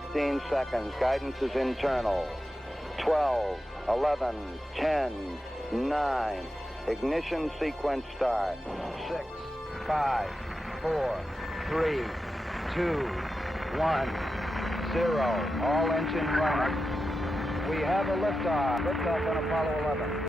15 seconds. Guidance is internal. 12, 11, 10, 9. Ignition sequence start. 6, 5, 4, 3, 2, 1, 0. All engine running. We have a liftoff. Liftoff on Apollo 11.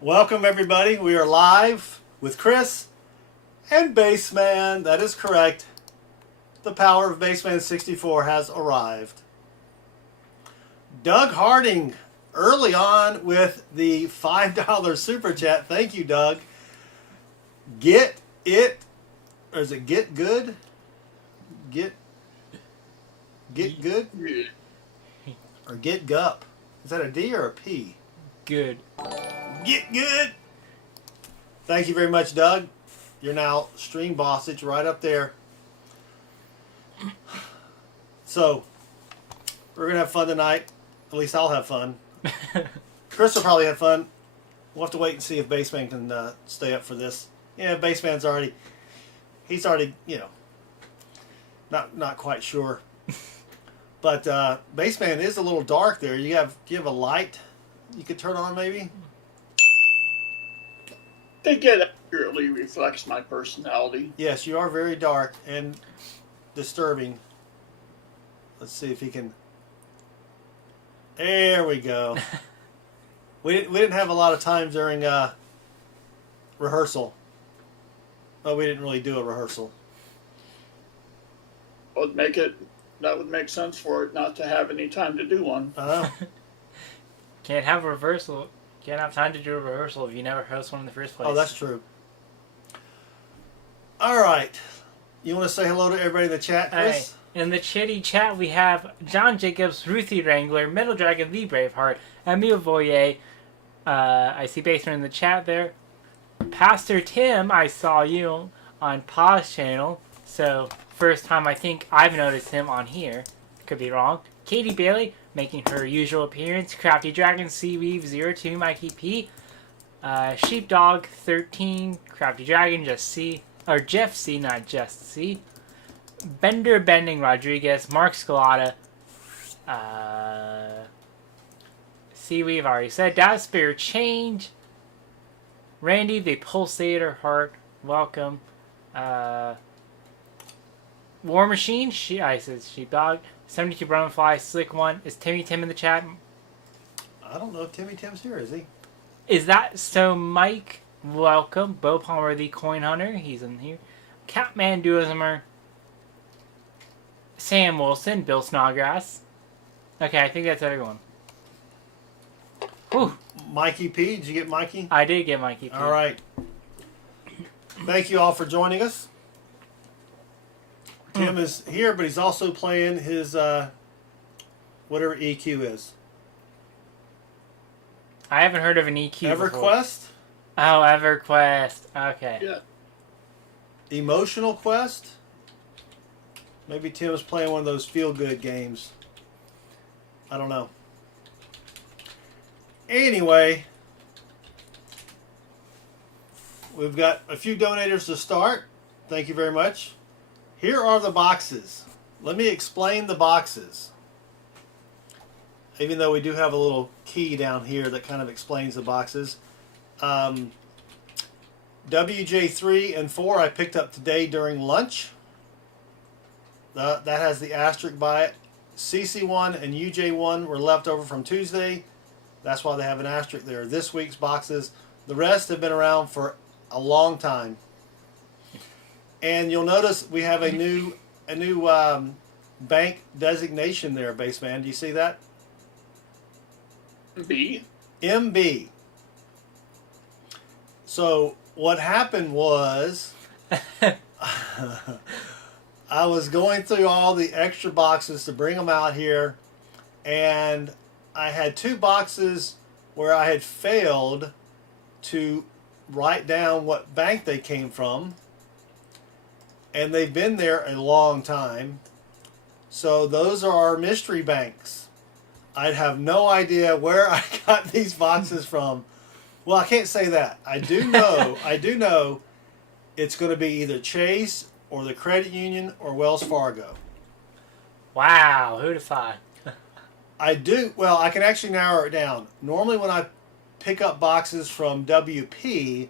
Welcome everybody. We are live with Chris and Baseman. That is correct. The power of Baseman 64 has arrived. Doug Harding early on with the $5 super chat. Thank you, Doug. Get it, or is it get good? Get good? Or get gup? Is that a D or a P? Good. Get good. Thank you very much, Doug. You're now stream bossage right up there. So, we're going to have fun tonight. At least I'll have fun. Chris will probably have fun. We'll have to wait and see if Baseman can stay up for this. Yeah, Baseman's already, he's already, you know, not quite sure. But Baseman is a little dark there. Do you have a light you could turn on maybe? I think it accurately reflects my personality. Yes, you are very dark and disturbing. Let's see if he can. There we go. we didn't have a lot of time during rehearsal. Well, we didn't really do a rehearsal. That would make sense for it not to have any time to do one. Can't have a rehearsal. Can't have time to do a rehearsal if you never host one in the first place. Oh, that's true. All right. You want to say hello to everybody in the chat, Chris? Right. In the chitty chat, we have John Jacobs, Ruthie Wrangler, Metal Dragon, the Braveheart, Emile Voyer. I see Baseman in the chat there. Pastor Tim, I saw you on Pause channel. So, first time I think I've noticed him on here. Could be wrong. Katie Bailey, making her usual appearance. Crafty Dragon, Seaweave02, Mikey P. Sheepdog 13, Crafty Dragon, Just C. Or Jeff C, not Just C. Bender Bending Rodriguez, Mark Scalata. Seaweave, already said. Dallas Spirit Change. Randy, the Pulsator Heart, welcome. War Machine, I said Sheepdog. 72 Brumfly, Slick One. Is Timmy Tim in the chat? I don't know if Timmy Tim's here, is he? Is that so? Mike, welcome. Bo Palmer, the Coin Hunter, he's in here. Catman Duismer. Sam Wilson, Bill Snodgrass. Okay, I think that's everyone. Whew. Mikey P, did you get Mikey? I did get Mikey P. All right. Thank you all for joining us. Tim is here, but he's also playing his whatever EQ is. I haven't heard of an EQ EverQuest? Oh, EverQuest. Okay. Yeah. Emotional Quest? Maybe Tim is playing one of those feel-good games. I don't know. Anyway, we've got a few donators to start. Thank you very much. Here are the boxes. Let me explain the boxes. Even though we do have a little key down here that kind of explains the boxes. WJ3 and 4 I picked up today during lunch. That has the asterisk by it. CC1 and UJ1 were left over from Tuesday. That's why they have an asterisk there. This week's boxes. The rest have been around for a long time. And you'll notice we have a new bank designation there, Baseman. Do you see that? B? MB. So what happened was I was going through all the extra boxes to bring them out here, and I had 2 boxes where I had failed to write down what bank they came from, and they've been there a long time. So those are our mystery banks. I'd have no idea where I got these boxes from. Well, I can't say that. I do know it's going to be either Chase or the credit union or Wells Fargo. Wow, who'd have thought? I can actually narrow it down. Normally when I pick up boxes from WP,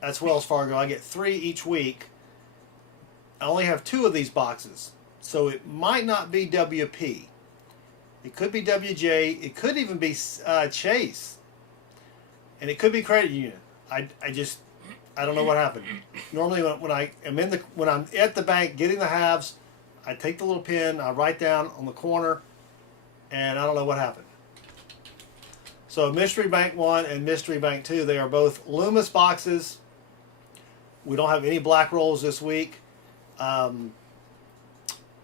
that's Wells Fargo, I get 3 each week. I only have 2 of these boxes. So it might not be WP. It could be WJ. It could even be Chase. And it could be credit union. I don't know what happened. Normally when I'm at the bank getting the halves, I take the little pen, I write down on the corner, and I don't know what happened. So Mystery Bank 1 and Mystery Bank 2, they are both Loomis boxes. We don't have any black rolls this week. My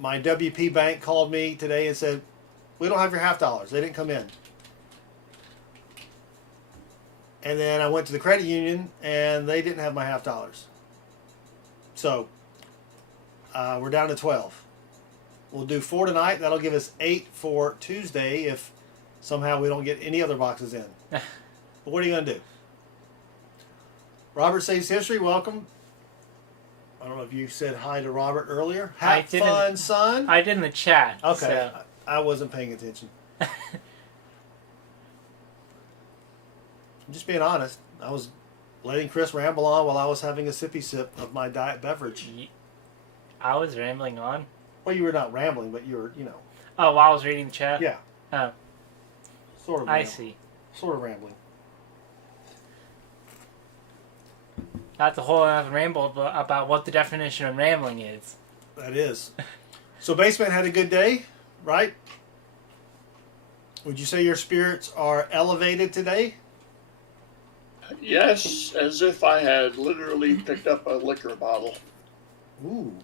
WP bank called me today and said, we don't have your half dollars. They didn't come in. And then I went to the credit union and they didn't have my half dollars. So we're down to 12. We'll do 4 tonight. That'll give us 8 for Tuesday if somehow we don't get any other boxes in. But what are you going to do? Robert Saves History, welcome. I don't know if you said hi to Robert earlier. Have fun, son. I did in the chat. Okay. So. I wasn't paying attention. I'm just being honest. I was letting Chris ramble on while I was having a sippy sip of my diet beverage. I was rambling on? Well, you were not rambling, but you were, Oh, while I was reading the chat? Yeah. Oh. Sort of I see. Sort of rambling. That's a whole other ramble about what the definition of rambling is. That is. So Baseman had a good day, right? Would you say your spirits are elevated today? Yes, as if I had literally picked up a liquor bottle. Ooh.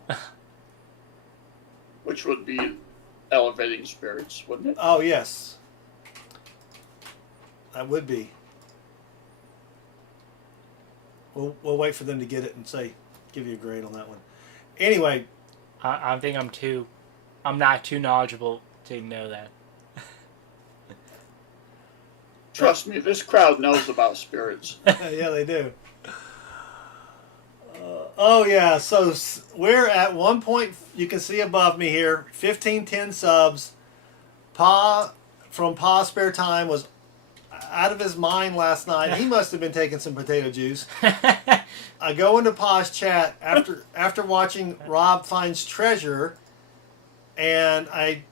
Which would be elevating spirits, wouldn't it? Oh, yes. That would be. We'll wait for them to get it and give you a grade on that one. Anyway. I think I'm not too knowledgeable to know that. Trust me, this crowd knows about spirits. Yeah, they do. Oh, yeah. So we're at one point, you can see above me here, 1510 subs. From Pa Spare Time was out of his mind last night. He must have been taking some potato juice. I go into Pa's chat after watching Rob Finds Treasure, and I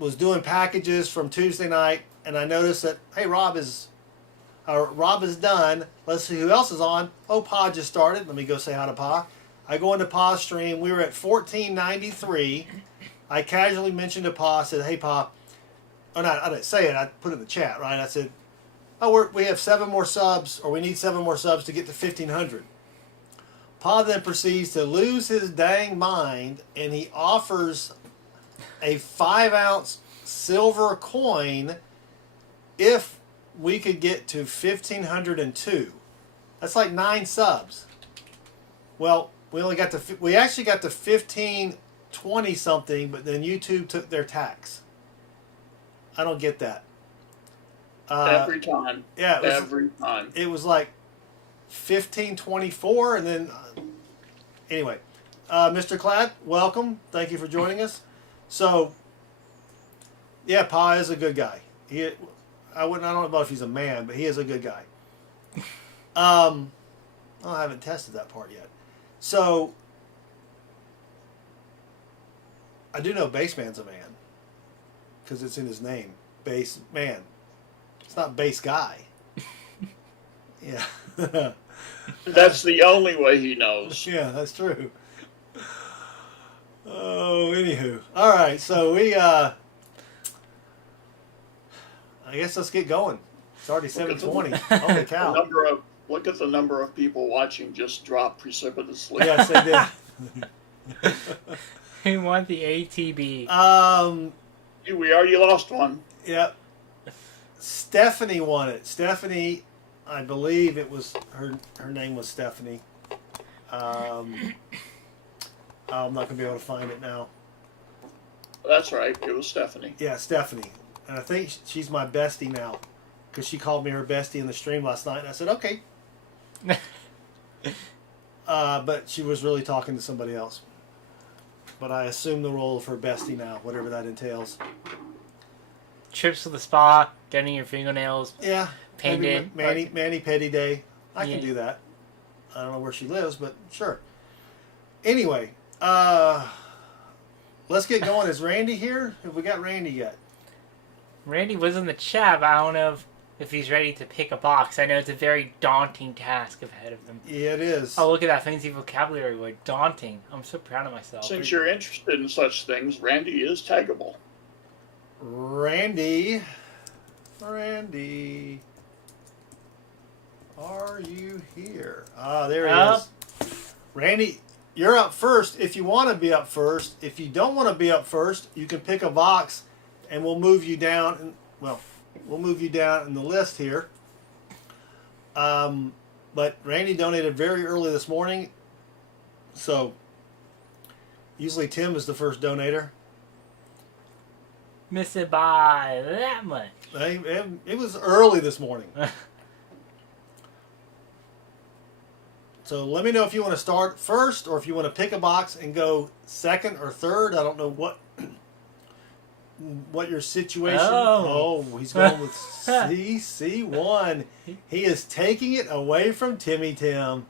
was doing packages from Tuesday night, and I noticed that, hey, Rob is done. Let's see who else is on. Oh, Pa just started. Let me go say hi to Pa. I go into Pa's stream. We were at 1493. I casually mentioned to Pa, said, hey, Pa. Oh, no, I didn't say it. I put it in the chat, right? I said, we have 7 more subs, or we need 7 more subs to get to 1,500. Pa then proceeds to lose his dang mind, and he offers a 5-ounce silver coin if we could get to 1,502. That's like 9 subs. Well, we actually got to 1,520 something, but then YouTube took their tax. I don't get that. Every time. Yeah, every time. It was like 1524, and then anyway, Mr. Cladd, welcome. Thank you for joining us. So, yeah, Pa is a good guy. I don't know if he's a man, but he is a good guy. I haven't tested that part yet. So, I do know Baseman's a man because it's in his name, Base Man. It's not Base Guy. Yeah. That's the only way he knows. Yeah, that's true. Oh, anywho. All right, so I guess let's get going. It's already 7:20. Holy cow. Look at the number of people watching just drop precipitously. Yes, they did. We want the ATB. We already lost one. Yep. Stephanie won it. Stephanie, I believe it was her name was Stephanie. I'm not going to be able to find it now. That's right. It was Stephanie. Yeah, Stephanie. And I think she's my bestie now because she called me her bestie in the stream last night. And I said, okay. But she was really talking to somebody else. But I assume the role of her bestie now, whatever that entails. Trips to the spa, getting your fingernails Yeah. painted. Mani Petty Day. I can do that. I don't know where she lives, but sure. Anyway, let's get going. Is Randy here? Have we got Randy yet? Randy was in the chat, but I don't know if he's ready to pick a box. I know it's a very daunting task ahead of them. Yeah, it is. Oh, look at that fancy vocabulary word. Daunting. I'm so proud of myself. Since you're interested in such things, Randy is taggable. Randy, are you here? Ah, there he is. Randy, you're up first if you want to be up first. If you don't want to be up first, you can pick a box and we'll move you down. We'll move you down in the list here. But Randy donated very early this morning. So usually Tim is the first donator. Missed it by that much. It was early this morning. So let me know if you want to start first or if you want to pick a box and go second or third. I don't know what your situation. Oh, he's going with CC1. He is taking it away from Timmy Tim.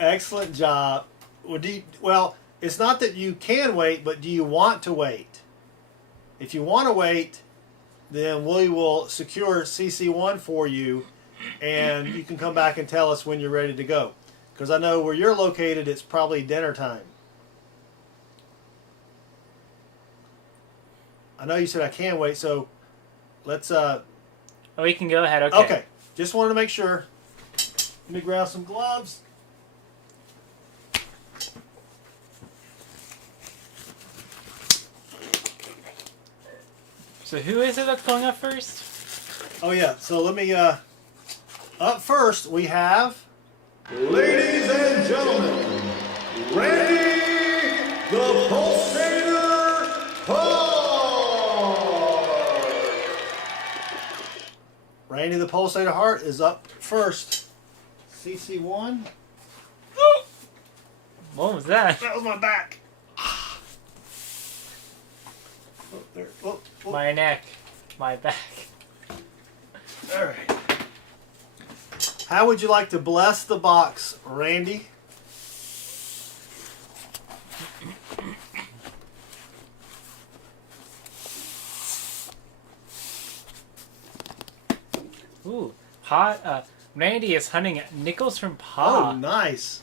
Excellent job. Well, it's not that you can wait, but do you want to wait? If you want to wait, then we will secure CC1 for you, and you can come back and tell us when you're ready to go. Because I know where you're located, it's probably dinner time. I know you said I can wait, so let's... Oh, we can go ahead, okay. Okay, just wanted to make sure. Let me grab some gloves. So who is it that's going up first? Oh yeah, so let me, up first we have, ladies and gentlemen, Randy the Pulsator Hart. Randy the Pulsator Hart is up first. CC1. What was that? That was my back. Oh, there. Oh, oh. My neck. My back. All right. How would you like to bless the box, Randy? Ooh, hot. Randy is hunting nickels from Pa. Oh, nice.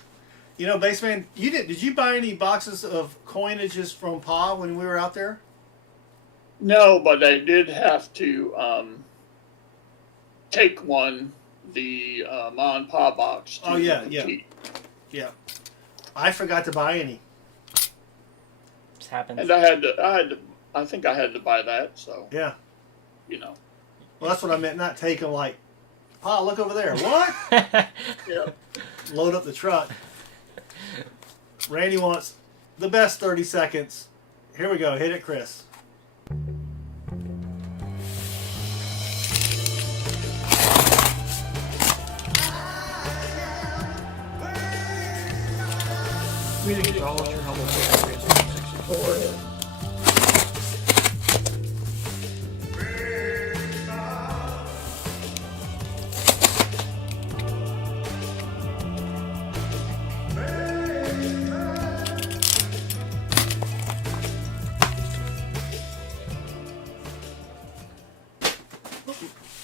You know, Baseman, did you buy any boxes of coinages from Pa when we were out there? No, but I did have to take one, the Ma and Pa box. To compete. Yeah. I forgot to buy any. This happens. And I think I had to buy that, so. Yeah. You know. Well, that's what I meant, not take them like, Pa, look over there. What? Yeah. Load up the truck. Randy wants the best 30 seconds. Here we go. Hit it, Chris.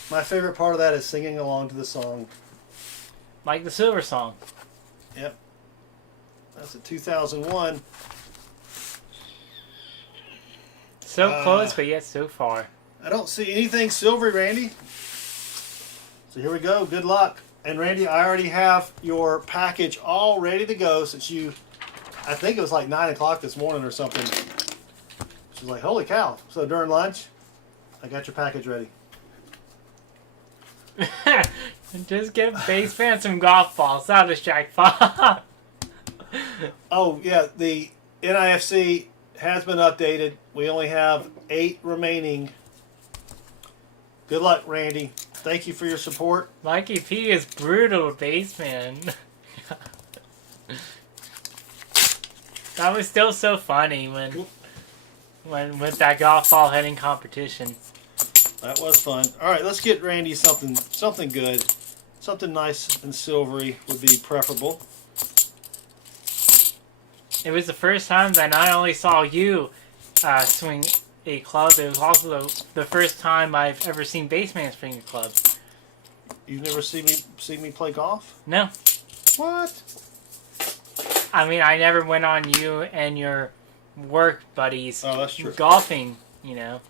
My favorite part of that is singing along to the song. Like the Silver Song. Yep. That's a 2001. So close, but yet so far. I don't see anything silvery, Randy. So here we go. Good luck. And Randy, I already have your package all ready to go since I think it was like 9 o'clock this morning or something. She's like, holy cow. So during lunch, I got your package ready. Just give Baseman some golf balls. That'll distract Paul. Oh, yeah, the NIFC has been updated. We only have 8 remaining. Good luck, Randy. Thank you for your support. Mikey P is brutal, Baseman. That was still so funny when with that golf ball hitting competition. That was fun. All right, let's get Randy something good. Something nice and silvery would be preferable. It was the first time that I not only saw you swing a club, it was also the first time I've ever seen Baseman swing a club. You've never seen me play golf? No. What? I mean, I never went on you and your work buddies that's true. golfing, you know.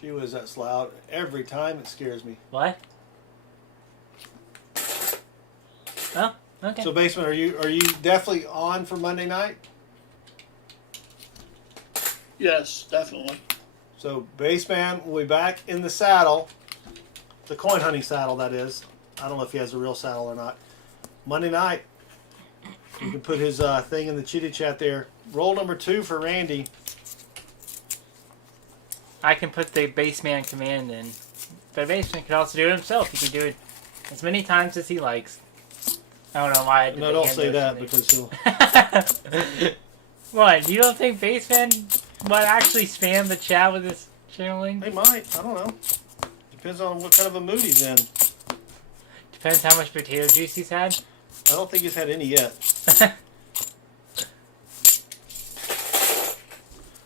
Gee whiz, that's loud. Every time it scares me. What? Oh, okay. So, Basement, are you definitely on for Monday night? Yes, definitely. So, Baseman will be back in the saddle, the coin hunting saddle, that is. I don't know if he has a real saddle or not. Monday night. You can put his thing in the Cheetah Chat there. Roll number 2 for Randy. I can put the Baseman command in. But Baseman can also do it himself. He can do it as many times as he likes. I don't know why I did No, the don't hand say that motion because he'll... there. What? You don't think Baseman might actually spam the chat with his channeling? He might. I don't know. Depends on what kind of a mood he's in. Depends how much potato juice he's had. I don't think he's had any yet.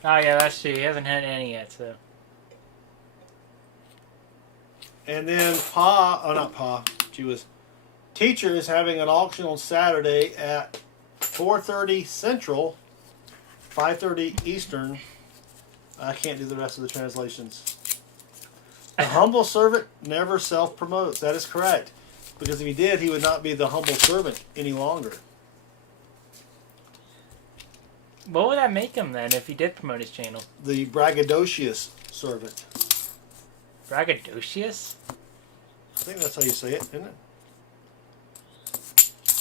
Oh yeah, that's true. He hasn't had any yet, so. And then she was... Teacher is having an auction on Saturday at 4:30 Central, 5:30 Eastern. I can't do the rest of the translations. The humble servant never self-promotes. That is correct. Because if he did, he would not be the humble servant any longer. What would that make him then if he did promote his channel? The braggadocious servant. Braggadocious? I think that's how you say it, isn't it?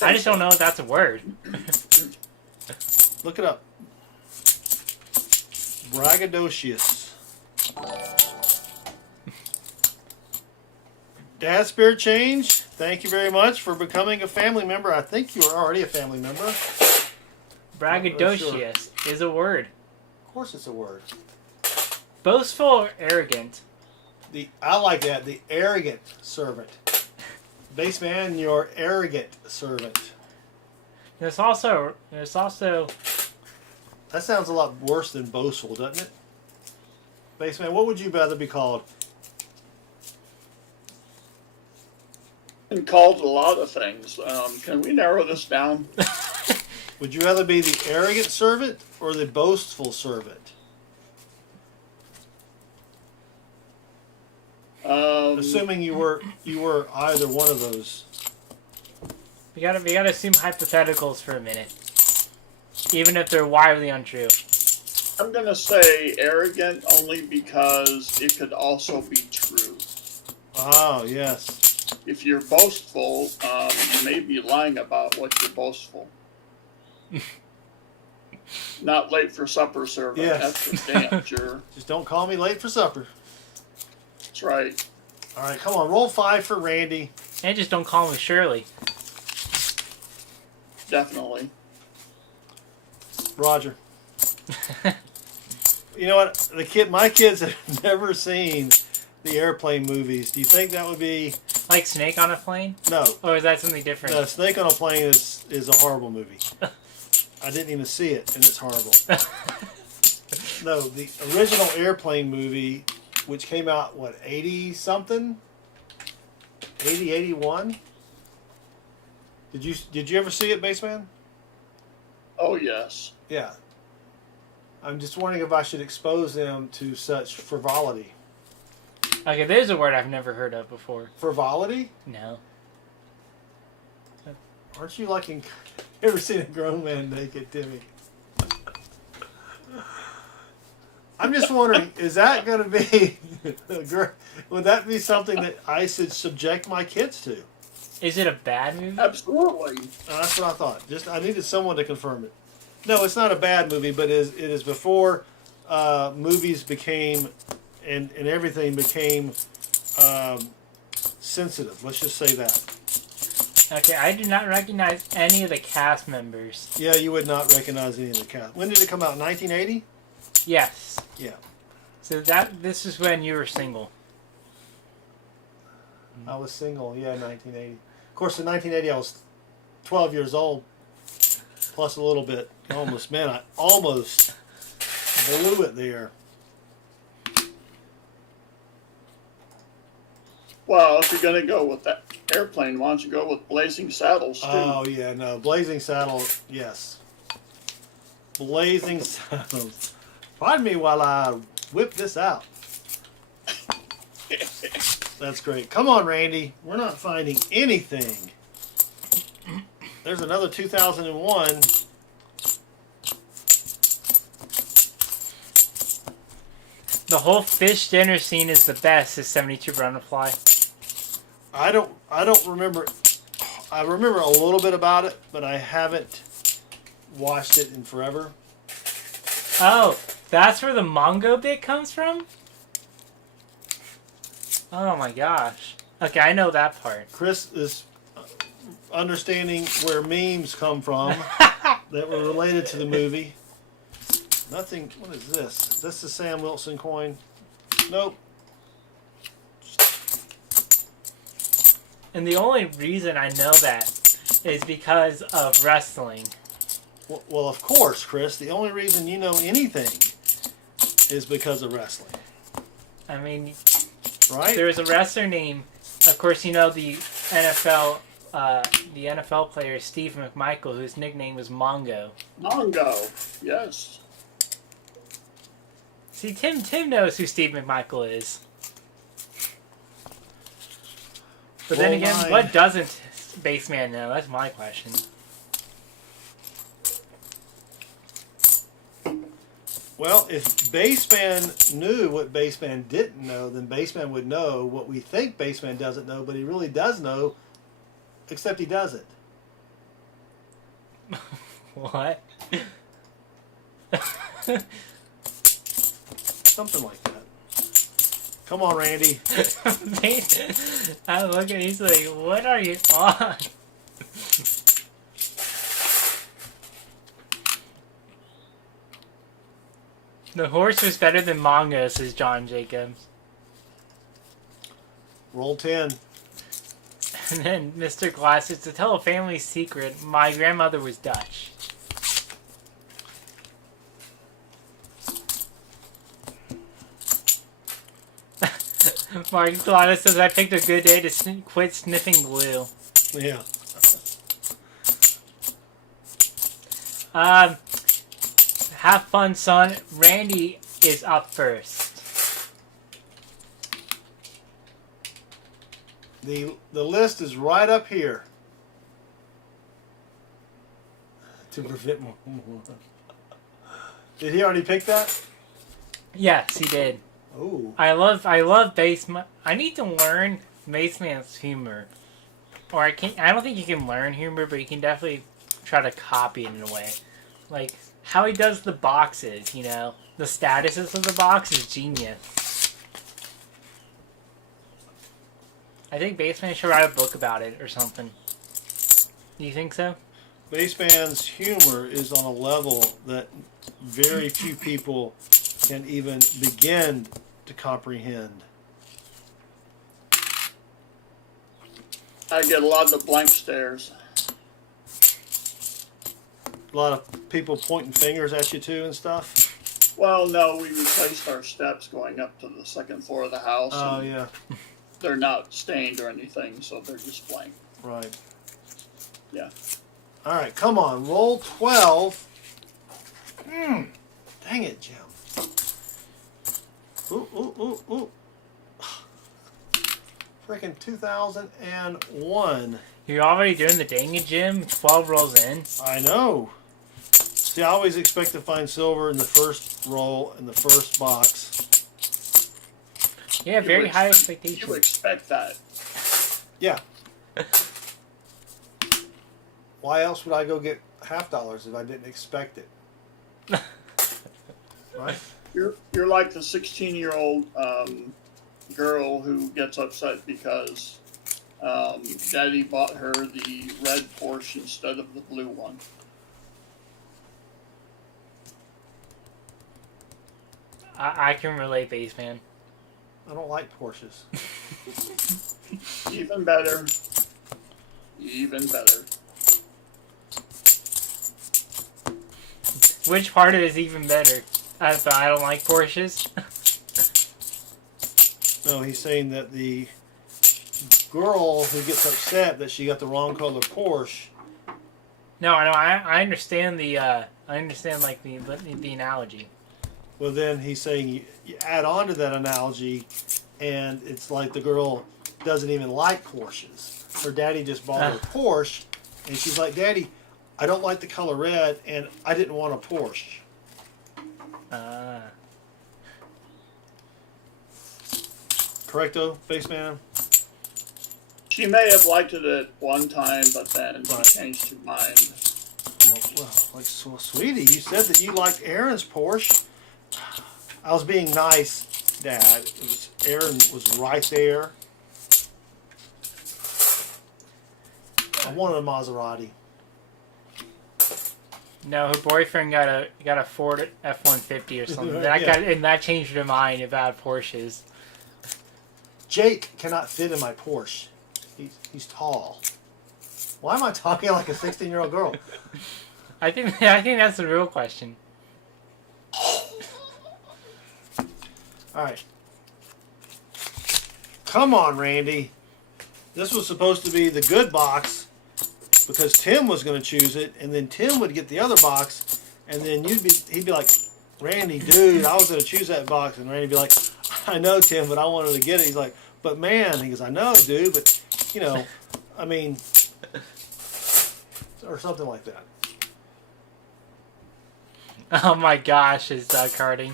I just don't know if that's a word. Look it up. Braggadocious. Dad Spirit Change, thank you very much for becoming a family member. I think you were already a family member. Braggadocious is a word. Of course it's a word. Boastful or arrogant? I like that. The arrogant servant. Baseman, you're arrogant servant. There's also That sounds a lot worse than boastful, doesn't it? Baseman, what would you rather be called? Been called a lot of things. Can we narrow this down? Would you rather be the arrogant servant or the boastful servant? Assuming you were either one of those. we gotta assume hypotheticals for a minute, even if they're wildly untrue. I'm gonna say arrogant only because it could also be true. Oh, yes. If you're boastful, you may be lying about what you're boastful. Not late for supper, servant. Yes. That's for damn sure. Just don't call me late for supper. That's right. All right, come on. Roll 5 for Randy. And just don't call me Shirley. Definitely. Roger. You know what? My kids have never seen the airplane movies. Do you think that would be... Like Snake on a Plane? No. Or is that something different? No, Snake on a Plane is a horrible movie. I didn't even see it, and it's horrible. No, the original airplane movie, which came out, 80-something? 80, 81? Did you ever see it, Baseman? Oh, yes. Yeah. I'm just wondering if I should expose them to such frivolity. Okay, there's a word I've never heard of before. Frivolity? No. Aren't you ever seen a grown man naked, Timmy? I'm just wondering, is that going to be, would that be something that I should subject my kids to? Is it a bad movie? Absolutely. That's what I thought. Just I needed someone to confirm it. No, it's not a bad movie, but it is before movies became and everything became sensitive. Let's just say that. Okay, I do not recognize any of the cast members. Yeah, you would not recognize any of the cast. When did it come out? 1980? Yes. Yeah. So this is when you were single. I was single, yeah, 1980. Of course, in 1980, I was 12 years old, plus a little bit. Almost, man, I almost blew it there. Well, if you're going to go with that airplane, why don't you go with Blazing Saddles, too? Oh, yeah, no. Blazing Saddles, yes. Blazing Saddles. Pardon me while I whip this out. That's great. Come on, Randy. We're not finding anything. There's another 2001. The whole fish dinner scene is the best. Is 72 Butterfly. I don't remember. I remember a little bit about it, but I haven't watched it in forever. Oh, that's where the Mongo bit comes from? Oh my gosh. Okay, I know that part. Chris is understanding where memes come from that were related to the movie. Nothing. What is this? Is this the Sam Wilson coin? Nope. And the only reason I know that is because of wrestling. Well, of course, Chris. The only reason you know anything is because of wrestling. I mean, right? There was a wrestler named, of course, you know the NFL player Steve McMichael, whose nickname was Mongo. Mongo, yes. See, Tim knows who Steve McMichael is. But then again, what doesn't Baseman know? That's my question. Well, if Baseman knew what Baseman didn't know, then Baseman would know what we think Baseman doesn't know, but he really does know, except he doesn't. What? Something like that. Come on, Randy. I look at he's like, what are you on? The horse was better than Mongo, says John Jacobs. Roll 10. And then Mr. Glass says, to tell a family secret, my grandmother was Dutch. Mark Glass says, I picked a good day to quit sniffing glue. Yeah. Have fun, son. Randy is up first. The list is right up here. To prevent more. Did he already pick that? Yes, he did. Oh. I love Baseman. I need to learn Baseman's humor. Or I don't think you can learn humor, but you can definitely try to copy it in a way. Like how he does the boxes, you know. The statuses of the box is genius. I think Baseman should write a book about it or something. Do you think so? Baseman's humor is on a level that very few people can even begin to comprehend. I get a lot of the blank stares. A lot of people pointing fingers at you too and stuff. Well, no, we replaced our steps going up to the second floor of the house. Oh, yeah. They're not stained or anything, so they're just blank. Right. Yeah. All right, come on. Roll 12. Dang it, Jim. Ooh. Freaking 2001. You're already doing the dang it, Jim. 12 rolls in. I know. See, I always expect to find silver in the first roll, in the first box. Yeah, very high You expectations. expect that. Yeah. Why else would I go get $50 if I didn't expect it? Right? You're like the 16-year-old girl who gets upset because Daddy bought her the red Porsche instead of the blue one. I can relate, Baseman. I don't like Porsches. Even better. Even better. Which part of it is even better? I don't like Porsches. No, he's saying that the girl who gets upset that she got the wrong color Porsche. No, I understand the like the analogy. Well, then he's saying you add on to that analogy, and it's like the girl doesn't even like Porsches. Her daddy just bought her a Porsche, and she's like, "Daddy, I don't like the color red, and I didn't want a Porsche." Correcto, Baseman? She may have liked it at one time, but then Right. she changed her mind. Well, like, so, sweetie, you said that you liked Aaron's Porsche. I was being nice, Dad. It was Aaron was right there. I wanted a Maserati. No, her boyfriend got a Ford F-150 or something. Yeah. That changed her mind about Porsches. Jake cannot fit in my Porsche. He's tall. Why am I talking like a 16-year-old girl? I think that's the real question. All right. Come on, Randy. This was supposed to be the good box because Tim was going to choose it, and then Tim would get the other box, and then he'd be like, "Randy, dude, I was going to choose that box," and Randy'd be like, "I know, Tim, but I wanted to get it." He's like, "But man," he goes, "I know, dude, but you know, I mean," or something like that. Oh my gosh, is karting.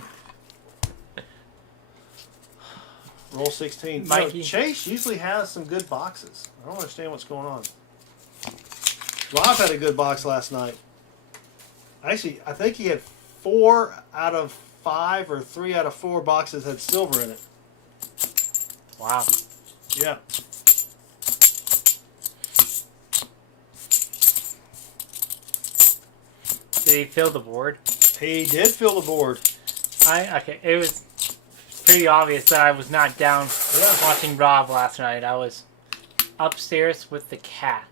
Roll 16. Mikey. No, Chase usually has some good boxes. I don't understand what's going on. Rob had a good box last night. Actually, I think he had 4 out of 5 or 3 out of 4 boxes had silver in it. Wow. Yeah. Did he fill the board? He did fill the board. Okay, it was pretty obvious that I was not down watching Rob last night. I was upstairs with the cat.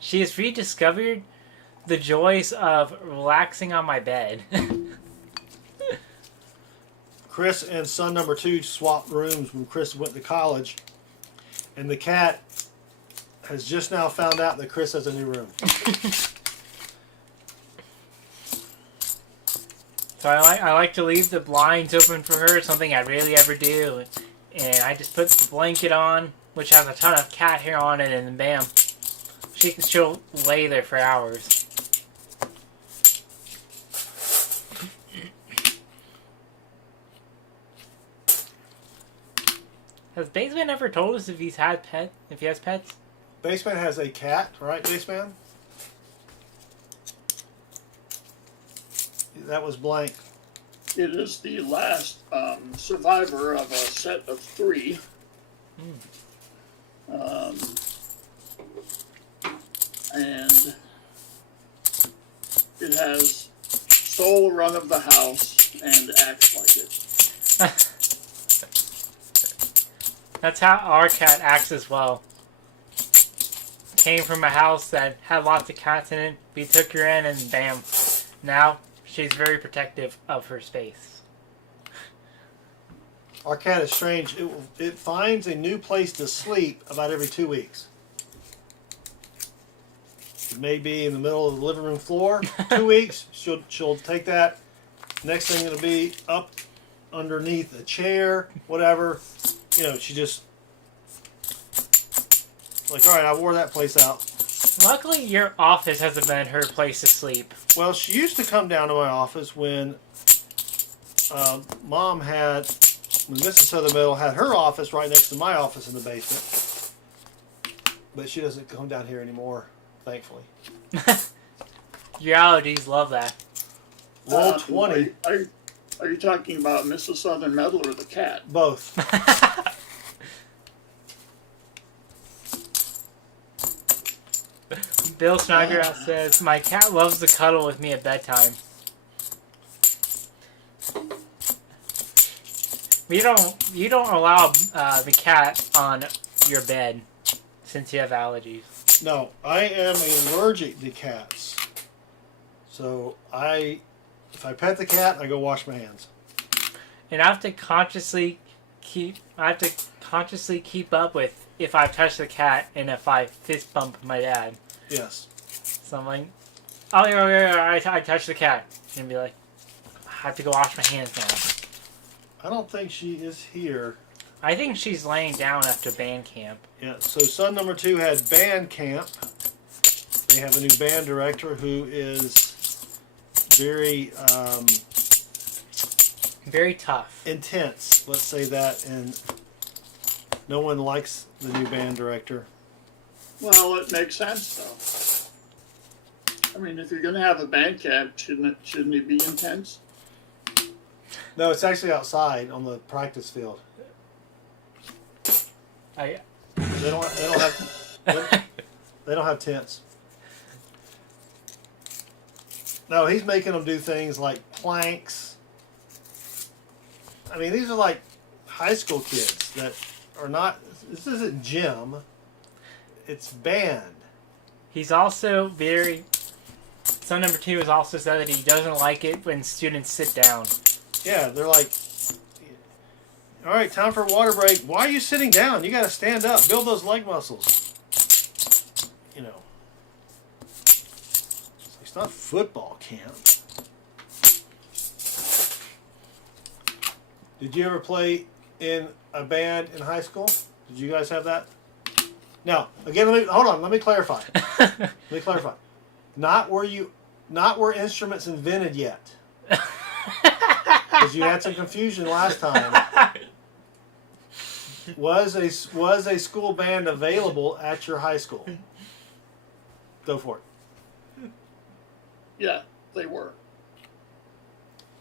She has rediscovered the joys of relaxing on my bed. Chris and son number 2 swapped rooms when Chris went to college, and the cat has just now found out that Chris has a new room. So I like to leave the blinds open for her, something I rarely ever do. And I just put the blanket on, which has a ton of cat hair on it, and then bam, she'll lay there for hours. Has Baseman ever told us if he has pets? Baseman has a cat, right, Baseman? That was blank. It is the last survivor of a set of 3. And it has sole run of the house and acts like it. That's how our cat acts as well. Came from a house that had lots of cats in it. We took her in and bam. Now she's very protective of her space. Our cat is strange. It finds a new place to sleep about every 2 weeks. It may be in the middle of the living room floor. 2 weeks, she'll take that. Next thing it'll be up underneath a chair, whatever. You know, she just like, all right, I wore that place out. Luckily, your office hasn't been her place to sleep. Well, she used to come down to my office when Mom had, when Mrs. Southern Metal had her office right next to my office in the basement. But she doesn't come down here anymore, thankfully. Your allergies love that. Roll 20. Are you talking about Mrs. Southern Metal or the cat? Both. Bill Snodgrass says, "My cat loves to cuddle with me at bedtime." You don't allow the cat on your bed since you have allergies. No, I am allergic to cats. So if I pet the cat, I go wash my hands. And I have to consciously keep up with if I touch the cat and if I fist bump my dad. Yes. So I'm like, oh yeah, I touched the cat. And be like, I have to go wash my hands now. I don't think she is here. I think she's laying down after band camp. Yeah, so son number 2 had band camp. They have a new band director who is very very tough. intense, let's say that, and no one likes the new band director. Well, it makes sense, though. I mean, if you're going to have a band camp, shouldn't it be intense? No, it's actually outside on the practice field. They don't have tents. No, he's making them do things like planks. I mean, these are like high school kids that are not. This isn't gym. It's band. He's also very. Son number 2 has also said that he doesn't like it when students sit down. Yeah, they're like, all right, time for a water break. Why are you sitting down? You got to stand up, build those leg muscles. You know, it's not football camp. Did you ever play in a band in high school? Did you guys have that? Now, again, let me clarify. Not where instruments invented yet. Because you had some confusion last time. Was a school band available at your high school? Go for it. Yeah, they were.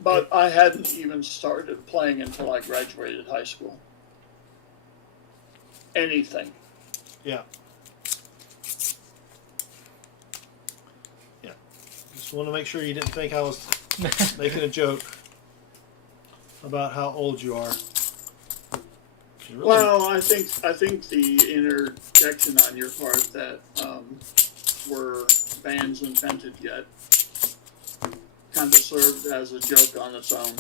But I hadn't even started playing until I graduated high school. Anything. Yeah. Yeah. Just want to make sure you didn't think I was making a joke about how old you are. Really... Well, I think the interjection on your part that were bands invented yet kind of served as a joke on its own.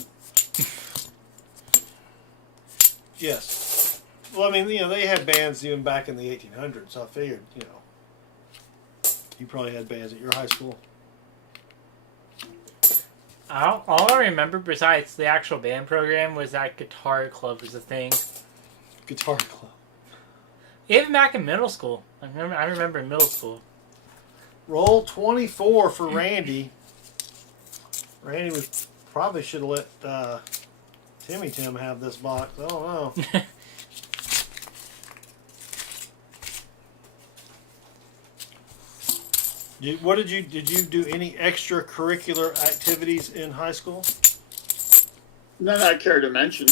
Yes. Well, I mean, they had bands even back in the 1800s, so I figured, you probably had bands at your high school. All I remember besides the actual band program was that guitar club was a thing. Guitar club. Even back in middle school. I remember in middle school. Roll 24 for Randy. Randy, we probably should have let Timmy Tim have this box. I don't know. Did you do any extracurricular activities in high school? None I care to mention.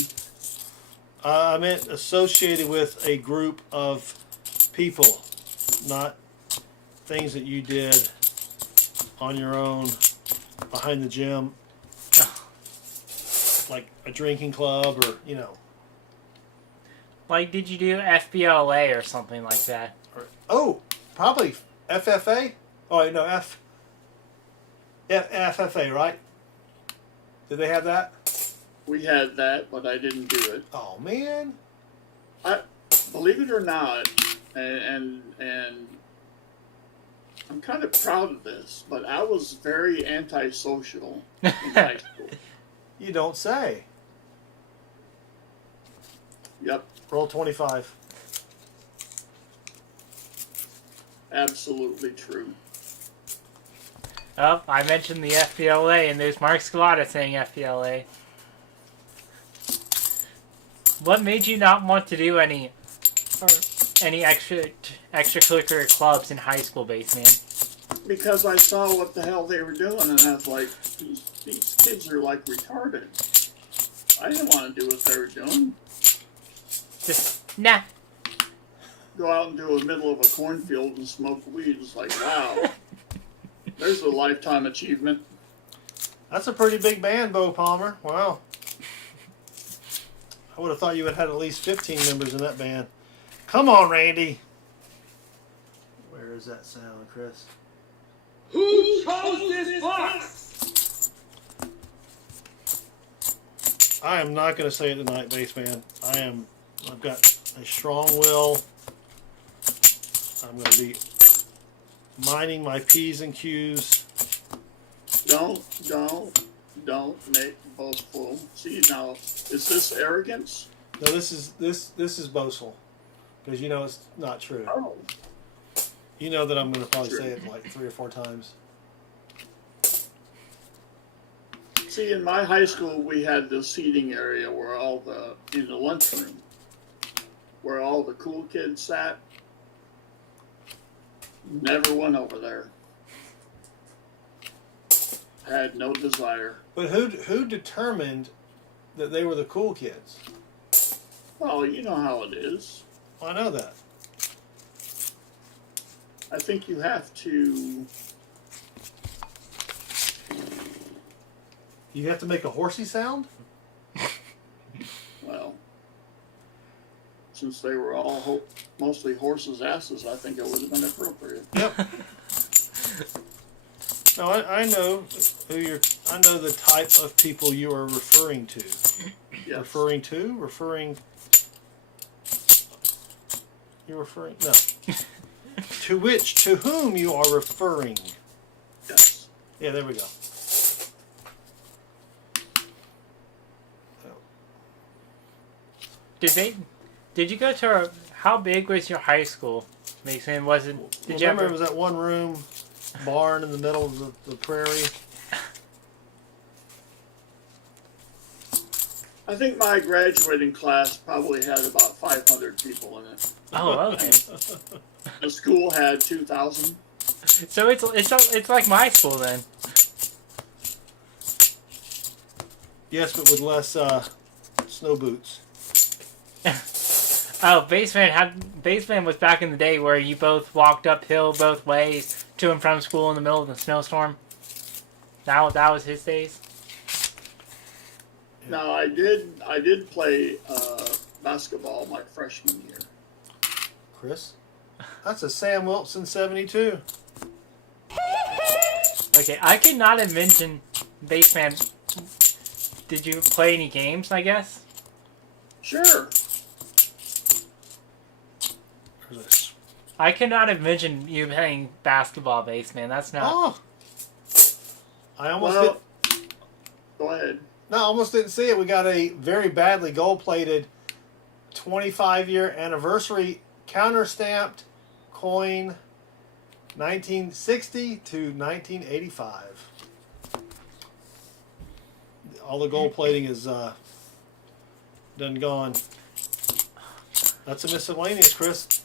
I meant associated with a group of people, not things that you did on your own behind the gym, like a drinking club or, Like, did you do FBLA or something like that? Oh, probably FFA? Oh, wait, no, FFA, right? Did they have that? We had that, but I didn't do it. Oh, man. Believe it or not, and I'm kind of proud of this, but I was very antisocial in high school. You don't say. Yep. Roll 25. absolutely true. Oh, I mentioned the FBLA, and there's Mark Scalata saying FBLA. What made you not want to do any extracurricular clubs in high school, Baseman? Because I saw what the hell they were doing, and I was like, these kids are like retarded. I didn't want to do what they were doing. Just, nah. Go out into the middle of a cornfield and smoke weed. It's like, wow. There's a lifetime achievement. That's a pretty big band, Bo Palmer. Wow. I would have thought you would have had at least 15 members in that band. Come on, Randy. Where is that sound, Chris? Who chose this box? I am not going to say it tonight, Baseman. I've got a strong will. I'm going to be minding my P's and Q's. Don't make boastful. See, now, is this arrogance? No, this is boastful, because you know it's not true. Oh. You know that I'm going to probably True. say it like 3 or 4 times. See, in my high school, we had the seating area where in the lunchroom, where all the cool kids sat. Never went over there. Had no desire. But who determined that they were the cool kids? Well, you know how it is. I know that. I think you have to. You have to make a horsey sound? Well, since they were all mostly horses' asses, I think it would have been appropriate. Yep. No, I know who you're. I know the type of people you are referring to. Yes. Referring to? Referring. You're referring. No. To which? To whom you are referring? Yes. Yeah, there we go. Did you go to how big was your high school? Mason, was it? Did you Remember, ever? it was that one room barn in the middle of the prairie. I think my graduating class probably had about 500 people in it. Oh, okay. The school had 2,000. So it's like my school then. Yes, but with less snow boots. Oh, Baseman was back in the day where you both walked uphill both ways to and from school in the middle of the snowstorm. That was his days. Now I did play basketball my freshman year. Chris, that's a Sam Wilson 72. Okay, I could not have mentioned Baseman. Did you play any games? I guess. Sure. I could not have mentioned you playing basketball, Baseman. That's not. Oh, I almost Well, go ahead. No, I almost didn't see it. We got a very badly gold-plated 25-year anniversary counter-stamped coin, 1960 to 1985. All the gold plating is done gone. That's a miscellaneous, Chris.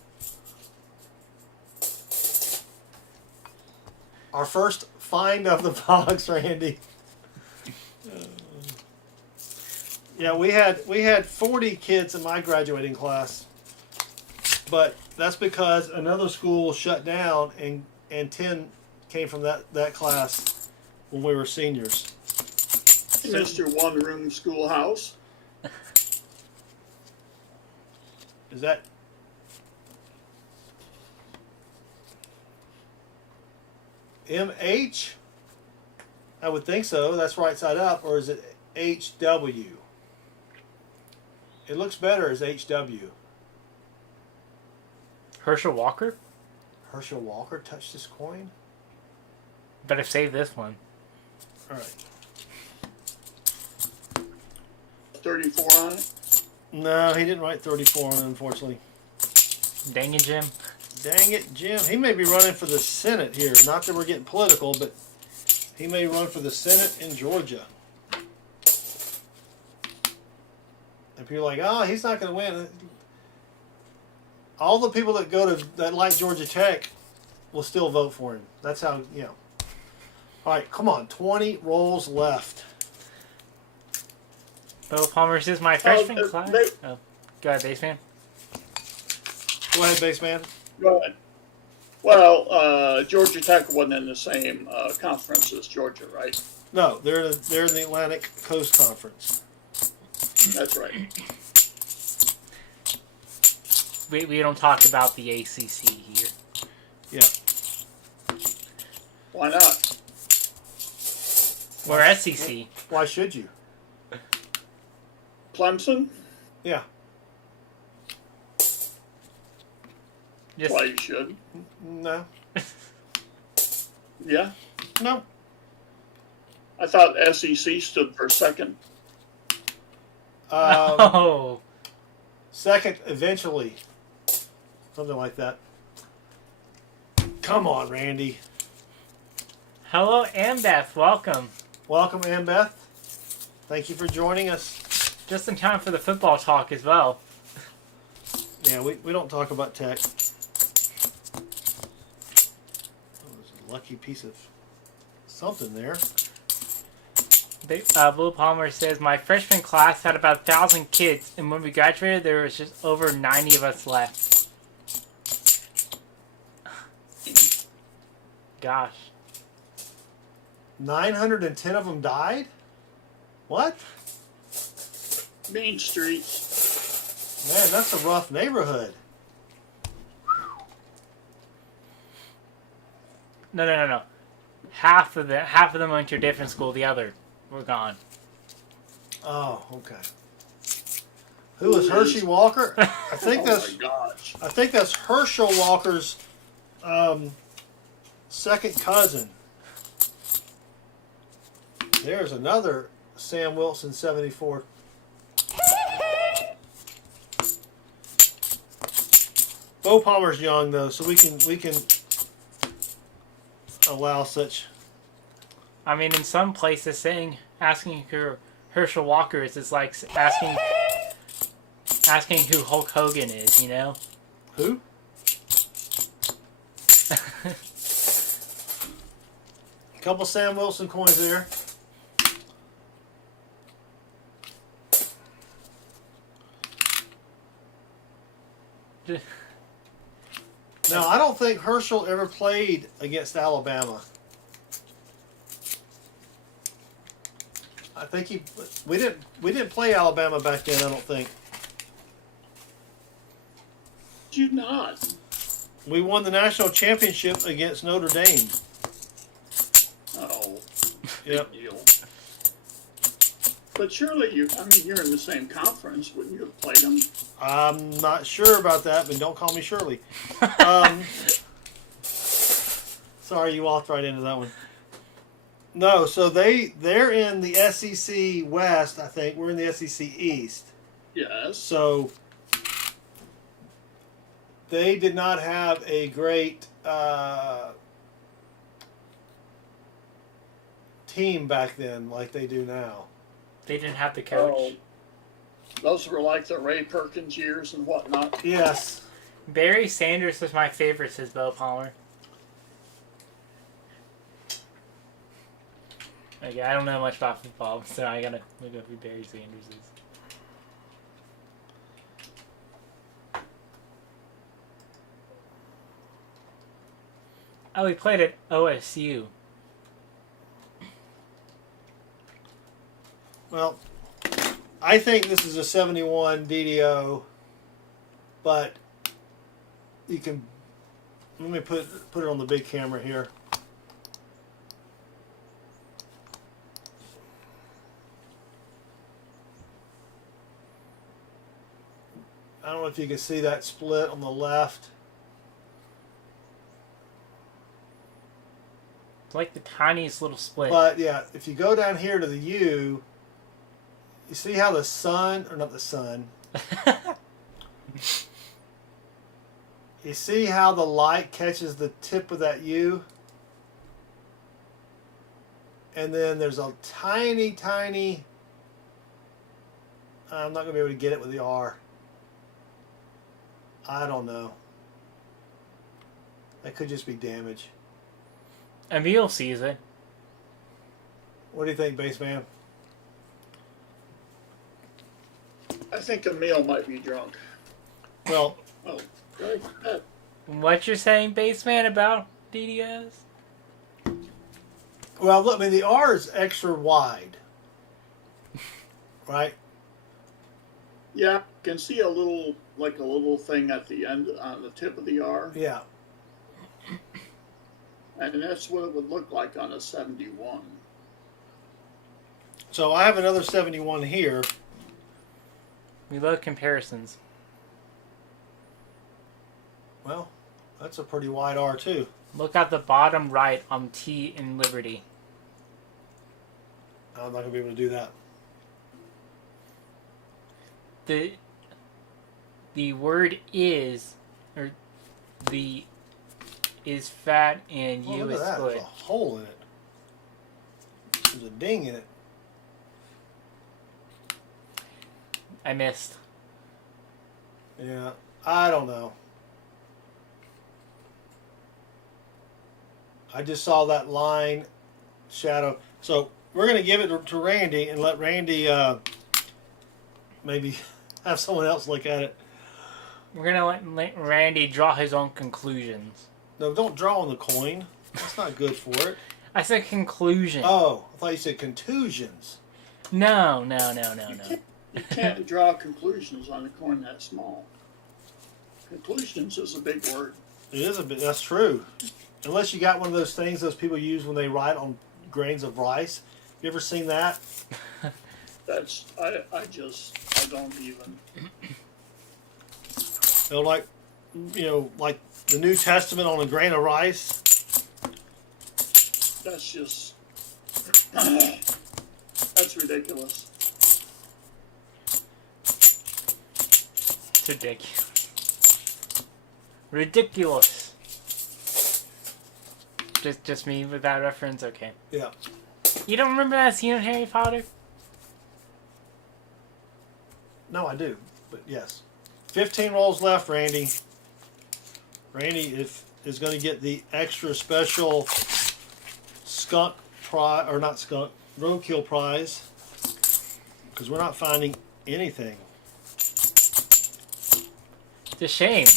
Our first find of the box, Randy. Yeah, we had 40 kids in my graduating class, but that's because another school shut down and 10 came from that class when we were seniors. Mr. One-Room Schoolhouse. Is that MH? I would think so. That's right side up. Or is it HW? It looks better as HW. Herschel Walker? Herschel Walker touched this coin? Better save this one. All right. 34 on it. No, he didn't write 34 on it, unfortunately. Dang it, Jim. Dang it, Jim. He may be running for the Senate here. Not that we're getting political, but he may run for the Senate in Georgia. And people are like, oh, he's not going to win. All the people that like Georgia Tech will still vote for him. That's how, you know. All right, come on. 20 rolls left. Bo Palmer says my freshman class. Oh, go ahead, baseman. Go ahead, baseman. Go ahead. Well, Georgia Tech wasn't in the same conference as Georgia, right? No, they're in the Atlantic Coast Conference. That's right. We don't talk about the ACC here. Yeah. Why not? We're SEC. Why should you? Clemson? Yeah. Just, Why you should? No. Yeah? No. I thought SEC stood for second. oh. Second, eventually. Something like that. Come on, Randy. Hello, Ambeth. Welcome. Welcome, Ambeth. Thank you for joining us. Just in time for the football talk as well. Yeah, we don't talk about tech. Oh, there's a lucky piece of something there. Blue Palmer says, my freshman class had about 1,000 kids, and when we graduated, there was just over 90 of us left. Gosh. 910 of them died? What? Main Street. Man, that's a rough neighborhood. No. Half of them went to a different school. The other were gone. Oh, okay. Who is Hershey Walker? I think Oh my gosh. I think that's Herschel Walker's second cousin. There's another Sam Wilson 74. Bo Palmer's young though, so we can allow such. I mean, in some places, asking who Herschel Walker is like asking who Hulk Hogan is. You know? Who? A couple Sam Wilson coins there. Now, I don't think Herschel ever played against Alabama. I think we didn't play Alabama back then, I don't think. Did you not? We won the national championship against Notre Dame. Oh. Yep. Big deal. But surely you're in the same conference. Wouldn't you have played them? I'm not sure about that, but don't call me Shirley. Sorry, you walked right into that one. No, so they're in the SEC West, I think. We're in the SEC East. Yes. So they did not have a great team back then like they do now. They didn't have the coach. Oh, those were like the Ray Perkins years and whatnot. Yes. Barry Sanders was my favorite, says Bo Palmer. Okay, I don't know much about football, so I gotta look up who Barry Sanders is. Oh, he played at OSU. Well, I think this is a 71 DDO, but you can. Let me put it on the big camera here. I don't know if you can see that split on the left. It's like the tiniest little split. But yeah, if you go down here to the U, you see how the sun, or not the sun, You see how the light catches the tip of that U? And then there's a tiny, tiny... I'm not going to be able to get it with the R. I don't know. That could just be damage. Emil sees it. What do you think, Baseman? I think Emil might be drunk. Well, Oh, right. What you're saying, Baseman, about DDS? well, look, I mean, the R is extra wide. Right? Yeah, I can see a little thing at the end, on the tip of the R. Yeah. And that's what it would look like on a 71. So I have another 71 here. We love comparisons. Well, that's a pretty wide R, too. Look at the bottom right on T in Liberty. I'm not going to be able to do that. The word is, or the is fat and Oh, U look is at that. split. There's a hole in it. There's a ding in it. I missed. Yeah, I don't know. I just saw that line shadow. So we're going to give it to Randy and let Randy maybe have someone else look at it. We're gonna let Randy draw his own conclusions. No, don't draw on the coin. That's not good for it. I said conclusion. Oh, I thought you said contusions. No. You can't draw conclusions on a coin that small. Conclusions is a big word. It is a bit. That's true. Unless you got one of those things those people use when they write on grains of rice. You ever seen that? That's I don't even. They're like, like the New Testament on a grain of rice. That's just that's ridiculous. It's ridiculous. Just me with that reference? Okay. Yeah. You don't remember that scene in Harry Potter? No, I do. But yes. 15 rolls left, Randy. Randy is going to get the extra special skunk prize, or not skunk, roadkill prize. Because we're not finding anything. It's a shame.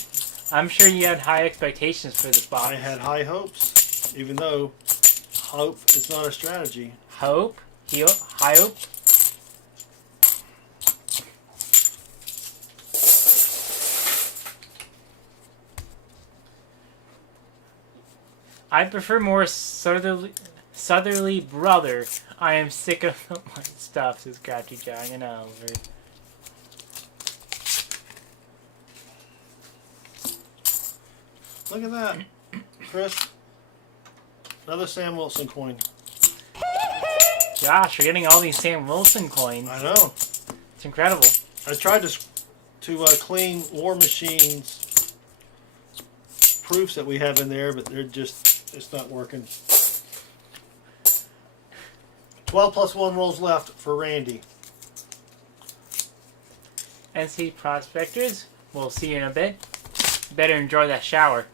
I'm sure you had high expectations for this box. I had high hopes, even though hope is not a strategy. Hope? High hope? I prefer more southerly brother. I am sick of the white stuff, says Scratchy Jack. I know. Look at that, Chris. Another Sam Wilson coin. Gosh, we're getting all these Sam Wilson coins. I know. It's incredible. I tried to clean War Machine's proofs that we have in there, but it's not working. 12 plus 1 rolls left for Randy. NC Prospectors, we'll see you in a bit. Better enjoy that shower.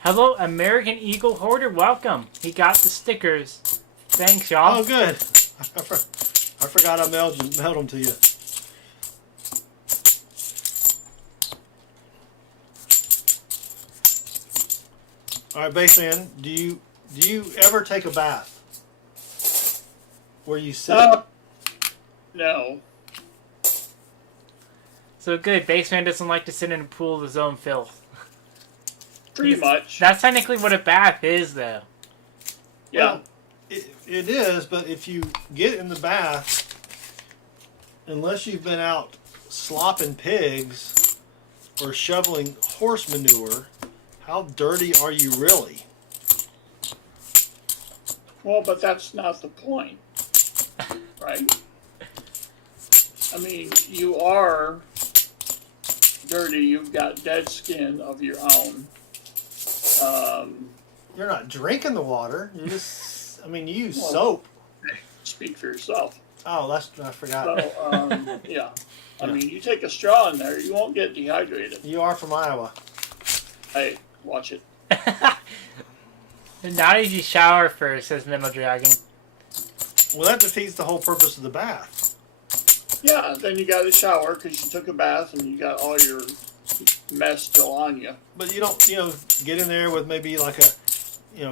Hello, American Eagle Hoarder. Welcome. He got the stickers. Thanks, y'all. Oh, good. I forgot I mailed them to you. All right, Baseman, do you ever take a bath where you sit? No. So good. Baseman doesn't like to sit in a pool of his own filth. Pretty much. That's technically what a bath is, though. Yeah. Well, it is, but if you get in the bath, unless you've been out slopping pigs or shoveling horse manure, how dirty are you really? Well, but that's not the point, right? I mean, you are dirty, you've got dead skin of your own. You're not drinking the water. You just, I mean, you use Well, soap. Speak for yourself. Oh, I forgot. So, yeah. I mean, you take a straw in there, you won't get dehydrated. You are from Iowa. Hey, watch it. Now did you shower first, says Middle Dragon. Well, that defeats the whole purpose of the bath. Yeah, then you got to shower because you took a bath and you got all your mess still on you. But you don't, get in there with maybe like a,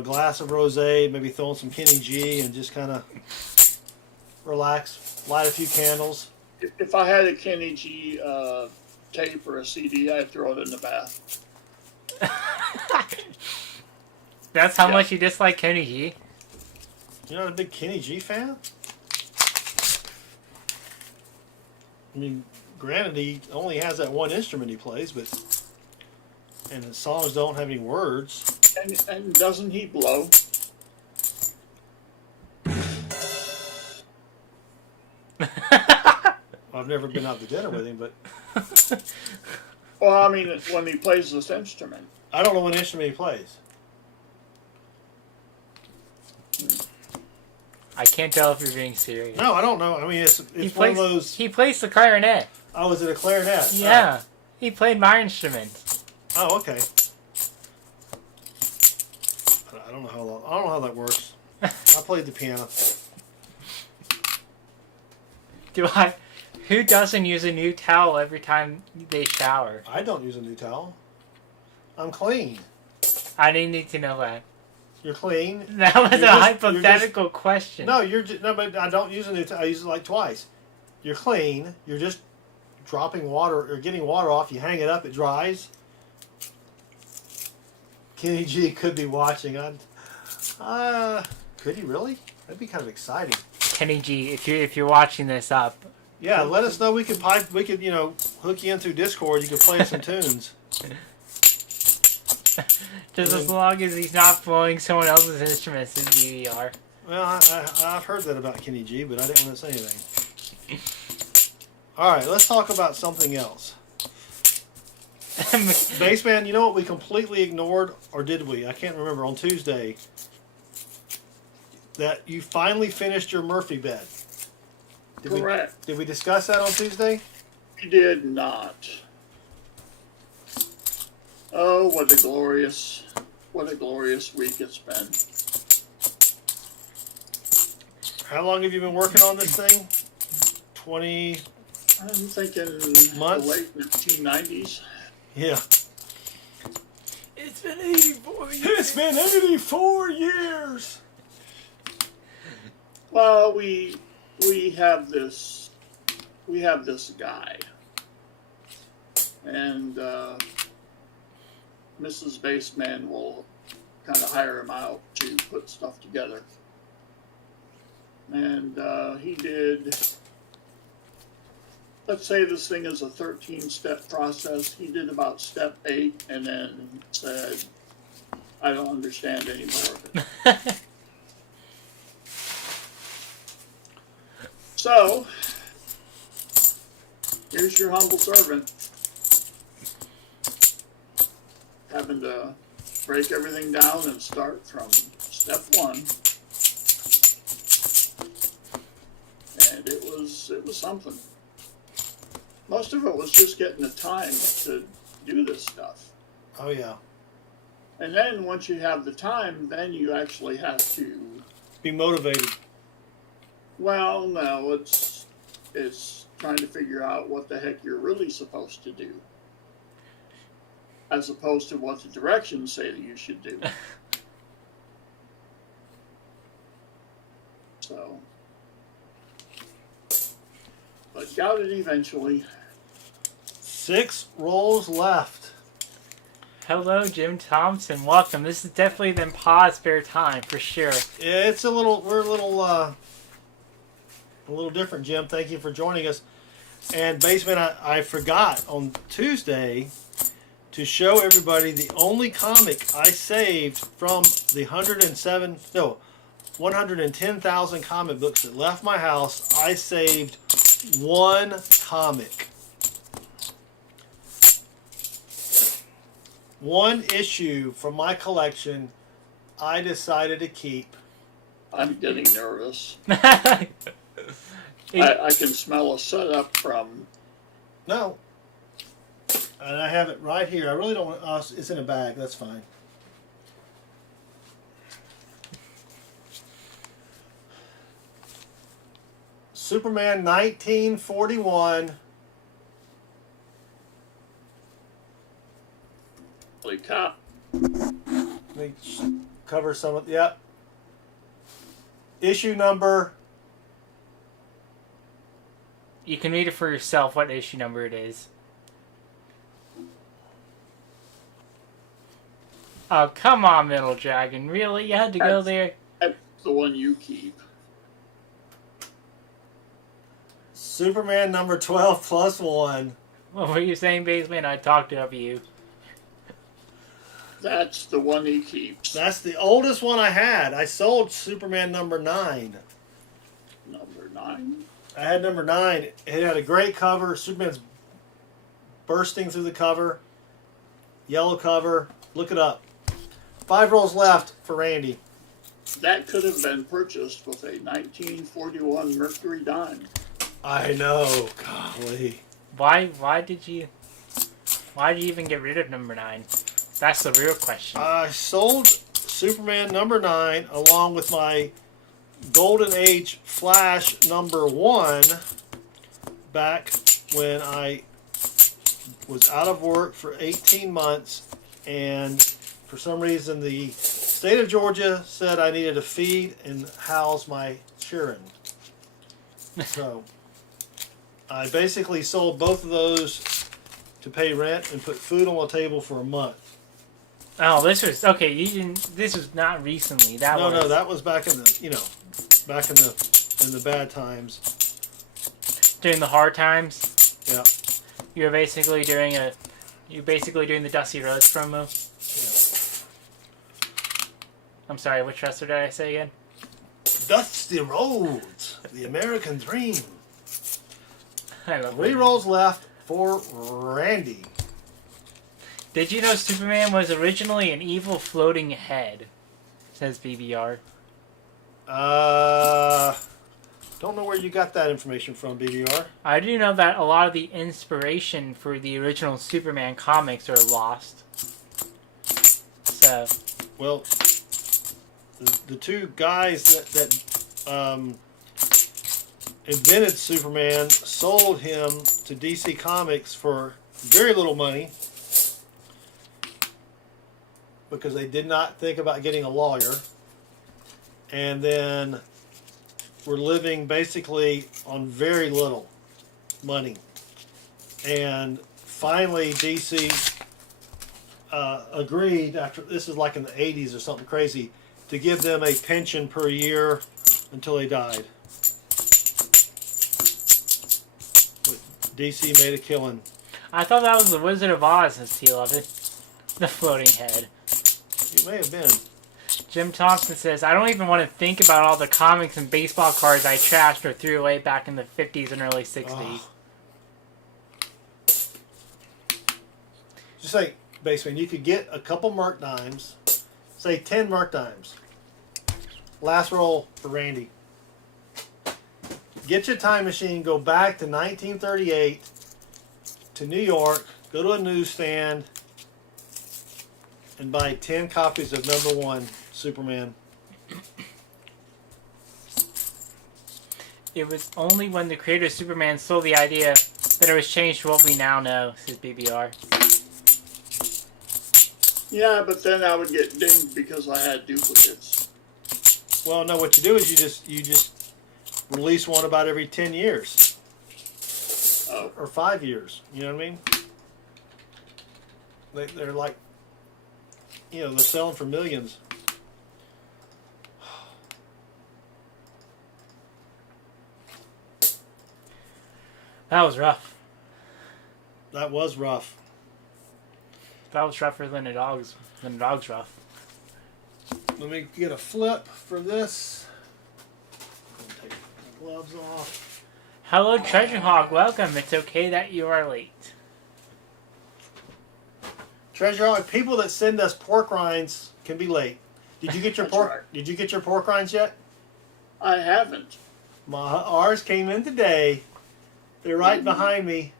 glass of rosé, maybe throwing some Kenny G and just kind of relax, light a few candles. If I had a Kenny G tape or a CD, I'd throw it in the bath. That's how much you dislike Kenny G? You're not a big Kenny G fan? I mean, granted, he only has that one instrument he plays, and his songs don't have any words. And doesn't he blow? I've never been out to dinner with him, but Well, I mean, when he plays this instrument. I don't know what instrument he plays. I can't tell if you're being serious. No, I don't know. I mean, it's one of those. He plays the clarinet. Oh, is it a clarinet? Yeah. He played my instrument. Oh, okay. I don't know how that works. I played the piano. Who doesn't use a new towel every time they shower? I don't use a new towel. I'm clean. I didn't need to know that. You're clean. That was a hypothetical question. No, but I don't use a new towel. I use it like twice. You're clean. You're just dropping water or getting water off. You hang it up, it dries. Kenny G could be watching. Could he really? That'd be kind of exciting. Kenny G, if you're watching this up. Yeah, let us know. We could hook you in through Discord. You could play some tunes. Just as long as he's not blowing someone else's instruments in DVR. Well, I've heard that about Kenny G, but I didn't want to say anything. All right, let's talk about something else. Bassman, you know what we completely ignored, or did we? I can't remember. On Tuesday, that you finally finished your Murphy bed. Correct. Did we discuss that on Tuesday? We did not. Oh, what a glorious week it's been. How long have you been working on this thing? 20 I'm thinking months? the late 1990s. Yeah. It's been 84 years. It's been 84 years. Well, we have this guy, and Mrs. Bassman will kind of hire him out to put stuff together, and he did. Let's say this thing is a 13-step process. He did about step 8 and then said, I don't understand any more of it. So, here's your humble servant having to break everything down and start from step 1. And it was something. Most of it was just getting the time to do this stuff. Oh, yeah. And then once you have the time, then you actually have to... Be motivated. Well, no, it's trying to figure out what the heck you're really supposed to do. As opposed to what the directions say that you should do. So... But got it eventually. 6 rolls left. Hello, Jim Thompson. Welcome. This is definitely them pause spare time for sure. Yeah, we're a little different, Jim. Thank you for joining us. And Bassman, I forgot on Tuesday to show everybody the only comic I saved from the 110,000 comic books that left my house. I saved one comic. one issue from my collection I decided to keep. I'm getting nervous. It- I can smell a setup from. No. And I have it right here. I really don't want it's in a bag. That's fine. Superman 1941. Holy cow. Let me cover some of. Yep. Issue number. You can read it for yourself what issue number it is. Oh, come on, Middle Dragon. Really? You had to go there? That's the one you keep. Superman number 12 plus 1. What were you saying, Baseman? I talked over you. That's the one he keeps. That's the oldest one I had. I sold Superman number 9. Number 9. I had number 9. It had a great cover. Superman's bursting through the cover. Yellow cover. Look it up. 5 rolls left for Randy. That could have been purchased with a 1941 Mercury dime. I know. Golly. Why did you even get rid of number 9? That's the real question. I sold Superman number 9 along with my Golden Age Flash number 1 back when I was out of work for 18 months, and for some reason the state of Georgia said I needed to feed and house my children. So I basically sold both of those to pay rent and put food on the table for a month. Oh, this was okay. You didn't. This was not recently. No, that was back in the back in the bad times. During the hard times. Yeah. You're basically doing the Dusty Rhodes promo. Yeah. I'm sorry, which wrestler did I say again? Dusty Rhodes, the American Dream. I love 3 it. rolls left for Randy. Did you know Superman was originally an evil floating head? Says BBR. Don't know where you got that information from, BBR. I do know that a lot of the inspiration for the original Superman comics are lost. So, Well, the two guys that invented Superman sold him to DC Comics for very little money because they did not think about getting a lawyer, and then were living basically on very little money. And finally DC agreed, after, this is like in the 80s or something crazy, to give them a pension per year until they died. But DC made a killing. I thought that was the Wizard of Oz, as he loved it. The floating head. It may have been. Jim Thompson says, I don't even want to think about all the comics and baseball cards I trashed or threw away back in the 50s and early 60s. Oh. Just like, Baseman, you could get a couple Merc dimes, say 10 Merc dimes. Last roll for Randy. Get your time machine, go back to 1938 to New York, go to a newsstand, and buy 10 copies of number 1 Superman. It was only when the creator of Superman sold the idea that it was changed to what we now know, says BBR. Yeah, but then I would get dinged because I had duplicates. Well, no, what you do is you just release one about every 10 years. Oh. Or 5 years. You know what I mean? They're like, they're selling for millions. That was rough. That was rough. That was rougher than the dog's rough. Let me get a flip for this. Take my gloves off. Hello, Treasure Hog. Welcome. It's okay that you are late. Treasure Hog, people that send us pork rinds can be late. Did you get your That's pork? right. Did you get your pork rinds yet? I haven't. Ours came in today. They're right behind me.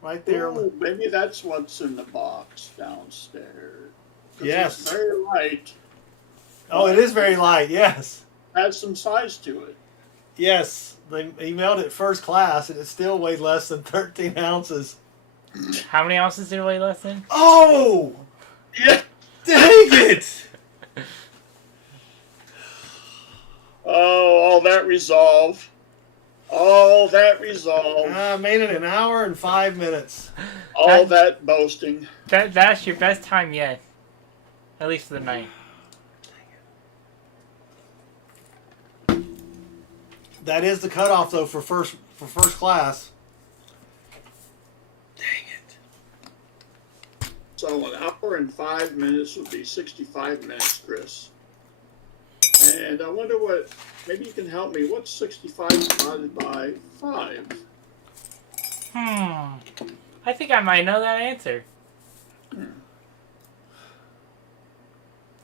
Right there. Ooh, maybe that's what's in the box downstairs. 'Cause Yes. It's very light. Oh, it is very light. Yes. Has some size to it. Yes. They emailed it first class, and it still weighed less than 13 ounces. How many ounces did it weigh less than? Oh! Yeah. Dang it! Oh, all that resolve. All that resolve. I made it an hour and 5 minutes. All that boasting. That's your best time yet. At least for the night. That is the cutoff, though, for first class. Dang it! So an hour and 5 minutes would be 65 minutes, Chris. And I wonder what, maybe you can help me. What's 65 divided by 5? I think I might know that answer.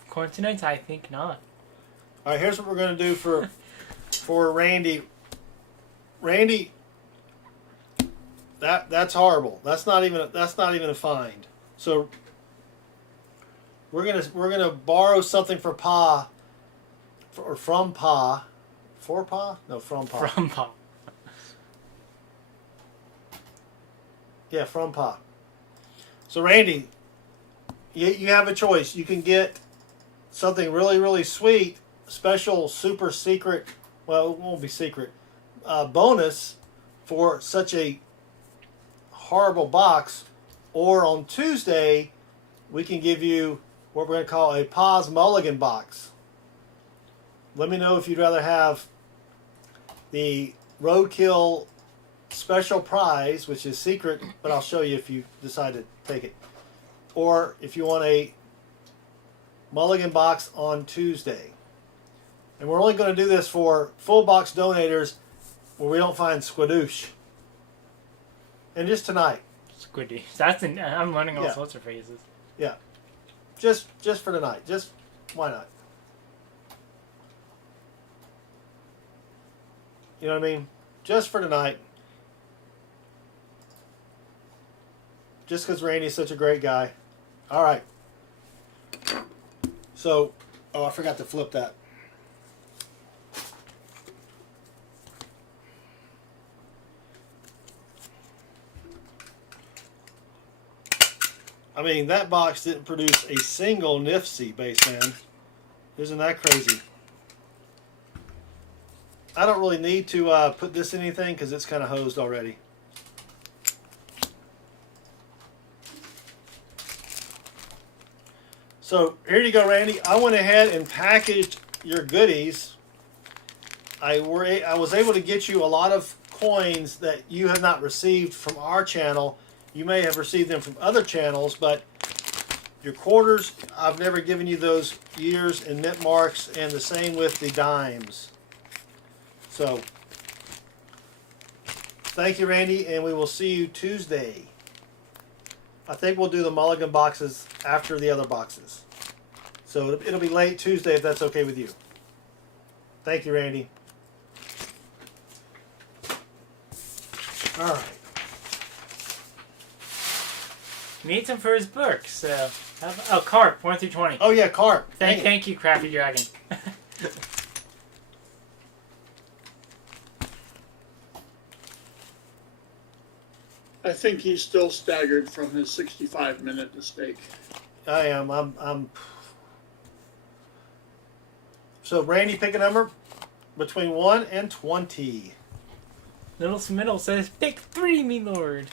Coincidence? I think not. All right, here's what we're gonna do for Randy. Randy, that's horrible. That's not even a find. So we're gonna borrow something for Pa, or from Pa, for Pa? No, from Pa. From Pop. Yeah, from Pa. So Randy, you have a choice. You can get something really, really sweet, special, super secret. Well, it won't be secret. Bonus for such a horrible box, or on Tuesday we can give you what we're going to call a Pa's Mulligan box. Let me know if you'd rather have the Roadkill special prize, which is secret, but I'll show you if you decide to take it, or if you want a Mulligan box on Tuesday. And we're only going to do this for full box donators where we don't find squadoosh. And just tonight. Squiddy. I'm learning all sorts of phrases. Yeah. Just for tonight. Just, why not? You know what I mean? Just for tonight. Just because Randy's such a great guy. All right. So, oh, I forgot to flip that. I mean, that box didn't produce a single NIFC baseman. Isn't that crazy? I don't really need to put this in anything because it's kind of hosed already. So here you go, Randy. I went ahead and packaged your goodies. I was able to get you a lot of coins that you have not received from our channel. You may have received them from other channels, but your quarters, I've never given you those years and mint marks, and the same with the dimes. So, thank you, Randy, and we will see you Tuesday. I think we'll do the Mulligan boxes after the other boxes. So it'll be late Tuesday if that's okay with you. Thank you, Randy. All right. Needs him for his book, so... Carp, 1 through 20. Oh, yeah, Carp. Thank you, Crafty Dragon. I think he's still staggered from his 65-minute mistake. I am. I'm. So, Randy, pick a number between 1 and 20. Little Smiddle says, pick 3, me lord.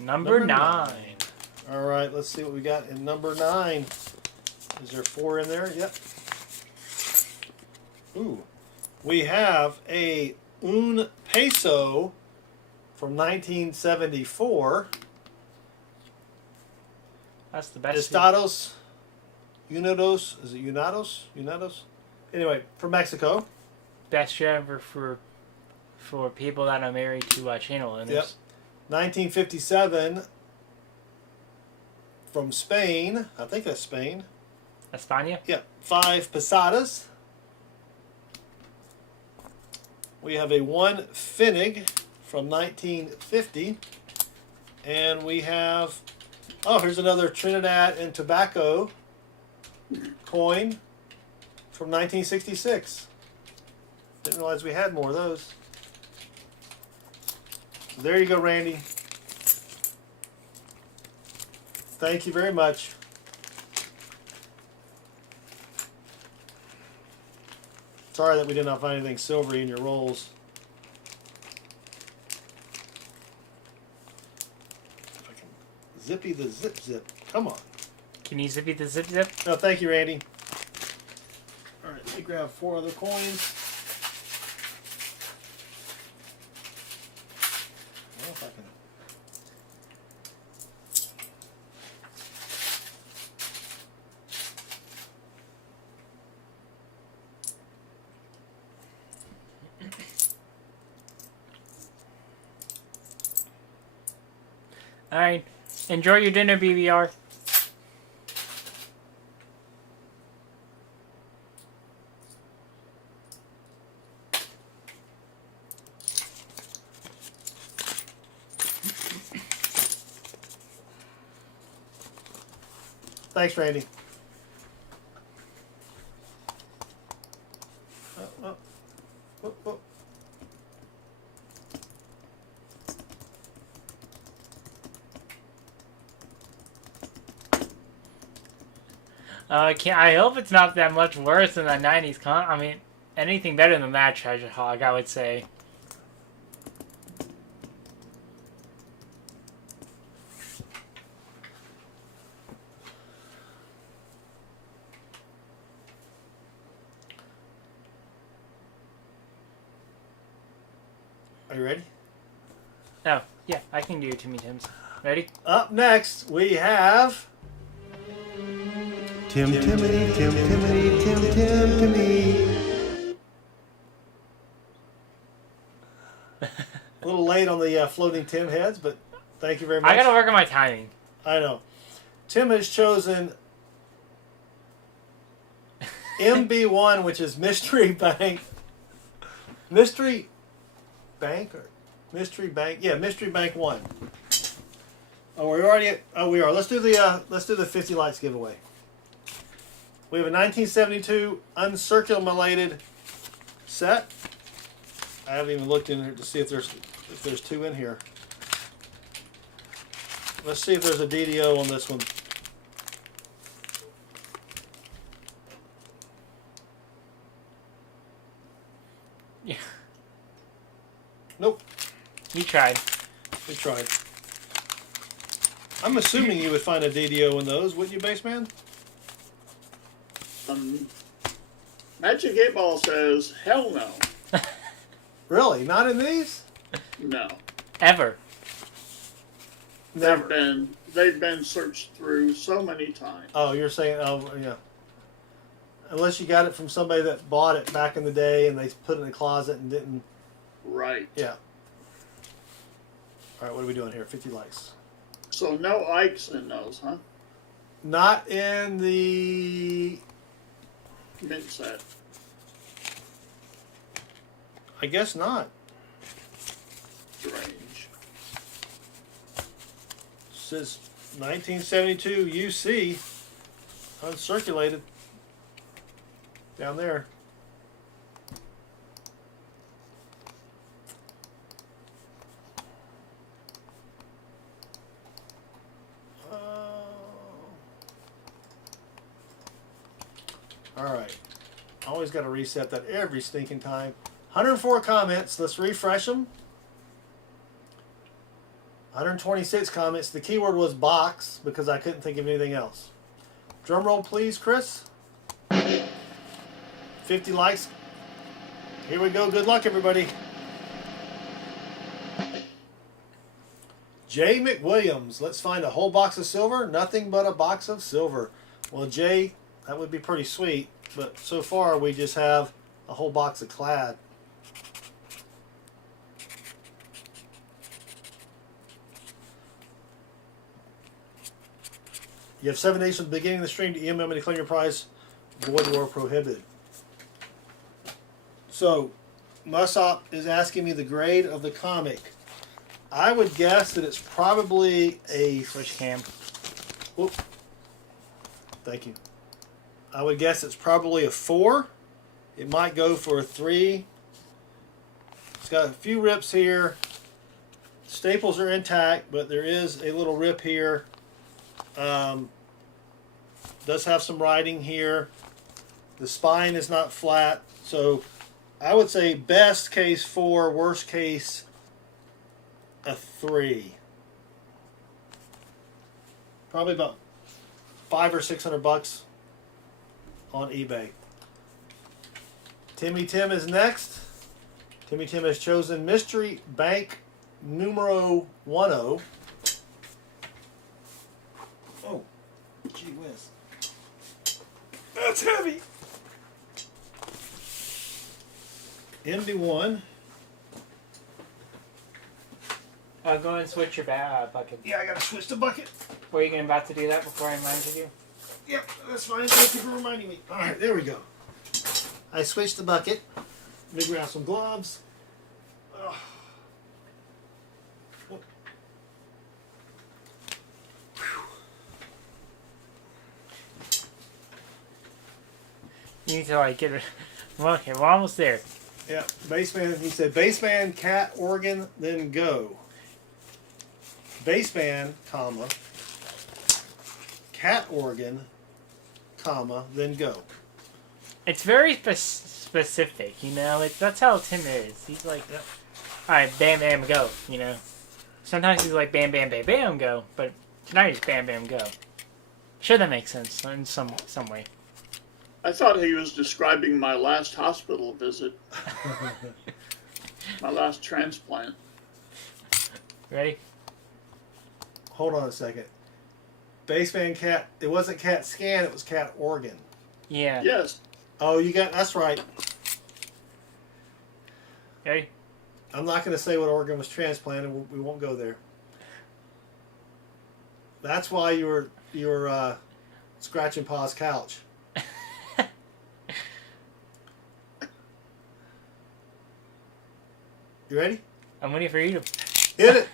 Number 9. All right, let's see what we got in number 9. Is there 4 in there? Yep. Ooh. We have a un peso from 1974. That's the best. Estados Unidos. Is it Unidos? Unidos? Anyway, from Mexico. Best year ever for for people that are married to channel owners. Yep. 1957 from Spain. I think that's Spain. España? Yep. 5 pesetas. We have a 1 Pfennig from 1950. And we have, oh, here's another Trinidad and Tobago coin from 1966. Didn't realize we had more of those. There you go, Randy. Thank you very much. Sorry that we did not find anything silvery in your rolls. If I can zippy the zip. Come on. Can you zippy the zip? No, thank you, Randy. All right, let me grab 4 other coins. Well, if I can. Alright. Enjoy your dinner, BBR. Thanks, Randy. Oh. I hope it's not that much worse than the 90s I mean, anything better than that Treasure Hog, I would say. Are you ready? Oh, yeah, I can do Timmy Tims. Ready? Up next, we have Tim Timony. A little late on the floating Tim heads, but thank you very much. I gotta work on my timing. I know. Tim has chosen MB1, which is Mystery Bank. Mystery Bank or Mystery Bank? Yeah, Mystery Bank 1. Oh, we're already at, oh, we are. Let's do the 50 lights giveaway. We have a 1972 uncirculated set. I haven't even looked in here to see if there's 2 in here. Let's see if there's a DDO on this one. Yeah. Nope. You tried. We tried. I'm assuming you would find a DDO in those, wouldn't you, Baseman? Magic 8 Ball says, hell no. Really? Not in these? No. Ever. Never. They've been searched through so many times. Oh, you're saying, oh, yeah. Unless you got it from somebody that bought it back in the day and they put it in the closet and didn't. Right. Yeah. All right, what are we doing here? 50 likes. So no Ikes in those, huh? Not in the Mint set. I guess not. Strange. It says 1972 UC uncirculated down there. All right. Always got to reset that every stinking time. 104 comments. Let's refresh them. 126 comments. The keyword was box because I couldn't think of anything else. Drum roll, please, Chris. 50 likes. Here we go. Good luck, everybody. Jay McWilliams. Let's find a whole box of silver. Nothing but a box of silver. Well, Jay, that would be pretty sweet. But so far, we just have a whole box of clad. You have 7 days from the beginning of the stream to email me to claim your prize. Void or prohibited. So, Musop is asking me the grade of the comic. I would guess that it's probably a... Switch cam. Whoop. Thank you. I would guess it's probably a 4. It might go for a 3. It's got a few rips here. Staples are intact, but there is a little rip here. Does have some writing here. The spine is not flat. So I would say best case 4, worst case a 3. Probably about $500 or $600 on eBay. Timmy Tim is next. Timmy Tim has chosen Mystery Bank numero 10. Oh, gee whiz. That's heavy. MD1. Go ahead and switch your bucket. Yeah, I gotta switch the bucket. Were you about to do that before I reminded you? Yep, that's fine. Thank you for reminding me. Alright, there we go. I switched the bucket. Let me grab some gloves. Oh. You need to like get it. Okay, we're almost there. Yeah, baseman. He said baseman, cat, organ, then go. Baseman, comma, cat organ, comma, then go. It's very specific, you know. That's how Tim is. He's like, Yep. all right, bam, bam, go. You know. Sometimes he's like, bam, bam, bam, bam, go. But tonight he's bam, bam, go. Sure, that makes sense in some way. I thought he was describing my last hospital visit. My last transplant. Ready? Hold on a second. Baseman, cat. It wasn't cat scan. It was cat organ. Yeah. Yes. Oh, you got. That's right. Ready? I'm not going to say what organ was transplanted. We won't go there. That's why you were scratching Pa's couch. You ready? I'm waiting for you to Hit it.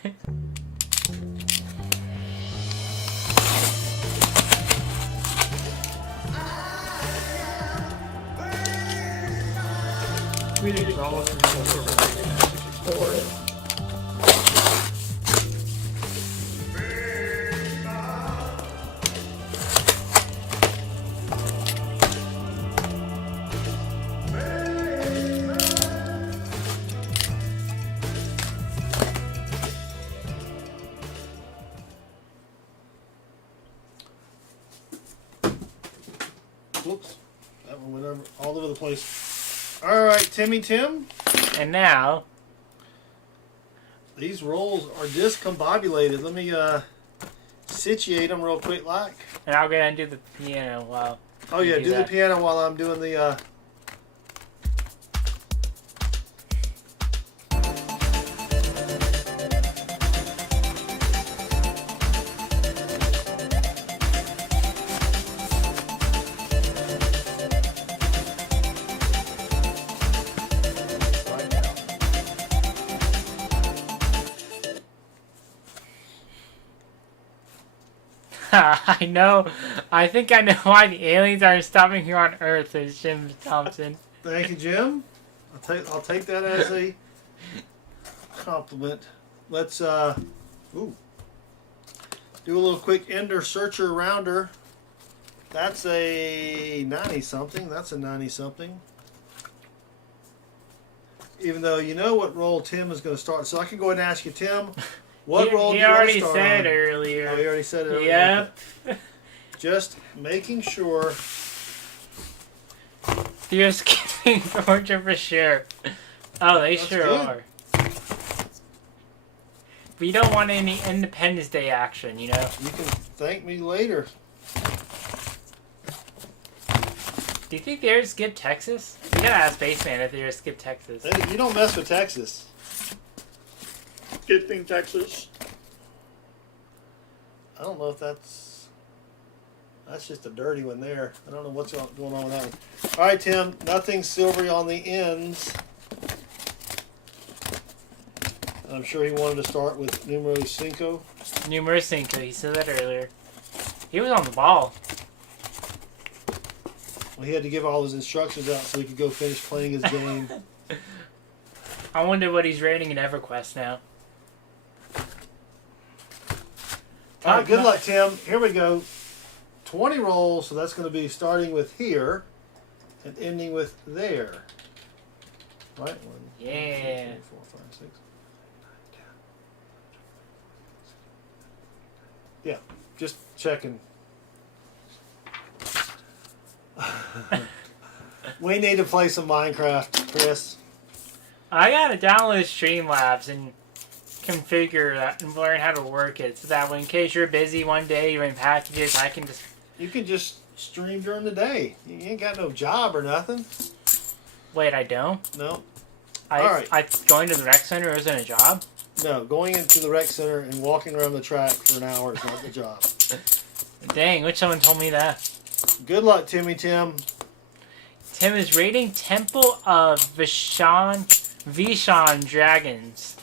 Whoops. That one went all over the place. All right, Timmy Tim. And now, These rolls are discombobulated. Let me situate them real quick like. and I'll go ahead and do the piano while. Oh you yeah, do the that. piano while I'm doing the I know. I think I know why the aliens are stopping here on Earth, says Jim Thompson. Thank you, Jim. I'll take that as a compliment. Let's do a little quick ender searcher rounder. That's a 90 something. That's a 90 something. Even though you know what roll Tim is going to start, so I can go ahead and ask you, Tim. What role do He you want to already start said on? earlier. Oh, he already said it earlier. Yep. Just making sure. You're skipping Georgia for sure. Oh, they That's sure good. are. But you don't want any Independence Day action, you know? You can thank me later. Do you think they ever skip Texas? You gotta ask Baseman if they ever skip Texas. Hey, you don't mess with Texas. Skipping Texas. I don't know if that's. That's just a dirty one there. I don't know what's going on with that one. All right, Tim. Nothing silvery on the ends. I'm sure he wanted to start with numero cinco. Numero cinco. He said that earlier. He was on the ball. Well, he had to give all his instructions out so he could go finish playing his game. I wonder what he's rating in EverQuest now. All right, good luck, Tim. Here we go. 20 rolls, so that's going to be starting with here and ending with there. Right? 1, Yeah. 2, 3, 4, 5, 6. Yeah, just checking. We need to play some Minecraft, Chris. I gotta download Streamlabs and configure that and learn how to work it so that way in case you're busy one day, you're in packages, I can just... You can just stream during the day. You ain't got no job or nothing. Wait, I don't? No. All right. Going to the rec center isn't a job? No, going into the rec center and walking around the track for an hour is not the job. Dang, wish someone told me that. Good luck, Tim. Tim is rating Temple of Vishan Dragons.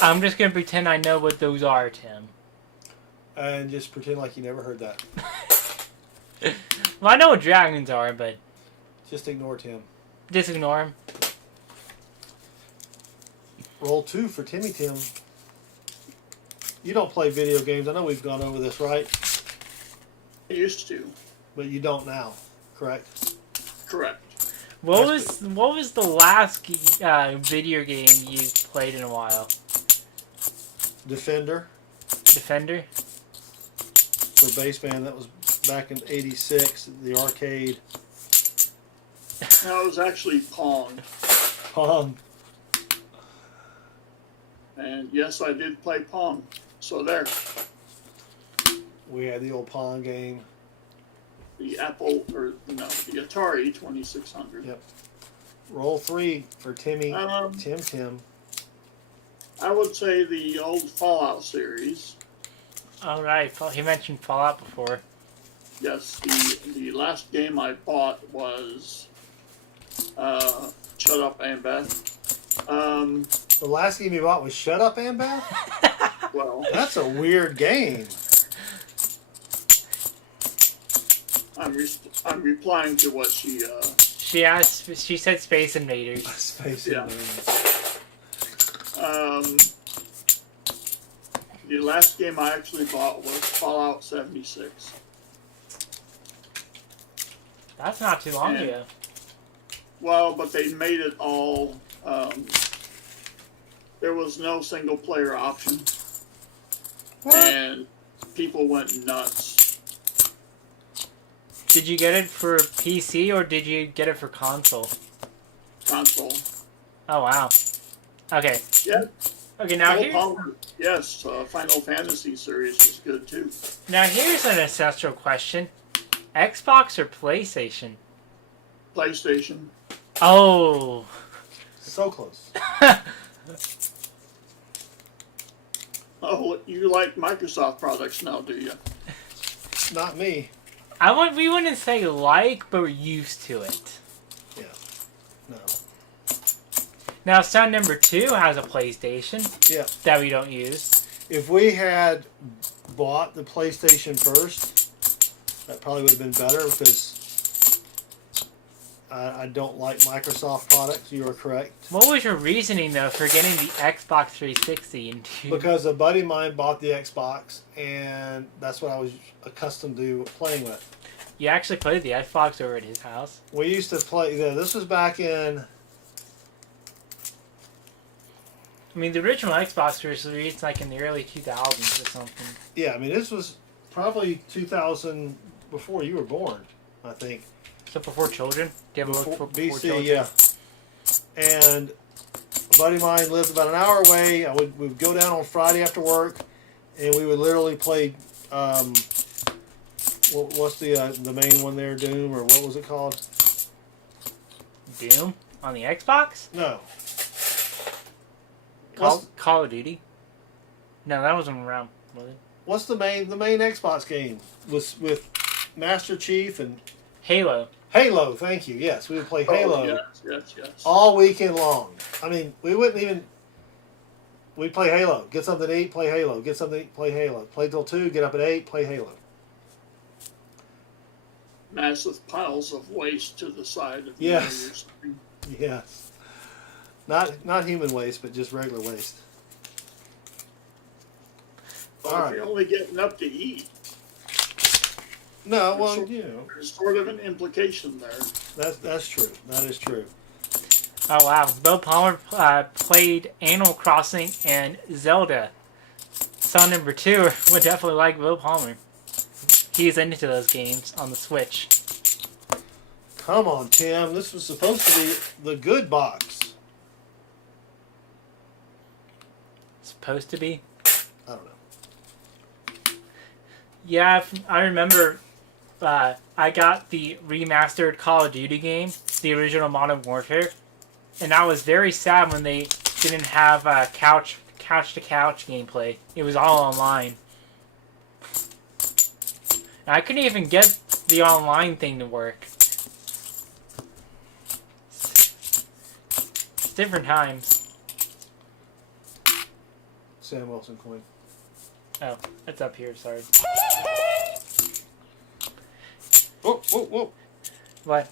I'm just gonna pretend I know what those are, Tim. And just pretend like you never heard that. Well, I know what dragons are, but... Just ignore Tim. Just ignore him. Roll 2 for Tim. You don't play video games. I know we've gone over this, right? I used to. But you don't now, correct? Correct. What was the last video game you played in a while? Defender. Defender? For Baseman, that was back in '86, the arcade. No, it was actually Pong. Pong. And yes, I did play Pong. So there. We had the old Pong game. The the Atari 2600. Yep. Roll 3 for Timmy. Tim. I would say the old Fallout series. All right, he mentioned Fallout before. Yes, the last game I bought was Shut Up Annabeth. The last game you bought was Shut Up Annabeth? Well, That's a weird game. I'm replying to what she. She said Space Invaders. Space Yeah. Invaders. The last game I actually bought was Fallout 76. That's not too long And- ago. Well, but they made it all. There was no single player option, What? and people went nuts. Did you get it for PC or did you get it for console? Console. Oh wow. Okay. Yeah. Okay, now Full here's power. Yes, Final Fantasy series was good too. an ancestral question. Xbox or PlayStation? PlayStation. Oh. So close. Oh, you like Microsoft products now, do you? Not me. We wouldn't say like, but we're used to it. Yeah. No. Now, son number 2 has a PlayStation Yeah. that we don't use. If we had bought the PlayStation first, that probably would have been better because I don't like Microsoft products. You are correct. What was your reasoning, though, for getting the Xbox 360 into... Because a buddy of mine bought the Xbox, and that's what I was accustomed to playing with. You actually played the Xbox over at his house? We used to play. This was back in. I mean, the original Xbox was released like in the early 2000s or something. Yeah, I mean, this was probably 2000 before you were born, I think. So before children? Do you have a look for before BC, children? yeah. And a buddy of mine lived about an hour away. We would go down on Friday after work, and we would literally play. What's the main one there? Doom, or what was it called? Doom? On the Xbox? No. Call of Duty? No, that wasn't around, was it? What's the main Xbox game with Master Chief and Halo. Halo? Thank you. Yes, we would play Halo Yes. all weekend long. I mean, we wouldn't even. We'd play Halo. Get something to eat, play Halo. Get something to eat, play Halo. Play till 2, get up at 8, play Halo. Massive piles of waste to the side of Yes. your screen. Yes. Not human waste, but just regular waste. Well, All if right. you're only getting up to eat, No, well, you know, there's sort of an implication there. that's true. That is true. Oh wow, Bill Palmer played Animal Crossing and Zelda. Son number 2 would definitely like Bill Palmer. He's into those games on the Switch. Come on, Tim. This was supposed to be the good box. Supposed to be. I don't know. Yeah, I remember. I got the remastered Call of Duty game, the original Modern Warfare, and I was very sad when they didn't have couch to couch gameplay. It was all online. And I couldn't even get the online thing to work. It's different times. Sam Wilson coin. Oh, it's up here, sorry. Whoa. What?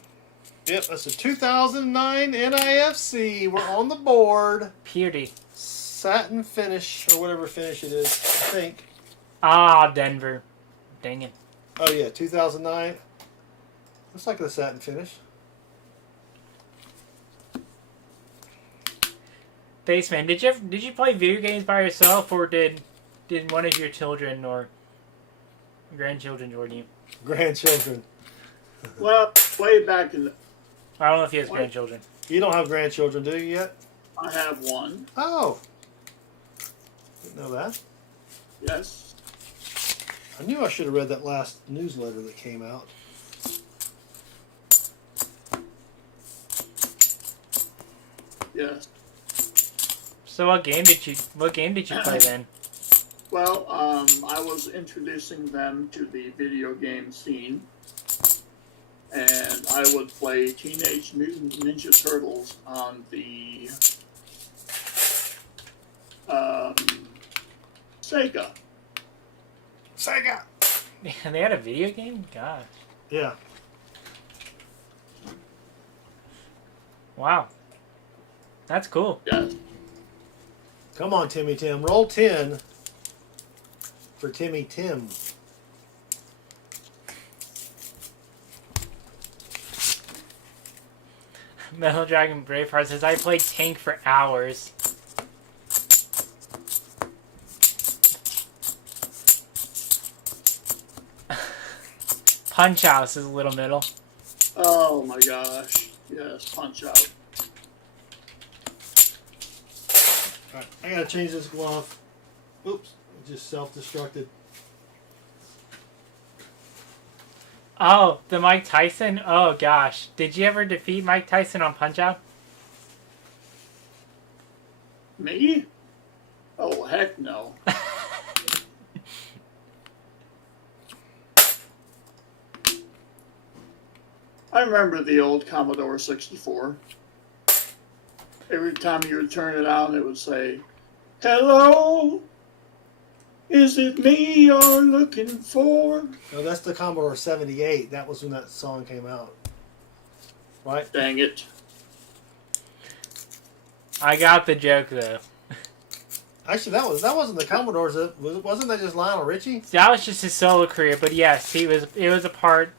Yep, that's a 2009 NIFC. We're on the board. Beauty. Satin finish, or whatever finish it is, I think. Ah, Denver. Dang it. Oh, yeah, 2009. Looks like a satin finish. Baseman, did you play video games by yourself, or did one of your children or grandchildren join you? Grandchildren. Well, way back in the, I don't know if he has What? grandchildren. You don't have grandchildren, do you yet? I have one. Oh. Didn't know that. Yes. I knew I should have read that last newsletter that came out. Yes. So what game did you play then? Well, I was introducing them to the video game scene, and I would play Teenage Mutant Ninja Turtles on the Sega. Sega! They had a video game? Gosh. Yeah. Wow. That's cool. Yes. Come on, Timmy Tim. Roll 10 for Timmy Tim. Metal Dragon Braveheart says, I played Tank for hours. Punch Out is a little middle. Oh my gosh. Yes, Punch Out. Alright, I gotta change this glove. Oops, it just self-destructed. Oh, the Mike Tyson? Oh gosh. Did you ever defeat Mike Tyson on Punch Out? Me? Oh, heck no. I remember the old Commodore 64. Every time you would turn it on, it would say, "Hello? Is it me you're looking for?" No, that's the Commodore 78. That was when that song came out. Right? Dang it. I got the joke though. Actually, that wasn't the Commodore's. Wasn't that just Lionel Richie? That was just his solo career, but yes, it was a part.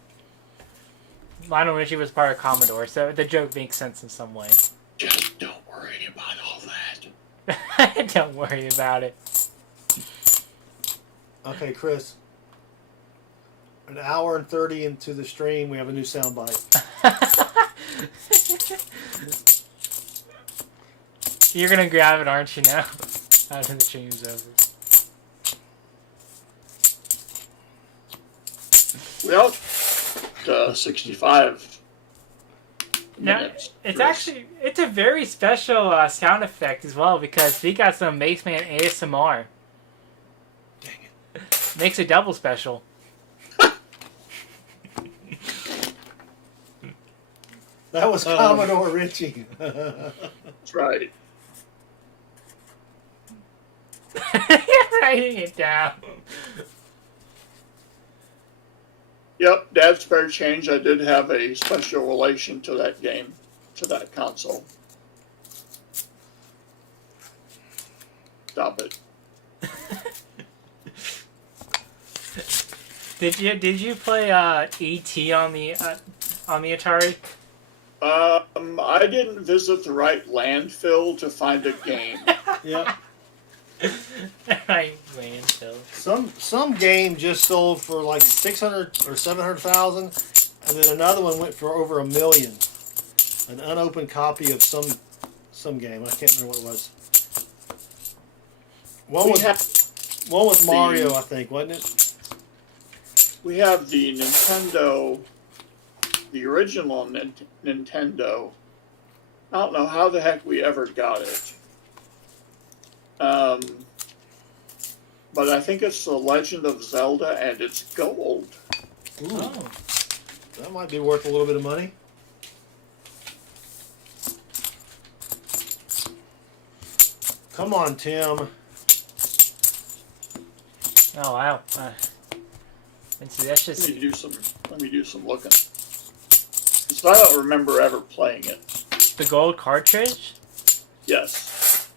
Lionel Richie was part of Commodore, so the joke makes sense in some way. Just don't worry about all that. Don't worry about it. Okay, Chris. An hour and 30 into the stream, we have a new soundbite. You're gonna grab it, aren't you, now? After the stream's over. Well, 65 Now, minutes. it's Chris. actually, it's a very special sound effect as well, because we got some Bassman ASMR. Dang it. Makes a double special. That was Commodore Richie. That's right. Writing it down. Yep, Dad's Spare Change, I did have a special relation to that game, to that console. Stop it. Did you play E.T. on the Atari? I didn't visit the right landfill to find a game. Yep. Right, landfill. Some game just sold for like 600 or 700,000, and then another one went for over $1 million. An unopened copy of some game. I can't remember what it was. One was Mario, I think, wasn't it? We have the Nintendo, the original Nintendo. I don't know how the heck we ever got it. But I think it's The Legend of Zelda, and it's gold. Ooh, Oh. that might be worth a little bit of money. Come on, Tim. Oh wow. Let's see, that's just Let me do some looking. Because I don't remember ever playing it. the gold cartridge. Yes.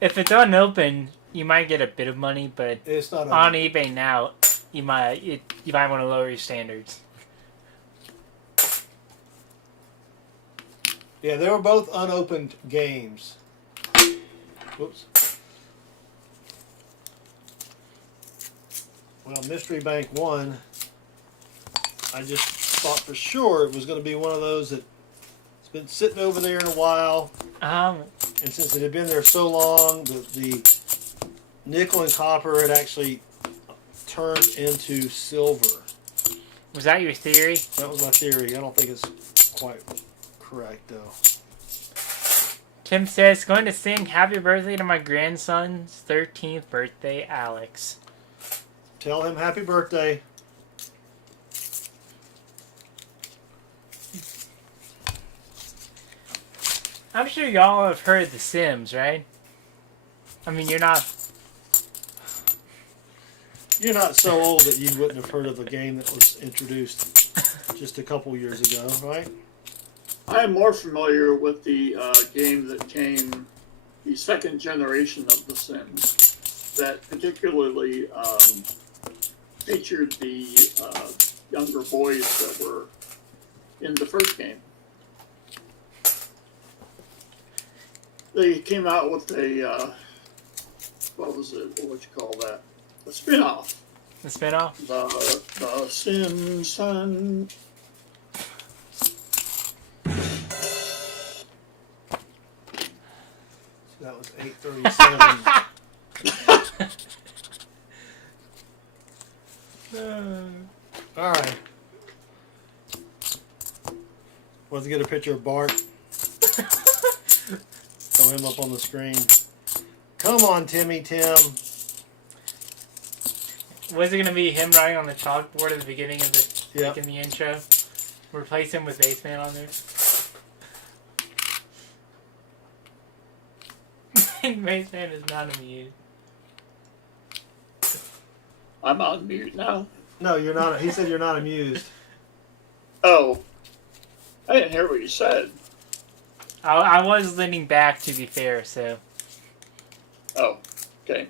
If it's unopened, you might get a bit of money, but It's not on eBay now, you might want to lower your standards. Yeah, they were both unopened games. Whoops. Well, Mystery Bank 1, I just thought for sure it was going to be one of those that it's been sitting over there in a while, and since it had been there so long, the nickel and copper had actually turned into silver. Was that your theory? That was my theory. I don't think it's quite correct, though. Tim says, going to sing happy birthday to my grandson's 13th birthday, Alex. Tell him happy birthday. I'm sure y'all have heard The Sims, right? I mean, you're not so old that you wouldn't have heard of a game that was introduced just a couple years ago, right? I am more familiar with the game that came, the second generation of The Sims, that particularly featured the younger boys that were in the first game. They came out with a, what was it, what would you call that? A spin-off. the spinoff. The Simpson. That was 8:37. All right. Let's get a picture of Bart. Throw him up on the screen. Come on, Tim. Was it going to be him writing on the chalkboard at the beginning of the, Yep. like in the intro? Replace him with Baseman on there? Baseman is not amused. I'm on mute now. No, you're not. He said you're not amused. Oh, I didn't hear what you said. I was leaning back, to be fair, so... Oh, okay.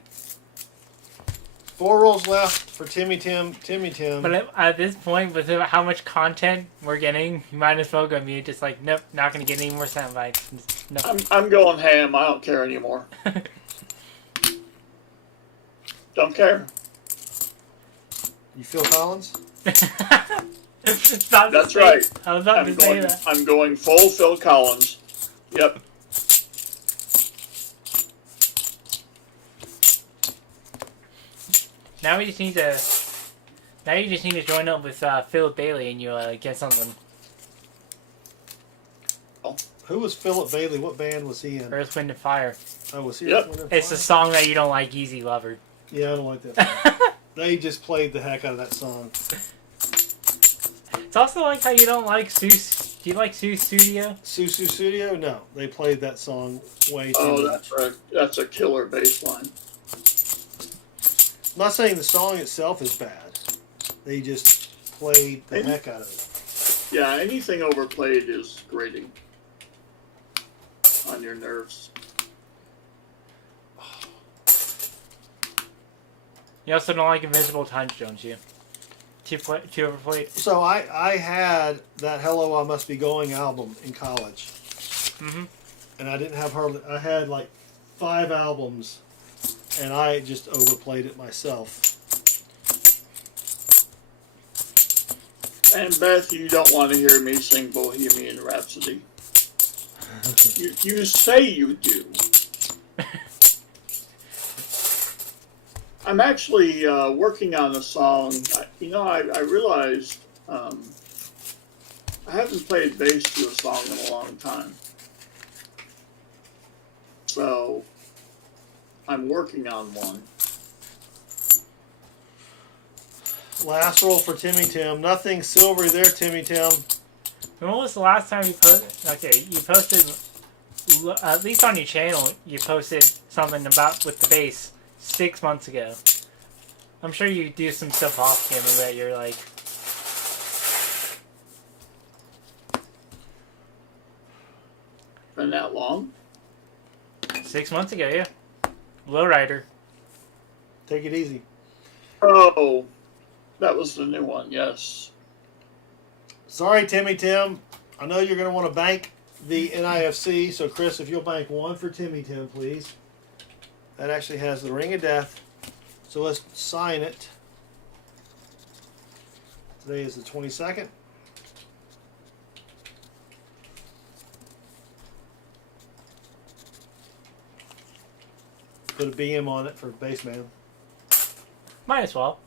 4 rolls left for Timmy Tim. But at this point, with how much content we're getting, you might as well go mute. Just like, nope, not going to get any more sound bites. Nope. I'm going ham. I don't care anymore. Don't care. You Phil Collins? That's right. I was about to say that. I'm going full Phil Collins. Yep. Now we just need to... Now you just need to join up with Philip Bailey and you'll get something. Who was Philip Bailey? What band was he in? Earth, Wind, and Fire. Oh, was he? Yep. Earth, Wind and It's the Fire? song that you don't like, Easy Lover. Yeah, I don't like that. They just played the heck out of that song. It's also like how you don't like Seuss. Do you like Seuss Studio? Susu Studio? No, they played that song way too Oh, much. that's a killer bass line. I'm not saying the song itself is bad. They just played the heck out of it. Yeah, anything overplayed is grating on your nerves. You also don't like Invisible Touch, don't you? Too overplayed? So I had that Hello I Must Be Going album in college. Mm-hmm. And I didn't have hardly, I had like 5 albums, and I just overplayed it myself. And Beth, you don't want to hear me sing Bohemian Rhapsody. You say you do. I'm actually working on a song. I realized I haven't played bass to a song in a long time. So I'm working on one. Last roll for Timmy Tim. Nothing silvery there, Timmy Tim. When was the last time you posted? Okay, you posted, at least on your channel, you posted something about with the bass 6 months ago. I'm sure you do some stuff off camera that you're like, Been that long? 6 months ago, yeah. Lowrider. Take it easy. Oh, that was the new one, yes. Sorry, Timmy Tim. I know you're going to want to bank the NIFC, so Chris, if you'll bank 1 for Timmy Tim, please. That actually has the ring of death. So let's sign it. Today is the 22nd. Put a BM on it for bassman. Might as well.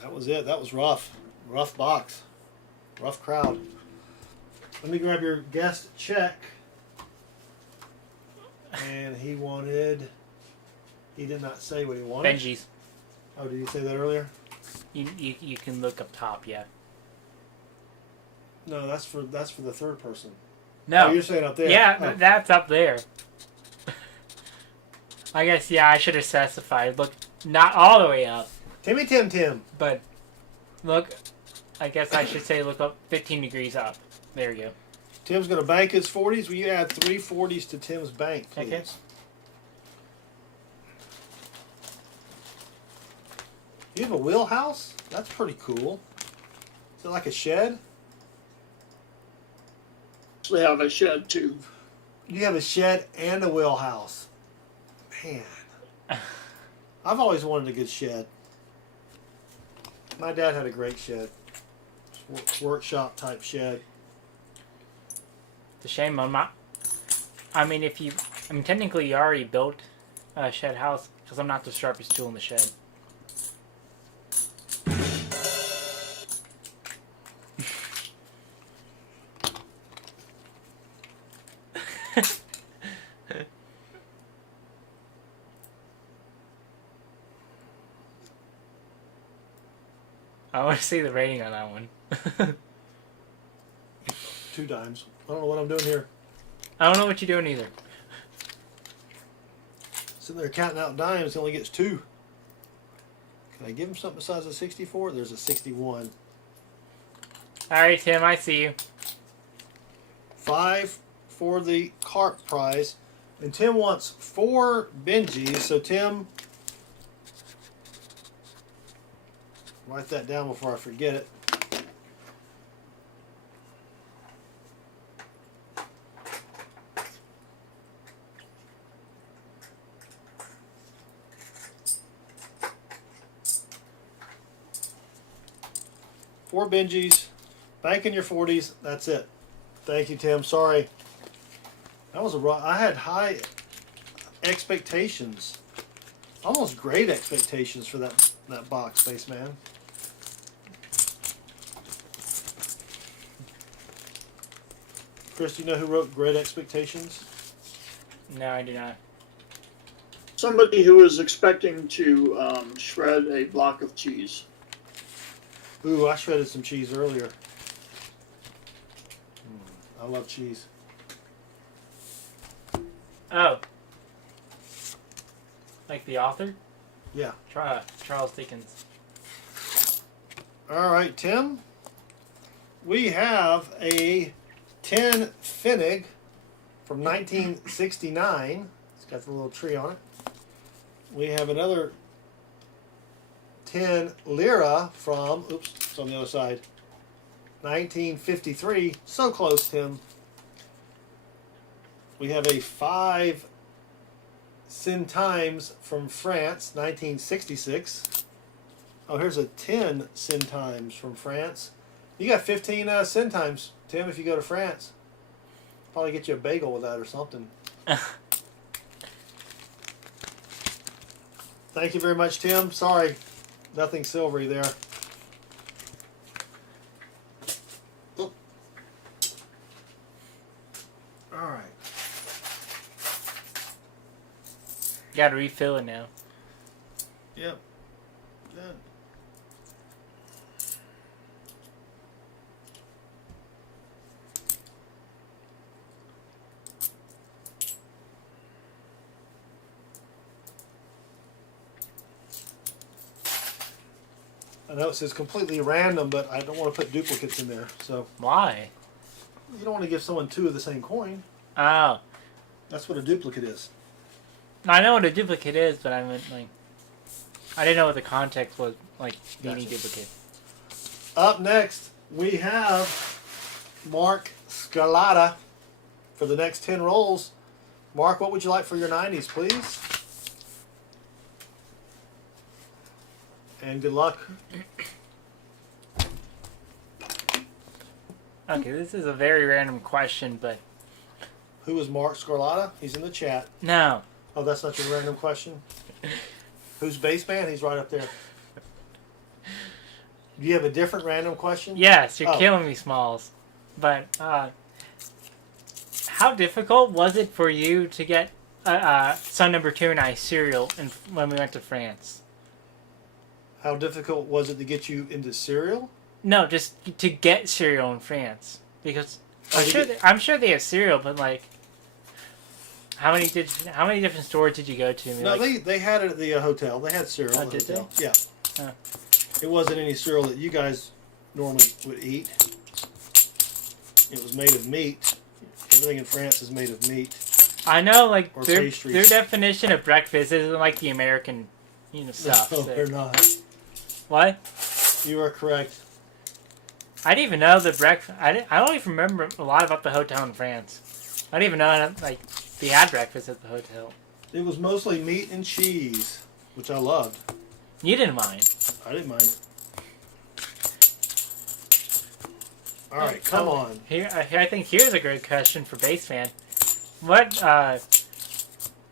That was it. That was rough. Rough box. Rough crowd. Let me grab your guest check. And he did not say what he wanted. Benji's. Oh, did you say that earlier? You can look up top, yeah. No, that's for the third person. No. Oh, you're saying up there. Yeah, Oh. that's up there. I guess, yeah, I should have specified. Look, not all the way up, Timmy Tim Tim. but look, I guess I should say look up 15 degrees up. There you go. Tim's going to bank his 40s. Will you add 3 40s to Tim's bank, please? Okay. You have a wheelhouse? That's pretty cool. Is it like a shed? We have a shed too. You have a shed and a wheelhouse. Man. I've always wanted a good shed. My dad had a great shed. Workshop type shed. It's a shame I'm not. I mean, technically you already built a shed house because I'm not the sharpest tool in the shed. I want to see the rating on that one. 2 dimes. I don't know what I'm doing here. I don't know what you're doing either. Sitting there counting out dimes, he only gets 2. Can I give him something besides a 64? There's a 61. Alright, Tim, I see you. 5 for the cart prize. And Tim wants 4 Benjis. So Tim, write that down before I forget it. Four Benjis, banking your 40s. That's it. Thank you, Tim. Sorry. That was a rough. I had high expectations, almost great expectations for that box, Spaceman. Chris, do you know who wrote Great Expectations? No, I do not. Somebody who is expecting to shred a block of cheese. Ooh, I shredded some cheese earlier. I love cheese. Oh. Like the author? Yeah. Charles Dickens. All right, Tim. We have a tin Finnig from 1969. It's got the little tree on it. We have another tin Lira from, oops, it's on the other side, 1953. So close, Tim. We have a 5 centimes from France, 1966. Oh, here's a 10 centimes from France. You got 15 centimes, Tim, if you go to France. Probably get you a bagel with that or something. Thank you very much, Tim. Sorry, nothing silvery there. Oh. All right. Gotta refill it now. Yep. Done. I know it says completely random, but I don't want to put duplicates in there. So Why? you don't want to give someone 2 of the same coin. Oh. That's what a duplicate is. I know what a duplicate is, but I meant, like... I didn't know what the context was, like, meaning Gotcha. duplicate. Up next, we have Mark Scalata for the next 10 rolls. Mark, what would you like for your 90s, please? And good luck. Okay, this is a very random question, but... Who is Mark Scarlata? He's in the chat. No. Oh, that's not your random question? Who's baseman? He's right up there. Do you have a different random question? Yes, you're Oh. killing me, Smalls. But, how difficult was it for you to get Son Number 2 and I cereal when we went to France? How difficult was it to get you into cereal? No, just to get cereal in France. Because Oh, I'm sure they have cereal, but, like... How many different stores did you go to? No, like, they had it at the hotel. They had cereal Oh, at the did they? hotel. Yeah. Oh. It wasn't any cereal that you guys normally would eat. It was made of meat. Everything in France is made of meat. I know, like, Or their pastries. definition of breakfast isn't like the American, stuff. No, so- they're not. What? You are correct. I didn't even know the breakfast. I don't even remember a lot about the hotel in France. I didn't even know, like, they had breakfast at the hotel. It was mostly meat and cheese, which I loved. You didn't mind. I didn't mind it. All right, come on. Here, I think here's a great question for Base Fan. What,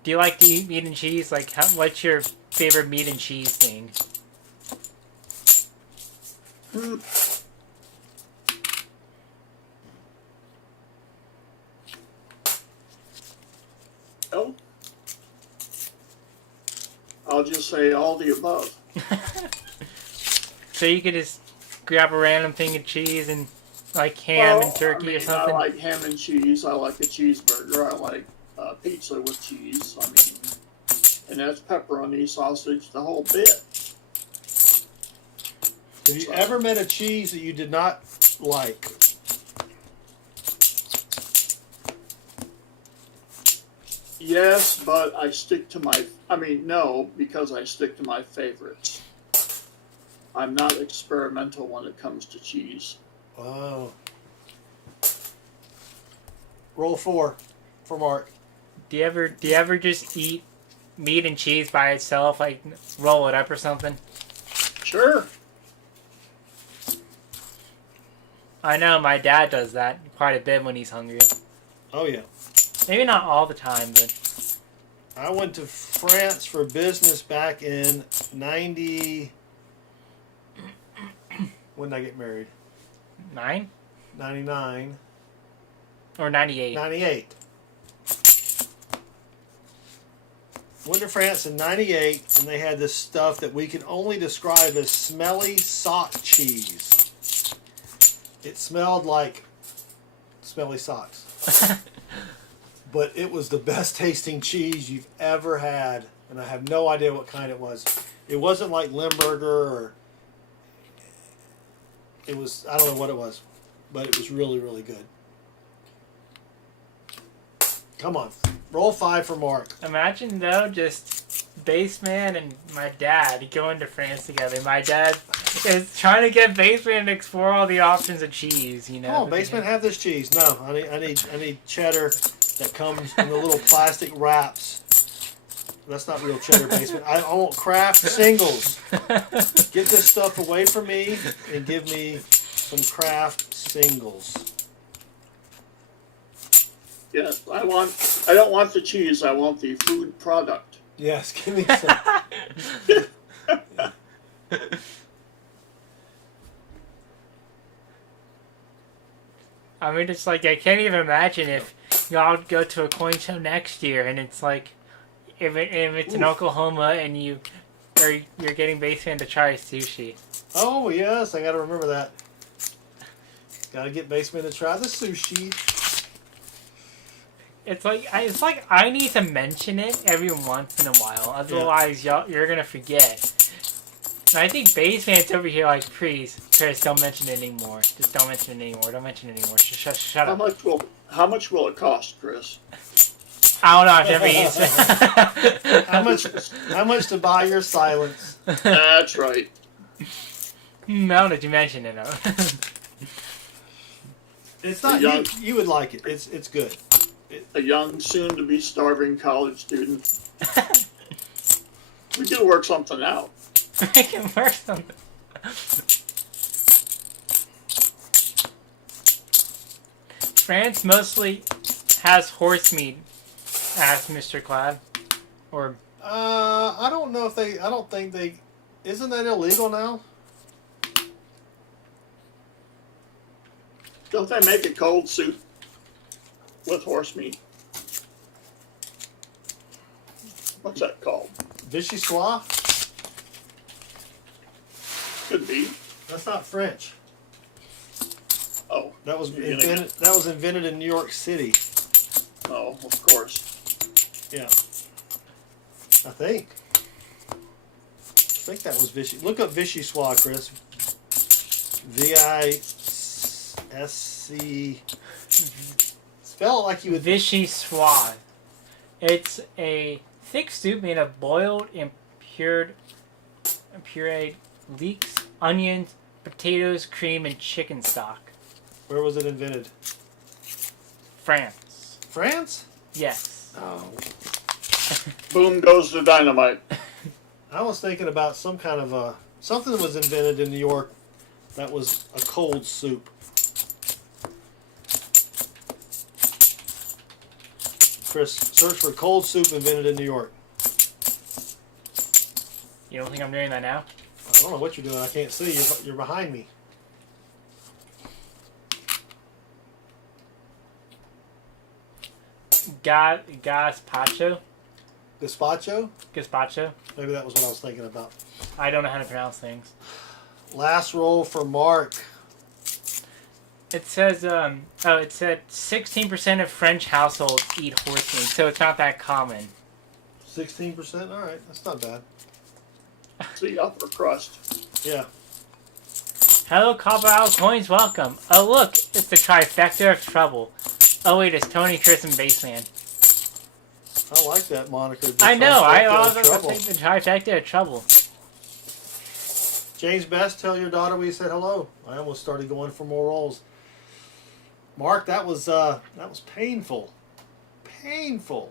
do you like to eat meat and cheese? Like, what's your favorite meat and cheese thing? Oh, I'll just say all the above. So you could just grab a random thing of cheese and like ham and turkey or something? I like ham and cheese. I like a cheeseburger. I like pizza with cheese. I mean, and that's pepperoni, sausage, the whole bit. Have you ever met a cheese that you did not like? Yes, but I stick to my... no, because I stick to my favorites. I'm not experimental when it comes to cheese. Oh. Roll 4 for Mark. Do you ever just eat meat and cheese by itself, like roll it up or something? Sure. I know my dad does that quite a bit when he's hungry. Oh, yeah. Maybe not all the time, but I went to France for business back in 90... When did I get married? 9 99. or 98. 98. Went to France in '98, and they had this stuff that we can only describe as smelly sock cheese. It smelled like smelly socks. But it was the best tasting cheese you've ever had, and I have no idea what kind it was. It wasn't like Limburger, or it was, I don't know what it was, but it was really, really good. Come on, roll 5 for Mark. Imagine though, just Baseman and my dad going to France together. My dad is trying to get Baseman to explore all the options of cheese. You know. Come on, Baseman, have this cheese. No, I need cheddar that comes in the little plastic wraps. That's not real cheddar, Baseman. I want Kraft singles. Get this stuff away from me and give me some Kraft singles. Yes, I don't want the cheese. I want the food product. Yes, give me some. I mean, it's like I can't even imagine if y'all go to a coin show next year and it's like if it's in Oklahoma and you're getting Baseman to try sushi. Oh yes, I got to remember that. Got to get Baseman to try the sushi. It's like I need to mention it every once in a while, otherwise you're gonna forget. And I think Baseman's over here like, please, Chris, don't mention it anymore. Just don't mention it anymore. Don't mention it anymore. Shut up. How much will it cost, Chris? I don't know. I've never used it. How much to buy your silence? That's right. No, did you mention it? It's not you would like it. It's good. A young, soon-to-be starving college student. We can work something out. We can work something. France mostly has horse meat, asked Mr. Clad. Or I don't know if they. I don't think they. Isn't that illegal now? Don't they make a cold soup with horse meat? What's that called? Vichyssoise? Could be. That's not French. Oh. That was invented in New York City. Oh, of course. Yeah. I think that was Vichy. Look up Vichyssoise, Chris. V-I-S-C. Spell it like you would. Vichyssoise. It's a thick soup made of boiled and pureed leeks, onions, potatoes, cream, and chicken stock. Where was it invented? France. France? Yes. Oh. Boom goes the dynamite. I was thinking about some kind of something that was invented in New York that was a cold soup. Chris, search for cold soup invented in New York. You don't think I'm doing that now? I don't know what you're doing. I can't see. You're behind me. Gazpacho? Gazpacho? Maybe that was what I was thinking about. I don't know how to pronounce things. Last roll for Mark. It says, it said 16% of French households eat horse meat, so it's not that common. 16%? All right, that's not bad. It's the upper crust. Yeah. Hello, Copper Owl Coins, welcome. Oh, look, it's the trifecta of trouble. Oh, wait, it's Tony, Chris, and Baseman. I like that moniker. I know, I always always think the trifecta of trouble. James Best, tell your daughter we said hello. I almost started going for more rolls. Mark, that was painful. Painful.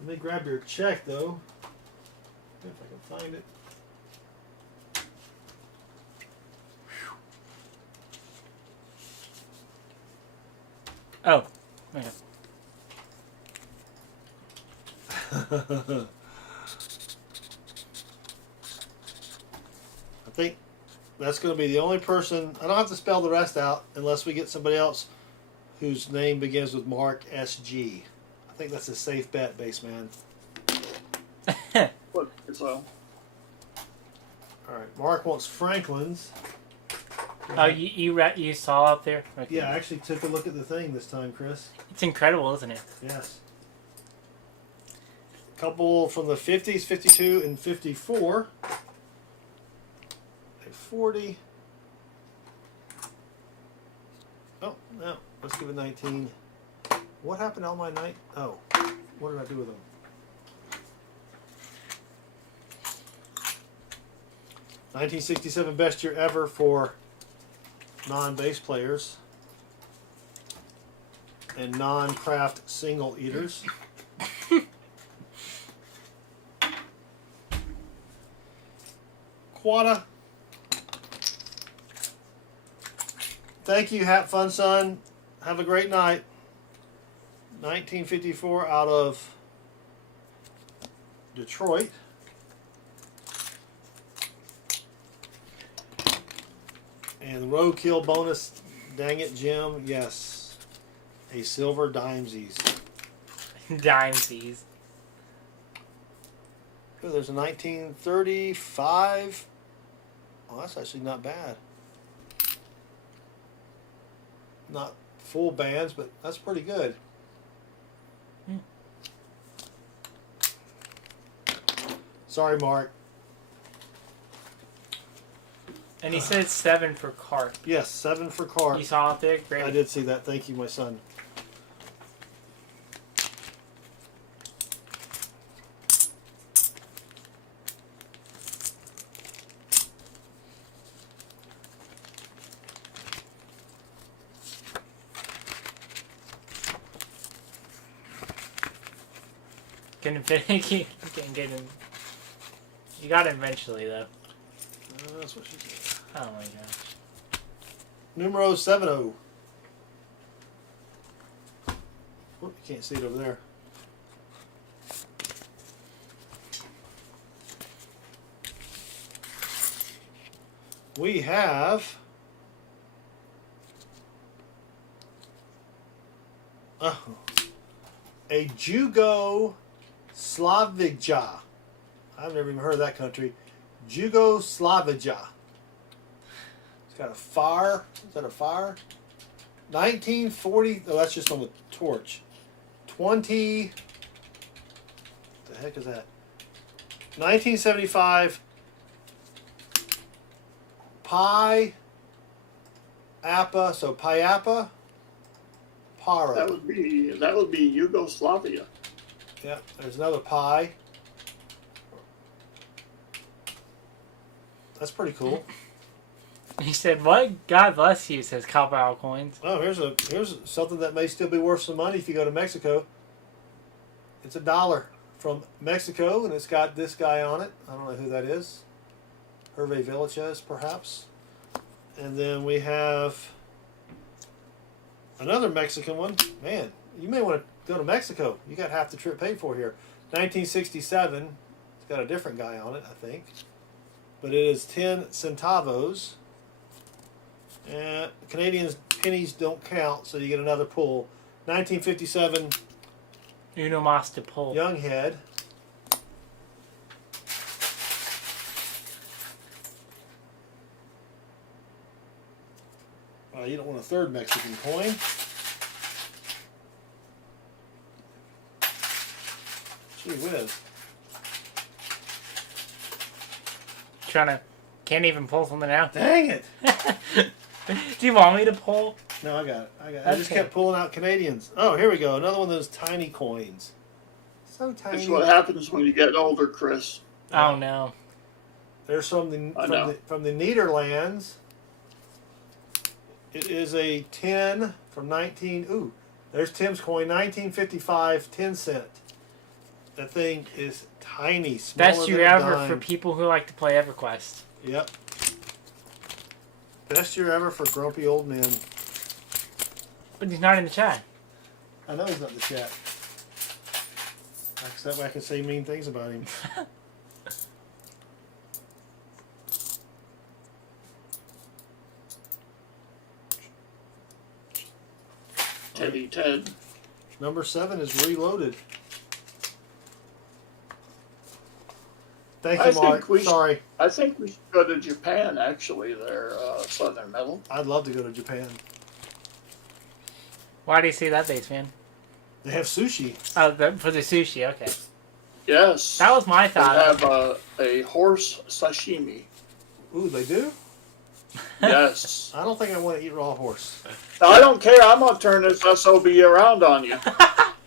Let me grab your check, though. If I can find it. Oh, okay. I think that's going to be the only person. I don't have to spell the rest out unless we get somebody else whose name begins with Mark SG. I think that's a safe bet, Baseman. What? So All right, Mark wants Franklin's. Oh, you saw up there? Okay. Yeah, I actually took a look at the thing this time, Chris. It's incredible, isn't it? Yes. Couple from the 50s, 52 and 54. A 40. Oh, no. Let's give it 19. What happened to all my night? Oh, what did I do with them? $1967 best year ever for non-bass players and non-craft single eaters. Quada. Thank you, Hat Fun Son. Have a great night. 1954 out of Detroit. And the roadkill bonus, dang it, Jim. Yes. A silver dimesies. Dimesies. Oh, there's a 1935. Oh, that's actually not bad. Not full bands, but that's pretty good. Sorry, Mark. And he said 7 for cart. Yes, 7 for cart. You saw it there? Great. I did see that. Thank you, my son. Can get him. You got it eventually, though. That's what she said. Oh my gosh. Numero 70. Oh, you can't see it over there. We have a Jugoslavia. I've never even heard of that country. Jugoslavia. It's got a fire. Is that a fire? 1940. Oh, that's just on the torch. 20. What the heck is that? 1975. Pi Appa. So Piappa. Para. that would be Yugoslavia. Yeah, there's another pi. That's pretty cool. He said, "What? God bless you," says Copper Coins. Oh, here's something that may still be worth some money if you go to Mexico. It's $1 from Mexico, and it's got this guy on it. I don't know who that is. Hervé Villachez, perhaps. And then we have another Mexican one. Man, you may want to go to Mexico. You got half the trip paid for here. 1967. It's got a different guy on it, I think. But it is 10 centavos. And Canadian pennies don't count, so you get another pull. 1957 Uno mas to pull. Young Head. You don't want a third Mexican coin. Gee whiz. Can't even pull something out. Dang it. Do you want me to pull? No, I got it. I just kept pulling out Canadians. Oh, here we go. Another one of those tiny coins. So tiny. That's what happens when you get older, Chris. Oh no. There's from the Nederlands. It is a 10 from 19. Ooh, there's Tim's coin, 1955, 10 cent. That thing is tiny, smaller Best than year a ever dime. for people who like to play EverQuest. Yep. Best year ever for grumpy old men. But he's not in the chat. I know he's not in the chat. That way I can say mean things about him. Teddy Ted. Number 7 is reloaded. Thank I you, think Mark. we should- Sorry. I think we should go to Japan, actually, there, Southern Metal. I'd love to go to Japan. Why do you say that, Baseman? They have sushi. Oh, for the sushi. Okay, Yes. that was my They thought. have a horse sashimi. Ooh, they do? Yes. I don't think I want to eat raw horse. Now, I don't care. I'm going to turn this SOB around on you.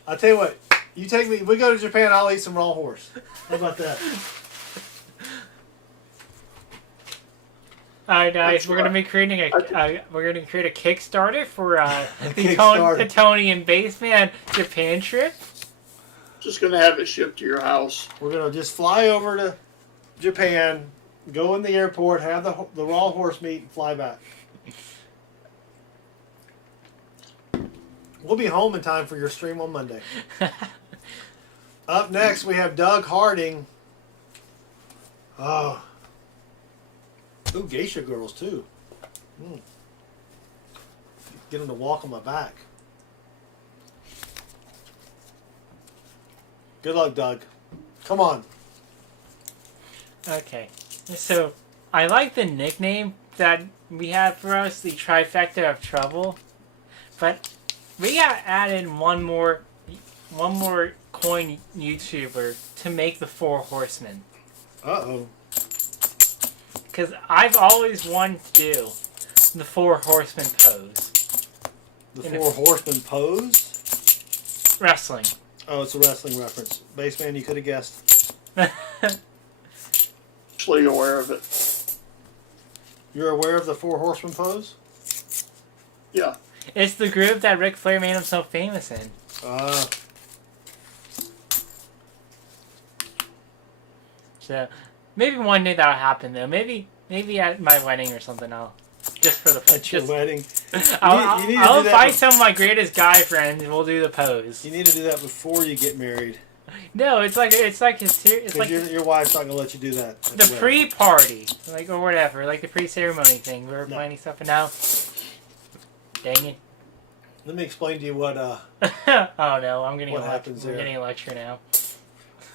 I'll tell you what. You take me. If we go to Japan, I'll eat some raw horse. How about that? All right, guys, That's we're gonna right. be creating we're gonna create a Kickstarter for Kickstarter. the Tony and Baseman Japan trip. Just going to have it shipped to your house. We're gonna just fly over to Japan, go in the airport, have the raw horse meat, and fly back. We'll be home in time for your stream on Monday. Up next, we have Doug Harding. Oh. Ooh, geisha girls, too. Get them to walk on my back. Good luck, Doug. Come on. Okay, so I like the nickname that we have for us, the Trifecta of Trouble, but we got added one more coin YouTuber to make the Four Horsemen. Uh-oh. Because I've always wanted to do the Four Horsemen pose. The In a- Four Horsemen pose? Wrestling. Oh, it's a wrestling reference. Baseman, you could have guessed. Actually aware of it. You're aware of the Four Horsemen pose? Yeah. It's the group that Ric Flair made himself famous in. So maybe one day that'll happen though. Maybe at my wedding or something. I'll just for the At your wedding. I'll you need to do that invite some of my greatest guy friends and we'll do the pose. You need to do that before you get married. No, it's like it's like Your wife's not going to let you do that. at the wedding. pre-party, like or whatever, like the pre-ceremony thing. We were No. planning stuff, and now, dang it! Let me explain to you what... Oh no, I'm getting What a happens we're there? getting a lecture now.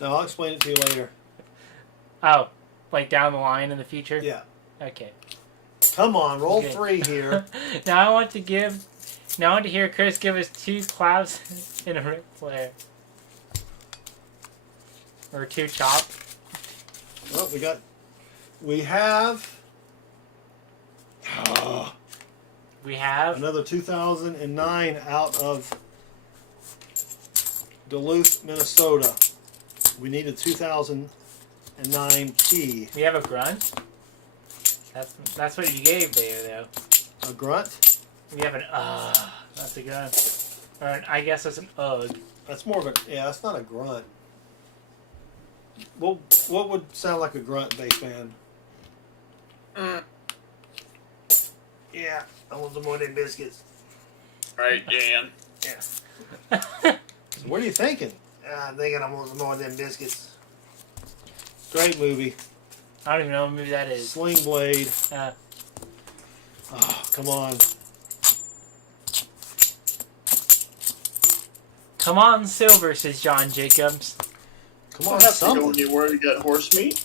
No, I'll explain it to you later. Oh, like down the line in the future. Yeah. Okay. Come on, roll Okay. 3 here. Now I want to hear Chris give us 2 claps in a Ric Flair. Or 2 chop. Well, we have We have another 2009 out of Duluth, Minnesota. We need a 2009 key. we have a grunt. That's what you gave there though. A grunt? We have an that's a grunt. Or I guess it's an ugh. That's more of a... Yeah, that's not a grunt. Well, what would sound like a grunt, bass band? Yeah, I want some more of them biscuits. Right, Dan. Yeah. What are you thinking? I'm thinking I want some more of them biscuits. Great movie. I don't even know what movie that is. Sling Blade. Uh, Oh, come on. Come on, Silver, says John Jacobs. Come I on, have to go something. anywhere to get horse meat.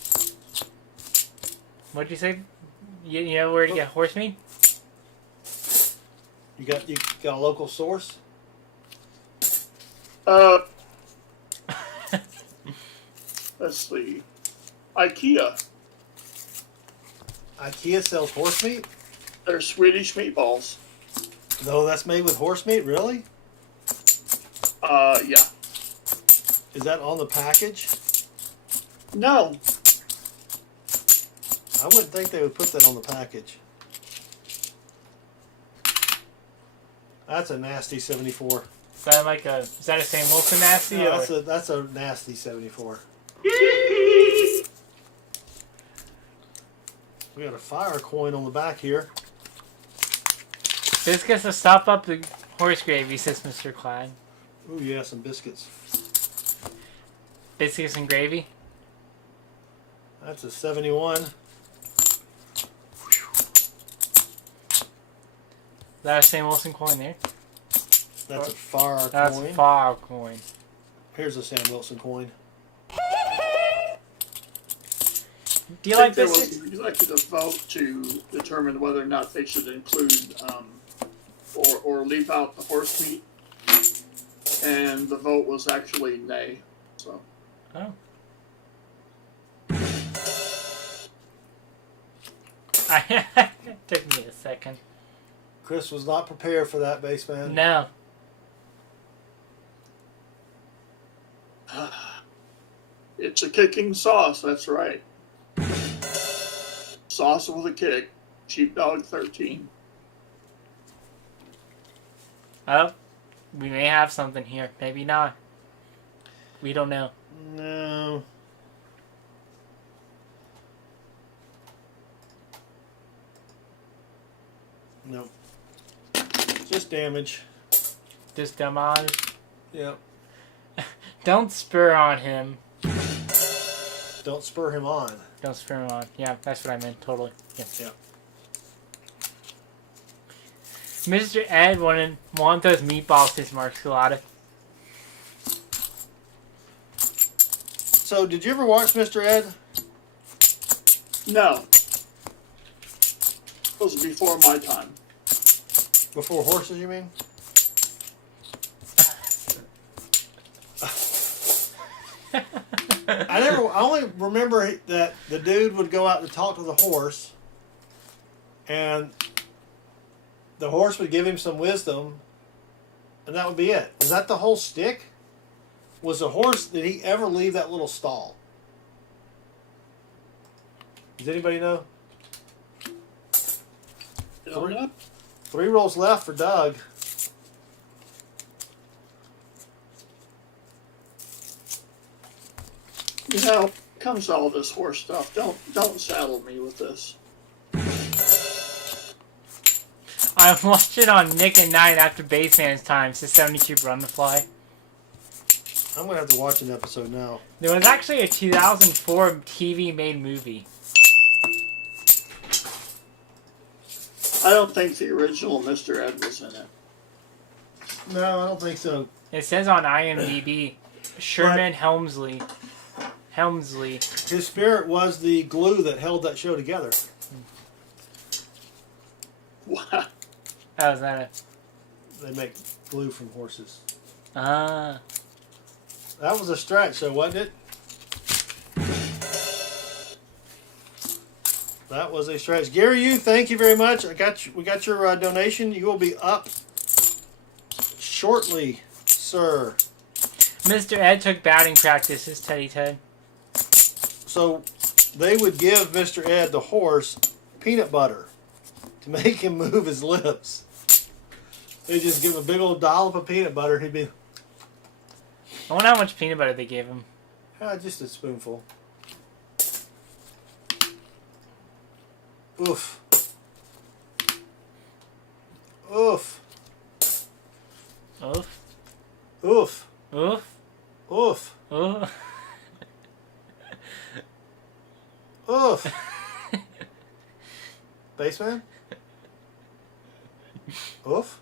What'd you say? You know where to get horse meat? You got a local source? Let's see. IKEA. IKEA sells horse meat? They're Swedish meatballs. No, that's made with horse meat, really? Yeah. Is that on the package? No. I wouldn't think they would put that on the package. That's a nasty 74. Is that a Sam Wilson nasty? No, or? that's a nasty 74. We got a fire coin on the back here. This gets to stop up the horse gravy, says Mr. Klein. Ooh, yeah, some biscuits. Biscuits and gravy. That's a 71. Is that a Sam Wilson coin there? That's a fire That's coin. a far coin. Here's a Sam Wilson coin. Do you I like think there this? was an executive vote to determine whether or not they should include or leave out the horse meat, and the vote was actually nay. So Oh. It took me a second. Chris was not prepared for that, baseman. No. it's a kicking sauce. That's right. Sauce with a kick. Sheepdog 13. Oh, we may have something here. Maybe not. We don't know. No. No. Just damage. Just damage. Yep. Don't spur on him. Don't spur him on. Don't spur him on. Yeah, that's what I meant. Totally. Yeah. Yep. Mr. Ed wanted those meatballs to Mark Scolata. So, did you ever watch Mr. Ed? No. It was before my time. Before horses, you mean? I only remember that the dude would go out to talk to the horse, and the horse would give him some wisdom, and that would be it. Was that the whole stick? Was the horse, did he ever leave that little stall? Does anybody know? Three. 3 rolls left for Doug. You know, comes all this horse stuff. Don't saddle me with this. I watched it on Nick at Night after Baseman's time. It's the 72 Brundlefly. I'm going to have to watch an episode now. There was actually a 2004 TV-made movie. I don't think the original Mr. Ed was in it. No, I don't think so. It says on IMDb, Sherman Helmsley. His spirit was the glue that held that show together. Wow. Oh, is that They make glue from horses. Ah. That was a stretch, though, wasn't it? That was a stretch. Gary, thank you very much. We got your donation. You will be up shortly, sir. Mr. Ed took batting practice, his Teddy Ted. So they would give Mr. Ed, the horse, peanut butter to make him move his lips. They just give him a big old dollop of peanut butter. He'd be, I wonder how much peanut butter they gave him. just a spoonful. Oof. Oof. Oof. Oof. Oof. Oof. Oof. Oof. Baseman? Oof?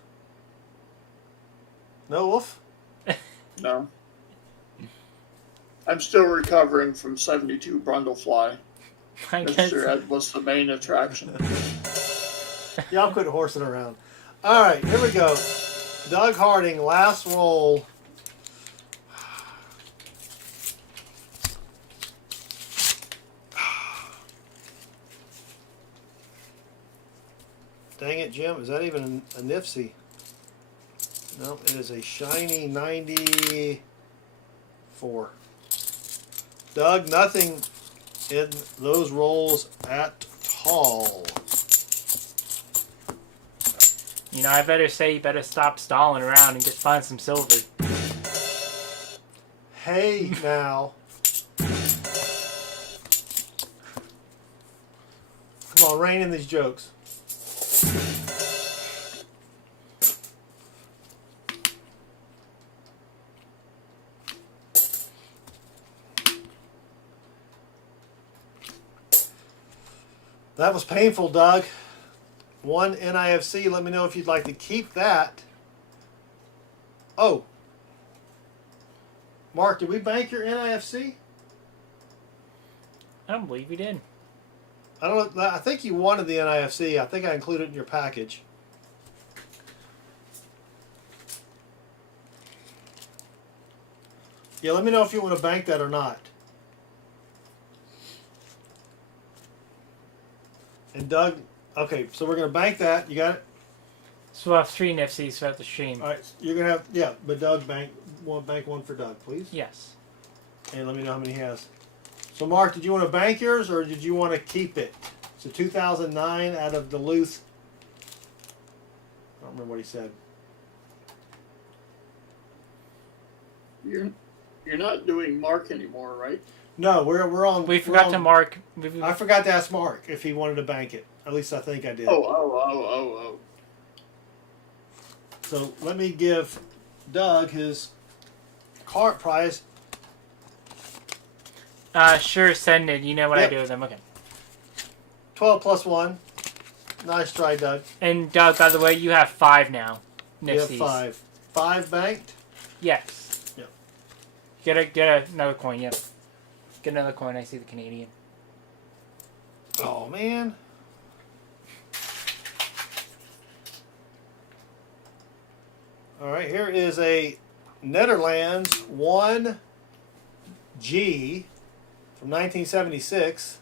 No oof? No. I'm still recovering from 72 Brundlefly. I guess. Mr. Ed was the main attraction. Y'all quit horsing around. All right, here we go. Doug Harding, last roll. Dang it, Jim. Is that even a NIFC? No, it is a shiny 94. Doug, nothing in those rolls at all. You know, I better say you better stop stalling around and just find some silver. Hey, now. Come on, rein in these jokes. That was painful, Doug. 1 NIFC. Let me know if you'd like to keep that. Oh. Mark, did we bank your NIFC? I don't believe you did. I don't know. I think you wanted the NIFC. I think I included it in your package. Yeah, let me know if you want to bank that or not. And Doug, okay, so we're going to bank that. You got it? So we'll have 3 NIFCs throughout the stream. All right, you're going to have, yeah, but Doug, bank one for Doug, please. Yes. And let me know how many he has. So, Mark, did you want to bank yours or did you want to keep it? It's a 2009 out of Duluth. I don't remember what he said. You're not doing Mark anymore, right? No, we're on. We forgot to mark. I forgot to ask Mark if he wanted to bank it. At least I think I did. Oh. So let me give Doug his cart prize. Sure, send it. You know what Yep. I do with them. Okay. 12 plus 1. Nice try, Doug. And Doug, by the way, you have 5 now. You have NIFCs. 5. 5 banked? Yes. Yep. Get another coin. Yep. Get another coin. I see the Canadian. Oh, man. All right, here is a Netherlands 1G from 1976.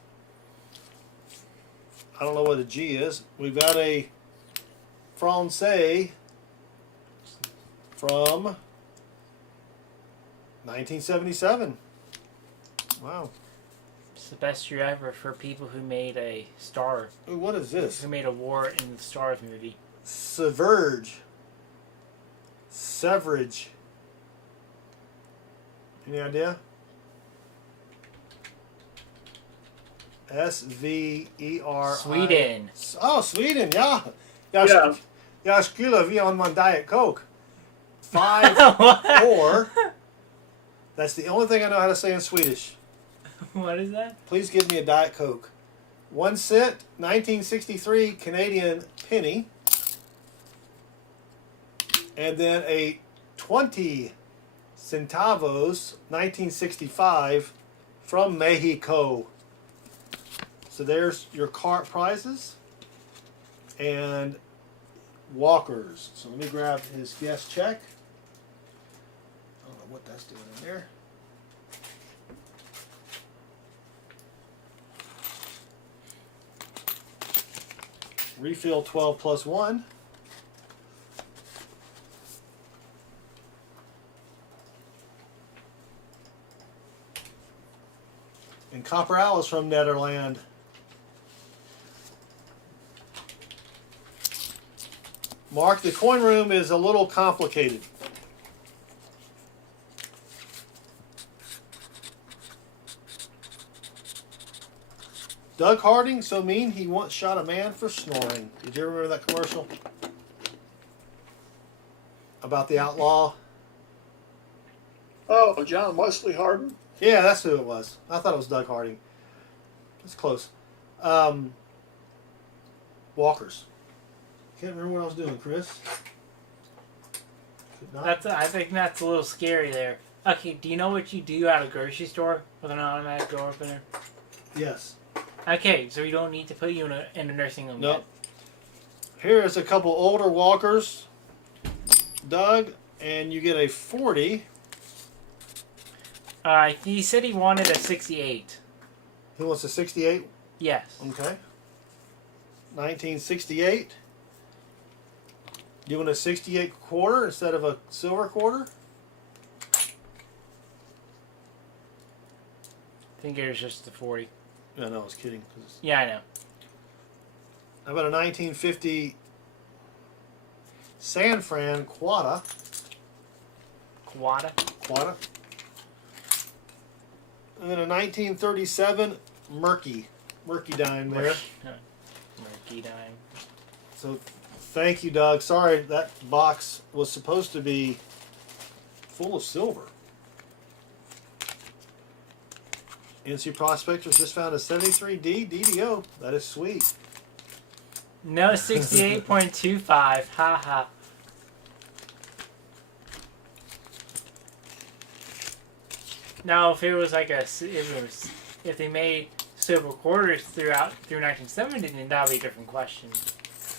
I don't know what a G is. We've got a Francais from 1977. Wow. It's the best year ever for people who made a star. Ooh, what is this? Who made a War in the Stars movie. Severage. Any idea? SVER. Sweden. Oh, Sweden, yeah. Yeah. Jag skulle vilja on my Diet Coke. 5-4. That's the only thing I know how to say in Swedish. What is that? Please give me a Diet Coke. 1 cent, 1963 Canadian penny. And then a 20 centavos, 1965, from Mexico. So there's your cart prizes and walkers. So let me grab his guest check. I don't know what that's doing in there. Refill 12 plus 1. And Copper Alice from Netherlands. Mark, the coin room is a little complicated. Doug Harding, so mean he once shot a man for snoring. Did you ever remember that commercial? About the outlaw? Oh, John Wesley Hardin? Yeah, that's who it was. I thought it was Doug Harding. It's close. Walkers. Can't remember what I was doing, Chris. Could not. I think that's a little scary there. Okay, do you know what you do at a grocery store with an automatic door opener? Yes. Okay, so you don't need to put you in a nursing home Nope. Here's a couple older walkers, Doug, and you get a 40. He said he wanted a 68. He wants a 68. Yes. Okay. 1968. You want a 68 quarter instead of a silver quarter? I think it was just the 40. No, I was kidding. Yeah, I know. How about a 1950 San Fran Quada? Quada. And then a 1937 Murky dime there. Murky dime. So thank you, Doug. Sorry, that box was supposed to be full of silver. NC Prospectors just found a 73D DDO. That is sweet. No, 68.25. Ha ha. Now, if it was like if they made silver quarters through 1970, then that would be a different question.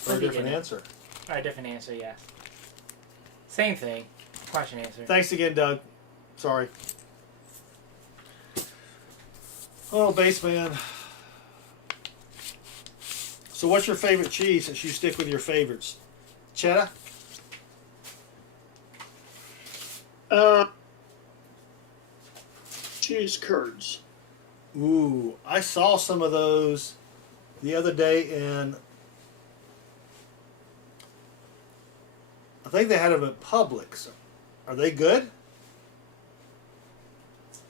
Or a But he different didn't. answer. Or a different answer, yes. Same thing. Question answer. Thanks again, Doug. Sorry. Oh, Baseman. So what's your favorite cheese since you stick with your favorites? Cheddar? Cheese curds. Ooh, I saw some of those the other day in, I think they had them at Publix. Are they good?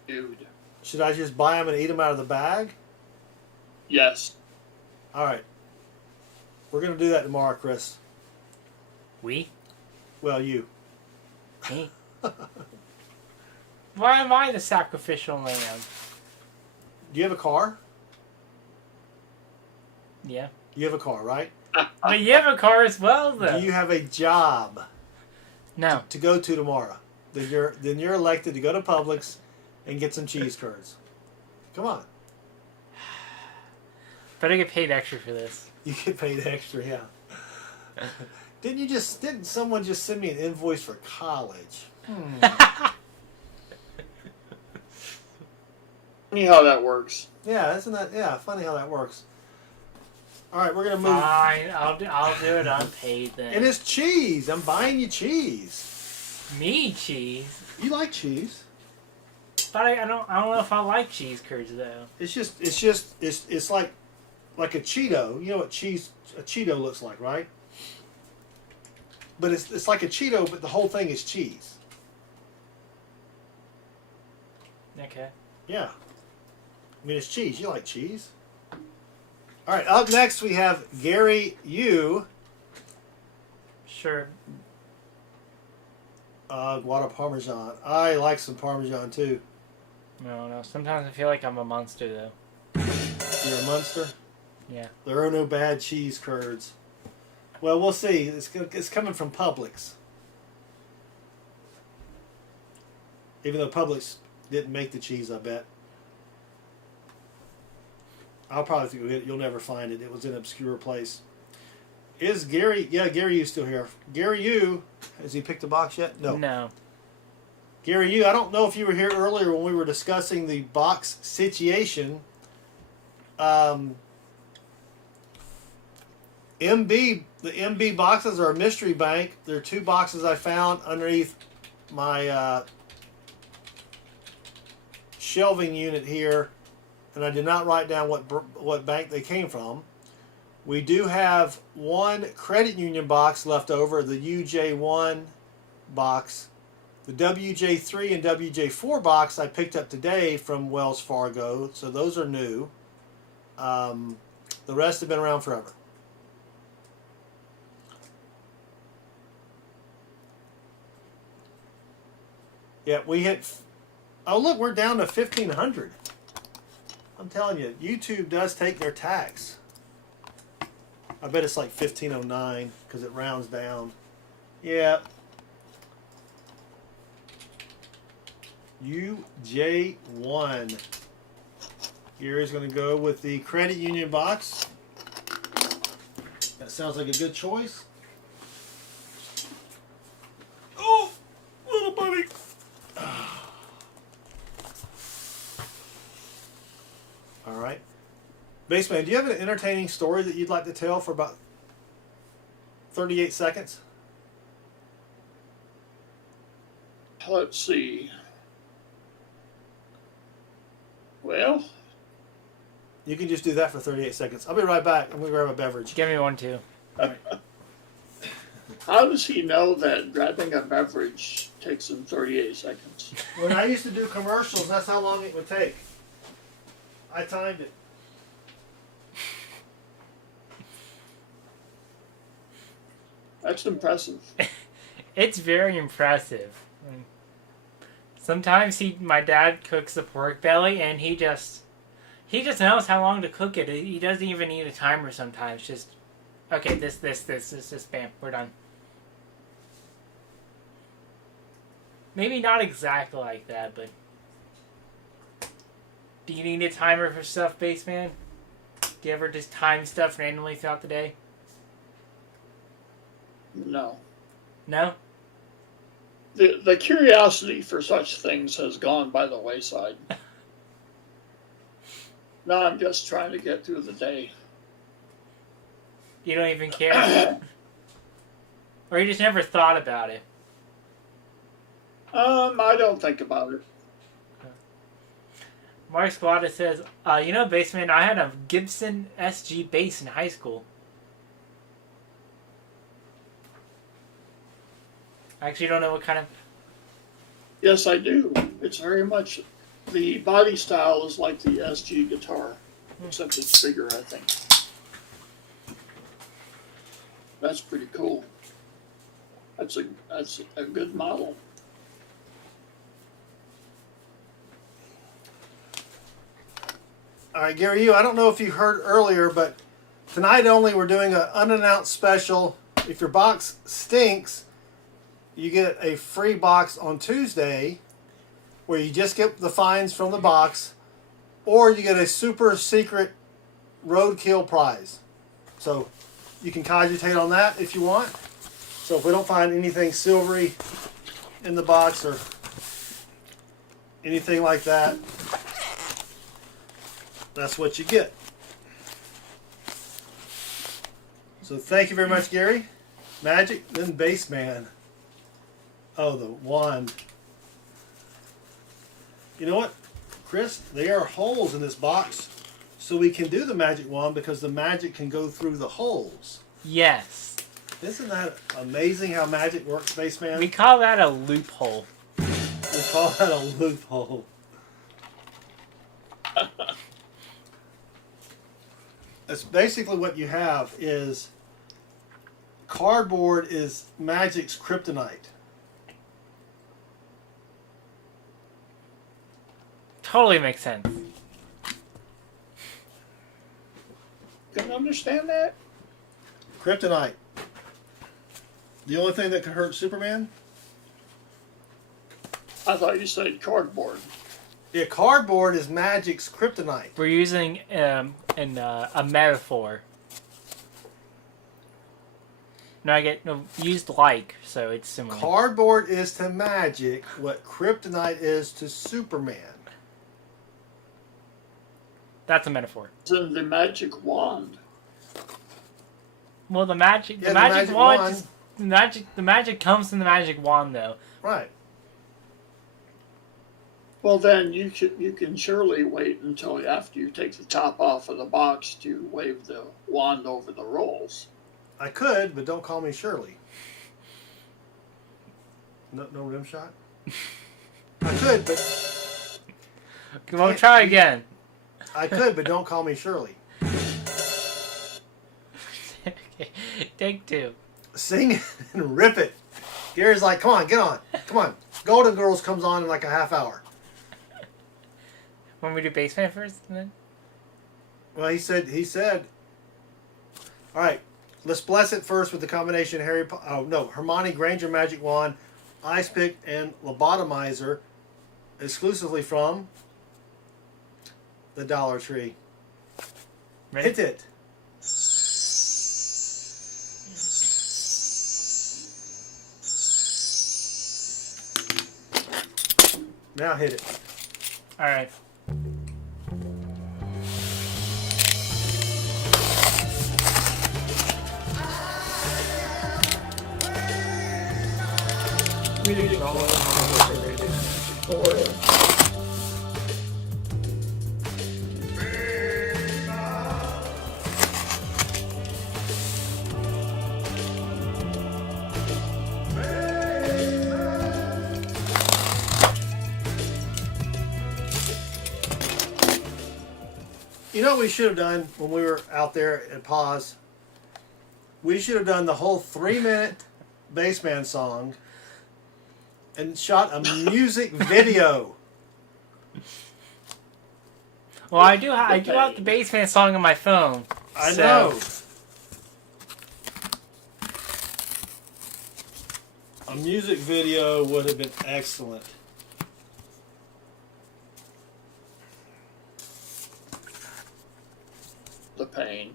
Dude. Should I just buy them and eat them out of the bag? Yes. All right. We're going to do that tomorrow, Chris. We? Well, you. Me? Why am I the sacrificial lamb? Do you have a car? Yeah. You have a car, right? But you have a car as well, though. Do you have a job No. to go to tomorrow? Then you're elected to go to Publix and get some cheese curds. Come on. But I get paid extra for this. You get paid extra, yeah. Didn't someone just send me an invoice for college? Funny how that works. Yeah, isn't that, yeah, funny how that works. All right, we're going to move. Fine, I'll do it unpaid then. And it's cheese. I'm buying you cheese. Me cheese? You like cheese. But I don't know if I like cheese curds though. It's like a Cheeto. You know what a Cheeto looks like, right? But it's like a Cheeto, but the whole thing is cheese. Okay. Yeah. I mean, it's cheese. You like cheese. All right, up next we have Gary Yu. Sure. Guada Parmesan. I like some Parmesan too. No. Sometimes I feel like I'm a monster though. You're a monster? Yeah. There are no bad cheese curds. Well, we'll see. It's coming from Publix. Even though Publix didn't make the cheese, I bet. I'll probably think you'll never find it. It was in an obscure place. Is Gary? Yeah, Gary Yu's still here. Gary Yu, has he picked a box yet? No. No. Gary Yu, I don't know if you were here earlier when we were discussing the box situation. The MB boxes are a mystery bank. There are 2 boxes I found underneath my shelving unit here, and I did not write down what bank they came from. We do have 1 credit union box left over, the UJ1 box. The WJ3 and WJ4 box I picked up today from Wells Fargo, so those are new. The rest have been around forever. Yeah, we hit. Oh, look, we're down to 1,500. I'm telling you, YouTube does take their tax. I bet it's like 1,509 because it rounds down. Yeah. UJ1. Gary's going to go with the credit union box. That sounds like a good choice. Oh, little buddy. All right. Baseman, do you have an entertaining story that you'd like to tell for about 38 seconds? Let's see. Well, You can just do that for 38 seconds. I'll be right back. I'm going to grab a beverage. Give me one too. All right. how does he know that grabbing a beverage takes him 38 seconds? When I used to do commercials, that's how long it would take. I timed it. That's impressive. It's very impressive. Sometimes my dad cooks the pork belly and he just knows how long to cook it. He doesn't even need a timer sometimes. Just, okay, this, bam, we're done. Maybe not exactly like that, but Do you need a timer for stuff, Baseman? Do you ever just time stuff randomly throughout the day? No. No? The curiosity for such things has gone by the wayside. Now I'm just trying to get through the day. You don't even care? Or you just never thought about it? I don't think about it. Mark Squatta says, you know, Baseman, I had a Gibson SG bass in high school. I actually don't know what kind of... Yes, I do. It's very much, the body style is like the SG guitar, except it's bigger, I think. That's pretty cool. That's a good model. All right, Gary, I don't know if you heard earlier, but tonight only we're doing an unannounced special. If your box stinks, you get a free box on Tuesday where you just get the finds from the box, or you get a super secret roadkill prize. So you can cogitate on that if you want. So if we don't find anything silvery in the box or anything like that, that's what you get. So thank you very much, Gary. Magic, then Baseman. Oh, the wand. You know what, Chris? There are holes in this box, so we can do the magic wand because the magic can go through the holes. Yes. Isn't that amazing how magic works, Baseman? We call that a loophole. We call that a loophole. That's basically what you have is cardboard is magic's kryptonite. Totally makes sense. Can you understand that? Kryptonite. The only thing that can hurt Superman? I thought you said cardboard. Yeah, cardboard is magic's kryptonite. We're using a metaphor. No, I get used like, so it's similar. Cardboard is to magic what kryptonite is to Superman. That's a metaphor. It's in the magic wand. Well, the magic Yeah, the magic wand. just, the magic comes from the magic wand, though. Right. Well, then you can surely wait until after you take the top off of the box to wave the wand over the rolls. I could, but don't call me Shirley. No rim shot? I could, but... Come on, try again. I could, but don't call me Shirley. Okay, take two. Sing it and rip it. Gary's like, come on, get on. Come on. Golden Girls comes on in like a half hour. Want me to do Baseman first, and then? Well, he said. All right, let's bless it first with the combination Hermione Granger Magic Wand, Ice Pick, and Lobotomizer, exclusively from the Dollar Tree. Ready? Hit it. Now hit it. All right. You know what we should have done when we were out there at Pause? We should have done the whole 3-minute Baseman song and shot a music video. Well, I do have the Baseman song on my phone. I so. know. A music video would have been excellent. champagne.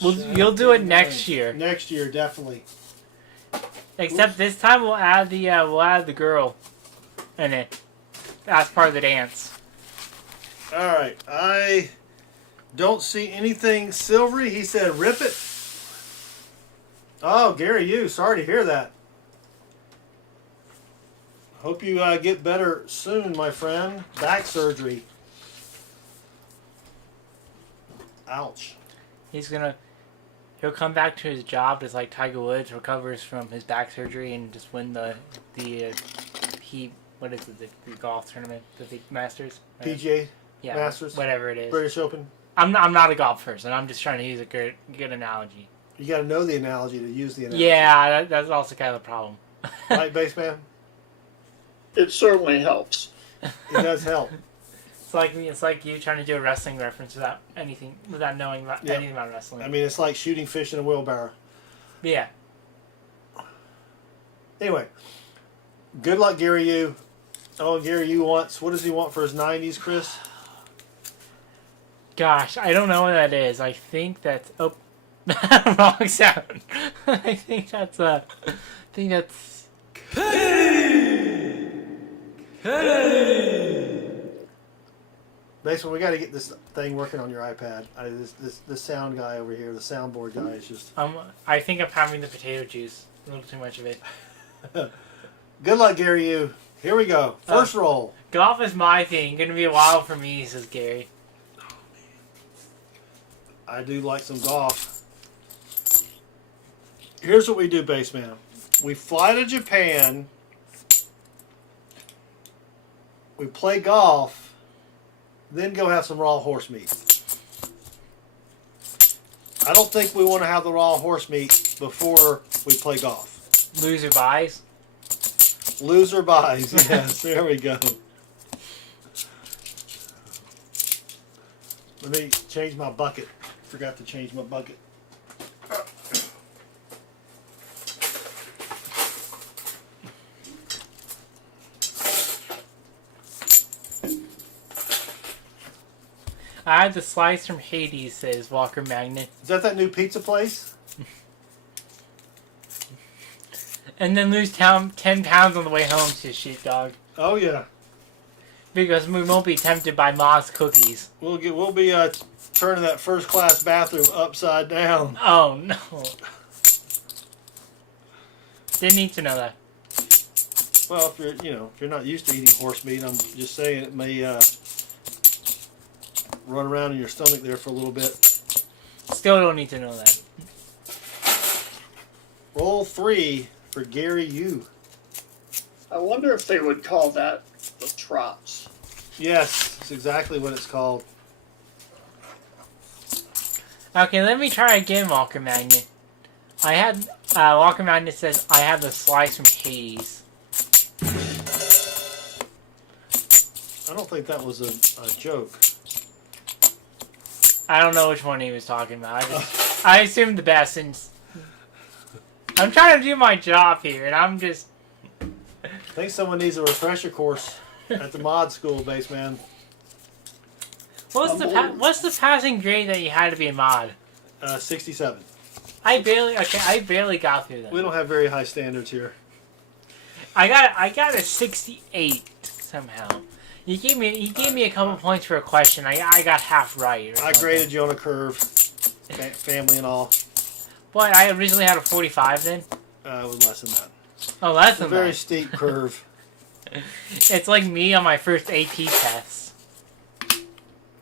Well, you'll do it next year. Next year, definitely. Except this time we'll add the girl in it as part of the dance. All right. I don't see anything silvery. He said, rip it. Oh, Gary, you. Sorry to hear that. Hope you get better soon, my friend. Back surgery. Ouch. He'll come back to his job just like Tiger Woods recovers from his back surgery and just win the golf tournament, the Masters, PGA yeah, Masters, whatever it is. British Open. I'm not a golf person. I'm just trying to use a good analogy. You got to know the analogy to use the analogy. Yeah, that's also kind of the problem. Right, baseman? It certainly helps. It does help. It's like you trying to do a wrestling reference without knowing anything about wrestling. I mean, it's like shooting fish in a wheelbarrow. Yeah. Anyway, good luck, Gary U. Oh, Gary U wants, what does he want for his 90s, Chris? Gosh, I don't know what that is. I think that's wrong sound. I think that's Basically, we got to get this thing working on your iPad. This sound guy over here, the soundboard guy, is just... I think I'm having the potato juice. A little too much of it. Good luck, Gary U. Here we go. First roll. Golf is my thing. Gonna be a while for me, says Gary. I do like some golf. Here's what we do, baseman. We fly to Japan. We play golf. Then go have some raw horse meat. I don't think we want to have the raw horse meat before we play golf. Loser buys. Loser buys. Yes, there we go. Let me change my bucket. Forgot to change my bucket. I had the slice from Hades, says Walker Magnet. Is that new pizza place? And then lose 10 pounds on the way home, says Sheepdog. Oh yeah. Because we won't be tempted by Moss cookies. We'll be turning that first class bathroom upside down. Oh no. Didn't need to know that. Well, if you're not used to eating horse meat, I'm just saying it may run around in your stomach there for a little bit. Still don't need to know that. Roll 3 for Gary U. I wonder if they would call that the trots. Yes, that's exactly what it's called. Okay, let me try again, Walker Magnet. I had Walker Magnet says I have the slice from Hades. I don't think that was a joke. I don't know which one he was talking about. I assumed the best, since I'm trying to do my job here, and I'm just... I think someone needs a refresher course at the mod school, baseman. What's the passing grade that you had to be a mod? 67. I barely got through that. We don't have very high standards here. I got a 68 somehow. You gave me a couple points for a question. I got half right. I graded you on a curve, family and all. What, I originally had a 45 then? It was less than that. Oh, less It's a than very that. steep curve. It's like me on my first AP test.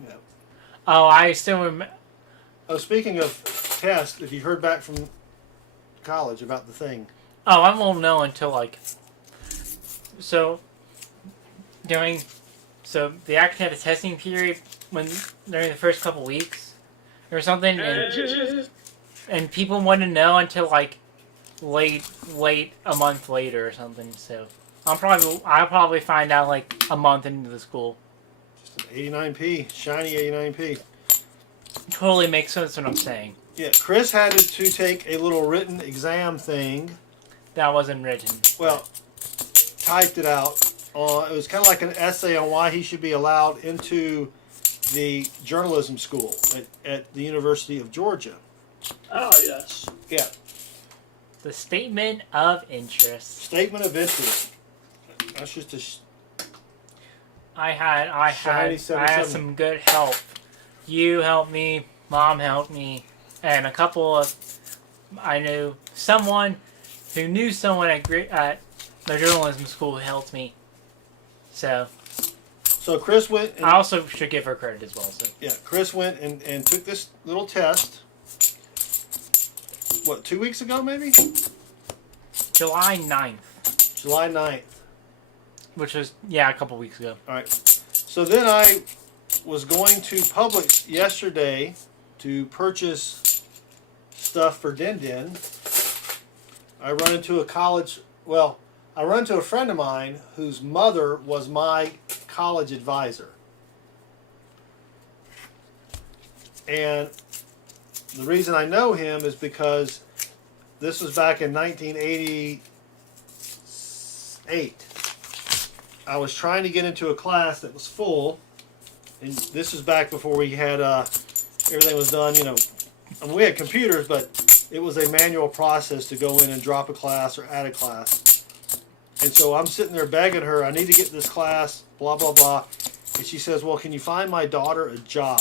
Yeah. Oh, I still remember. Oh, speaking of tests, if you heard back from college about the thing. Oh, I won't know until like. So they actually had a testing period during the first couple weeks or something, and people wouldn't know until like late a month later or something. So I'll probably find out like a month into the school. Just an 89p, shiny 89p. Totally makes sense what I'm saying. Yeah, Chris had to take a little written exam thing. That wasn't written. Well, typed it out. It was kind of like an essay on why he should be allowed into the journalism school at the University of Georgia. Oh, yes. Yeah, The statement of interest. statement of interest. That's just a I had Shiny 77. some good help. You helped me, Mom helped me, and a couple of I knew someone who knew someone at the journalism school who helped me. So Chris went. And, I also should give her credit as well. So yeah, Chris went and took this little test. What, 2 weeks ago, maybe? July 9th, July 9th. which was a couple weeks ago. All right. So then I was going to Publix yesterday to purchase stuff for Din Din. I run into I run into a friend of mine whose mother was my college advisor. And the reason I know him is because this was back in 1988. I was trying to get into a class that was full, and this was back before we had everything was done. I mean, we had computers, but it was a manual process to go in and drop a class or add a class. And so I'm sitting there begging her, I need to get this class, blah, blah, blah. And she says, well, can you find my daughter a job?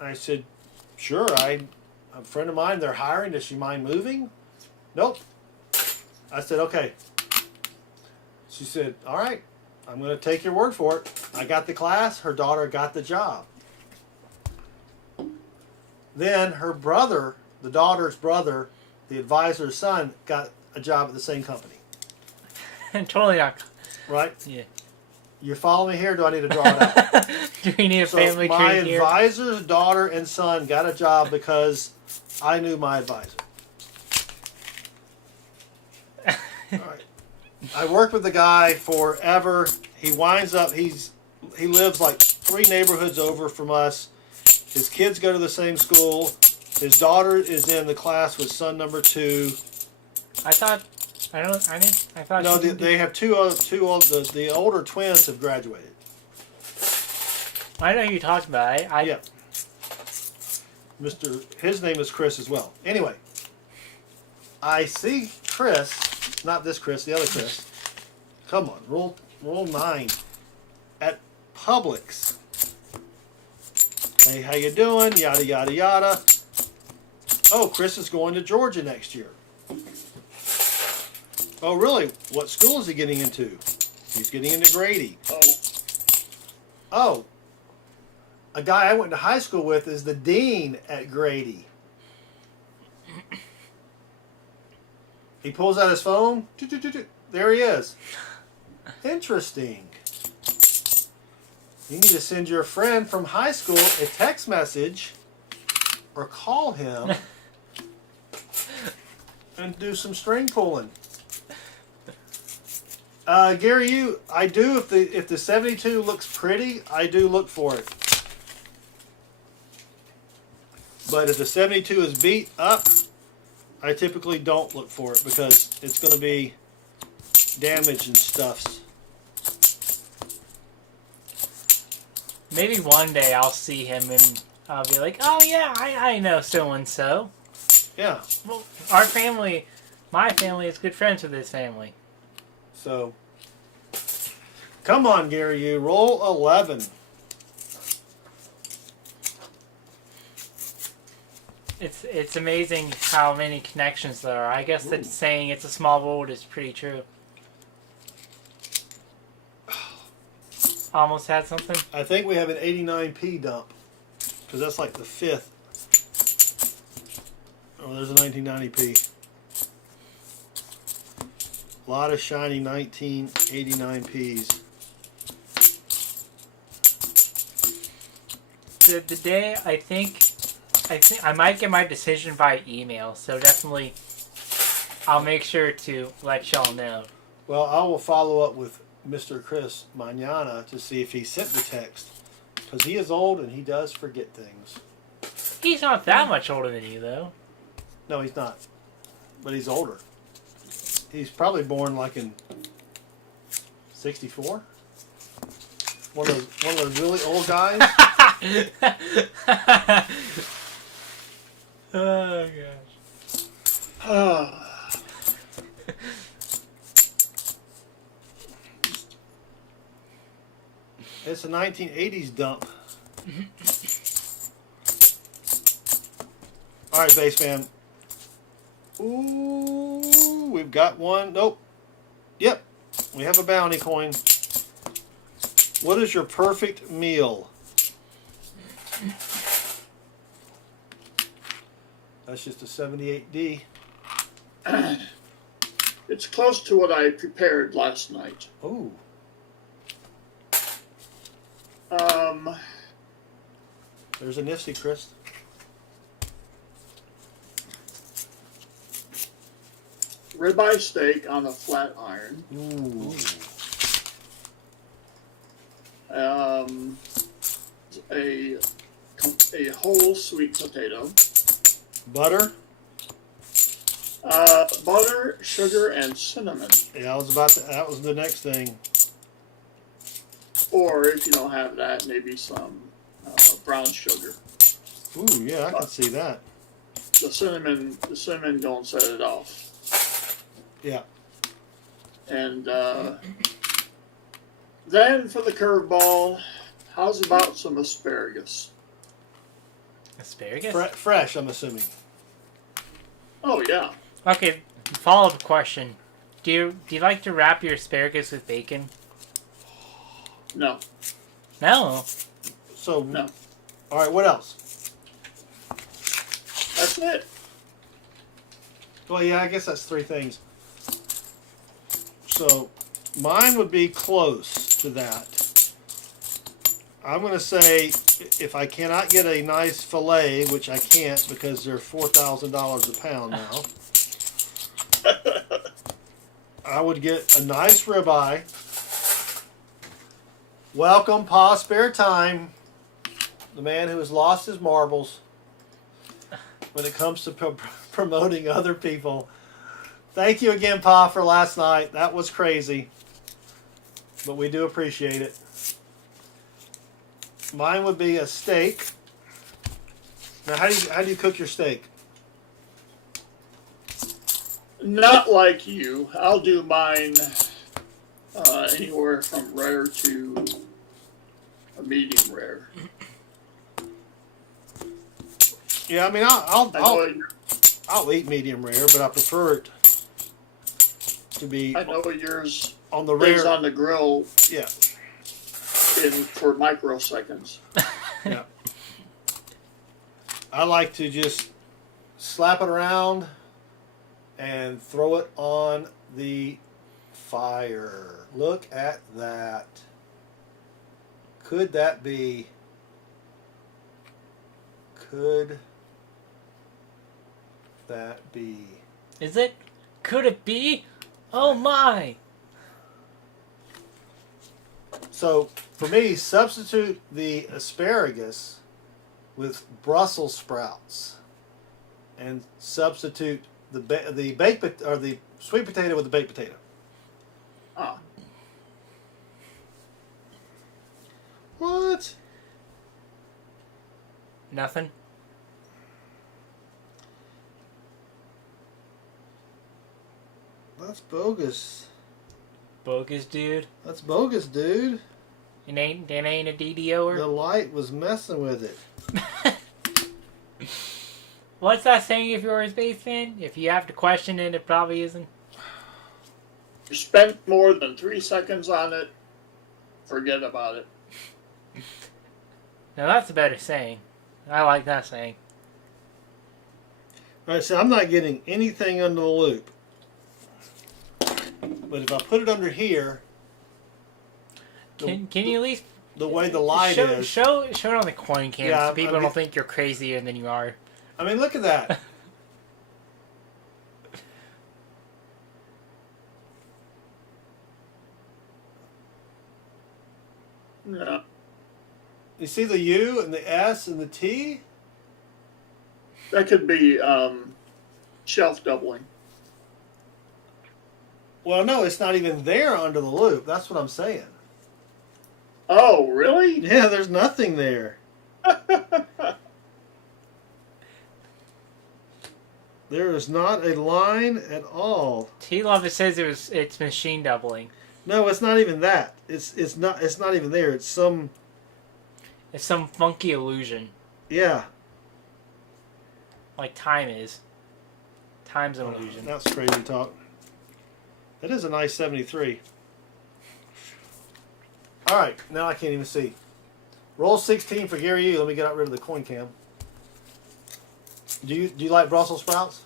I said, sure. A friend of mine, they're hiring. Does she mind moving? Nope. I said, okay. She said, all right, I'm going to take your word for it. I got the class. Her daughter got the job. Then her brother, the daughter's brother, the advisor's son, got a job at the same company. Totally not. Right? Yeah. You follow me here? Do I need to draw it out? Do we need a family my tree here? advisor's daughter and son got a job because I knew my advisor. All right. I worked with the guy forever. He winds up, he lives like 3 neighborhoods over from us. His kids go to the same school. His daughter is in the class with son number 2. No, they have the older twins have graduated. I know who you talked about. Yeah. His name is Chris as well. Anyway, I see Chris, not this Chris, the other Chris. Come on, roll 9 at Publix. Hey, how you doing? Yada yada yada. Oh, Chris is going to Georgia next year. Oh, really? What school is he getting into? He's getting into Grady. Oh, a guy I went to high school with is the dean at Grady. He pulls out his phone. There he is. Interesting. You need to send your friend from high school a text message or call him and do some string pulling. Gary, I do, if the 72 looks pretty, I do look for it. But if the 72 is beat up, I typically don't look for it because it's going to be damaged and stuffs. Maybe one day I'll see him and I'll be like, oh yeah, I know so-and-so. Yeah. Well, my family is good friends with his family. So, come on, Gary, you roll 11. It's amazing how many connections there are. I guess that saying it's a small world is pretty true. Almost had something. I think we have an 89p dump because that's like the 5th. Oh, there's a 1990p. A lot of shiny 1989Ps. The day I think I might get my decision by email, so definitely I'll make sure to let y'all know. Well, I will follow up with Mr. Chris Mañana to see if he sent the text because he is old and he does forget things. He's not that much older than you, though. No, he's not, but he's older. He's probably born like in 64. One of those really old guys. Oh gosh. It's a 1980s dump. All right, baseman. Ooh, we've got one. Nope. Yep, we have a bounty coin. What is your perfect meal? That's just a 78D. It's close to what I prepared last night. Oh. There's a NIFC, Chris. Ribeye steak on a flat iron. Ooh. A whole sweet potato. Butter. Butter, sugar, and cinnamon. Yeah, I was about to. That was the next thing. Or if you don't have that, maybe some brown sugar. Ooh, yeah, I can see that. The cinnamon don't set it off. Yeah. And then for the curveball, how's about some asparagus? Asparagus? Fresh, I'm assuming. Oh yeah. Okay, follow-up question. Do you like to wrap your asparagus with bacon? No. No. So, No. all right, what else? That's it. Well, yeah, I guess that's three things. So, mine would be close to that. I'm going to say if I cannot get a nice fillet, which I can't because they're $4,000 a pound now, I would get a nice ribeye. Welcome, Pa Spare Time, the man who has lost his marbles when it comes to promoting other people. Thank you again, Pa, for last night. That was crazy, but we do appreciate it. Mine would be a steak. Now, how do you cook your steak? Not like you. I'll do mine anywhere from rare to a medium rare. Yeah, I mean, I'll eat medium rare, but I prefer it to be I know yours on the is rare. on the grill Yeah, for microseconds. yeah. I like to just slap it around and throw it on the fire. Look at that. Could that be? Could that be? Is it? Could it be? Oh my! So for me, substitute the asparagus with Brussels sprouts, and substitute the baked or the sweet potato with the baked potato. Ah, What? Nothing? That's bogus. Bogus, dude. That's bogus, dude. It ain't a DDO'er? The light was messing with it. What's that saying if you're a space fan? If you have to question it, it probably isn't. you spend more than 3 seconds on it, forget about it. Now that's a better saying. I like that saying. All right, so I'm not getting anything under the loop. But if I put it under here, Can you at least the way the light is. show it on the coin cam Yeah, so people I mean- don't think you're crazier than you are. I mean, look at that. Yeah. You see the U and the S and the T? That could be shelf doubling. Well, no, it's not even there under the loop. That's what I'm saying. Oh, really? Yeah, there's nothing there. There is not a line at all. T-Love, it says it's machine doubling. No, it's not even that. It's not even there. It's some. It's some funky illusion. Yeah. Like time is. Time's an illusion. That's crazy talk. That is a nice 73. All right, now I can't even see. Roll 16 for Gary U. Let me get rid of the coin cam. Do you like Brussels sprouts?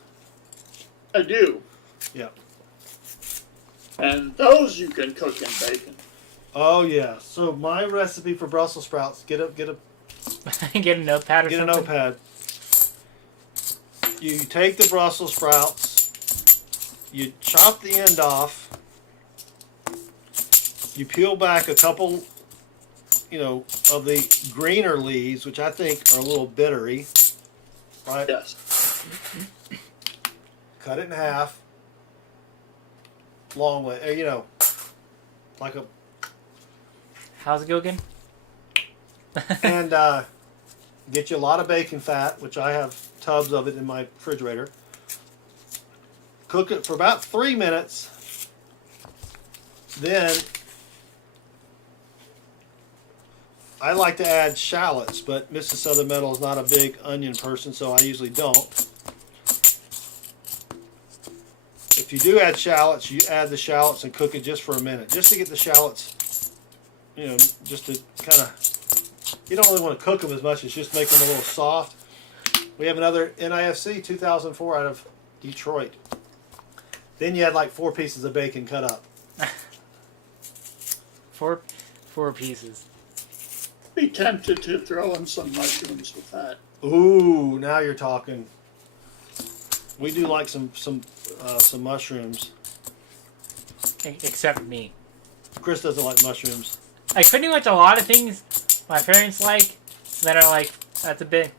I do. Yeah. And those you can cook in bacon. Oh yeah. So my recipe for Brussels sprouts: get a Get a notepad or get a something? notepad. You take the Brussels sprouts. You chop the end off. You peel back a couple, of the greener leaves, which I think are a little bittery. Right? Yes. Cut it in half. Long way, like a. How's it go again? And get you a lot of bacon fat, which I have tubs of it in my refrigerator. Cook it for about 3 minutes. Then I like to add shallots, but Mrs. Southern Metal is not a big onion person, so I usually don't. If you do add shallots, you add the shallots and cook it just for a minute, just to get the shallots, just to kind of, you don't really want to cook them as much as just make them a little soft. We have another NIFC 2004 out of Detroit. Then you add like 4 pieces of bacon cut up. Four pieces. Be tempted to throw in some mushrooms with that. Ooh, now you're talking. We do like some mushrooms. Except me. Chris doesn't like mushrooms. Like pretty much a lot of things my parents like that are like, that's a bit,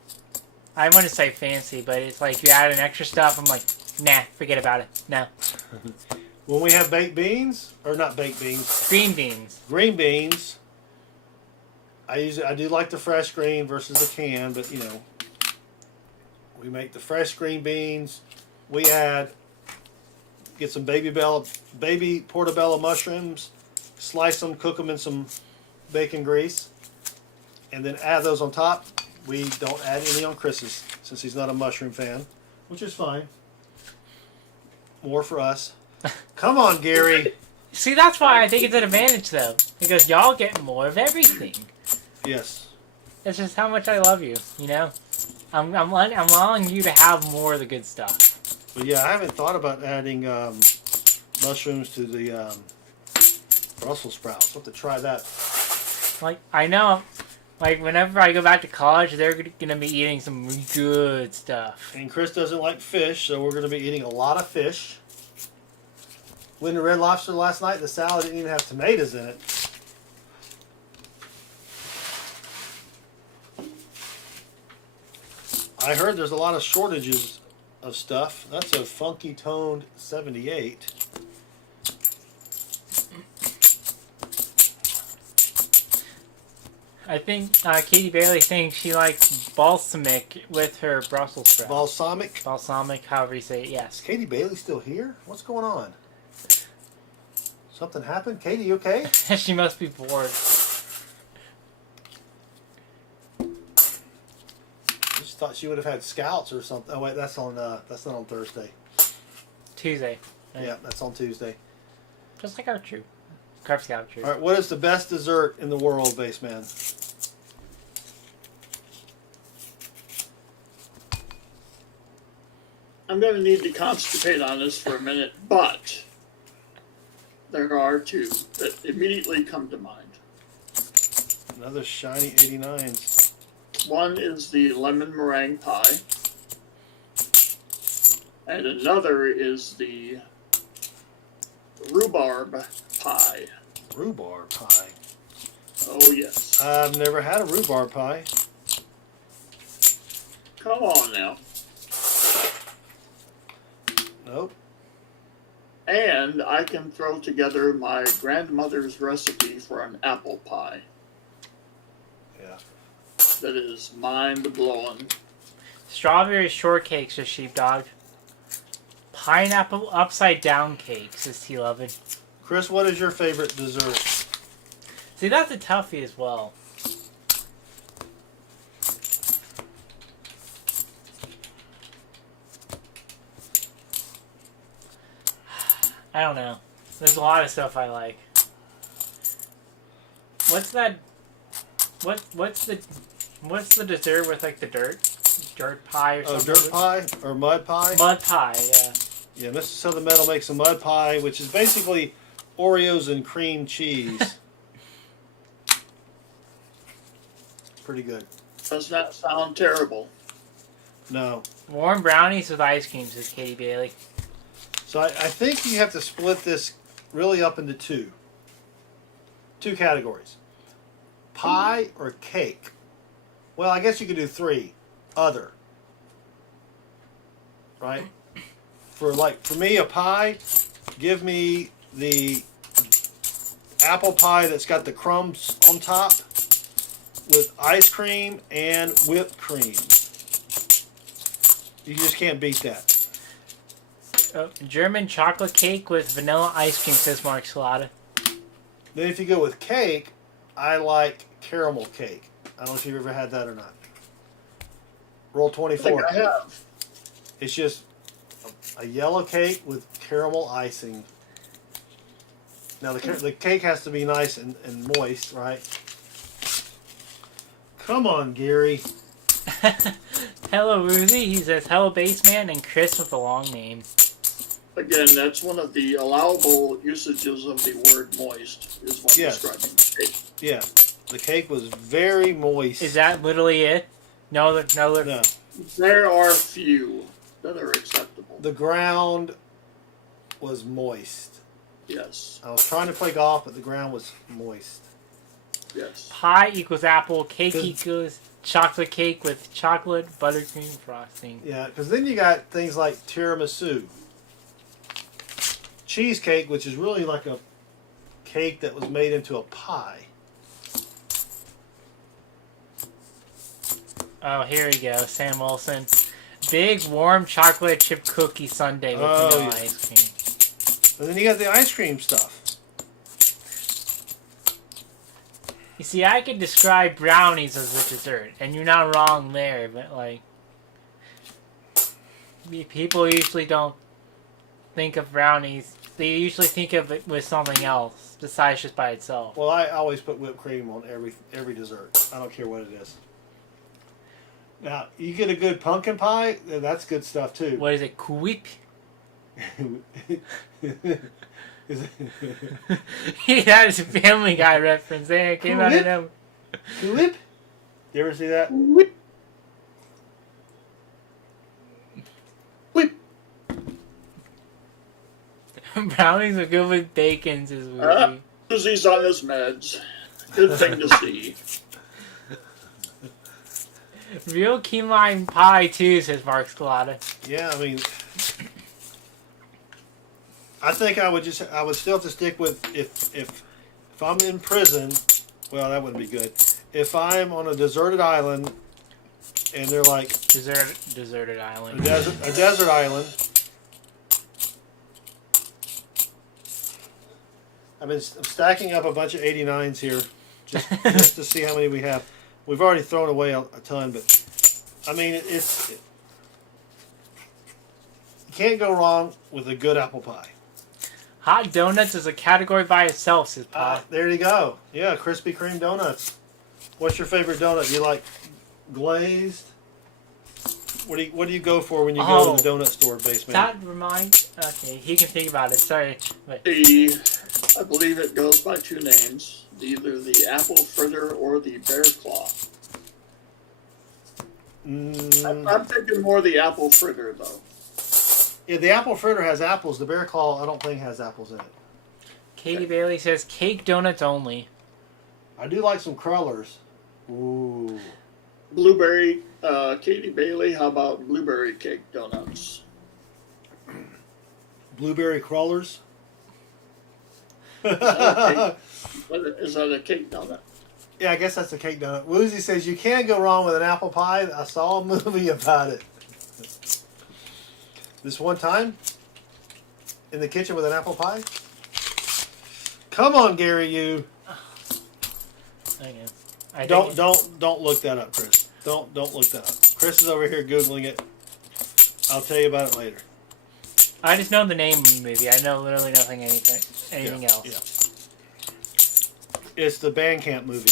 I wouldn't say fancy, but it's like you add an extra stuff, I'm like, nah, forget about it. No. When we have baked beans, or not baked beans, Green beans. green beans, I do like the fresh green versus the can, but we make the fresh green beans. We get some baby portobello mushrooms, slice them, cook them in some bacon grease, and then add those on top. We don't add any on Chris's since he's not a mushroom fan, which is fine. More for us. Come on, Gary. See, that's why I think it's an advantage, though. Because y'all get more of everything. Yes. That's just how much I love you, I'm allowing you to have more of the good stuff. But yeah, I haven't thought about adding mushrooms to the Brussels sprouts. I'll have to try that. Like, I know, like, whenever I go back to college, they're going to be eating some good stuff. And Chris doesn't like fish, so we're going to be eating a lot of fish. Went to Red Lobster last night. The salad didn't even have tomatoes in it. I heard there's a lot of shortages of stuff. That's a funky toned 78. I think Katie Bailey thinks she likes balsamic with her Brussels sprouts. Balsamic. Balsamic, however you say it, yes. Is Katie Bailey still here? What's going on? Something happened? Katie, you okay? She must be bored. I just thought she would have had scouts or something. Oh wait, that's not on Thursday. Tuesday. Right? Yeah, that's on Tuesday. Just like our troop. Cub Scout troop. All right, what is the best dessert in the world, Baseman? I'm going to need to constipate on this for a minute, but there are 2 that immediately come to mind. Another shiny 89s. One is the lemon meringue pie, and another is the rhubarb pie. Rhubarb pie. Oh, yes. I've never had a rhubarb pie. Come on now. Nope. And I can throw together my grandmother's recipe for an apple pie. that is mind-blowing. Strawberry shortcake, says Sheepdog. Pineapple upside down cake, says T11. Chris, what is your favorite dessert? See, that's a toughie as well. I don't know. There's a lot of stuff I like. What's that? What's the dessert with like the dirt pie or something? Dirt pie or mud pie? Mud pie, yeah. Yeah, Mr. Southern Metal makes a mud pie, which is basically Oreos and cream cheese. Pretty good. Does not sound terrible. No. Warm brownies with ice cream, says Katie Bailey. So I think you have to split this really up into two categories. Pie or cake? Well, I guess you could do three. Other. Right? For me, a pie, give me the apple pie that's got the crumbs on top with ice cream and whipped cream. You just can't beat that. German chocolate cake with vanilla ice cream, says Mark Salata. Then if you go with cake, I like caramel cake. I don't know if you've ever had that or not. Roll 24. I think I have. It's just a yellow cake with caramel icing. Now the cake has to be nice and moist, right? Come on, Gary. Hello, Woozy. He says, hello, Baseman, and Chris with a long name. Again, that's one of the allowable usages of the word moist, is when describing the cake. Yeah. The cake was very moist. Is that literally it? No. There are few that are acceptable. The ground was moist. Yes. I was trying to play golf, but the ground was moist. Yes. Pie equals apple. Cake equals chocolate cake with chocolate buttercream frosting. Yeah, because then you got things like tiramisu. Cheesecake, which is really like a cake that was made into a pie. Oh, here we go. Sam Wilson. Big warm chocolate chip cookie sundae with vanilla ice cream. And then you got the ice cream stuff. You see, I could describe brownies as a dessert, and you're not wrong there, but like, people usually don't think of brownies. They usually think of it with something else besides just by itself. Well, I always put whipped cream on every dessert. I don't care what it is. Now, you get a good pumpkin pie, that's good stuff too. What is it? Kuip? Is it That is a Family Guy reference. There it came out of them. Tulip? You ever see that? Whip. Whip. Brownies are good with bacons, is weird. Susie's on his meds. Good thing to see. Real key lime pie too, says Mark Scalata. Yeah, I mean, I think I would still have to stick with if I'm in prison. Well, that wouldn't be good. If I'm on a deserted island and they're like deserted island, a desert island. I'm stacking up a bunch of 89s here, just to see how many we have. We've already thrown away a ton, but I mean, you can't go wrong with a good apple pie. hot donuts is a category by itself, says Pie. There you go. Yeah, Krispy Kreme donuts. What's your favorite donut? You like glazed? What do you go for when you go to the donut store, Basement? That reminds. Okay, he can think about it. Sorry. Wait. I believe it goes by two names. Either the apple fritter or the bear claw. I'm thinking more the apple fritter, though. Yeah, the apple fritter has apples. The bear claw, I don't think has apples in it. Katie Bailey says cake donuts only. I do like some crullers. Ooh. Blueberry, Katie Bailey, how about blueberry cake donuts? Blueberry crullers? Is that a cake donut? Yeah, I guess that's the cake donut. Woozy says you can't go wrong with an apple pie. I saw a movie about it. This one time, in the kitchen with an apple pie. Come on, Gary, you. Don't look that up, Chris. Don't look that up. Chris is over here Googling it. I'll tell you about it later. I just know the name of the movie. I know literally anything else. Yeah. It's the Bandcamp movie.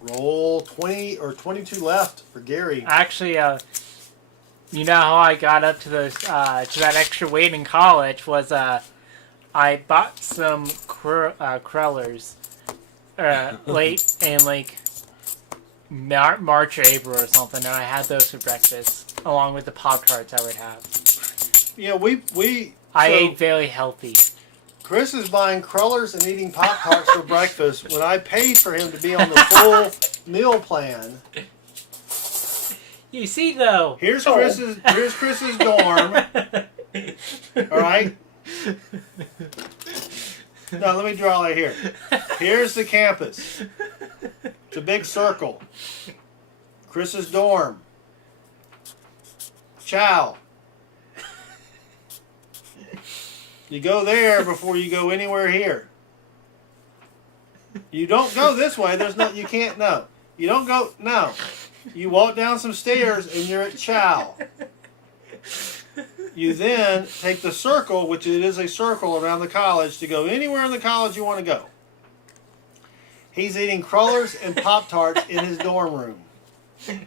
Roll 20 or 22 left for Gary. Actually, you know how I got up to those to that extra weight in college was I bought some crullers late in like March or April or something, and I had those for breakfast along with the Pop-Tarts I would have. Yeah, I ate very healthy. Chris is buying crullers and eating Pop-Tarts for breakfast when I paid for him to be on the full meal plan. You see, though. Here's Chris's dorm. All right? No, let me draw right here. Here's the campus. It's a big circle. Chris's dorm. Chow. You go there before you go anywhere here. You don't go this way. You can't, no. You don't go, no. You walk down some stairs and you're at Chow. You then take the circle, which it is a circle around the college, to go anywhere in the college you want to go. He's eating crullers and Pop-Tarts in his dorm room. Do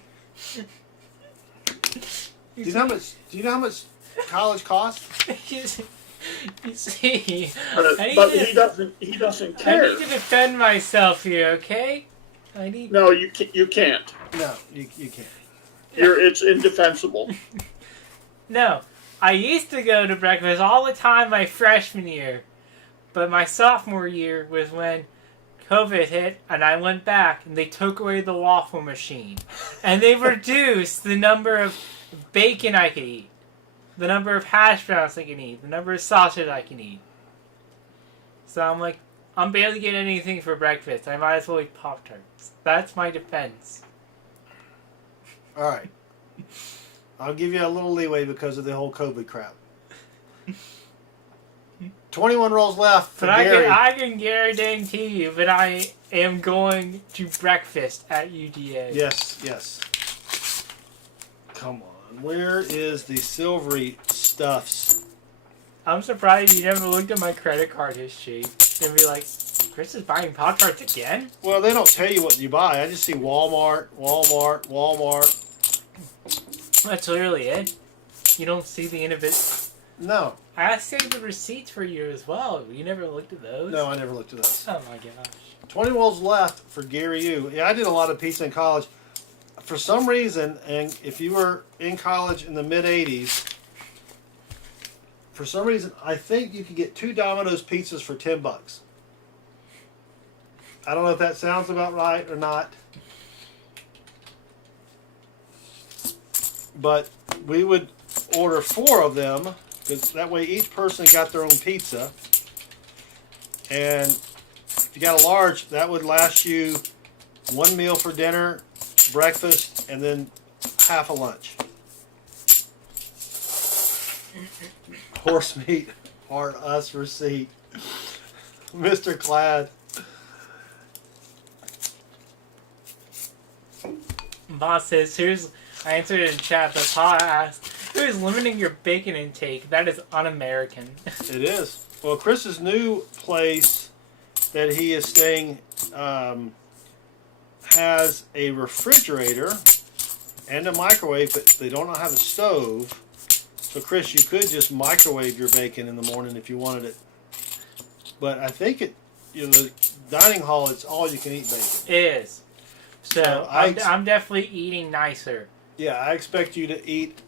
you know how much college costs? You see, but he doesn't care. I need to defend myself here, okay? No, you can't. No, you can't. It's indefensible. No, I used to go to breakfast all the time my freshman year, but my sophomore year was when COVID hit, and I went back, and they took away the waffle machine, and they reduced the number of bacon I could eat. The number of hash browns I can eat. The number of sausage I can eat. So I'm like, I'm barely getting anything for breakfast. I might as well eat Pop-Tarts. That's my defense. Alright. I'll give you a little leeway because of the whole COVID crap. 21 rolls left for Gary. I can guarantee you that I am going to breakfast at UDA. Yes. Come on. Where is the silvery stuffs? I'm surprised you never looked at my credit card history and be like, Chris is buying Pop-Tarts again? Well, they don't tell you what you buy. I just see Walmart. That's literally it. You don't see the end of it. No. I saved the receipts for you as well. You never looked at those? No, I never looked at those. Oh my gosh. 20 rolls left for Gary U. Yeah, I did a lot of pizza in college. For some reason, and if you were in college in the mid-'80s, for some reason, I think you could get 2 Domino's pizzas for $10. I don't know if that sounds about right or not. But we would order 4 of them, because that way each person got their own pizza. And if you got a large, that would last you 1 meal for dinner, breakfast, and then half a lunch. Horse meat, hard us receipt. Mr. Clad. Boss says, I answered in chat, but Pa asked, who is limiting your bacon intake? That is un-American. It is. Well, Chris's new place that he is staying has a refrigerator and a microwave, but they don't have a stove. So, Chris, you could just microwave your bacon in the morning if you wanted it. But I think the dining hall, it's all you can eat bacon. It is. So I'm definitely eating nicer. Yeah, I expect you to eat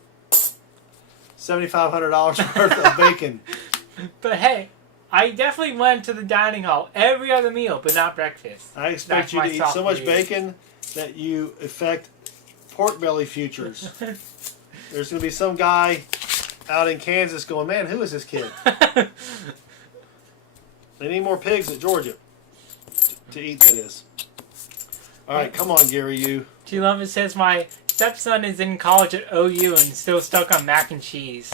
$7,500 worth of bacon. But hey, I definitely went to the dining hall every other meal, but not breakfast. I expect you to eat so much bacon that you affect pork belly futures. There's going to be some guy out in Kansas going, man, who is this kid? They're They need more pigs at Georgia to eat, that is. All right, come on, Gary, you. Do you love it? Says my stepson is in college at OU and still stuck on mac and cheese.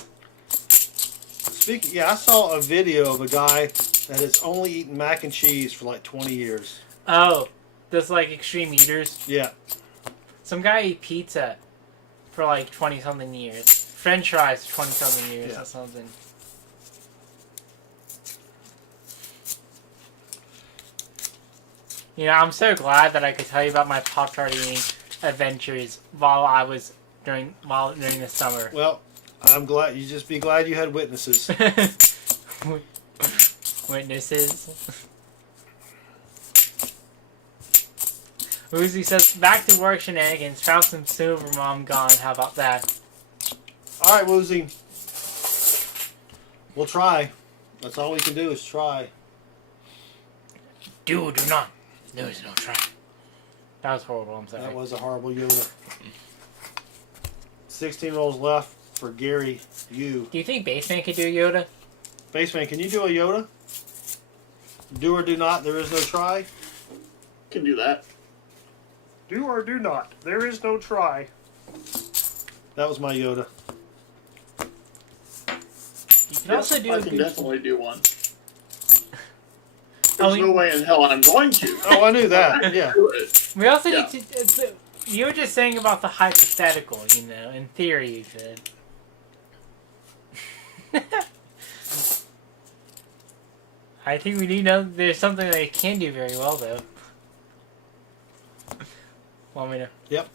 Speaking, yeah, I saw a video of a guy that has only eaten mac and cheese for like 20 years. Oh, those like extreme eaters. Yeah. Some guy ate pizza for like 20-something years. French fries for 20-something years or something. You know, I'm so glad that I could tell you about my Pop-Tart eating adventures while during the summer. Well, I'm glad. You just be glad you had witnesses. Witnesses. Woozy says, back to work shenanigans. Found some silver mom gone. How about that? All right, Woozy. We'll try. That's all we can do is try. Do or do not. There is no try. That was horrible, I'm sorry. That was a horrible Yoda. 16 rolls left for Gary, you. Do you think Baseman could do Yoda? Baseman, can you do a Yoda? Do or do not, there is no try? Can do that. Do or do not, there is no try. That was my Yoda. You can also do I a can Goofy. definitely do one. There's no way in hell I'm going to. Oh, I knew that, yeah. We also need to... you were just saying about the hypothetical, you know, in theory you could. I think we need to know there's something that it can do very well, though. Want me to? Yep.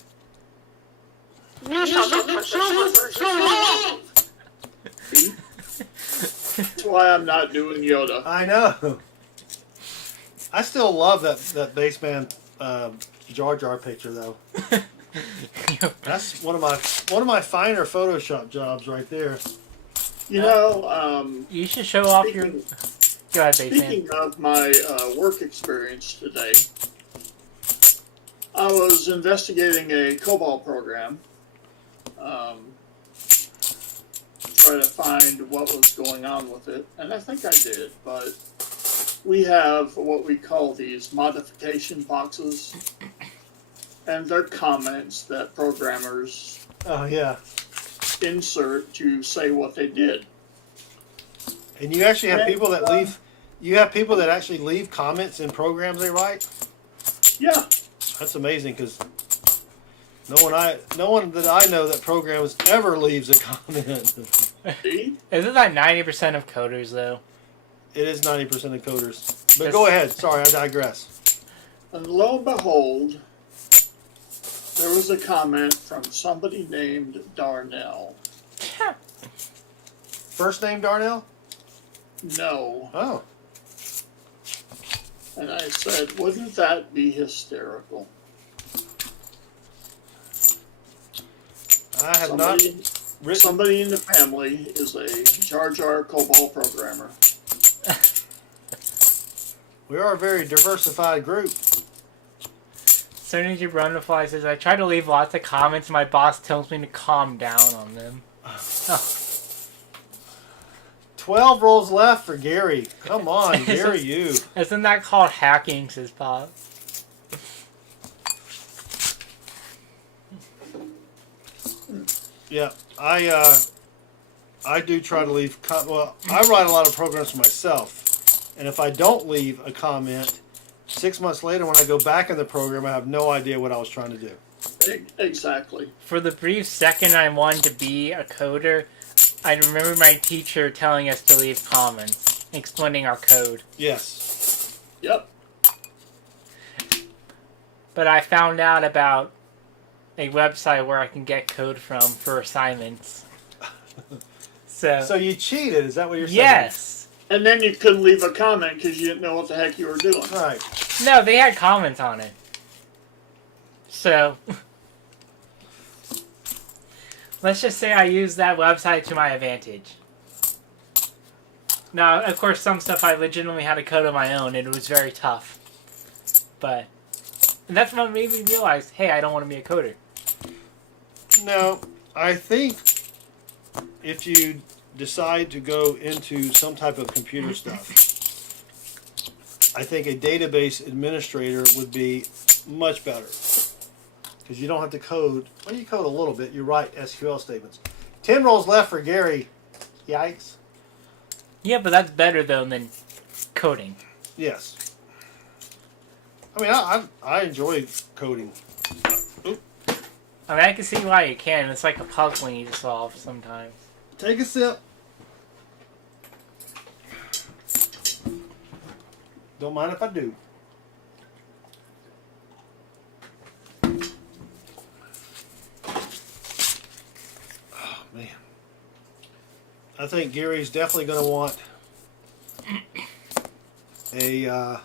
That's why I'm not doing Yoda. I know. I still love that Baseman Jar Jar picture though. That's one of my finer Photoshop jobs right there. You know, you should show off your... Go ahead, Baseman. Speaking of my work experience today, I was investigating a COBOL program, try to find what was going on with it, and I think I did, but we have what we call these modification boxes, and they're comments that programmers insert to say what they did. And you actually have people that leave. You have people that actually leave comments in programs they write. Yeah, that's amazing because no one that I know that programs ever leaves a comment. Isn't that 90% of coders though? It is 90% of coders. But go ahead. Sorry, I digress. And lo and behold, there was a comment from somebody named Darnell. First name Darnell? No. Oh. And I said, wouldn't that be hysterical? I have somebody in the family is a Jar Jar COBOL programmer. We are a very diversified group. Certainly Runafly says, I try to leave lots of comments, my boss tells me to calm down on them. Oh. 12 rolls left for Gary. Come on, Gary, you. Isn't that called hacking, says Pop? Yeah, I do try to leave. Well, I write a lot of programs for myself, and if I don't leave a comment, 6 months later when I go back in the program, I have no idea what I was trying to do. Exactly. For the brief second I wanted to be a coder, I remember my teacher telling us to leave comments, explaining our code. Yes. Yep. But I found out about a website where I can get code from for assignments. So you cheated, is that what you're saying? Yes. And then you couldn't leave a comment because you didn't know what the heck you were doing. Right. No, they had comments on it. So let's just say I used that website to my advantage. Now, of course, some stuff I legitimately had to code on my own, and it was very tough. But and that's what made me realize, hey, I don't want to be a coder. No, I think if you decide to go into some type of computer stuff, I think a database administrator would be much better. Because you don't have to code. Well, you code a little bit. You write SQL statements. 10 rolls left for Gary. Yikes. Yeah, but that's better though than coding. Yes. I mean, I enjoy coding. Oop. I mean, I can see why you can. It's like a puzzle you need to solve sometimes. Take a sip. Don't mind if I do. Oh, man. I think Gary's definitely going to want a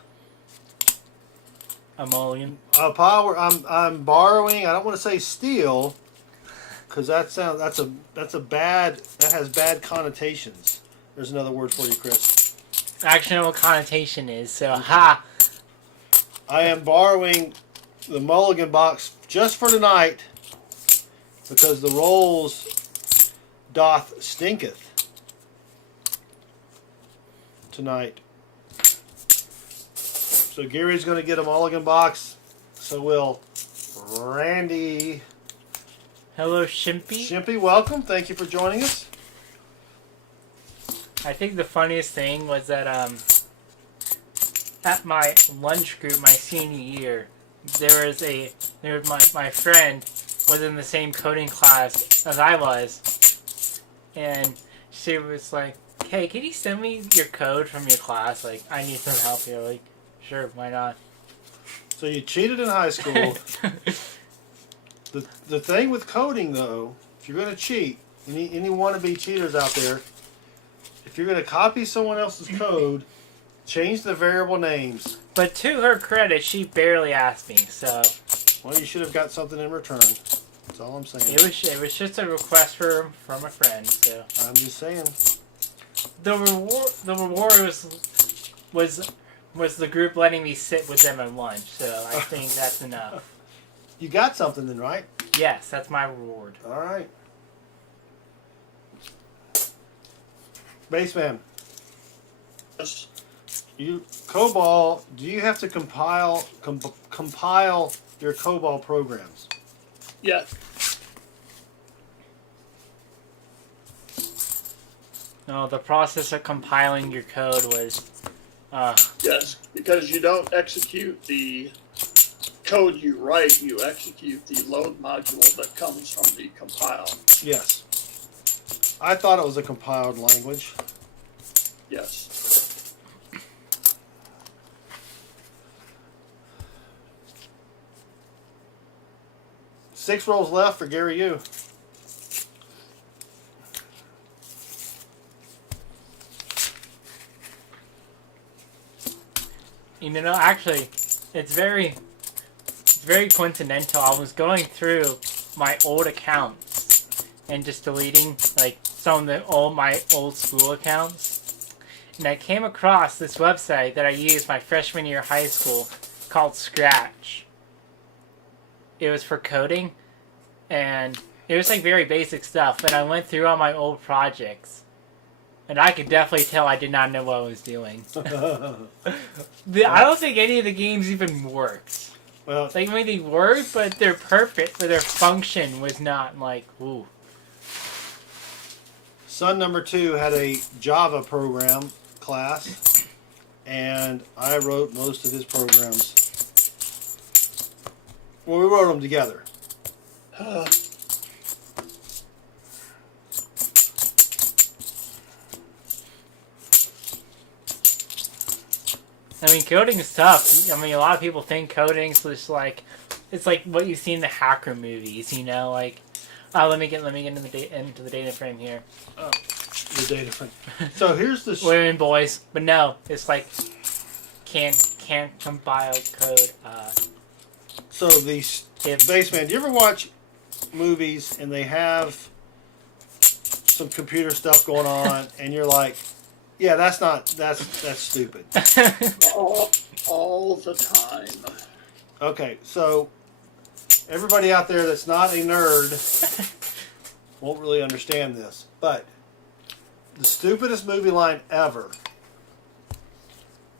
mulligan. power. I'm borrowing. I don't want to say steal, because that has bad connotations. There's another word for you, Chris. Actually, I know what connotation is. So, ha. I am borrowing the mulligan box just for tonight, because the rolls doth stinketh tonight. So Gary's going to get a mulligan box. So will Randy. Hello, Shimpy. Shimpy, welcome. Thank you for joining us. I think the funniest thing was that at my lunch group my senior year, my friend was in the same coding class as I was, and she was like, "Hey, can you send me your code from your class? Like, I need some help here." Like, sure, why not? So you cheated in high school. The thing with coding, though, if you're going to cheat, any wannabe cheaters out there, if you're going to copy someone else's code, change the variable names. But to her credit, she barely asked me, so. Well, you should have got something in return. That's all I'm saying. It was just a request from a friend, so. I'm just saying. The reward was the group letting me sit with them at lunch, so I think that's enough. You got something then, right? Yes, that's my reward. All right. Baseman, Yes. you COBOL. Do you have to compile your COBOL programs? Yeah. No, the process of compiling your code was. Yes, because you don't execute the code you write, you execute the load module that comes from the compile. Yes. I thought it was a compiled language. Yes. Six rolls left for Gary Yu. You know, actually, it's very coincidental. I was going through my old accounts and just deleting like some of my old school accounts, and I came across this website that I used my freshman year of high school called Scratch. It was for coding, and it was like very basic stuff. And I went through all my old projects, and I could definitely tell I did not know what I was doing. I don't think any of the games even worked. Well, Like, I mean, they work, but their purpose, or their function was not like, ooh. son number 2 had a Java program class, and I wrote most of his programs. Well, we wrote them together. I mean, coding is tough. I mean, a lot of people think coding's just like, it's like what you see in the hacker movies, you know, like, oh, let me get into the data frame here. Oh. The data frame. So here's the... Women, boys, but no, it's like, can't compile code. So the Baseman, do you ever watch movies and they have some computer stuff going on and you're like, yeah, that's stupid. All the time. Okay, so everybody out there that's not a nerd won't really understand this, but the stupidest movie line ever,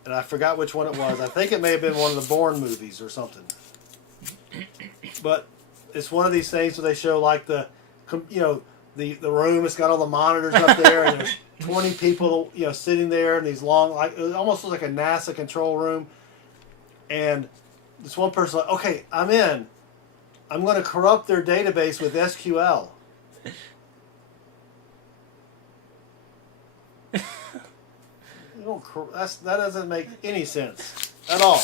and I forgot which one it was. I think it may have been one of the Bourne movies or something. But it's one of these things where they show like the room. It's got all the monitors up there, and there's 20 people, sitting there in these long, like it almost looks like a NASA control room. And this one person, like, okay, I'm in. I'm going to corrupt their database with SQL. That doesn't make any sense at all.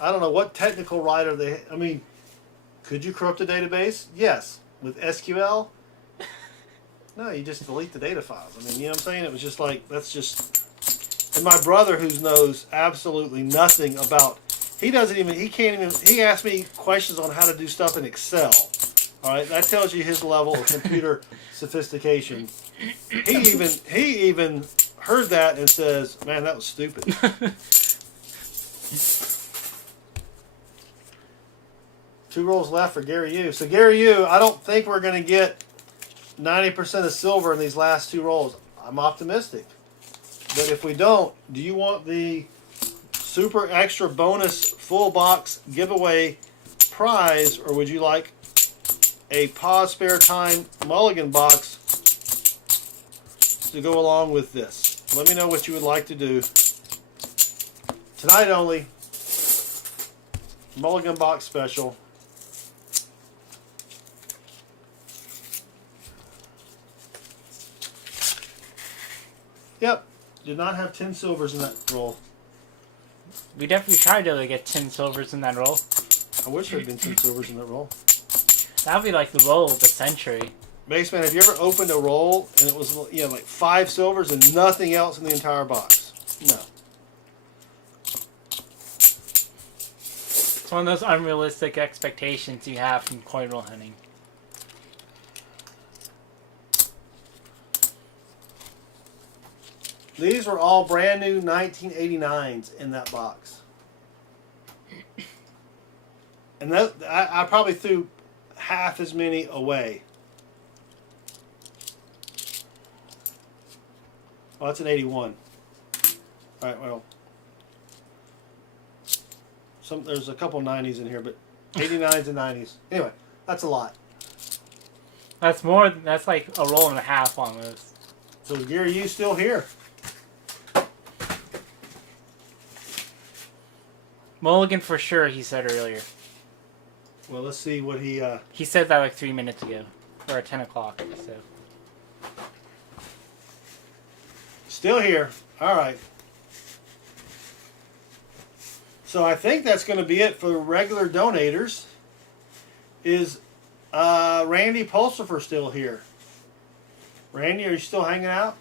I don't know what technical writer they. I mean, could you corrupt a database? Yes. With SQL? No, you just delete the data files. I mean, you know what I'm saying? It was just like, that's just. And my brother, who knows absolutely nothing about. He can't even. He asked me questions on how to do stuff in Excel. All right, that tells you his level of computer sophistication. He even heard that and says, "Man, that was stupid." Two rolls left for Gary Yu. So Gary Yu, I don't think we're going to get 90% of silver in these last two rolls. I'm optimistic, but if we don't, do you want the super extra bonus full box giveaway prize, or would you like a pause spare time mulligan box to go along with this? Let me know what you would like to do. Tonight only, mulligan box special. Yep, did not have 10 silvers in that roll. We definitely tried to get 10 silvers in that roll. I wish there had been 10 silvers in that roll. That would be like the roll of the century. Baseman, have you ever opened a roll and it was like 5 silvers and nothing else in the entire box? No. It's one of those unrealistic expectations you have from coin roll hunting. These were all brand new 1989s in that box. And I probably threw half as many away. Oh, that's an 81. All right, well. There's a couple 90s in here, but 89s and 90s. Anyway, that's a lot. That's like a roll and a half almost. So is Gary, you still here? Mulligan for sure, he said earlier. Well, let's see what he... He said that like 3 minutes ago. Or at 10 o'clock, so... Still here. All right. So I think that's going to be it for regular donators. Is Randy Pulsifer still here? Randy, are you still hanging out?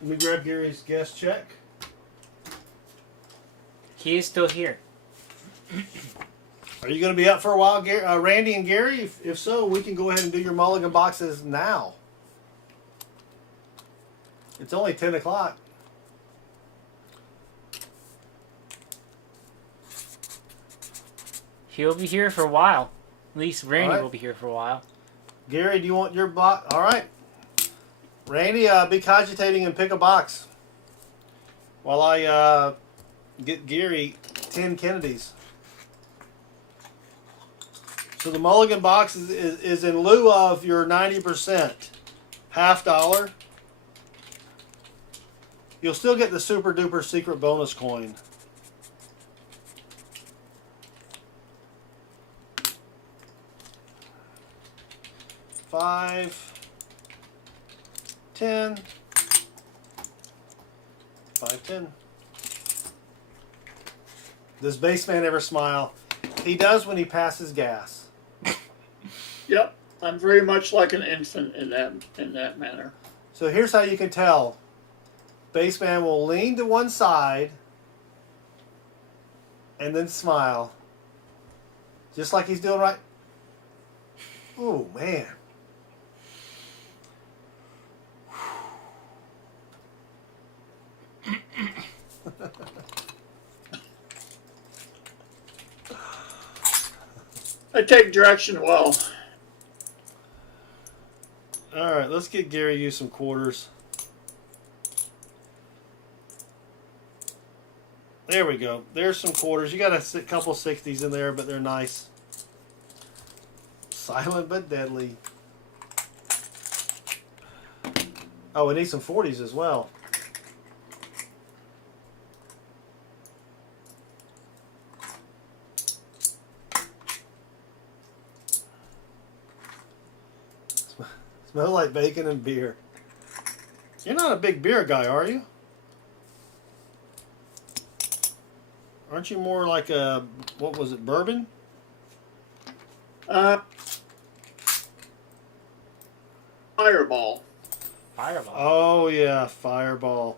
Let me grab Gary's guest check. He is still here. Are you going to be up for a while, Randy and Gary? If so, we can go ahead and do your mulligan boxes now. It's only 10 o'clock. He'll be here for a while. At least Randy will be here for a while. Gary, do you want your box? All right. Randy, be cogitating and pick a box while I get Gary 10 Kennedys. So the mulligan box is in lieu of your 90% $50. You'll still get the super duper secret bonus coin. $5, $10, $5, $10. Does Baseman ever smile? He does when he passes gas. Yep, I'm very much like an infant in that manner. So here's how you can tell. Baseman will lean to one side and then smile. Just like he's doing right. Oh, man. I take direction well. All right, let's get Gary you some quarters. There we go. There's some quarters. You got a couple 60s in there, but they're nice. Silent but deadly. Oh, we need some 40s as well. Smell like bacon and beer. You're not a big beer guy, are you? Aren't you more like a, what was it, bourbon? Fireball. Fireball. Oh, yeah, Fireball.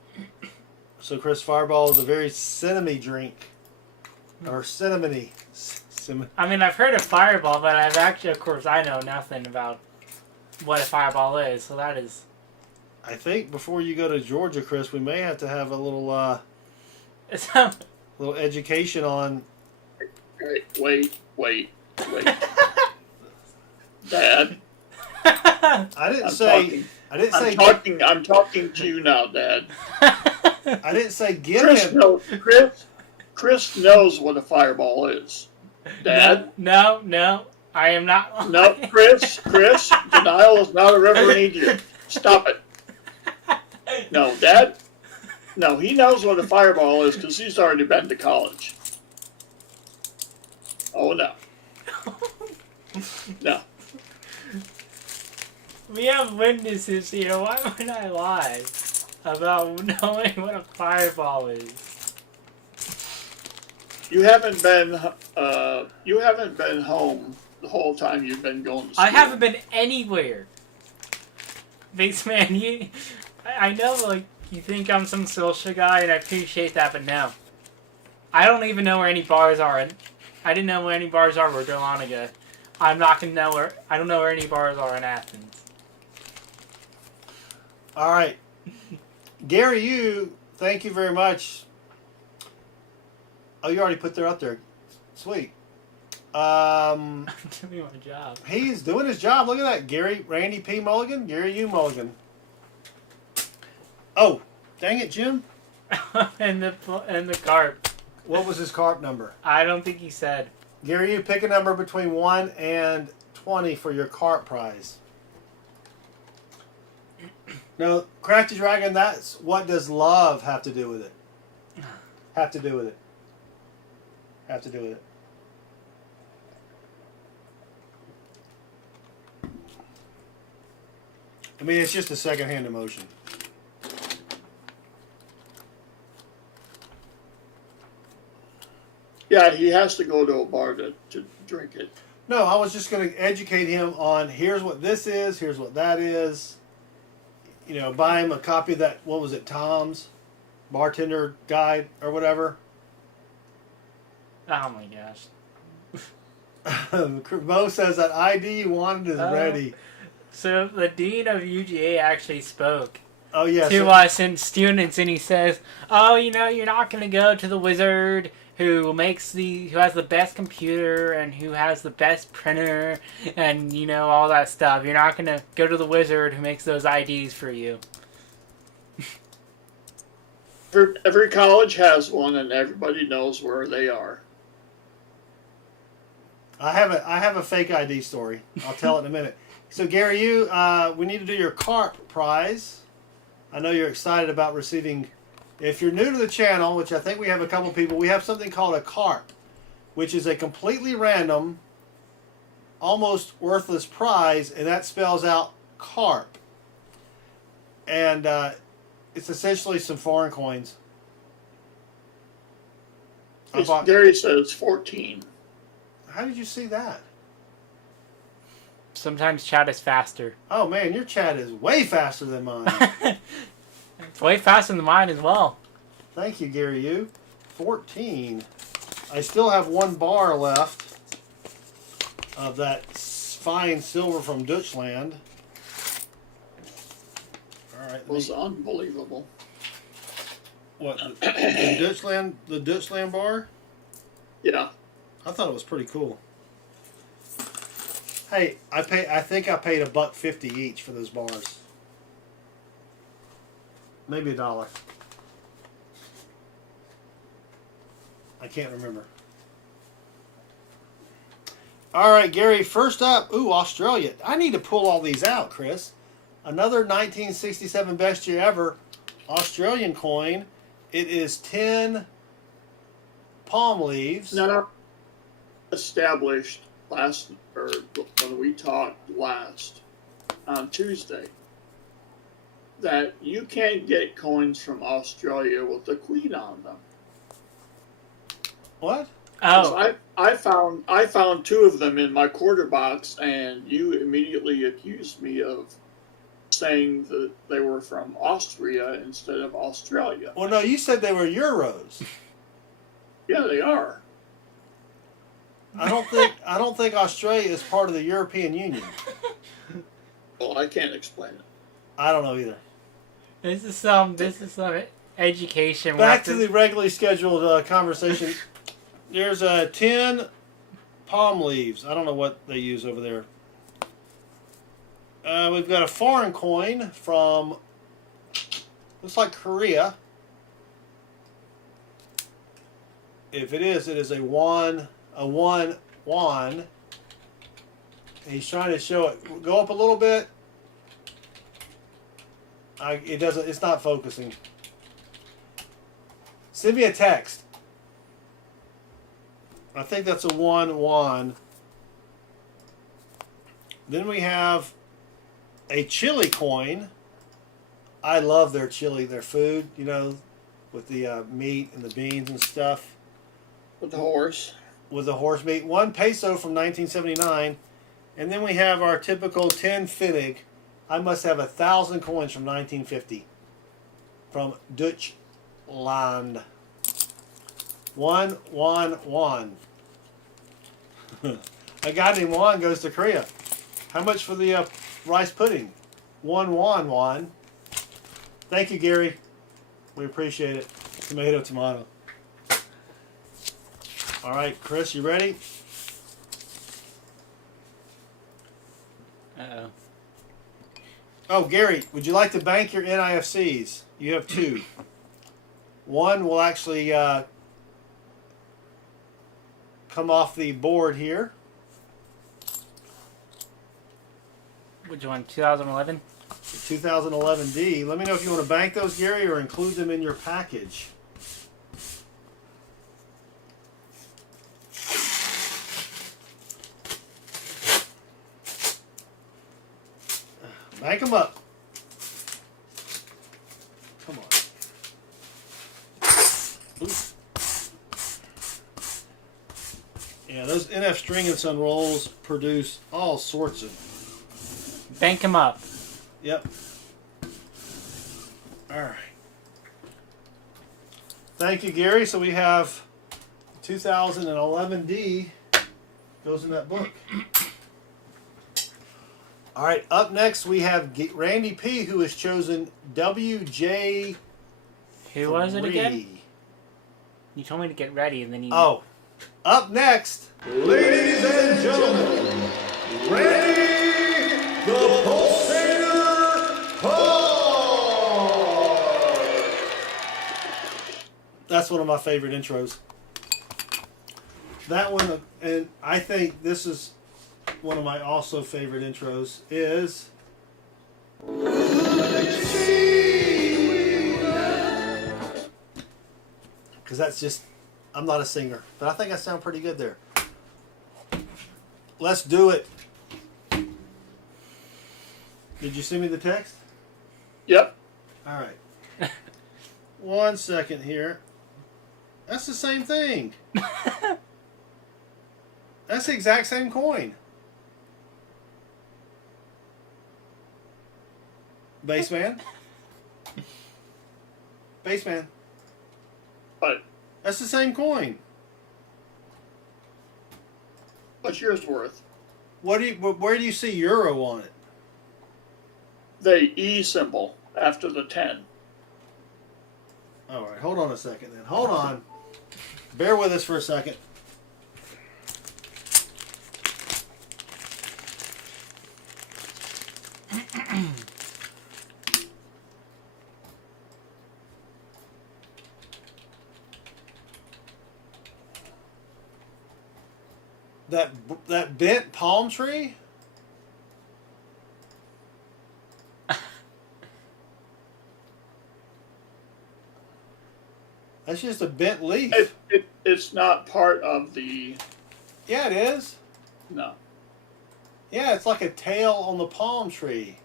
So, Chris, Fireball is a very cinnamony drink. Or cinnamony. I mean, I've heard of Fireball, but I've actually, of course, I know nothing about what a Fireball is, so that is... I think before you go to Georgia, Chris, we may have to have a little little education on... Wait. Dad. I'm talking to you now, Dad. I didn't say give him... Chris knows what a fireball is. Dad? No. I am not... No, Chris, denial is not a reverent idiot. Stop it. No, Dad? No, he knows what a fireball is because he's already been to college. Oh, no. No. We have witnesses here. Why would I lie about knowing what a fireball is? You haven't been home the whole time you've been going to school. I haven't been anywhere. Baseman, I know, like, you think I'm some social guy, and I appreciate that, but no. I don't even know where any bars are. I didn't know where any bars are where Dahlonega. I'm not gonna know where. I don't know where any bars are in Athens. All right, Gary, thank you very much. Oh, you already put that out there. Sweet. I'm doing my job. He's doing his job. Look at that, Gary. Randy P. Mulligan. Gary U. Mulligan. Oh, dang it, Jim. and the carp. What was his carp number? I don't think he said. Gary, you pick a number between 1 and 20 for your carp prize. Now, Crafty Dragon, that's what does love have to do with it? Have to do with it. Have to do with it. I mean, it's just a second-hand emotion. Yeah, he has to go to a bar to drink it. No, I was just going to educate him on here's what this is, here's what that is. You know, buy him a copy of that, what was it, Tom's Bartender Guide or whatever. Oh my gosh. Mo says that ID you wanted is ready. So the dean of UGA actually spoke to us and students, and he says, "Oh, you know, you're not going to go to the wizard who has the best computer and who has the best printer and, you know, all that stuff. You're not going to go to the wizard who makes those IDs for you." Every college has one, and everybody knows where they are. I have a fake ID story. I'll tell it in a minute. So Gary, we need to do your carp prize. I know you're excited about receiving. If you're new to the channel, which I think we have a couple people, we have something called a carp, which is a completely random, almost worthless prize, and that spells out carp. And it's essentially some foreign coins. Gary says 14. How did you see that? Sometimes chat is faster. Oh man, your chat is way faster than mine. It's way faster than mine as well. Thank you, Gary. 14. I still have 1 bar left of that fine silver from Deutschland. All right. It was unbelievable. What? The Deutschland bar? Yeah. I thought it was pretty cool. Hey, I think I paid $1.50 each for those bars. Maybe $1. I can't remember. All right, Gary. First up, Australia. I need to pull all these out, Chris. Another 1967 best year ever Australian coin. It is 10 palm leaves. Now, established last, or when we talked last on Tuesday, that you can't get coins from Australia with the Queen on them. What? 'Cause Oh, I found 2 of them in my quarter box, and you immediately accused me of saying that they were from Austria instead of Australia. Well, no, you said they were euros. Yeah, they are. I don't think Australia is part of the European Union. Well, I can't explain it. I don't know either. this is some education. Back to the regularly scheduled conversation. There's 10 palm leaves. I don't know what they use over there. We've got a foreign coin from, looks like Korea. If it is a one won. He's trying to show it. Go up a little bit. It doesn't. It's not focusing. Send me a text. I think that's a 1 won. Then we have a chili coin. I love their chili, their food, with the meat and the beans and stuff. With the horse. With the horse meat. 1 peso from 1979. And then we have our typical 10 Pfennig. I must have 1,000 coins from 1950. From Deutschland. 1 won. A guy named Juan goes to Korea. How much for the rice pudding? 1 won. Thank you, Gary. We appreciate it. Tomato, tomato. All right, Chris, you ready? Uh-oh. Oh, Gary, would you like to bank your NIFCs? You have 2. One will actually come off the board here. Which one? 2011? 2011D. Let me know if you want to bank those, Gary, or include them in your package. Bank them up. Come on. Oops. Yeah, those NF String and Son rolls produce all sorts of. Bank them up. Yep. All right. Thank you, Gary. So we have 2011D goes in that book. All right. Up next, we have Randy P, who has chosen WJ. Who was it again? You told me to get ready, and then you. Oh. Up next, ladies and gentlemen, Randy the Pulsator Hall. That's one of my favorite intros. That one, and I think this is one of my also favorite intros, is because that's just, I'm not a singer, but I think I sound pretty good there. Let's do it. Did you send me the text? Yep. All right. 1 second here. That's the same thing. That's the exact same coin. Baseman. Baseman. But That's the same coin. what's yours worth? Where do you see euro on it? The E symbol after the 10. All right, hold on a second then. Hold on. Bear with us for a second. That bent palm tree? That's just a bent leaf. It's not part of the... Yeah, it is. No. Yeah, it's like a tail on the palm tree.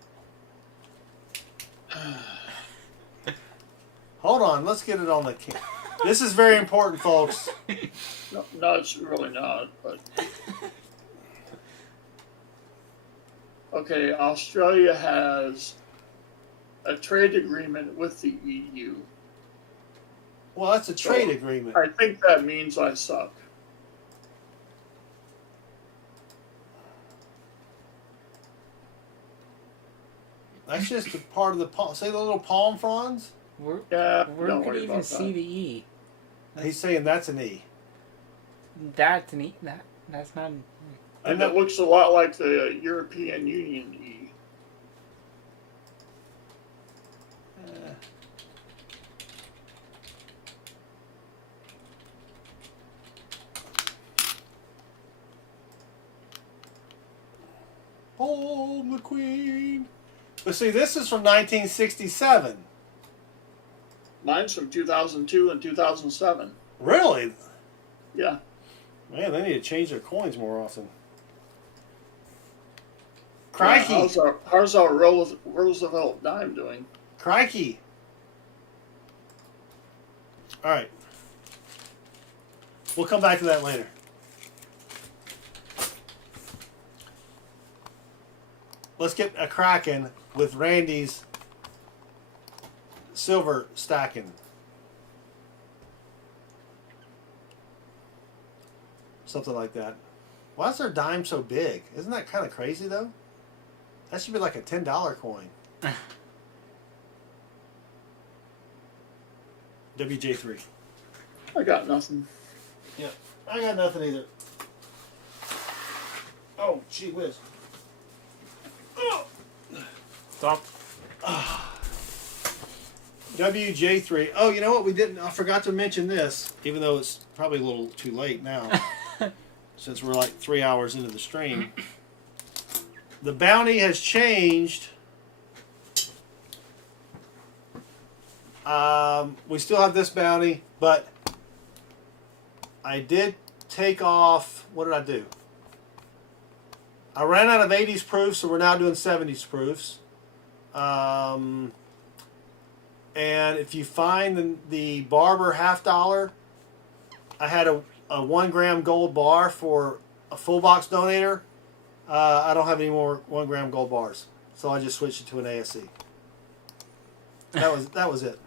Hold on, let's get it on the camera. This is very important, folks. No, it's really not, but... Okay, Australia has a trade agreement with the EU. Well, that's a trade agreement. I think that means I suck. That's just a part of the palm. See the little palm fronds? Where Don't could worry you even about see that. the E? He's saying that's an E. That's an E. That's not. And it looks a lot like the European Union E. Oh, the Queen. But see, this is from 1967. Mine's from 2002 and 2007. Really? Yeah. Man, they need to change their coins more often. Crikey. How's our Roosevelt dime doing? Crikey. All right. We'll come back to that later. Let's get a cracking with Randy's silver stacking. Something like that. Why is their dime so big? Isn't that kind of crazy, though? That should be like a $10 coin. WJ3. I got nothing. Yep. I got nothing either. Oh, gee whiz. Stop. WJ3. Oh, you know what? I forgot to mention this, even though it's probably a little too late now, since we're like 3 hours into the stream. The bounty has changed. We still have this bounty, but I did take off. What did I do? I ran out of 80s proofs, so we're now doing 70s proofs. And if you find the Barber $50, I had a 1 gram gold bar for a full box donator. I don't have any more 1 gram gold bars, so I just switched it to an ASC. That was it.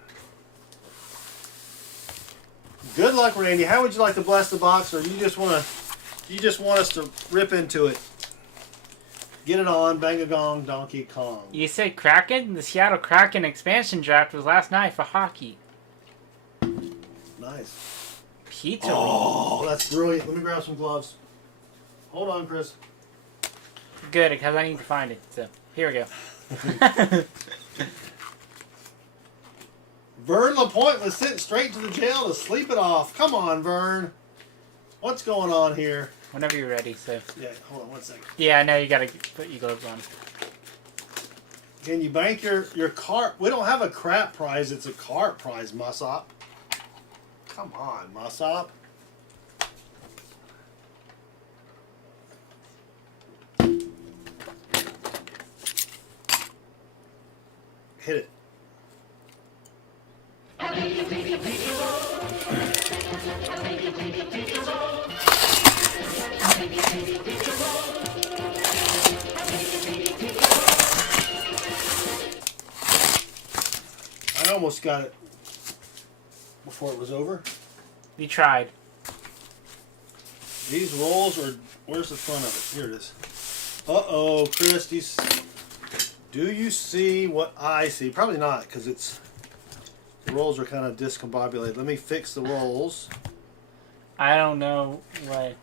Good luck, Randy. How would you like to bless the box, or you just want us to rip into it? Get it on, bang a gong, Donkey Kong. You said Kraken? The Seattle Kraken expansion draft was last night for hockey. Nice. Pizza. Oh, that's brilliant. Let me grab some gloves. Hold on, Chris. Good, because I need to find it. So, here we go. Vern LaPointe was sent straight to the jail to sleep it off. Come on, Vern. What's going on here? Whenever you're ready, so. Yeah, hold on 1 second. Yeah, I know you gotta put your gloves on. Can you bank your cart? We don't have a crap prize. It's a cart prize, Musop. Come on, Musop. Hit it. I almost got it before it was over. You tried. These rolls are... Where's the front of it? Here it is. Uh-oh, Chris. Do you see what I see? Probably not, because the rolls are kind of discombobulated. Let me fix the rolls. I don't know what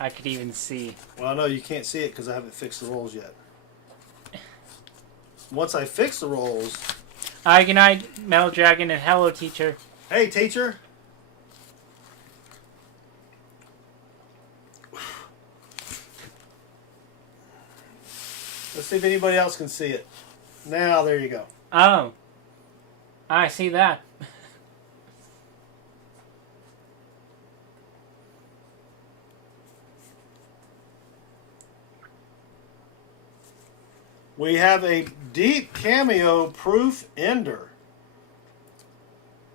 I could even see. Well, no, you can't see it because I haven't fixed the rolls yet. Once I fix the rolls... Hi, good night, Metal Dragon, and hello, teacher. Hey, teacher. Let's see if anybody else can see it. Now, there you go. Oh. I see that. We have a deep cameo proof ender.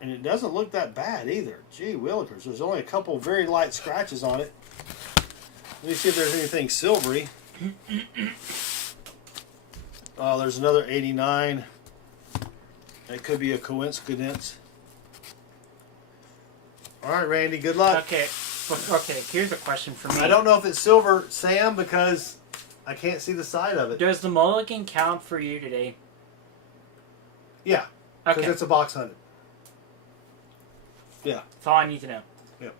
And it doesn't look that bad either. Gee willikers. There's only a couple very light scratches on it. Let me see if there's anything silvery. Oh, there's another 89. That could be a coincidence. All right, Randy, good luck. Okay, here's a question for me. I don't know if it's silver, Sam, because I can't see the side of it. Does the mulligan count for you today? Yeah, because Okay. it's a box hunted. Yeah. That's all I need to know. Yep.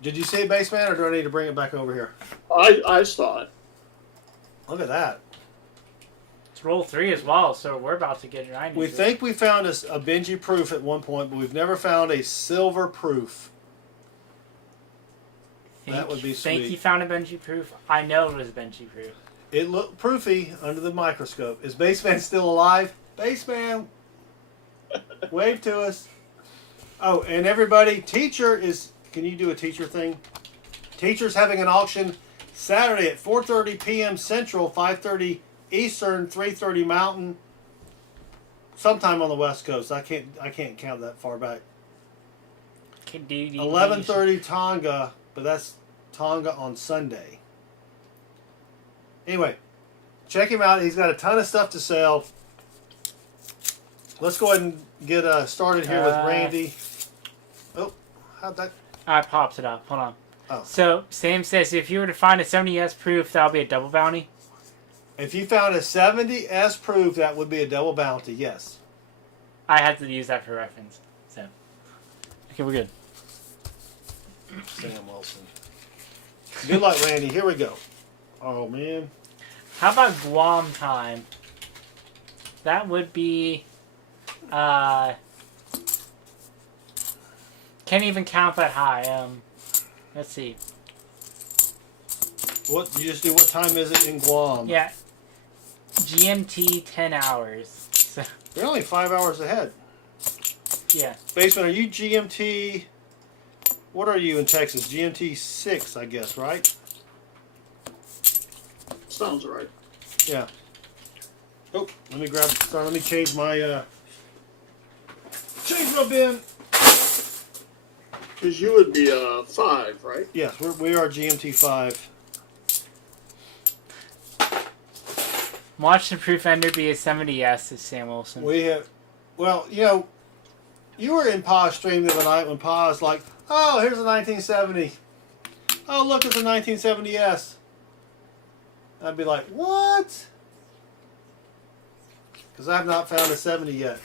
Did you see it, Baseman, or do I need to bring it back over here? I saw it. Look at that. It's roll 3 as well, so we're about to get 90. We think we found a Benji proof at one point, but we've never found a silver proof. That would be Think sweet. you found a Benji proof? I know it was Benji proof. It looked proofy under the microscope. Is Baseman still alive? Baseman, wave to us. Oh, and everybody, teacher is... Can you do a teacher thing? Teacher's having an auction Saturday at 4:30 p.m. Central, 5:30 Eastern, 3:30 Mountain. Sometime on the West Coast. I can't count that far back. 11:30 Tonga, but that's Tonga on Sunday. Anyway, check him out. He's got a ton of stuff to sell. Let's go ahead and get started here with Randy. Oh, how'd that... I popped it up. Hold on. Oh. So, Sam says if you were to find a 70S proof, that'll be a double bounty. If you found a 70S proof, that would be a double bounty, yes. I had to use that for reference. So, okay, we're good. Sam Wilson. Good luck, Randy. Here we go. Oh, man. How about Guam time? That would be... can't even count that high. Let's see. What you just do? What time is it in Guam? Yeah. GMT 10 hours. So, We're only 5 hours ahead. yeah. Basement, are you GMT... What are you in Texas? GMT 6, I guess, right? Sounds right. Yeah. Oh, let me grab... Sorry, let me change my... Change my bin. Because you would be 5, right? Yes, we are GMT 5. Watch the proof ender be a 70S, says Sam Wilson. We have... Well, you know, you were in Pa's stream the other night when Pa's like, oh, here's a 1970. Oh, look, it's a 1970S. I'd be like, what? Because I have not found a 70 yet.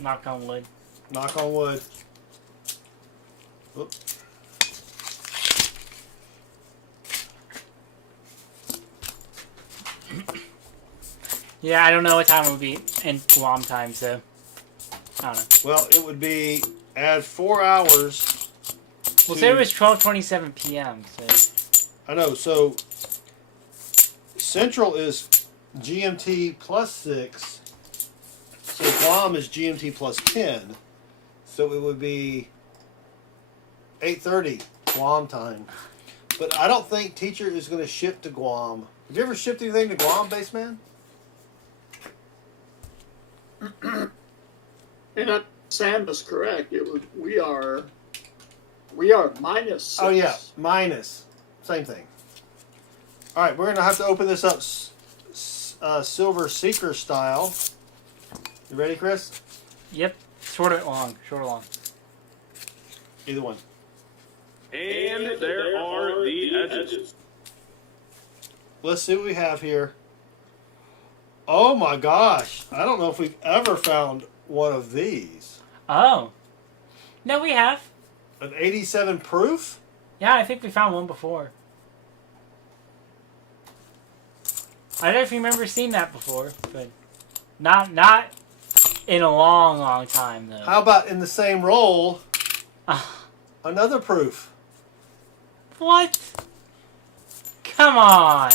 Knock on wood. Knock on wood. Oop. Yeah, I don't know what time it would be in Guam time, so I don't know. Well, it would be add 4 hours. Well, say it was 12:27 p.m. So I know. So Central is GMT plus 6. So Guam is GMT plus 10. So it would be 8:30 Guam time. But I don't think teacher is going to ship to Guam. Have you ever shipped anything to Guam, Baseman? And Sam is correct. We are minus 6. Oh yeah, minus. Same thing. All right, we're going to have to open this up Silver Seeker style. You ready, Chris? yep, short or long, short or long. Either one. And there are the edges. Let's see what we have here. Oh my gosh. I don't know if we've ever found one of these. Oh, no, we have. An 87 proof? Yeah, I think we found one before. I don't know if you remember seeing that before, but not in a long time though. How about in the same roll, another proof? What? Come on.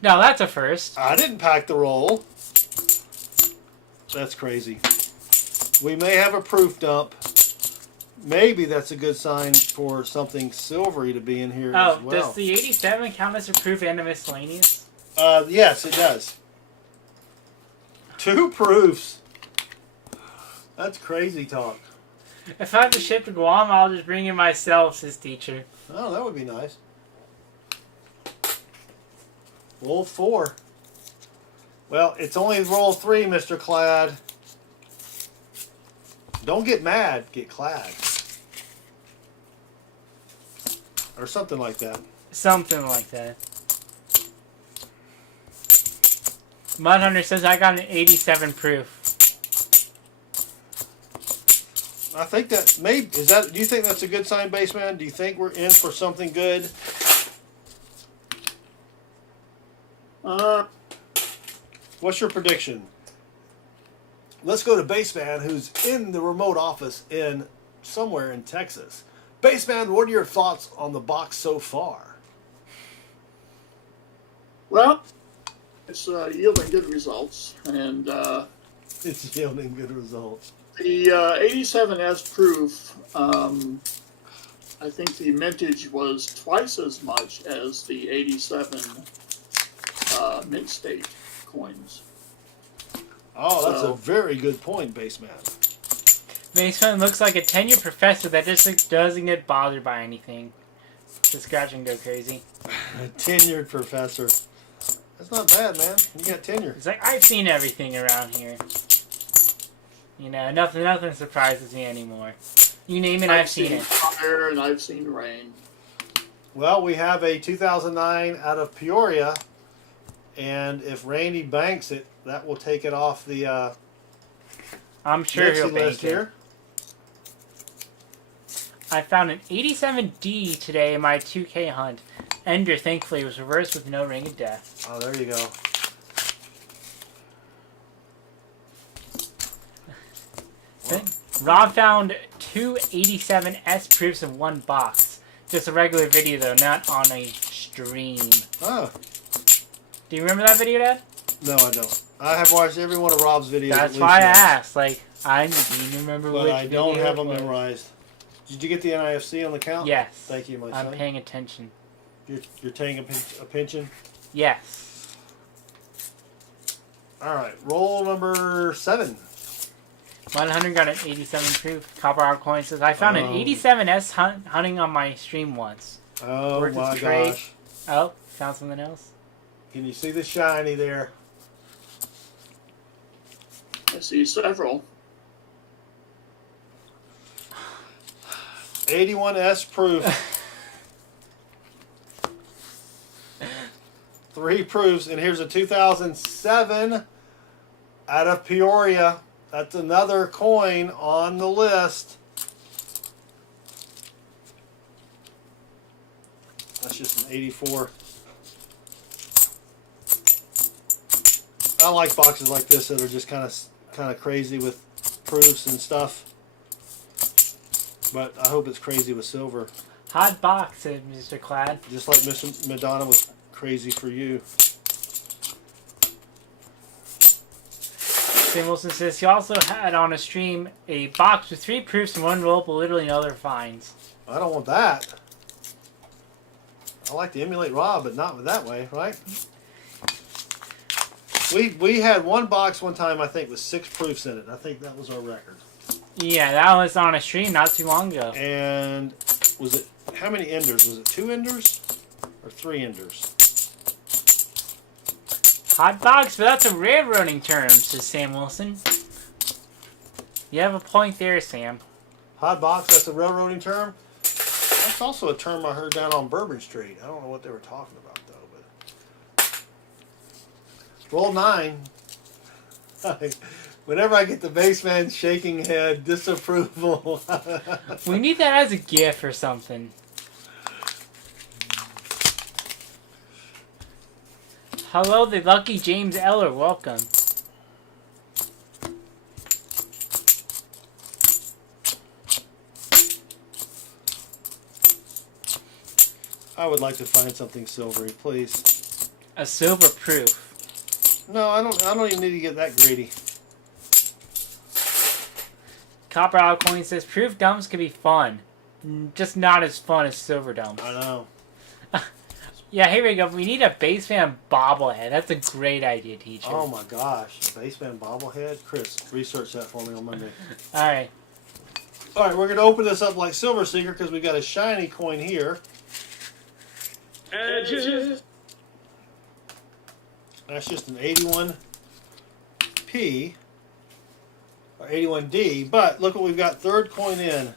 No, that's a first. I didn't pack the roll. That's crazy. We may have a proof dump. Maybe that's a good sign for something silvery to be in here as well. Does the 87 count as a proof and a miscellaneous? Yes, it does. 2 proofs. That's crazy talk. If I have to ship to Guam, I'll just bring it myself, says teacher. Oh, that would be nice. Roll 4. Well, it's only roll 3, Mr. Clad. Don't get mad, get clad. Or something like that. Something like that. Mudhunter says I got an 87 proof. I think that do you think that's a good sign, Baseman? Do you think we're in for something good? What's your prediction? Let's go to Baseman, who's in the remote office somewhere in Texas. Baseman, what are your thoughts on the box so far? Well, it's yielding good results, and It's yielding good results. the 87S proof, I think the mintage was twice as much as the 87 mint state coins. Oh, that's So- a very good point, Baseman. Mason looks like a tenured professor that just doesn't get bothered by anything. Just scratch and go crazy. A tenured professor. That's not bad, man. You got tenure. It's like, I've seen everything around here. You know, nothing surprises me anymore. You name it, I've seen it. Fire and I've seen rain. Well, we have a 2009 out of Peoria, and if Randy banks it, that will take it off the I'm sure he'll Nipsey bank list it. here. I found an 87D today in my 2K hunt. Ender, thankfully, was reversed with no ring of death. Oh, there you go. Rob found 2 87S proofs in one box. Just a regular video, though, not on a stream. Oh, Do you remember that video, Dad? no, I don't. I have watched every one of Rob's videos. at That's least why I once, asked. Like, I didn't remember but which I don't video have it them was. memorized. Did you get the NIFC on the count? Yes. Thank you, my I'm son. paying attention. You're taking a pension? Yes. All right, roll number 7. 100 got an 87 proof. Copper Art Coin says, I found an 87S hunting on my stream once. Oh, Worth my its trade. gosh. Oh, found something else? Can you see the shiny there? I see several. 81S proof. 3 proofs, and here's a 2007 out of Peoria. That's another coin on the list. That's just an 84. I like boxes like this that are just kind of crazy with proofs and stuff. But I hope it's crazy with silver. Hot box, said Mr. Clad. Just like Miss Madonna was crazy for you. Sam Wilson says he also had on a stream a box with 3 proofs and 1 roll, but literally no other finds. I don't want that. I like to emulate Rob, but not that way, right? We had one box one time, I think, with 6 proofs in it. I think that was our record. Yeah, that was on a stream not too long ago. And was it, how many enders? Was it 2 enders or 3 enders? Hot box, but that's a railroading term, says Sam Wilson. You have a point there, Sam. Hot box, that's a railroading term? That's also a term I heard down on Bourbon Street. I don't know what they were talking about, though. But roll 9. Whenever I get the baseman shaking head, disapproval. We need that as a GIF or something. Hello, the lucky James Eller. Welcome. I would like to find something silvery, please. A silver proof. No, I don't even need to get that greedy. Copper Alcoin says proof dumps can be fun, just not as fun as silver dumps. I know. Yeah, here we go. We need a baseman bobblehead. That's a great idea, teacher. Oh my gosh, a baseman bobblehead. Chris, research that for me on Monday. All right. All right, we're gonna open this up like Silver Seeker because we got a shiny coin here. Edges. That's just an 81P or 81D. But look what we've got. Third coin in.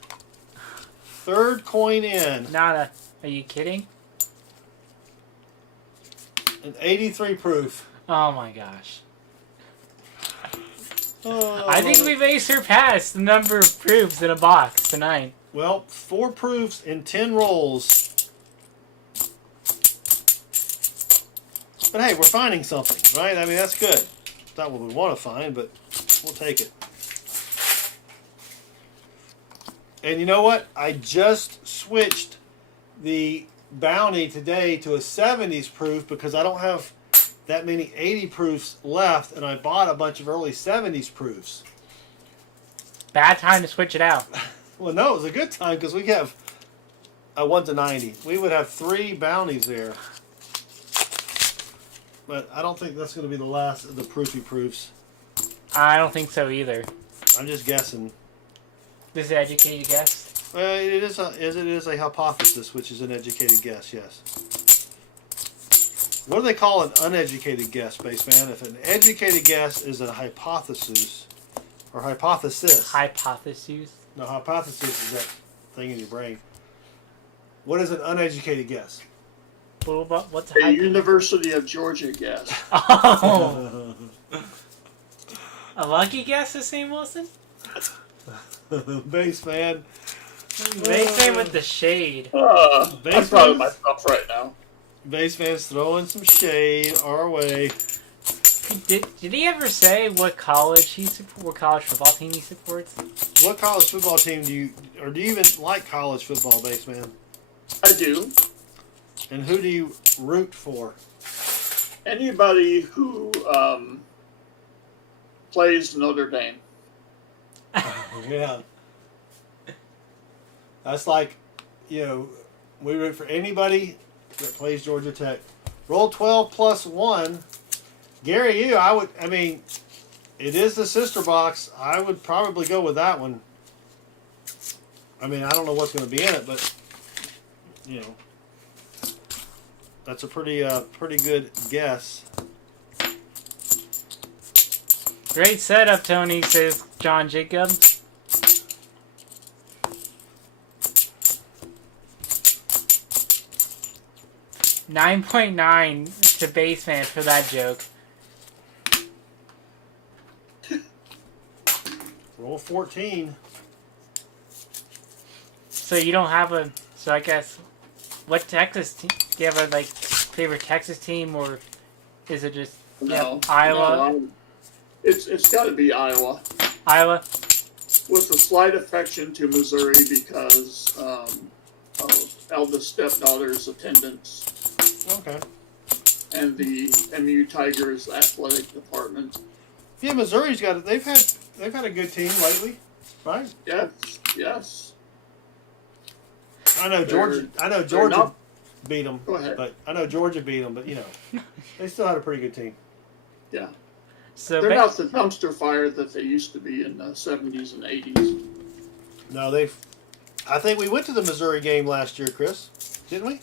Third coin in. Are you kidding? An 83 proof. Oh my gosh. Oh, I think we may surpass the number of proofs in a box tonight. well, 4 proofs in 10 rolls. But hey, we're finding something, right? I mean, that's good. It's not what we want to find, but we'll take it. And you know what? I just switched the bounty today to a 70s proof because I don't have that many 80 proofs left, and I bought a bunch of early 70s proofs. Bad time to switch it out. Well, no, it was a good time because we have a 1 to 90. We would have 3 bounties there. But I don't think that's going to be the last of the proofy proofs. I don't think so either. I'm just guessing. This is an educated guess. It is a hypothesis, which is an educated guess, yes. What do they call an uneducated guess, Baseman? If an educated guess is a hypothesis, or hypothesis. Hypotheses. No, hypothesis is that thing in your brain. What is an uneducated guess? What's A University of Georgia guess. Oh! A lucky guess, the same Wilson? Baseman. Baseman with the shade. I'm proud of myself right now. Baseman's throwing some shade our way. Did he ever say what college what college football team he supports? What college football team do you even like college football, Baseman? I do. And who do you root for? Anybody who plays Notre Dame. Yeah. That's like, we root for anybody that plays Georgia Tech. Roll 12 plus 1. Gary, it is the sister box. I would probably go with that one. I mean, I don't know what's going to be in it, but, that's a pretty good guess. Great setup, Tony, says John Jacob. $9.9 to Baseman for that joke. Roll 14. So you don't have so I guess, what Texas team? Do you have a favorite Texas team, or is it just Iowa? No, it's got to be Iowa. Iowa? With a slight affection to Missouri because of eldest stepdaughter's attendance. Okay. And the MU Tigers athletic department. Yeah, Missouri's got it. They've had a good team lately, right? Yes. I know Georgia beat them. Go ahead. But I know Georgia beat them, but they still had a pretty good team. Yeah. So they're not the dumpster fire that they used to be in the 70s and 80s. No, I think we went to the Missouri game last year, Chris. Didn't we?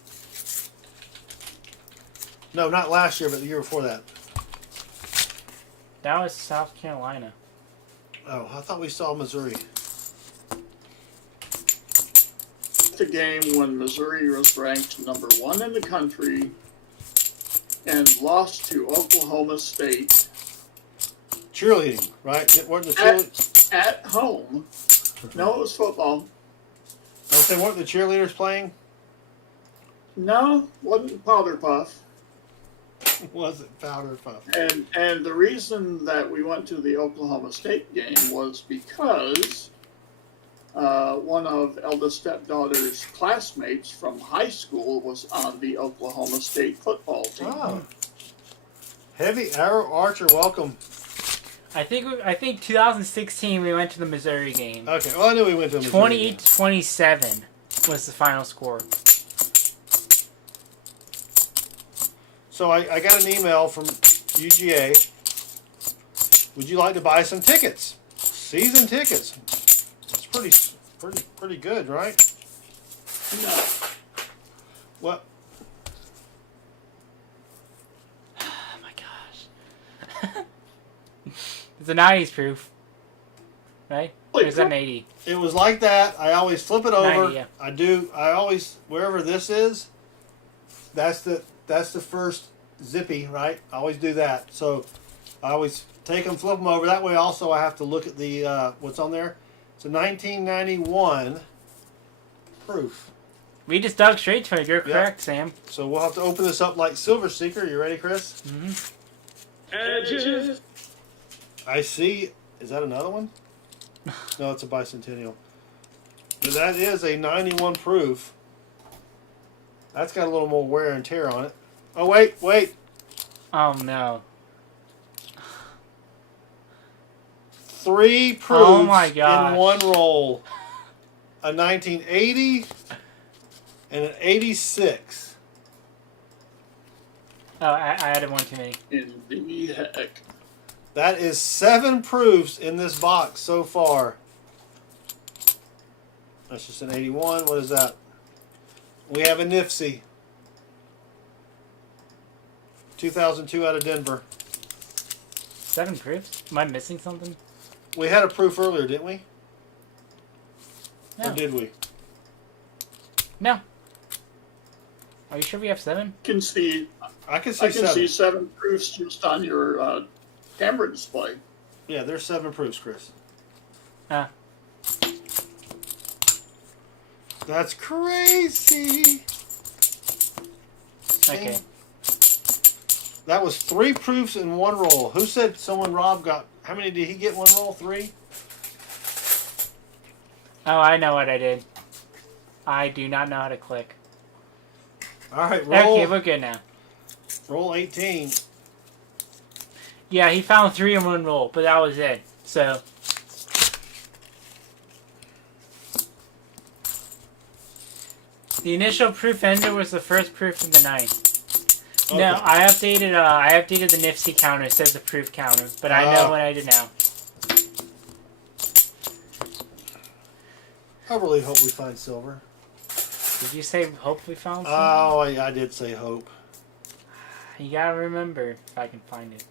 No, not last year, but the year before that. That was South Carolina. Oh, I thought we saw Missouri. The game when Missouri was ranked number 1 in the country and lost to Oklahoma State. Cheerleading, right? Weren't the cheerleaders at home? No, it was football. Don't they weren't the cheerleaders playing? No, wasn't Powder Puff. Was it Powder Puff? And the reason that we went to the Oklahoma State game was because one of eldest stepdaughter's classmates from high school was on the Oklahoma State football team. Oh. Heavy Arrow Archer, welcome. I think 2016 we went to the Missouri game. Okay, well I knew we went to a Missouri 28-27 was the final score. So I got an email from UGA. Would you like to buy some tickets? Season tickets. It's pretty good, right? No. What? Oh my gosh. It's a 90s proof. Right? Or is that an 80? It was like that. I always flip it over. 90, yeah. I always, wherever this is, that's the first zippy, right? I always do that. So I always take them, flip them over. That way also I have to look at the what's on there. It's a 1991 proof. We just dug straight to it. You're correct, Sam. So we'll have to open this up like Silver Seeker. You ready, Chris? Mm-hmm. Edges. I see. Is that another one? No, it's a bicentennial. But that is a 91 proof. That's got a little more wear and tear on it. Oh, wait. Oh, no. 3 proofs Oh my gosh. in one roll. A 1980 and an 86. Oh, I added one too many. In the heck. That is 7 proofs in this box so far. That's just an 81. What is that? We have a NIFC. 2002 out of Denver. 7 proofs? Am I missing something? We had a proof earlier, didn't we? No. Or did we? No. Are you sure we have 7? Can see. I can see I can 7. see 7 proofs just on your camera display. Yeah, there's 7 proofs, Chris. Ah. That's crazy. Okay. That was 3 proofs in one roll. Who said someone Rob got? How many did he get one roll? 3? Oh, I know what I did. I do not know how to click. All right, roll. Okay, we're good now. Roll 18. Yeah, he found 3 in one roll, but that was it. So. The initial proof ender was the first proof in the 9th. Okay. No, I updated the NIFC counter. It says the proof counter, but I know what I did now. I really hope we find silver. Did you say hope we found something? Oh, I did say hope. You gotta remember if I can find it.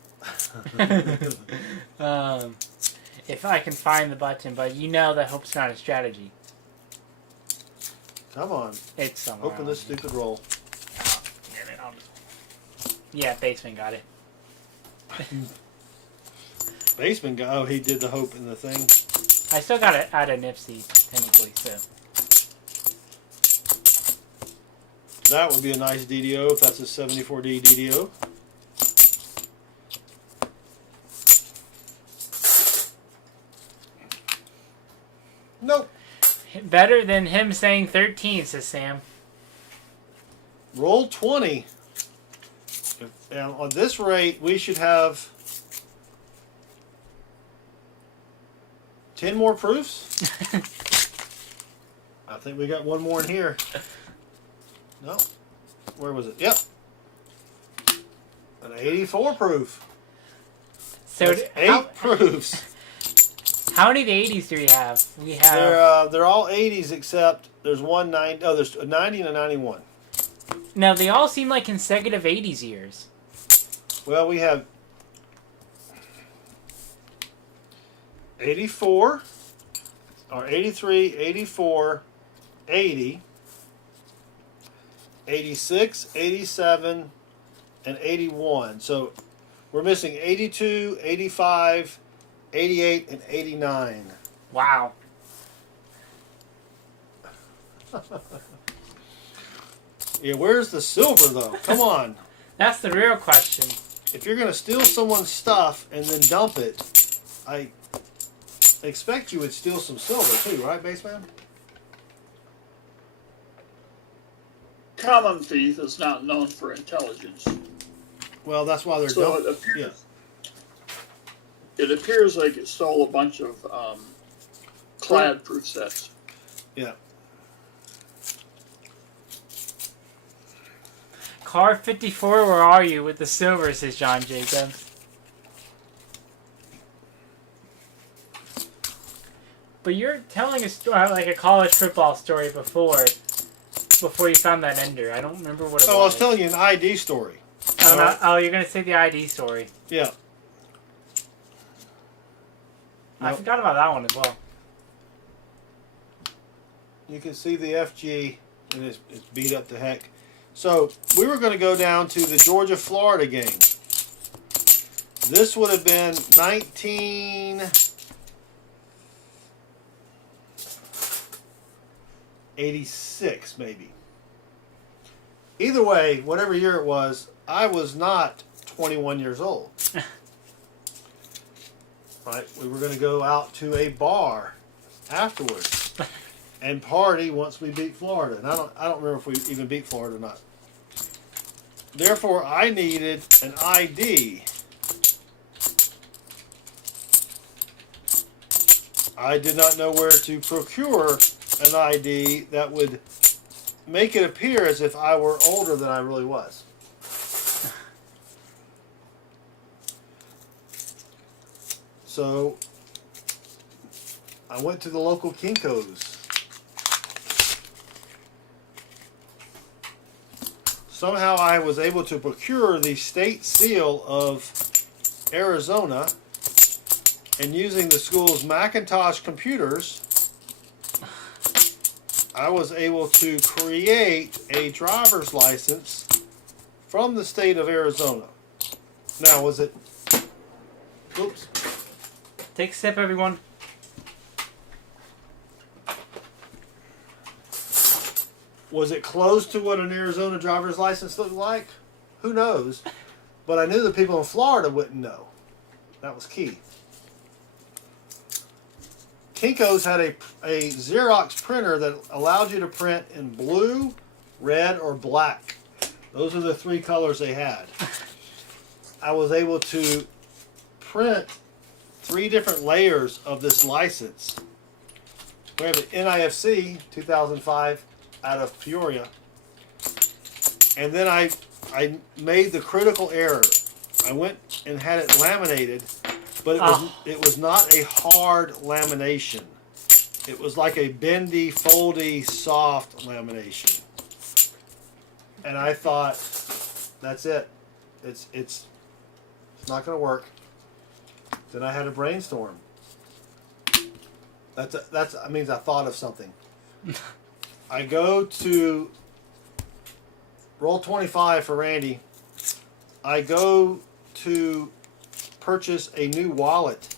If I can find the button, but you know that hope's not a strategy. Come on. It's somewhere. Open this stupid roll. Damn it, yeah, Basement got it. Basement guy. Oh, he did the hope in the thing. I still got it out of NIFC, technically, so. That would be a nice DDO if that's a 74D DDO. Nope. Better than him saying 13, says Sam. Roll 20. And on this rate, we should have 10 more proofs. I think we got one more in here. No. Where was it? Yep. An 84 proof. So That's 8 proofs. How many of the 80s do we have? We have. They're all 80s except there's one 90. Oh, there's a 90 and a 91. No, they all seem like consecutive 80s years. Well, we have 84, or 83, 84, 80, 86, 87, and 81. So we're missing 82, 85, 88, and 89. Wow. Yeah, where's the silver, though? Come on. That's the real question. If you're going to steal someone's stuff and then dump it, expect you would steal some silver too, right, Baseman? Common thief is not known for intelligence. Well, that's why they're So dumb. Yeah. it appears like it stole a bunch of clad proof sets. Yeah. Car 54, where are you with the silver, says John Jacobs. But you're telling a story, like a college football story before you found that ender. I don't remember what it was. Oh, I was telling you an ID story. Oh, no, oh, you're going to say the ID story. Yeah. I Nope. forgot about that one as well. You can see the FG, and it's beat up to heck. So we were going to go down to the Georgia-Florida game. This would have been 1986, maybe. Either way, whatever year it was, I was not 21 years old. Right? We were going to go out to a bar afterwards and party once we beat Florida. And I don't remember if we even beat Florida or not. Therefore, I needed an ID. I did not know where to procure an ID that would make it appear as if I were older than I really was. So I went to the local Kinko's. Somehow I was able to procure the state seal of Arizona, and using the school's Macintosh computers, I was able to create a driver's license from the state of Arizona. Now, was it... Oops. Take a sip, everyone. Was it close to what an Arizona driver's license looked like? Who knows? But I knew the people in Florida wouldn't know. That was key. Kinko's had a Xerox printer that allowed you to print in blue, red, or black. Those are the three colors they had. I was able to print 3 different layers of this license. We have an NIFC 2005 out of Peoria. And then I made the critical error. I went and had it laminated, but it was not a hard lamination. It was like a bendy, foldy, soft lamination. And I thought, that's it. It's not going to work. Then I had a brainstorm. That means I thought of something. I go to roll 25 for Randy. I go to purchase a new wallet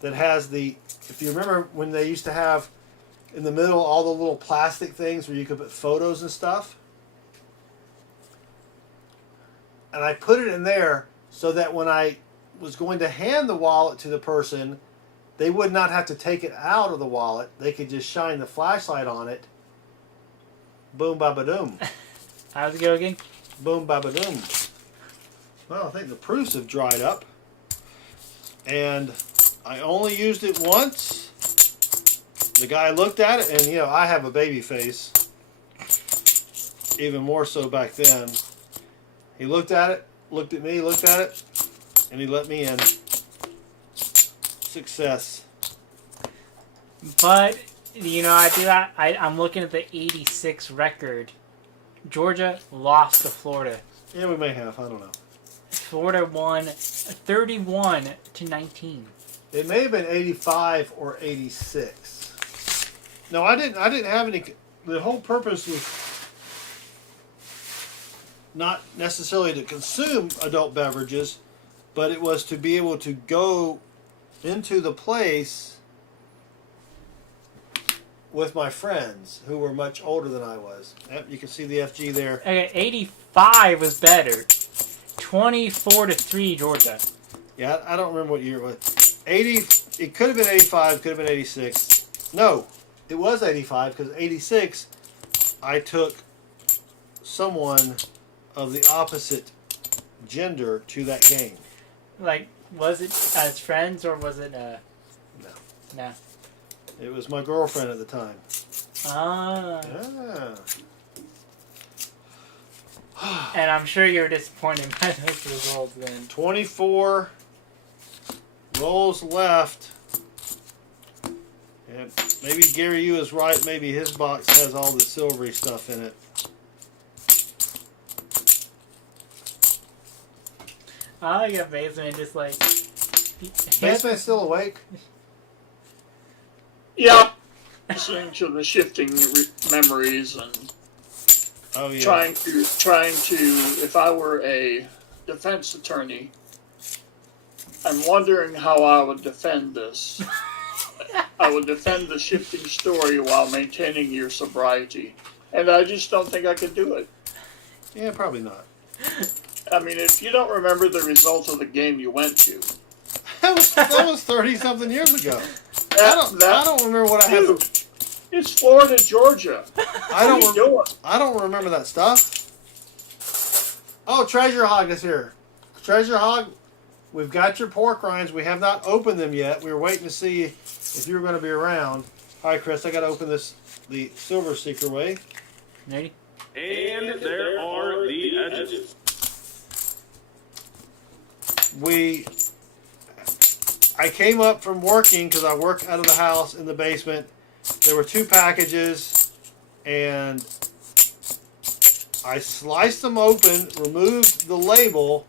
that has the, if you remember when they used to have in the middle all the little plastic things where you could put photos and stuff. And I put it in there so that when I was going to hand the wallet to the person, they would not have to take it out of the wallet. They could just shine the flashlight on it. Boom, ba-ba-doom. How's it go again? Boom, ba-ba-doom. Well, I think the proofs have dried up. And I only used it once. The guy looked at it, and, you know, I have a baby face. Even more so back then. He looked at it, looked at me, looked at it, and he let me in. Success. But, you know, I'm looking at the 86 record. Georgia lost to Florida. Yeah, we may have. I don't know. Florida won 31-19. It may have been 85 or 86. No, I didn't have any. The whole purpose was not necessarily to consume adult beverages, but it was to be able to go into the place with my friends who were much older than I was. Yep, you can see the FG there. Okay, 85 was better. 24-3 Georgia. Yeah, I don't remember what year it was. 80. It could have been 85. Could have been 86. No, it was 85 because 86. I took someone of the opposite gender to that game. Like, was it as friends or was it No. No. It was my girlfriend at the time. Ah. Yeah. And I'm sure you were disappointed by those results then. 24 rolls left. And maybe Gary, you is right. Maybe his box has all the silvery stuff in it. I like a Baseman just like... Baseman's still awake? Yeah. Listening to the shifting memories and Oh, yeah. trying to, if I were a defense attorney, I'm wondering how I would defend this. I would defend the shifting story while maintaining your sobriety. And I just don't think I could do it. Yeah, probably not. I mean, if you don't remember the result of the game you went to, That was 30-something years ago. I don't remember what I had. dude, it's Florida, Georgia. I What are you doing? don't remember that stuff. Oh, Treasure Hog is here. Treasure Hog, we've got your pork rinds. We have not opened them yet. We were waiting to see if you were going to be around. Hi, Chris. I got to open the Silver Seeker way. Ready? And there are the edges. I came up from working because I work out of the house in the basement. There were 2 packages, and I sliced them open, removed the label.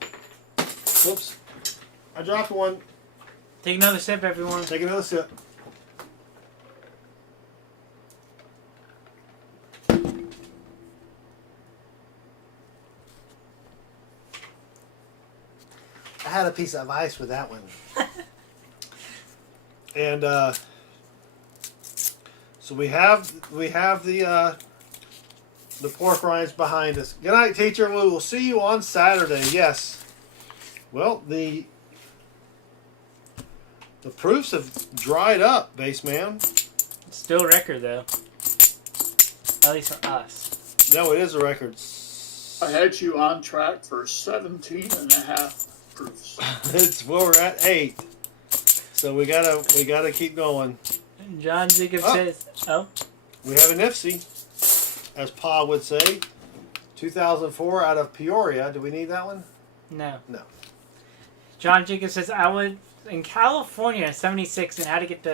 Whoops. I dropped one. Take another sip, everyone. Take another sip. I had a piece of ice with that one. And so we have the pork rinds behind us. Good night, teacher. We will see you on Saturday. Yes. Well, the proofs have dried up, Baseman. Still record, though. At least for us. No, it is a record. I had you on track for 17 and a half proofs. We're at 8. So we gotta keep going. John Jacob says, oh. We have a NIFC, as Pa would say. 2004 out of Peoria. Do we need that one? No. No. John Jacob says, I was in California in 76 and had to get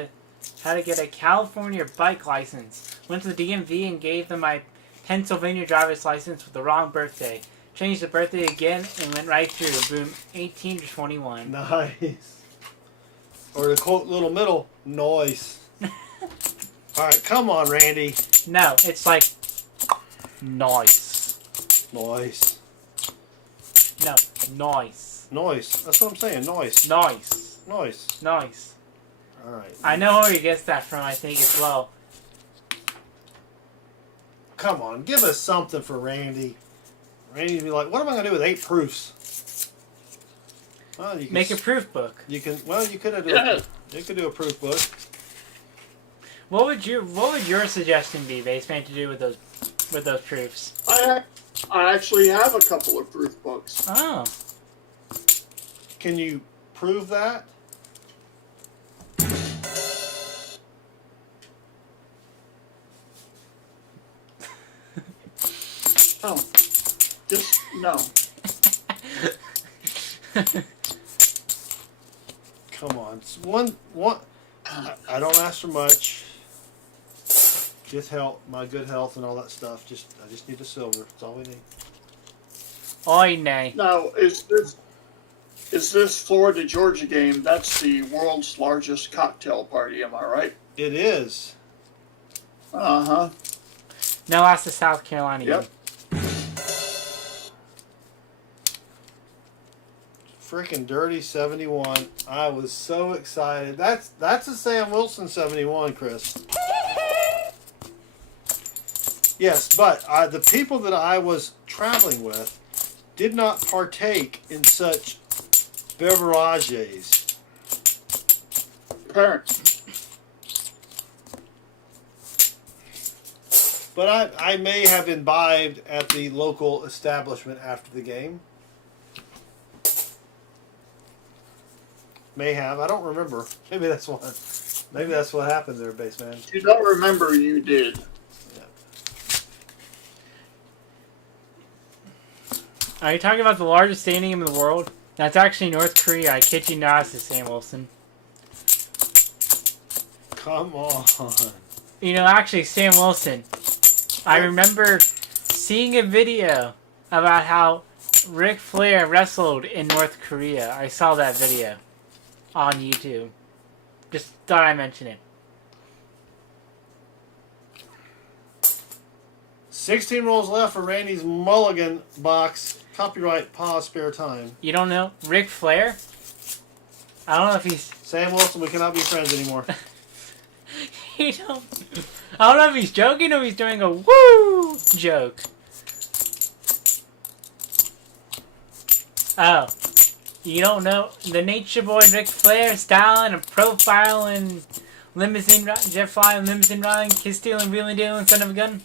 a California bike license. Went to the DMV and gave them my Pennsylvania driver's license with the wrong birthday. Changed the birthday again and went right through. Boom, 18 to 21. Nice. Or to quote Little Middle, noise. Alright, come on, Randy. No, it's like noise. Noise. No, noise. Noise. That's what I'm saying. Noise. Noise. Noise. Noise. Alright. I know where he gets that from, I think, as well. Come on, give us something for Randy. Randy'd be like, what am I going to do with 8 proofs? Well, you can Make a proof book. You can. Well, you could do. Yeah. You could do a proof book. What would your suggestion be, Baseman, to do with those proofs? I actually have a couple of proof books. Oh. Can you prove that? No. Just no. Come on, it's one. I don't ask for much. Just help, my good health and all that stuff. I just need the silver. That's all we need. Oy nay. Now, is this Florida Georgia game? That's the world's largest cocktail party. Am I right? It is. Uh-huh. No, that's the South Carolina Yep. game. Freaking dirty 71. I was so excited. That's a Sam Wilson 71, Chris. Yes, but the people that I was traveling with did not partake in such beverages. parents. But I may have imbibed at the local establishment after the game. May have. I don't remember. Maybe that's what. Maybe that's what happened there, Baseman. You don't remember, you did. Are you talking about the largest stadium in the world? That's actually North Korea. I kid you not, says Sam Wilson. Come on. You know, actually, Sam Wilson, I remember seeing a video about how Ric Flair wrestled in North Korea. I saw that video on YouTube. Just thought I'd mention it. 16 rolls left for Randy's Mulligan box. Copyright pause spare time. You don't know Ric Flair? I don't know if he's... Sam Wilson, we cannot be friends anymore. I don't know if he's joking or he's doing a woo joke. Oh. You don't know the Nature Boy Ric Flair styling and profiling, limousine, jet flying, limousine riding, kiss stealing, wheeling dealing, son of a gun?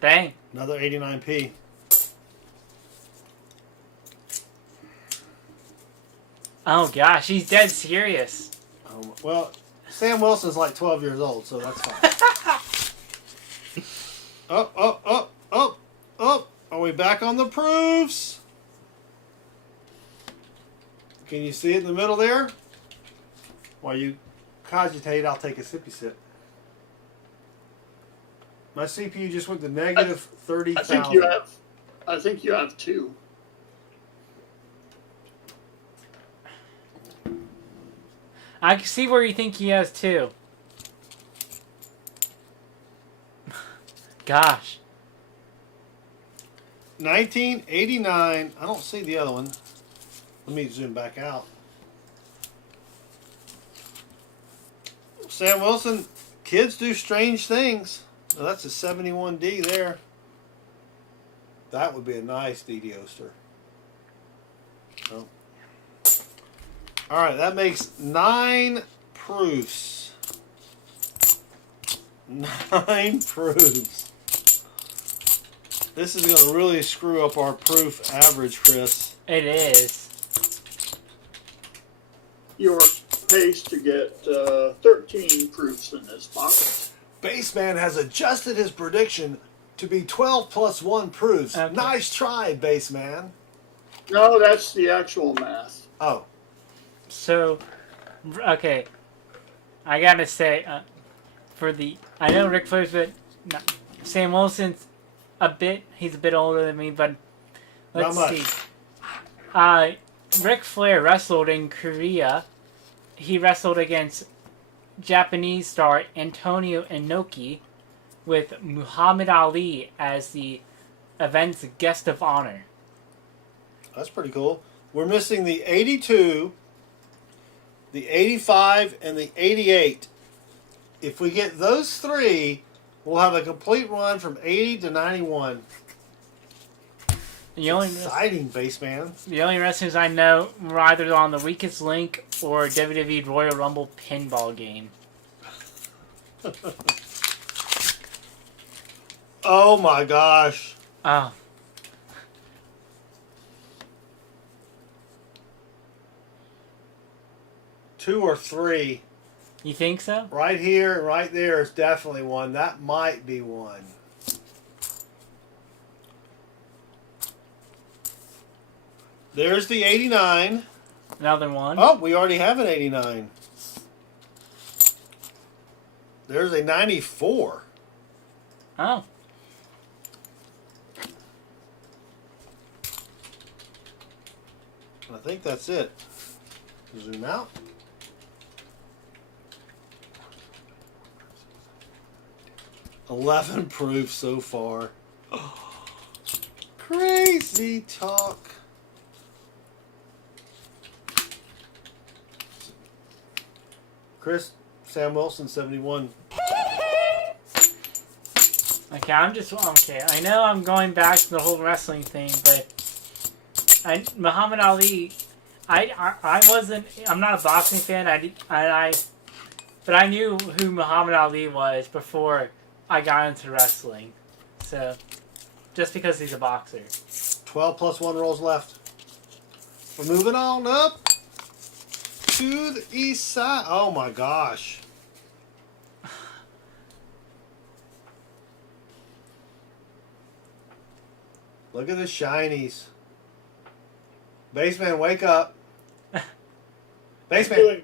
Dang. Another 89p. Oh gosh, he's dead serious. Well, Sam Wilson's like 12 years old, so that's fine. Oh. Are we back on the proofs? Can you see it in the middle there? While you cogitate, I'll take a sippy sip. My CPU just went to negative 30,000. I think you have two. I can see where you think he has two. Gosh. 1989. I don't see the other one. Let me zoom back out. Sam Wilson, kids do strange things. Well, that's a 71D there. That would be a nice DD Oster. Oh. All right, that makes 9 proofs. 9 proofs. This is going to really screw up our proof average, Chris. It is. Your pace to get 13 proofs in this box. Baseman has adjusted his prediction to be 12 plus 1 proofs. Okay. Nice try, Baseman. No, that's the actual math. Oh. So, okay. I gotta say, I know Ric Flair's Sam Wilson's he's a bit older than me, but let's Not much. see. Ric Flair wrestled in Korea. He wrestled against Japanese star Antonio Inoki with Muhammad Ali as the event's guest of honor. That's pretty cool. We're missing the 82, the 85, and the 88. If we get those 3, we'll have a complete run from 80 to 91. Exciting, Baseman. The only wrestlers I know were either on the Weakest Link or WWE Royal Rumble pinball game. Oh my gosh. Oh. Two or 3. You think so? Right here and right there is definitely one. That might be one. There's the 89. Another one. Oh, we already have an 89. There's a 94. Oh. I think that's it. Zoom out. $11 proof so far. Crazy talk. Chris, Sam Wilson, 71. Okay, I know I'm going back to the whole wrestling thing, but Muhammad Ali, I wasn't. I'm not a boxing fan. But I knew who Muhammad Ali was before I got into wrestling. So, just because he's a boxer. 12 plus 1 rolls left. We're moving on up to the east side. Oh my gosh. Look at the shinies. Baseman, wake up. Baseman.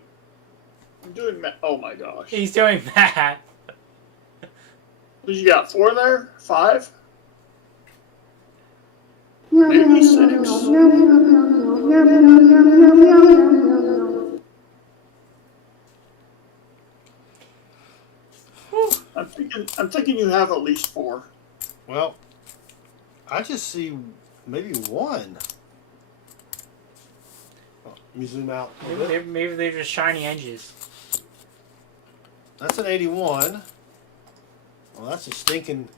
I'm doing oh my gosh. He's doing that. What you got? 4 there? 5? Maybe 6. I'm thinking you have at least 4. Well, I just see maybe 1. Oh, let me zoom out a little bit. Maybe they're just shiny edges. That's an 81. Well, that's a stinking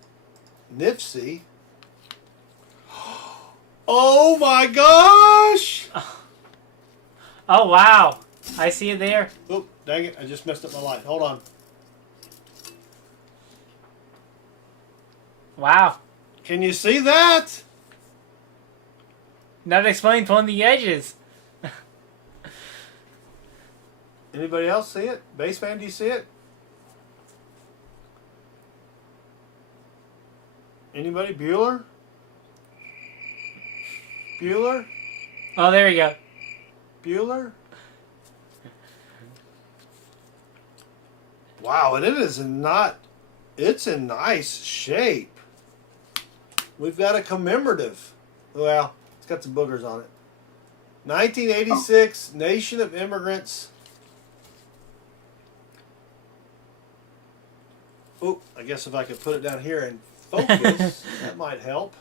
NIFC. Oh my gosh! Oh wow! I see it there. Oh, dang it! I just messed up my light. Hold on. Wow. Can you see that? Not explained on the edges. Anybody else see it? Baseman, do you see it? Anybody? Bueller? Bueller? Oh, there you go. Bueller? Wow, and it is not, it's in nice shape. We've got a commemorative. Well, it's got some boogers on it. 1986, Nation of Immigrants. Oh, I guess if I could put it down here and focus, that might help.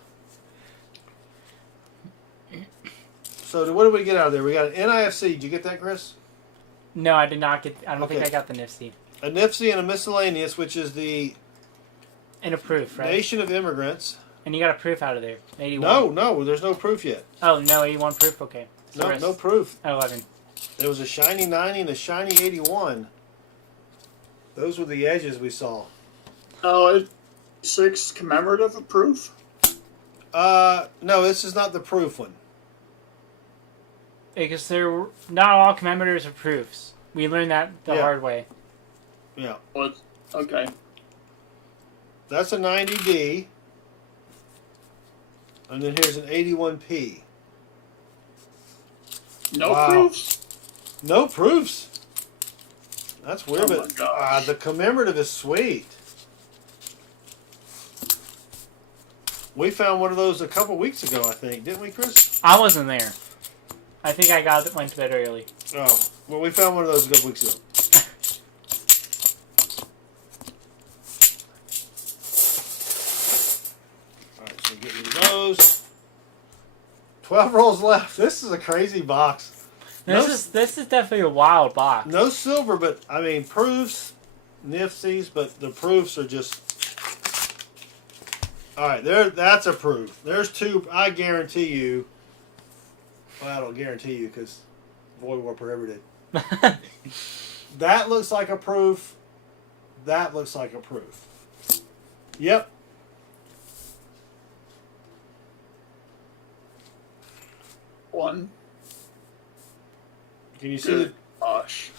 So what did we get out of there? We got an NIFC. Did you get that, Chris? No, I did not get. I don't think Okay. I got the NIFC. A NIFC and a miscellaneous, which is the And a proof, right? Nation of Immigrants. And you got a proof out of there. 81. No, there's no proof yet. Oh, no, 81 proof? Okay. So No, no proof. 11. There was a shiny 90 and a shiny 81. Those were the edges we saw. Oh, 6 commemorative of proof? No, this is not the proof one. Because they're not all commemorators are proofs. We learned that the Yeah. hard way. Yeah. Well, okay. That's a 90D. And then here's an 81P. No Wow. proofs? No proofs. That's weird, Oh my but gosh. the commemorative is sweet. We found one of those a couple weeks ago, I think, didn't we, Chris? I wasn't there. I think I went to bed early. Oh, well, we found one of those a couple weeks ago. All right, so get rid of those. 12 rolls left. This is a crazy box. This is definitely a wild box. No silver, but I mean proofs, NIFCs, but the proofs are just. All right, there. That's a proof. There's 2. I guarantee you. Well, I don't guarantee you because Void War prohibited. That looks like a proof. That looks like a proof. Yep. One. Can you see the Good gosh.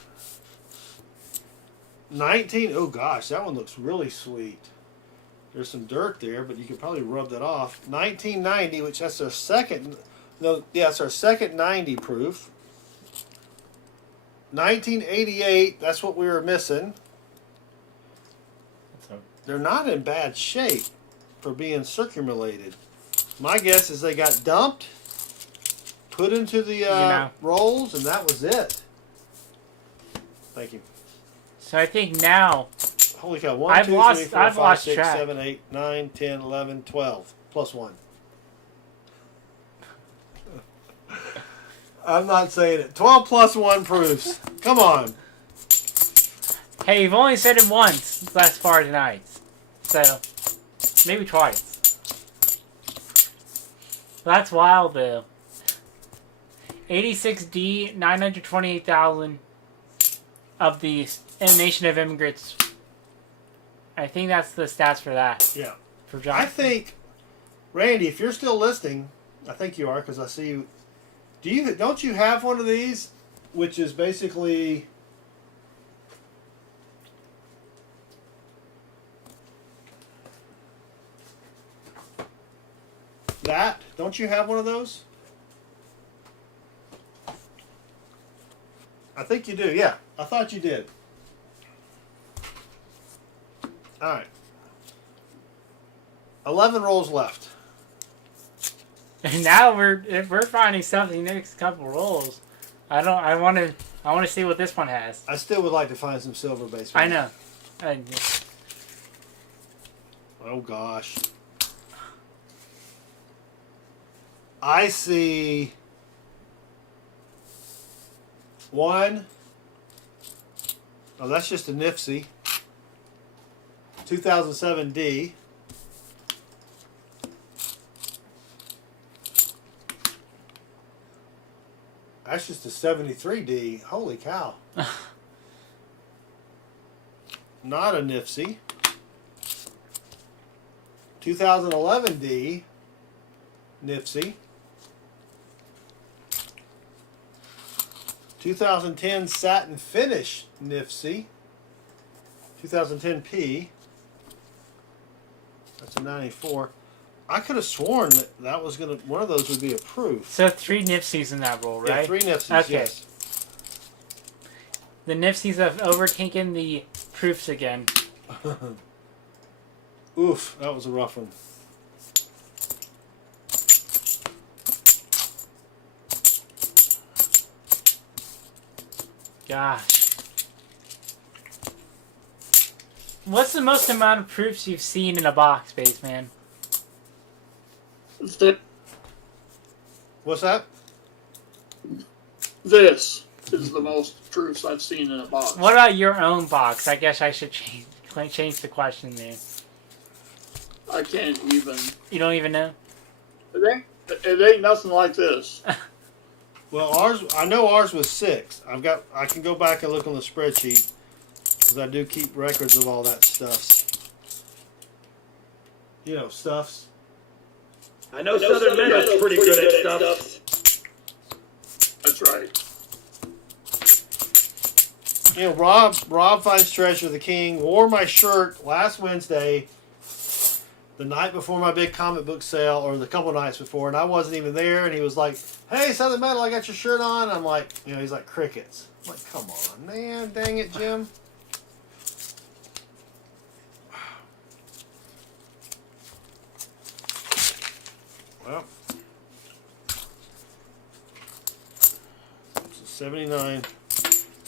19? Oh gosh, that one looks really sweet. There's some dirt there, but you could probably rub that off. 1990, which that's our second. No, yeah, it's our second 90 proof. 1988, that's what we were missing. They're not in bad shape for being circumulated. My guess is they got dumped, put into the rolls, and that was it. Thank you. So I think now Holy cow. 1, I've 2, lost- 3, 4, I've 5, lost 6, track. 7, 8, 9, 10, 11, 12. Plus 1. I'm not saying it. 12 plus 1 proofs. Come on. Hey, you've only said it once thus far tonight. So, maybe twice. That's wild, though. 86D, 928,000 of the nation of immigrants. I think that's the stats for that. Yeah. For John. I think, Randy, if you're still listening, I think you are because I see you. Don't you have one of these, which is basically that? Don't you have one of those? I think you do. Yeah, I thought you did. All right. 11 rolls left. And now we're finding something next couple rolls. I want to see what this one has. I still would like to find some silver base. I know. Oh gosh. I see one. Oh, that's just a NIFC. 2007D. That's just a 73D. Holy cow. Not a NIFC. 2011D. NIFC. 2010 satin finish NIFC. 2010P. That's a 94. I could have sworn that was gonna one of those would be approved. So 3 NIFCs in that roll, right? Yeah, 3 NIFCs. Okay. Yes. The NIFCs have overtaken the proofs again. Oof, that was a rough one. Gosh. What's the most amount of proofs you've seen in a box, Spaceman? What's that? This is the most proofs I've seen in a box. What about your own box? I guess I should change the question there. I can't even. You don't even know? It ain't nothing like this. Well, I know ours was 6. I can go back and look on the spreadsheet because I do keep records of all that stuff. You know, stuffs. I know SouthernMetalNet's pretty good at stuff. That's right. You know, Rob finds treasure. The King wore my shirt last Wednesday, the night before my big comic book sale, or the couple nights before, and I wasn't even there. And he was like, "Hey, Southern Metal, I got your shirt on." I'm like, he's like, crickets. I'm like, come on, man, dang it, Jim. Well, so 79.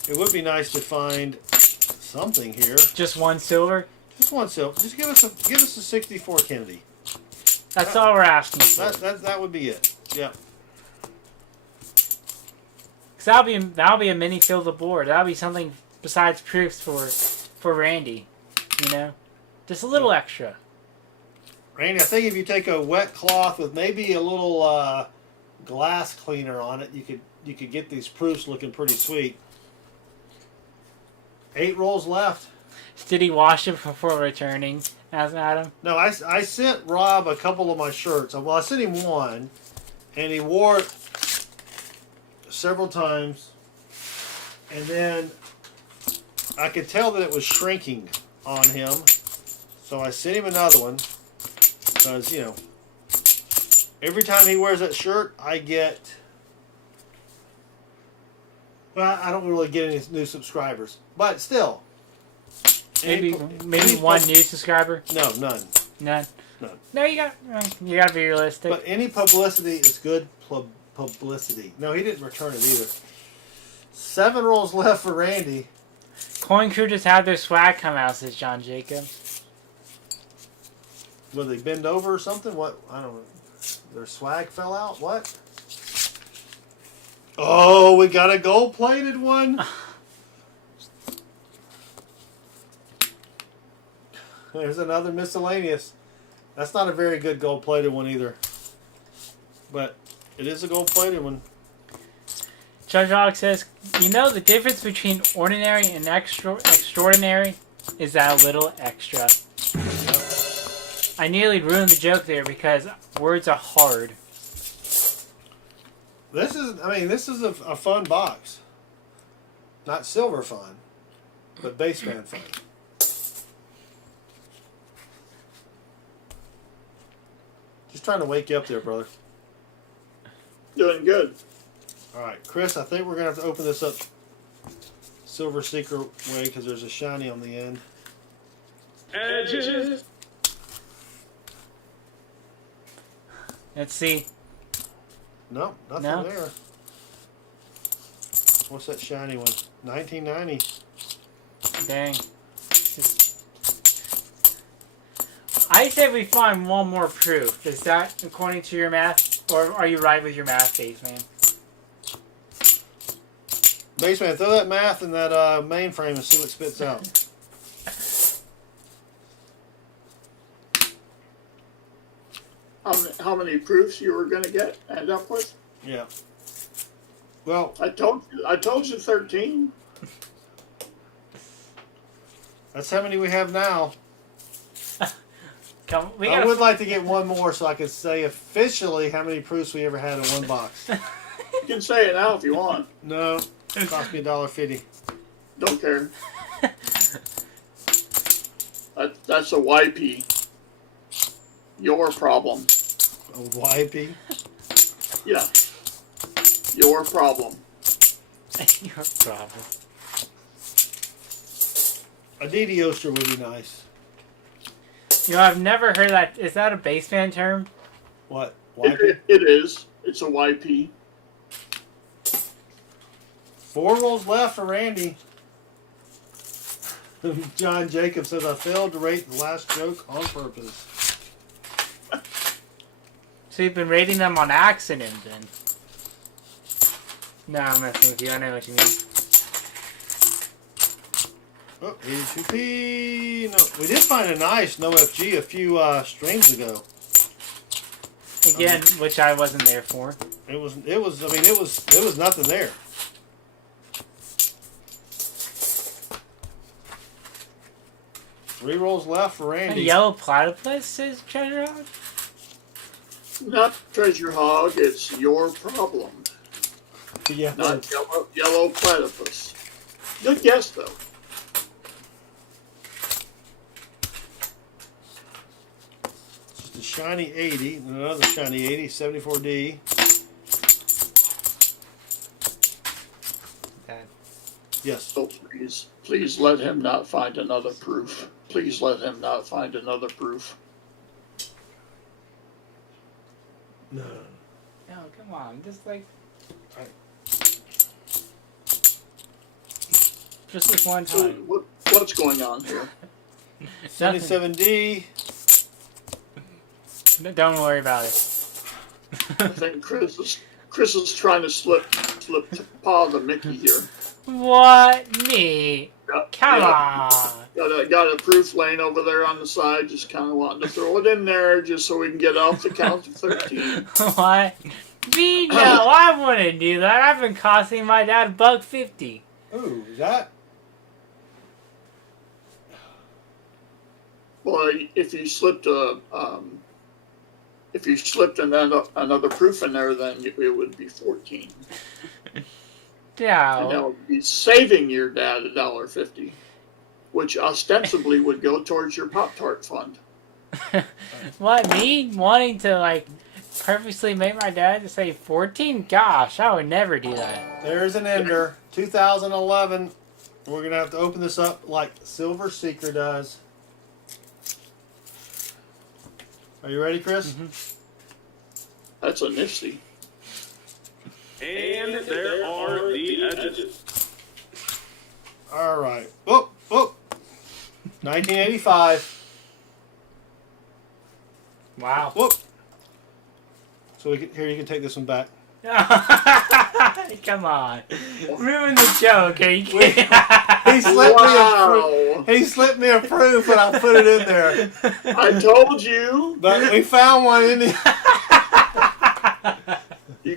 It would be nice to find something here. Just one silver? Just one silver. Just give us a 64 Kennedy. That's all we're asking for. That would be it. Yeah. Cause that'll be a mini field of board. That'll be something besides proofs for Randy. You know, just a little extra. Randy, I think if you take a wet cloth with maybe a little glass cleaner on it, you could get these proofs looking pretty sweet. 8 rolls left. Did he wash it before returning? Asked Adam. No, I sent Rob a couple of my shirts. Well, I sent him one, and he wore it several times, and then I could tell that it was shrinking on him, so I sent him another one, because, every time he wears that shirt, I get... Well, I don't really get any new subscribers, but still. Maybe one new subscriber. No, none. None. None. No, you got to be realistic. But any publicity is good publicity. No, he didn't return it either. 7 rolls left for Randy. Coin Crew just had their swag come out, says John Jacob. Will they bend over or something? What? I don't know. Their swag fell out? What? Oh, we got a gold-plated one. There's another miscellaneous. That's not a very good gold-plated one either. But it is a gold-plated one. Judge Hawk says, you know the difference between ordinary and extraordinary is that a little extra. I nearly ruined the joke there because words are hard. This is a fun box. Not silver fun, but baseband fun. Just trying to wake you up there, brother. Doing good. All right, Chris, I think we're going to have to open this up silver secret way because there's a shiny on the end. Edges. Let's see. No, nothing No? there. What's that shiny one? 1990. Dang. I said we find one more proof. Is that according to your math? Or are you right with your math, Baseman? Baseman, throw that math in that mainframe and see what spits out. How many proofs you were going to end up with? Yeah. Well, I told you 13. that's how many we have now. Come, we I gotta would like to get one more so I could say officially how many proofs we ever had in one box. You can say it now if you want. No, it cost me $1.50. Don't care. That's a YP. Your problem. A YP? Yeah. Your problem. Your problem. A DDoster would be nice. You know, I've never heard that. Is that a baseband term? What? YP? It is. It's a YP. 4 rolls left for Randy. John Jacobs says, I failed to rate the last joke on purpose. So you've been rating them on accident, then? No, I'm messing with you. I know what you mean. Oh, 82p. No, we did find a nice no FG a few streams ago. Again, which I wasn't there for. It was nothing there. Three rolls left for A Randy. yellow platypus, says Treasure Hog? Not Treasure Hog, it's your problem. Yeah. Not yellow platypus. Good guess, though. Just a shiny 80, and another shiny 80, 74D. Yes. So please let him not find another proof. Please let him not find another proof. No. No, come on. Just like... Right. Just this one So time. what's going on here? 77D. Don't worry about it. I think Chris is trying to slip paw the Mickey here. What? Me? Come Yeah. on. Got a proof laying over there on the side, just kind of wanting to throw it in there just so we can get off the count of 13. What? Me? No, I wouldn't do that. I've been costing my dad $1.50. Ooh, that. Well, if you slipped another proof in there, then it would be 14. And that No. would be saving your dad $1.50, which ostensibly would go towards your Pop-Tart fund. What? Me? Wanting to, like, purposely make my dad to say 14? Gosh, I would never do that. There's an ender. 2011. We're going to have to open this up like Silver Seeker does. Are you ready, Chris? Mm-hmm. That's a NIFC. And there are the edges. All right. Oh. 1985. Wow. Whoop. So here you can take this one back. Come on. Ruin the joke, okay? He slipped me a proof and I put it in there. I told you. But we found one in the...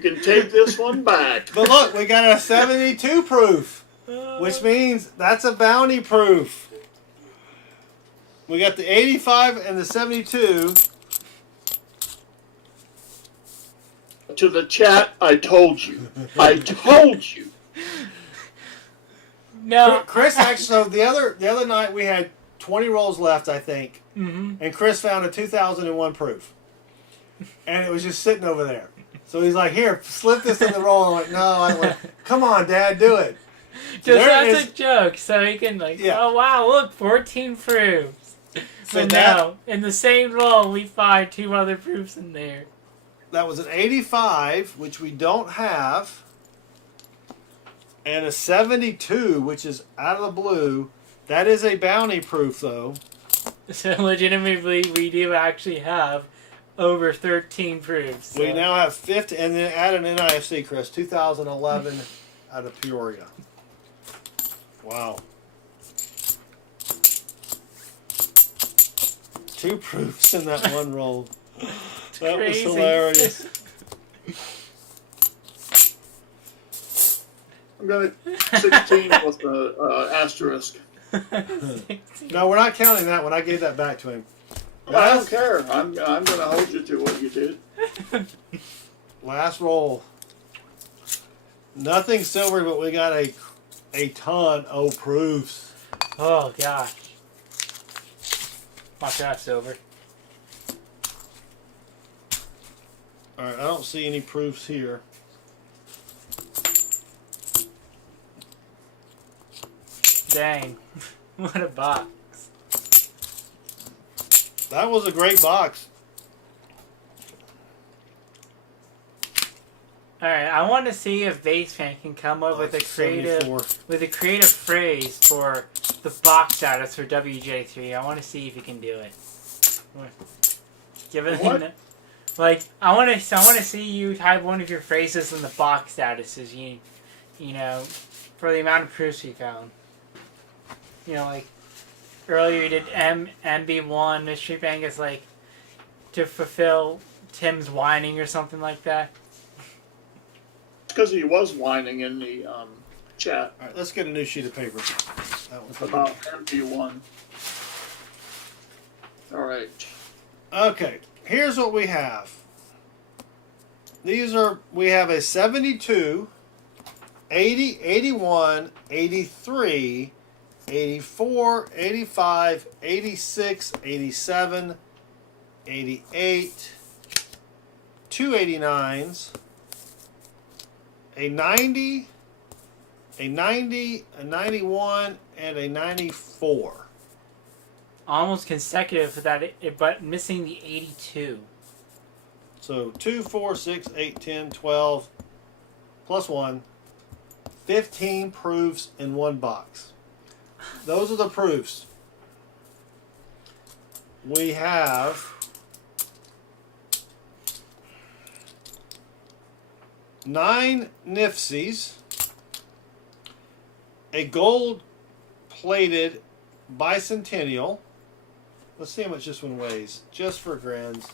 You can take this one back. But look, we got a 72 proof, which means that's a bounty proof. We got the 85 and the 72. To the chat, I told you. I told you. No, Chris actually, so the other night we had 20 rolls left, I think. Mm-hmm. And Chris found a 2001 proof. And it was just sitting over there. So he's like, here, slip this in the roll. I'm like, no. I'm like, come on, Dad, do it. Just as a joke, so he can oh wow, look, 14 proofs. So But no, in the same roll, we find 2 other proofs in there. That was an 85, which we don't have. And a 72, which is out of the blue. That is a bounty proof, though. So legitimately, we do actually have over 13 proofs. So. We now have 50, and then add an NIFC, Chris, 2011 out of Peoria. Wow. 2 proofs in that one roll. That crazy. was hilarious. I'm going to 16 with the asterisk. No, we're not counting that one. I gave that back to him. I don't care. I'm going to hold you to what you did. Last roll. Nothing silver, but we got a ton of proofs. Oh gosh. Watch that, silver. Alright, I don't see any proofs here. Dang. What a box. That was a great box. Alright, I want to see if Baseman can come up with a creative 74. phrase for the box status for WJ3. I want to see if he can do it. Give it What? I want to see you type one of your phrases in the box statuses. You know, for the amount of proofs we found. You know, like earlier you did MB1 Mystery Bank is like to fulfill Tim's whining or something like that. Because he was whining in the chat Alright, let's get a new sheet of paper. That one's about MP1. All right. Okay, here's what we have. We have a 72, 80, 81, 83, 84, 85, 86, 87, 88, 2 89s, a 90, a 90, a 91, and a 94. Almost consecutive for that, but missing the 82. So 2, 4, 6, 8, 10, 12, plus 1, 15 proofs in one box. Those are the proofs. We have 9 NIFCs, a gold-plated bicentennial. Let's see how much this one weighs, just for grins.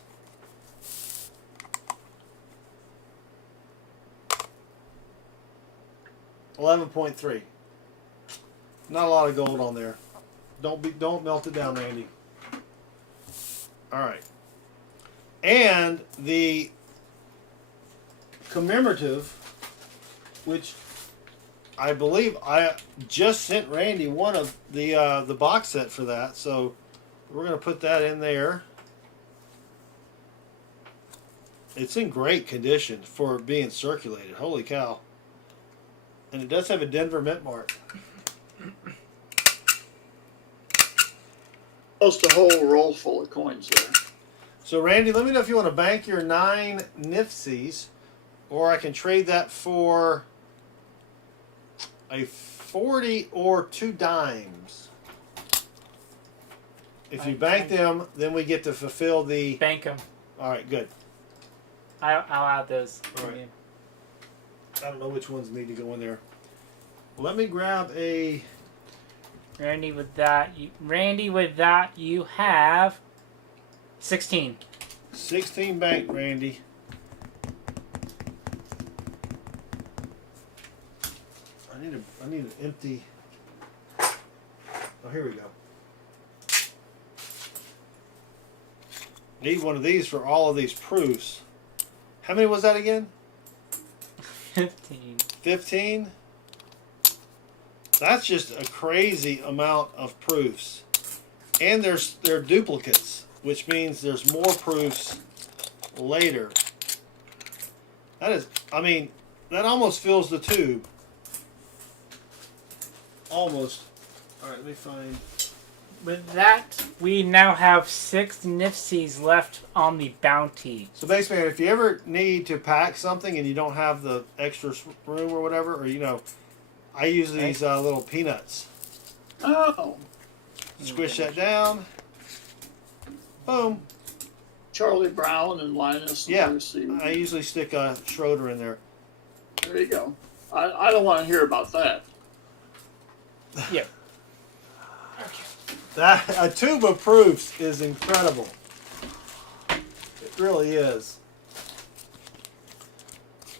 $11.3. Not a lot of gold on there. Don't melt it down, Randy. All right. And the commemorative, which I believe I just sent Randy one of the box set for that, so we're gonna put that in there. It's in great condition for being circulated. Holy cow! And it does have a Denver mint mark. Almost a whole roll full of coins there. So Randy, let me know if you want to bank your 9 NIFCs, or I can trade that for a 40 or 2 dimes. If you bank them, then we get to fulfill the... Bank them. All right, good. I'll add those. All right. I don't know which ones need to go in there. Let me grab a... Randy, with that, you have 16. 16 bank, Randy. I need an empty. Oh, here we go. Need one of these for all of these proofs. How many was that again? 15. 15? That's just a crazy amount of proofs. And they're duplicates, which means there's more proofs later. That is, I mean, that almost fills the tube. Almost. Alright, let me find. With that, we now have 6 NIFCs left on the bounty. So basically, if you ever need to pack something and you don't have the extra room or whatever, or I use these little peanuts. Oh. Squish that down. Boom. Charlie Brown and Linus. And Yeah, Lucy. I usually stick a Schroeder in there. There you go. I don't want to hear about that. Yep. That a tube of proofs is incredible. It really is.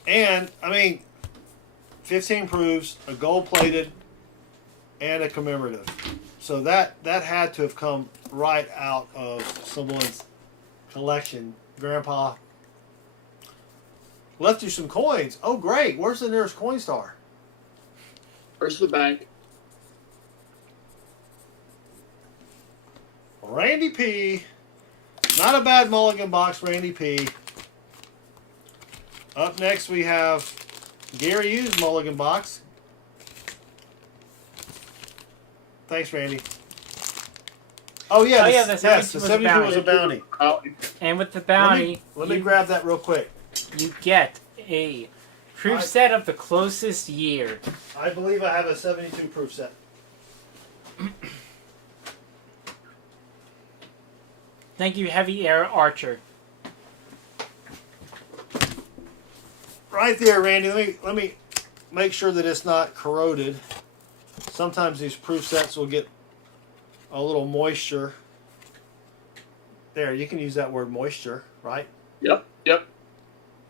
And I mean, 15 proofs, a gold-plated, and a commemorative. So that had to have come right out of someone's collection. Grandpa left you some coins. Oh, great! Where's the nearest coin star? Where's the bank? Randy P. Not a bad mulligan box, Randy P. Up next we have Gary Hughes mulligan box. Thanks, Randy. Oh yeah, the 72 was a bounty. And with the bounty, Let me grab that real quick. you get a proof set of the closest year. I believe I have a 72 proof set. Thank you, Heavy Air Archer. Right there, Randy. Let me make sure that it's not corroded. Sometimes these proof sets will get a little moisture. There, you can use that word moisture, right? Yep.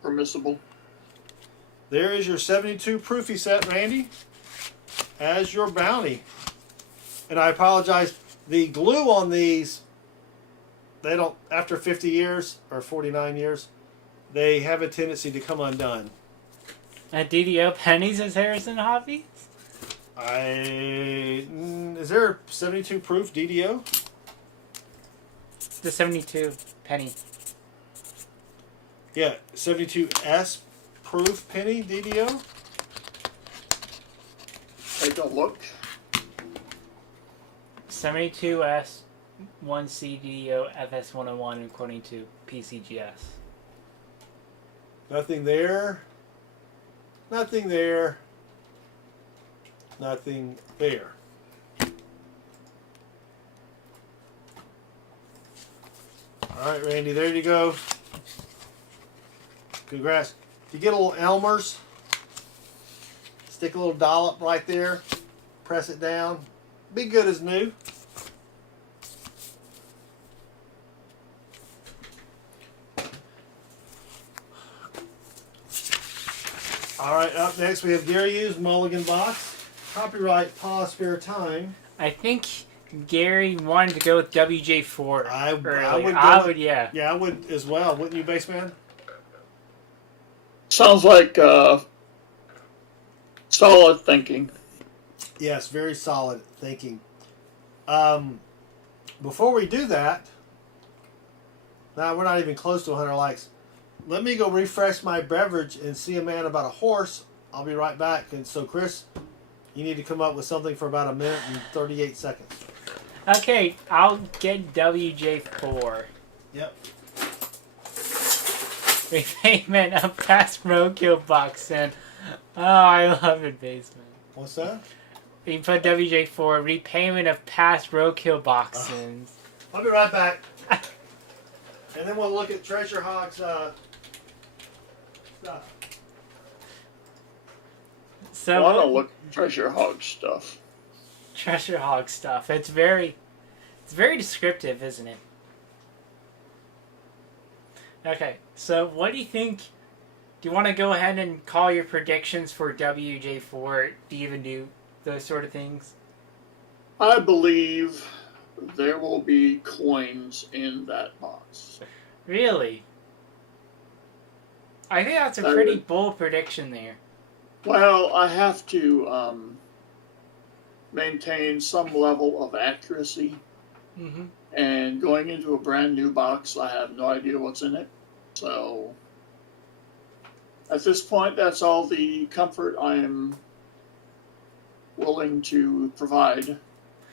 Permissible. There is your 72 proofy set, Randy, as your bounty. And I apologize, the glue on these, they don't, after 50 years or 49 years, they have a tendency to come undone. DDO pennies as Harrison Hobbies? Is there a 72 proof DDO? The 72 penny. Yeah, 72S proof penny DDO. Take a look. 72S 1C DDO FS101 according to PCGS. Nothing there. Nothing there. Nothing there. Alright, Randy, there you go. Congrats. If you get a little Elmer's, stick a little dollop right there, press it down. Be good as new. Alright, up next we have Gary Hughes Mulligan Box. Copyright Paw Spare Time. I think Gary wanted to go with WJ4 I would, yeah. Yeah, I would as well. Wouldn't you, Baseman? Sounds like solid thinking. Yes, very solid thinking. Before we do that, now we're not even close to 100 likes. Let me go refresh my beverage and see a man about a horse. I'll be right back. And so, Chris, you need to come up with something for about 1 minute and 38 seconds. Okay, I'll get WJ4. Yep. Repayment of past roadkill box in. Oh, I love it, Basement. What's that? You put WJ4, repayment of past roadkill boxes. I'll be right back. And then we'll look at Treasure Hog's stuff. So I want to look at Treasure Hog stuff. Treasure Hog stuff. It's very descriptive, isn't it? Okay, so what do you think Do you want to go ahead and call your predictions for WJ4? Do you even do those sort of things? I believe there will be coins in that box. Really? I think that's a pretty bold prediction there. Well, I have to maintain some level of accuracy. Mm-hmm. And going into a brand new box, I have no idea what's in it. So, at this point, that's all the comfort I am willing to provide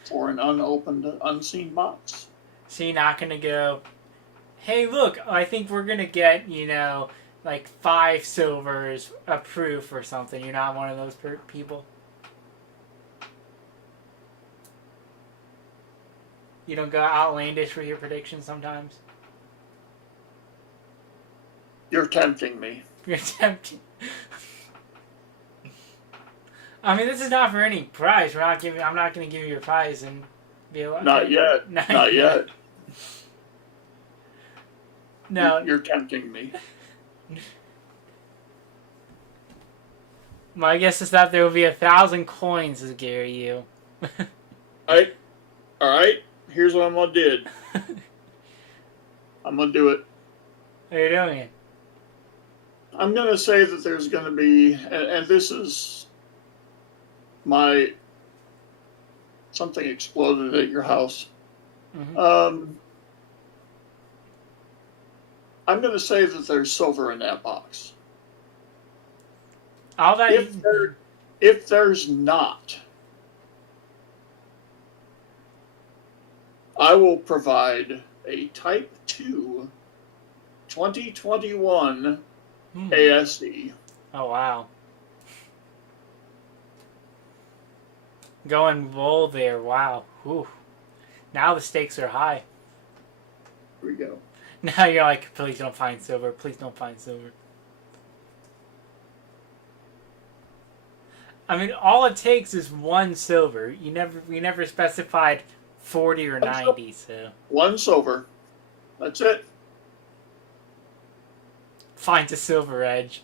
for an unopened, unseen box. So you're not going to go, hey, look, I think we're going to get, like 5 silvers a proof or something. You're not one of those people? You don't go outlandish with your predictions sometimes? You're tempting me. You're tempting. I mean, this is not for any prize. I'm not going to give you a prize and be like, Not yet. Not yet. No. You're tempting me. My guess is that there will be 1,000 coins to Gary you. All right. Here's what I'm gonna do. I'm gonna do it. How are you doing it? I'm gonna say that there's gonna be, and this is my something exploded at your house. Mm-hmm. I'm gonna say that there's silver in that box. All that. If there's not, I will provide a Type 2 2021 ASE. Oh, wow. Going bold there. Wow. Whew. Now the stakes are high. Here we go. Now you're like, please don't find silver. Please don't find silver. I mean, all it takes is 1 silver. We never specified 40 or 90, so. 1 silver. That's it. Finds a silver edge.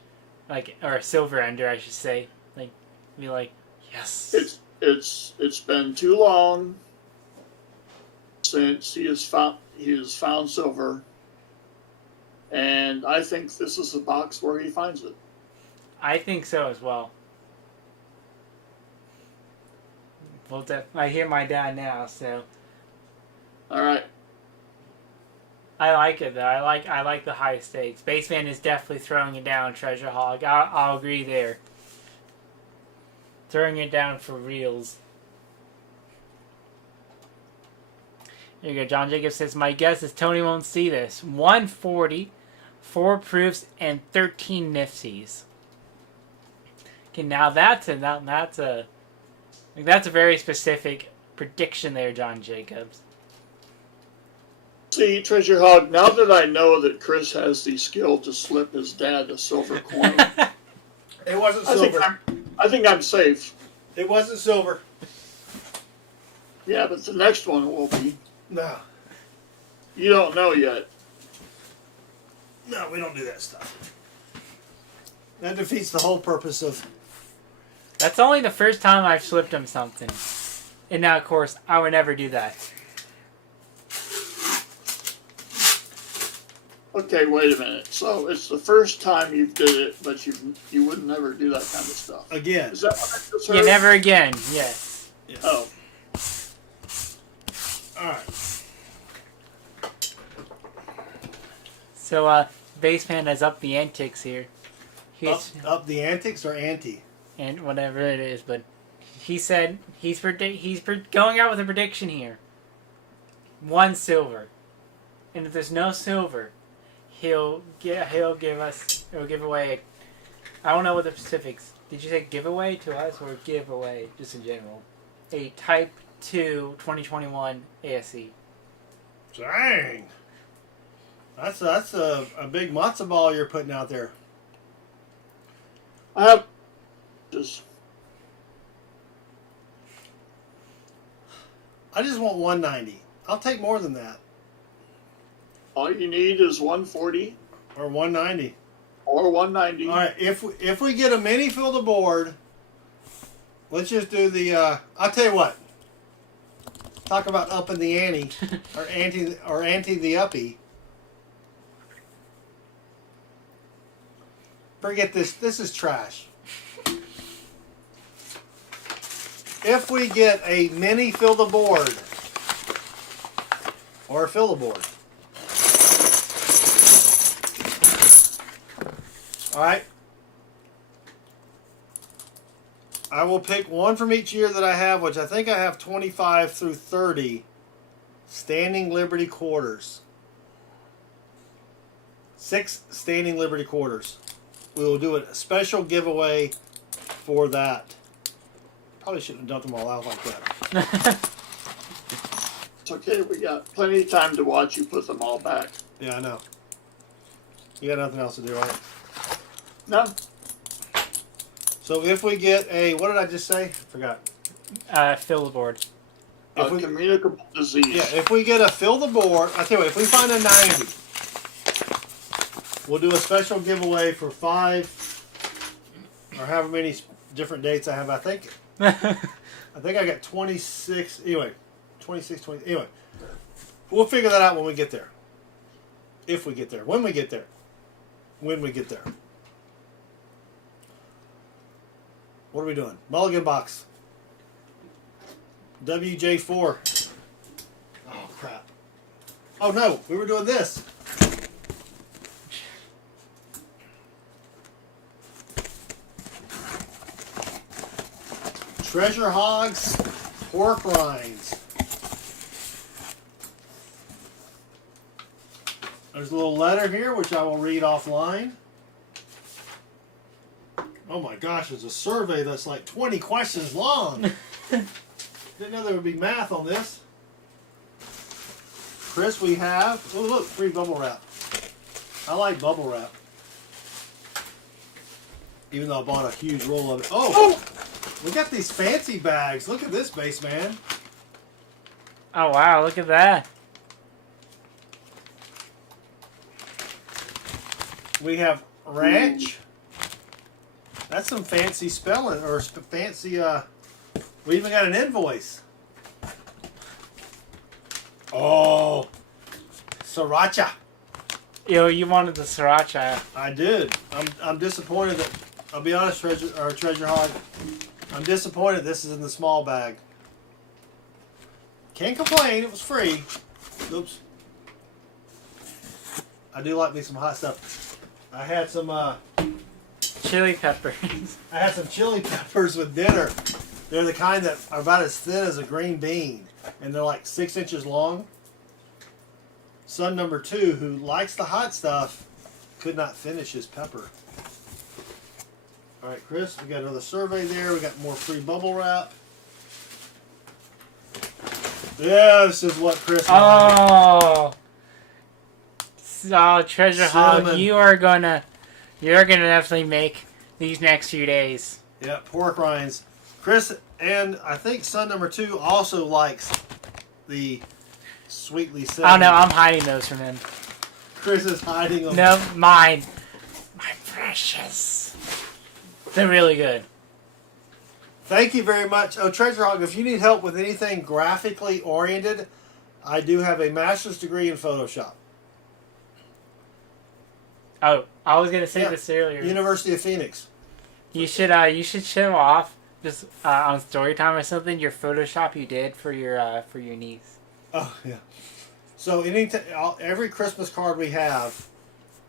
Or a silver ender, I should say. Be like, yes. It's been too long since he has found silver. And I think this is the box where he finds it. I think so as well. Well, I hear my dad now, so. All right. I like it though. I like the high stakes. Baseman is definitely throwing it down, Treasure Hog. I'll agree there. Throwing it down for reals. Here you go. John Jacobs says, my guess is Tony won't see this. 140, 4 proofs, and 13 NIFCs. Okay, now that's a very specific prediction there, John Jacobs. See, Treasure Hog, now that I know that Chris has the skill to slip his dad a silver coin, It wasn't silver. I think I'm safe. It wasn't silver. Yeah, but the next one will be. No. You don't know yet. No, we don't do that stuff. That defeats the whole purpose of... That's only the first time I've slipped him something. And now, of course, I would never do that. Okay, wait a minute. So it's the first time you did it, but you would never do that kind of stuff. Again. Is that what I just heard? Yeah, never again. Yes. Yes. Oh. Alright. So, Baseman has upped the antics here. Up the antics or ante? And whatever it is, but he said he's going out with a prediction here. 1 silver. And if there's no silver, he'll give away. I don't know what the specifics. Did you say giveaway to us or giveaway just in general? A Type 2 2021 ASE. Dang. That's a big matzo ball you're putting out there. I have just. I just want 190. I'll take more than that. All you need is 140. Or 190. Or 190. All right, if we get a mini fill the board, let's just do the. I'll tell you what. Talk about upping the ante, or ante the uppy. Forget this. This is trash. If we get a mini fill the board, or a fill the board. All right. I will pick one from each year that I have, which I think I have 25 through 30 standing Liberty quarters. 6 standing Liberty quarters. We will do a special giveaway for that. Probably shouldn't have dumped them all out like that. It's okay, we got plenty of time to watch you put them all back. Yeah, I know. You got nothing else to do, right? No. So if we get a, what did I just say? Forgot. Fill the board. If we, communicable disease. yeah, if we get a fill the board, I tell you what, if we find a 90, we'll do a special giveaway for 5 or however many different dates I have. I think I got 26. Anyway, 26, 20. Anyway, we'll figure that out when we get there. If we get there, when we get there, when we get there. What are we doing? Mulligan box. WJ4. Oh, crap. Oh, no. We were doing this. Treasure hogs. Pork rinds. There's a little letter here, which I will read offline. Oh my gosh, there's a survey that's like 20 questions long. Didn't know there would be math on this. Chris, we have, oh look, free bubble wrap. I like bubble wrap. Even though I bought a huge roll of it. Oh! We got these fancy bags. Look at this, base man. Oh wow, look at that. We have ranch. That's some fancy spelling, or fancy, we even got an invoice. Oh, sriracha. Yo, you wanted the sriracha. I did. I'm disappointed that, I'll be honest, Treasure Hog, I'm disappointed this is in the small bag. Can't complain, it was free. Oops. I do like me some hot stuff. I had some, Chili peppers. I had some chili peppers with dinner. They're the kind that are about as thin as a green bean, and they're like 6 inches long. Son number 2, who likes the hot stuff, could not finish his pepper. All right, Chris, we got another survey there. We got more free bubble wrap. Yeah, this is what Chris Oh, Treasure Cinnamon. Hog, you're gonna definitely make these next few days. Yeah, pork rinds. Chris, and I think son number 2 also likes the sweetly cinnamon. Oh no, I'm hiding those from him. Chris is hiding them. No, mine. My precious. They're really good. Thank you very much. Oh, Treasure Hog, if you need help with anything graphically oriented, I do have a master's degree in Photoshop. Oh, I was gonna say Yeah. this earlier. University of Phoenix. You should show off just on Storytime or something your Photoshop you did for your niece. Oh, yeah. So every Christmas card we have,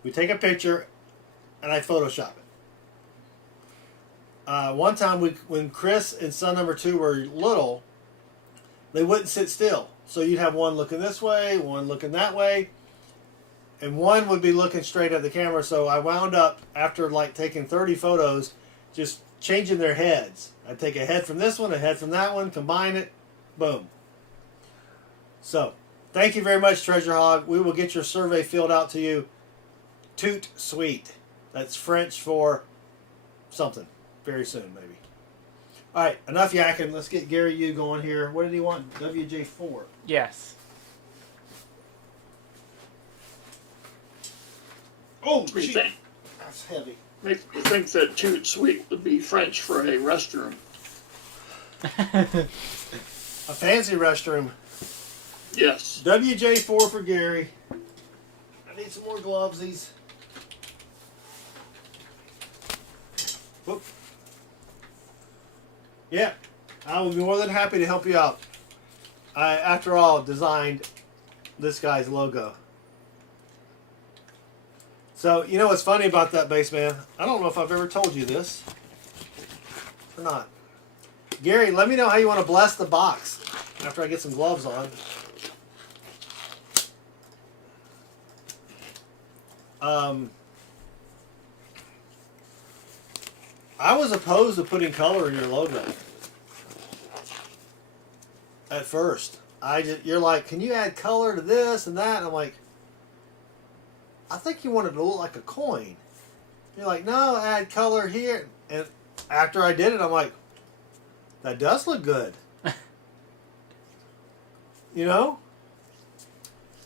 we take a picture and I Photoshop it. One time when Chris and son number 2 were little, they wouldn't sit still. So you'd have one looking this way, one looking that way, and one would be looking straight at the camera. So I wound up, after like taking 30 photos, just changing their heads. I'd take a head from this one, a head from that one, combine it, boom. So, thank you very much, Treasure Hog. We will get your survey filled out to you. Toot sweet. That's French for something. Very soon, maybe. All right, enough yakking. Let's get Gary Yu going here. What did he want? WJ4. Yes. Oh, What do you shit. think? That's heavy. Makes me think that toot sweet would be French for a restroom. A fancy restroom. Yes. WJ4 for Gary. I need some more glovesies. Whoop. Yeah, I will be more than happy to help you out. I, after all, designed this guy's logo. So, you know what's funny about that, Bassman? I don't know if I've ever told you this or not. Gary, let me know how you want to bless the box after I get some gloves on. I was opposed to putting color in your logo at first. You're like, can you add color to this and that? And I'm like, I think you want it to look like a coin. You're like, no, add color here. And after I did it, I'm like, that does look good. You know?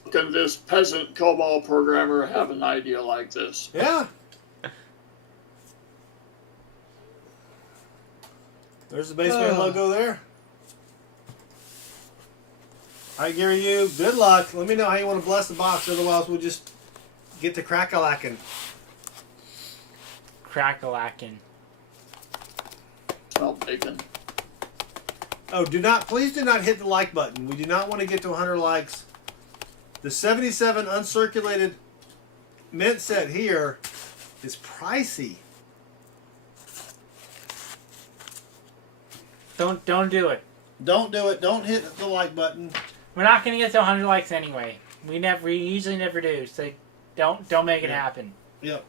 Can this peasant COBOL programmer have an idea like this? Yeah. There's the Bassman logo there. All right, Gary, you, good luck. Let me know how you want to bless the box. Otherwise, we'll just get to crack-a-lacking. Crack-a-lacking. Smell bacon. Oh, please do not hit the like button. We do not want to get to 100 likes. The 77 uncirculated mint set here is pricey. Don't do it. Don't do it. Don't hit the like button. We're not gonna get to 100 likes anyway. We usually never do. So don't make it happen. Yep.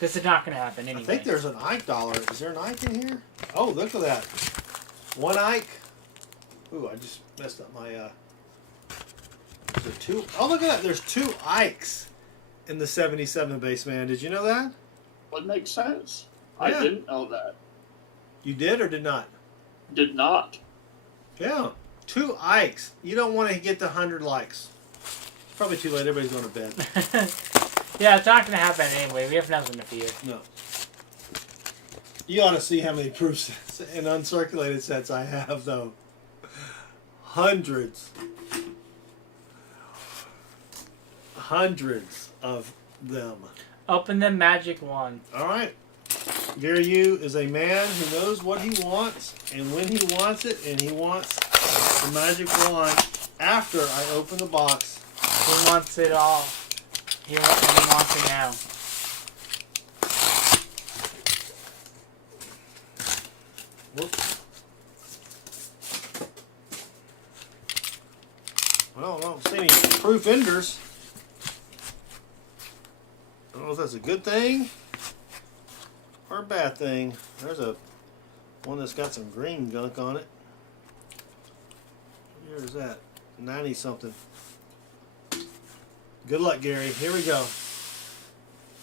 This is not gonna happen anyway. I think there's an Ike dollar. Is there an Ike in here? Oh, look at that. One Ike. Ooh, I just messed up my. Is there two? Oh, look at that. There's two Ikes in the 77 Bassman. Did you know that? Would make sense. Yeah. I didn't know that. You did or did not? Did not. Yeah. Two Ikes. You don't want to get the 100 likes. It's probably too late. Everybody's going to bed. Yeah, it's not gonna happen anyway. We have nothing to fear. No. You ought to see how many proofs and uncirculated sets I have, though. Hundreds. Hundreds of them. Open the magic wand. All right. Gary Yu is a man who knows what he wants and when he wants it, and he wants the magic wand after I open the box. He wants it all. He wants it now. Whoops. Well, I don't see any proof enders. I don't know if that's a good thing or a bad thing. There's one that's got some green gunk on it. Where's that? 90 something. Good luck, Gary. Here we go.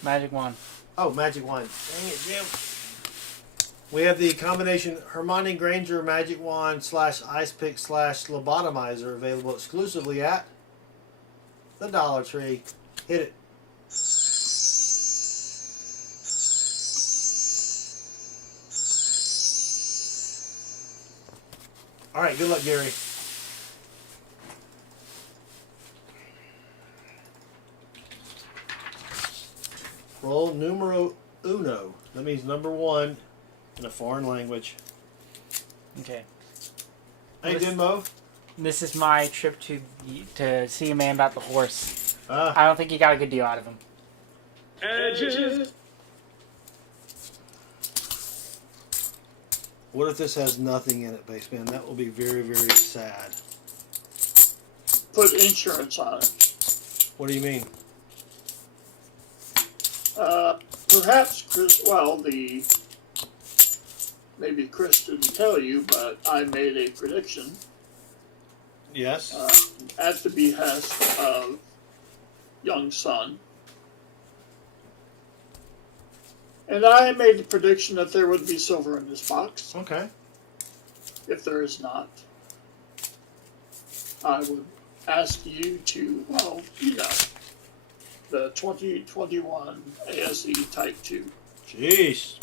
Magic wand. Oh, magic wand. Dang it, Jim. We have the combination Hermione Granger Magic Wand / Ice Pick / Lobotomizer available exclusively at the Dollar Tree. Hit it. All right, good luck, Gary. Roll numero uno. That means number one in a foreign language. Okay. Hey, Dimbo. This is my trip to see a man about the horse. Ah. I don't think you got a good deal out of him. Edges. What if this has nothing in it, Bassman? That will be very, very sad. Put insurance on it. What do you mean? Perhaps Chris, maybe Chris didn't tell you, but I made a prediction Yes. at the behest of young son. And I made the prediction that there would be silver in this box. Okay. If there is not, I would ask you to, the 2021 ASE Type 2. Jeez.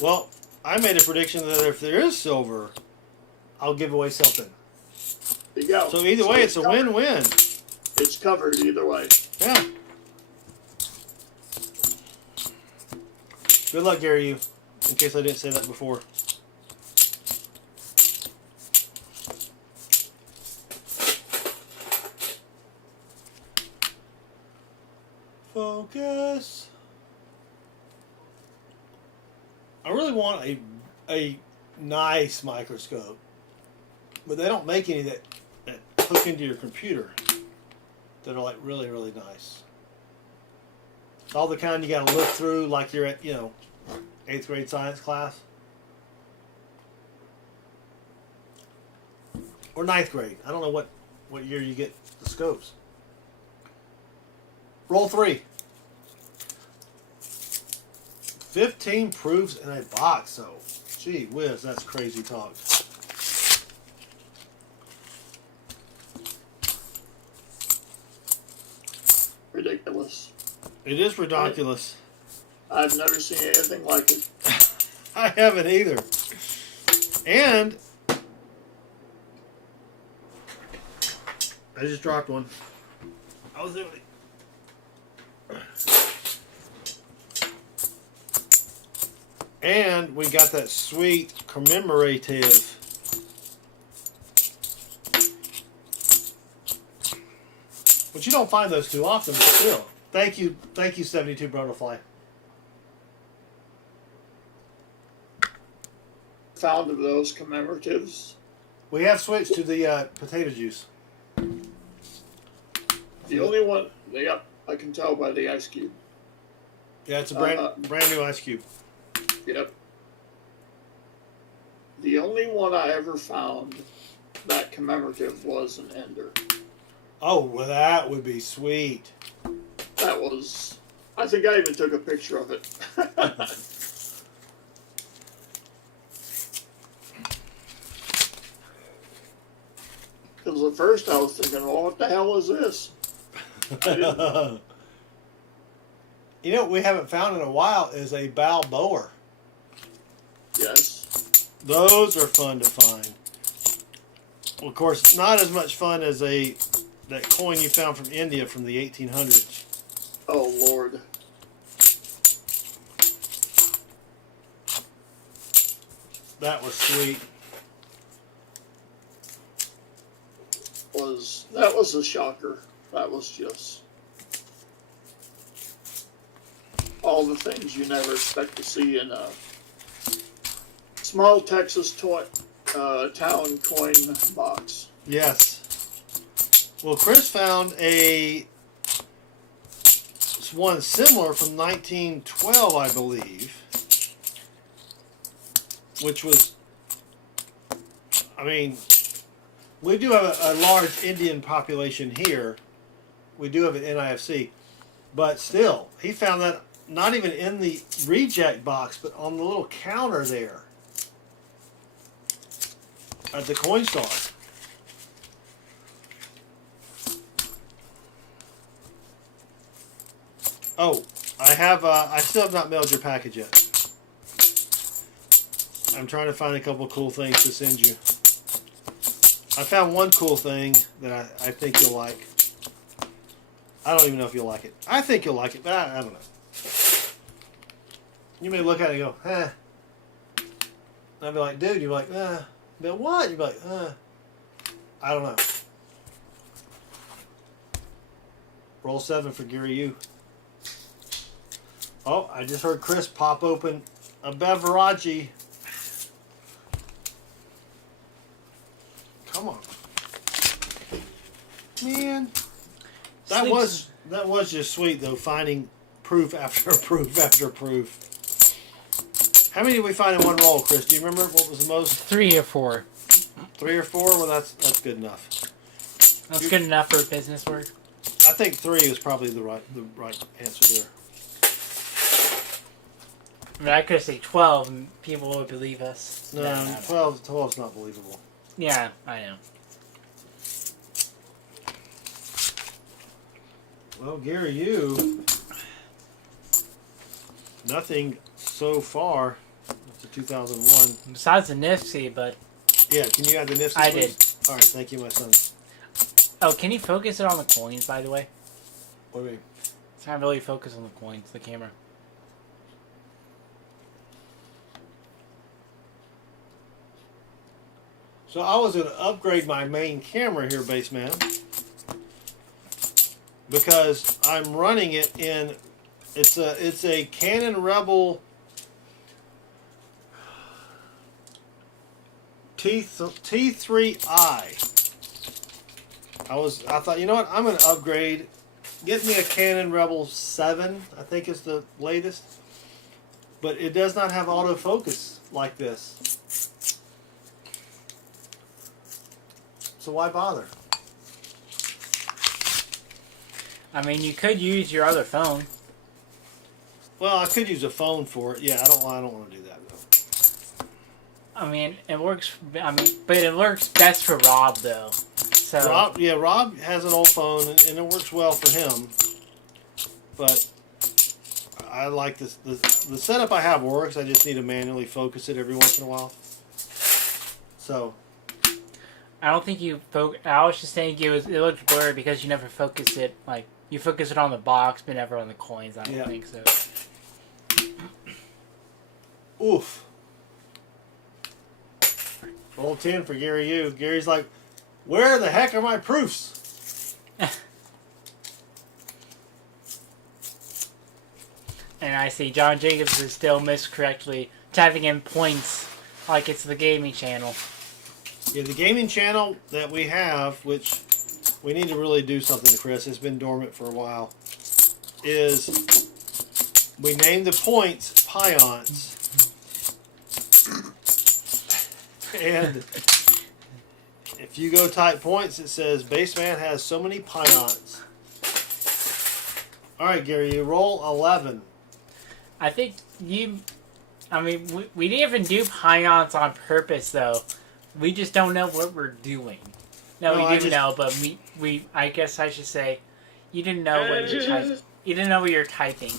Well, I made a prediction that if there is silver, I'll give away something. There you go. So either way, it's a win-win. It's covered either way. Yeah. Good luck, Gary, you. In case I didn't say that before. Focus. I really want a nice microscope, but they don't make any that hook into your computer that are like really, really nice. It's all the kind you got to look through like you're at, 8th grade science class. Or 9th grade. I don't know what year you get the scopes. Roll 3. 15 proofs in a box, so gee whiz, that's crazy talk. Ridiculous. It is ridiculous. I've never seen anything like it. I haven't either. And I just dropped one. I was doing it. And we got that sweet commemorative but you don't find those too often, but still. Thank you 72 Butterfly. Found of those commemoratives. We have switched to the potato juice. The only one, yep, I can tell by the ice cube. Yeah, it's a brand new ice cube. Yep. The only one I ever found that commemorative was an ender. Oh, well, that would be sweet. That was, I think I even took a picture of it. Because at first I was thinking, well, what the hell is this? You know what we haven't found in a while is a Balboa. Yes. Those are fun to find. Well, of course, not as much fun as that coin you found from India from the 1800s. Oh, Lord. That was sweet. That was a shocker. That was just all the things you never expect to see in a small Texas town coin box. Yes. Well, Chris found one similar from 1912, I believe, which was, I mean, we do have a large Indian population here. We do have an NIFC, but still, he found that not even in the reject box, but on the little counter there at the coin store. Oh, I still have not mailed your package yet. I'm trying to find a couple of cool things to send you. I found one cool thing that I think you'll like. I don't even know if you'll like it. I think you'll like it, but I don't know. You may look at it and go, eh. And I'd be like, dude, you're like, but what? You'd be like, I don't know. Roll 7 for Gary U. Oh, I just heard Chris pop open a beverage. Come on. Man. That was just sweet though, finding proof after proof after proof. How many did we find in one roll, Chris? Do you remember what was the most? 3 or 4. 3 or 4? Well, that's good enough. That's good enough for business work. I think 3 is probably the right answer there. I mean, I could say 12 and people would believe us. No, 12's not believable. Yeah, I know. Well, Gary, nothing so far. It's a 2001. Besides the NIFC, but... Yeah, can you add the NIFC, I please? did. All right, thank you, my son. Oh, can you focus it on the coins, by the way? What do you mean? It's not really focused on the coins, the camera. So I was going to upgrade my main camera here, Baseman, because I'm running it in. It's a Canon Rebel T3i. I thought, you know what? I'm going to upgrade. Get me a Canon Rebel 7. I think is the latest, but it does not have autofocus like this. So why bother? I mean, you could use your other phone. Well, I could use a phone for it. Yeah, I don't want to do that though. I mean, it works. I mean, but it works best for Rob though. So Rob has an old phone and it works well for him. But I like this. The setup I have works. I just need to manually focus it every once in a while. So. I don't think you I was just saying it looked blurry because you never focused it. Like you focus it on the box, but never on the coins. I don't think so. Oof. Roll 10 for Gary U. Gary's like, where the heck are my proofs? And I see John Jacobs is still miscorrectly typing in points like it's the gaming channel. Yeah, the gaming channel that we have, which we need to really do something, Chris, it's been dormant for a while, is we named the points pions. And if you go type points, it says Baseman has so many pions. All right, Gary, you roll 11. I think I mean, we didn't even do pions on purpose, though. We just don't know what we're doing. No, we do know, but I guess I should say, you didn't know what you're typing. You didn't know what you're typing.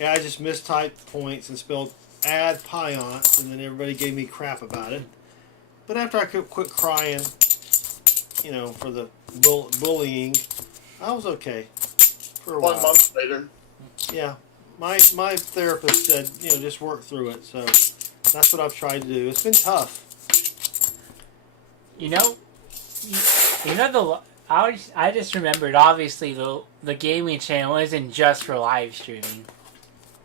Yeah, I just mistyped points and spelled add pions, and then everybody gave me crap about it. But after I quit crying, you know, for the bullying, I was okay for a while. 1 month later. Yeah, my therapist said, you know, just work through it. So that's what I've tried to do. It's been tough. You know I just remembered. Obviously, the gaming channel isn't just for live streaming.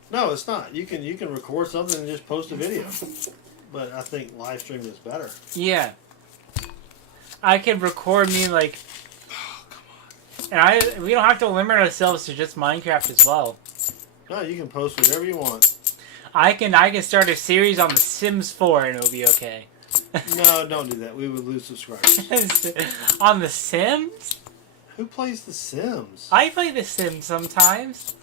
No, it's not. You can record something and just post a video. But I think live streaming is better. Yeah, I could record me like. Oh, come on. And we don't have to limit ourselves to just Minecraft as well. No, you can post whatever you want. I can start a series on The Sims 4 and it'll be okay. No, don't do that. We would lose subscribers. On The Sims? Who plays The Sims? I play The Sims sometimes.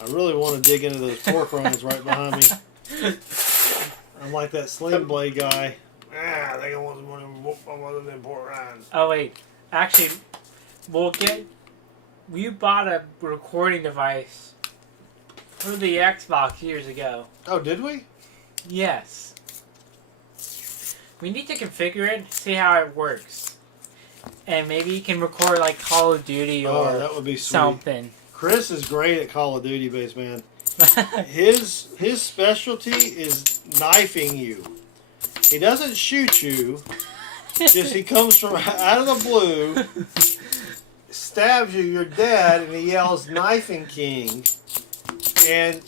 I really want to dig into those pork rinds right behind me. I'm like that Sling Blade guy. I think I want one of them pork rinds. Oh wait, actually, we bought a recording device for the Xbox years ago. Oh, did we? Yes. We need to configure it, see how it works, and maybe you can record like Call of Duty or that would be sweet. something. Chris is great at Call of Duty, Baseman. His specialty is knifing you. He doesn't shoot you. Just he comes from out of the blue, stabs you, you're dead, and he yells "Knifing King." And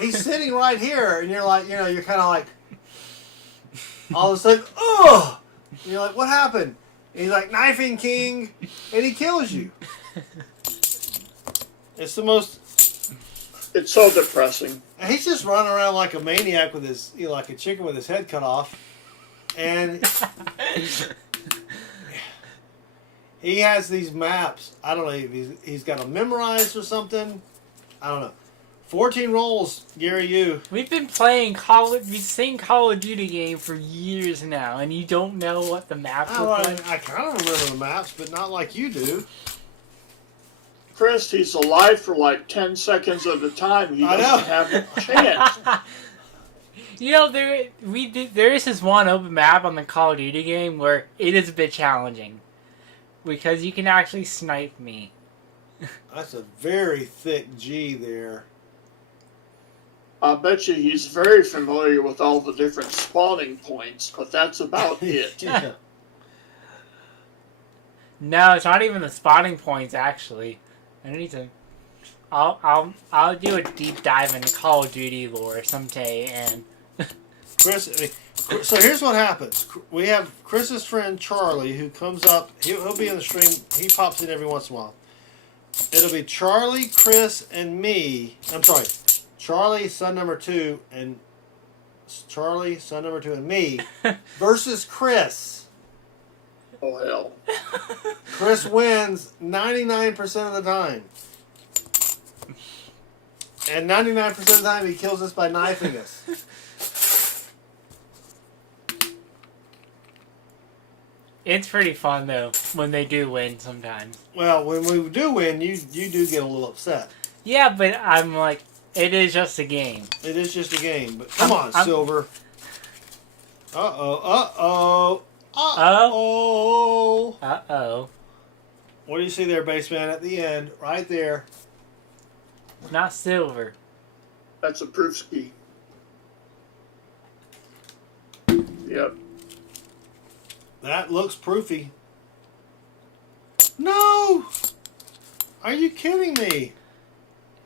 he's sitting right here, and you're like, you know, you're kind of like, all of a sudden, oh! And you're like, what happened? And he's like, "Knifing King," and he kills you. It's the most. It's so depressing. And he's just running around like a maniac with his, you know, like a chicken with his head cut off, and he has these maps. I don't know if he's got them memorized or something. I don't know. 14 rolls, Gary. You. We've been playing the same Call of Duty game for years now, and you don't know what the maps look like? I kind of remember the maps, but not like you do. Chris, he's alive for like 10 seconds at a time. He I know. doesn't have a chance. You know, there is this one open map on the Call of Duty game where it is a bit challenging. Because you can actually snipe me. That's a very thick G there. I bet you he's very familiar with all the different spawning points, but that's about it. Yeah. No, it's not even the spawning points, actually. I need to... I'll do a deep dive into Call of Duty lore someday, and... Chris, so here's what happens. We have Chris's friend Charlie who comes up. He'll be in the stream. He pops in every once in a while. It'll be Charlie, Chris, and me. I'm sorry. Charlie, son number 2, and Charlie, son number 2, and me versus Chris. Oh, hell. Chris wins 99% of the time. And 99% of the time he kills us by knifing us. It's pretty fun, though, when they do win sometimes. Well, when we do win, you do get a little upset. Yeah, but I'm like, it is just a game. It is just a game, but come on, Silver. Uh-oh. What do you see there, Baseman, at the end? Right there. Not silver. That's a proof ski. Yep. That looks proofy. No! Are you kidding me?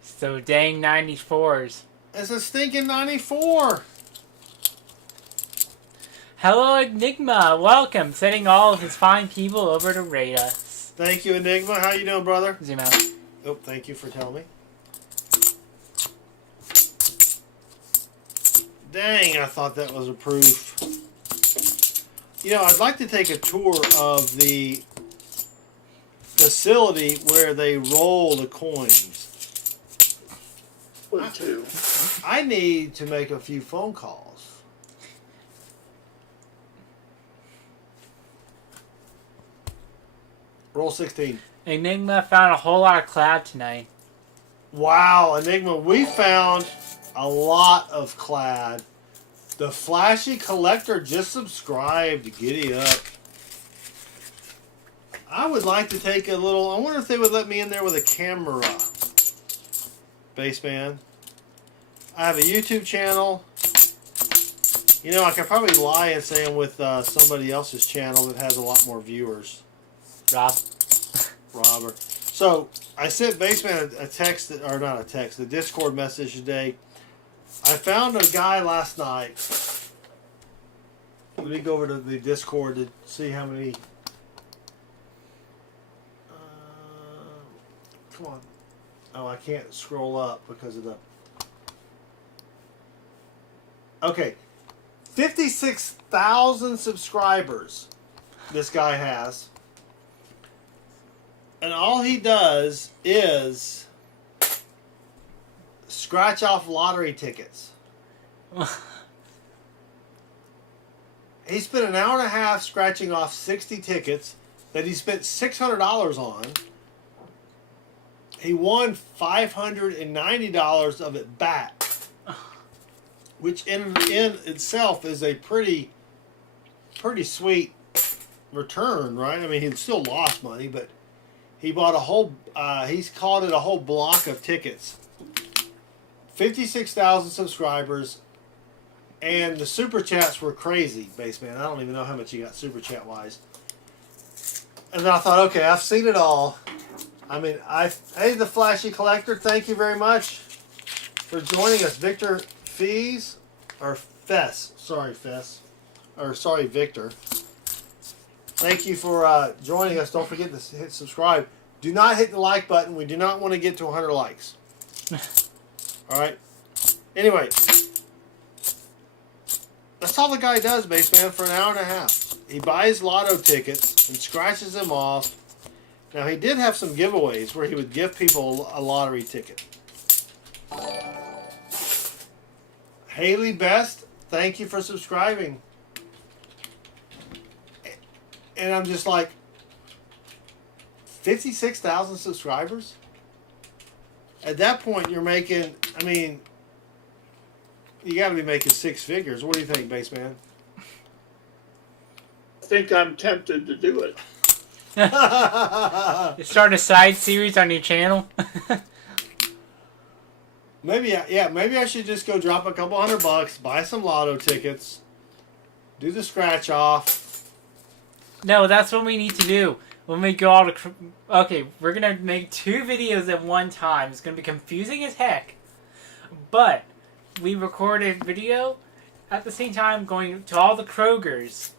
So dang 94s. It's a stinking 94. Hello, Enigma. Welcome. Sending all of his fine people over to raid us. Thank you, Enigma. How you doing, brother? Zoom out. Oh, thank you for telling me. Dang, I thought that was a proof. You know, I'd like to take a tour of the facility where they roll the coins. Would too. I need to make a few phone calls. Roll 16. Enigma found a whole lot of clad tonight. Wow, Enigma, we found a lot of clad. The Flashy Collector just subscribed. Giddy up. I would like to take a little... I wonder if they would let me in there with a camera. Baseman. I have a YouTube channel. You know, I could probably lie and say I'm with somebody else's channel that has a lot more viewers. Robert. So, I sent Baseman a text, or not a text, a Discord message today. I found a guy last night. Let me go over to the Discord to see how many. Come on. Oh, I can't scroll up because of the. Okay. 56,000 subscribers this guy has. And all he does is scratch off lottery tickets. He spent an hour and a half scratching off 60 tickets that he spent $600 on. He won $590 of it back, which in itself is a pretty sweet return, right? I mean, he still lost money, but he bought a whole. He's called it a whole block of tickets. 56,000 subscribers, and the super chats were crazy, Baseman. I don't even know how much he got super chat wise. And then I thought, okay, I've seen it all. I mean, hey, the Flashy Collector, thank you very much for joining us, Victor Fees or Fess. Sorry, Fess, or sorry, Victor. Thank you for joining us. Don't forget to hit subscribe. Do not hit the like button. We do not want to get to 100 likes. All right. Anyway, that's all the guy does, Baseman, for an hour and a half. He buys lotto tickets and scratches them off. Now, he did have some giveaways where he would give people a lottery ticket. Haley Best, thank you for subscribing. And I'm just like, 56,000 subscribers? At that point, you're making, I mean, you got to be making six figures. What do you think, Baseman? I think I'm tempted to do it. Start a side series on your channel. Maybe I should just go drop a couple $100, buy some lotto tickets, do the scratch off. No, that's what we need to do. When we go all to... Okay, we're going to make 2 videos at one time. It's going to be confusing as heck. But we record a video at the same time going to all the Krogers,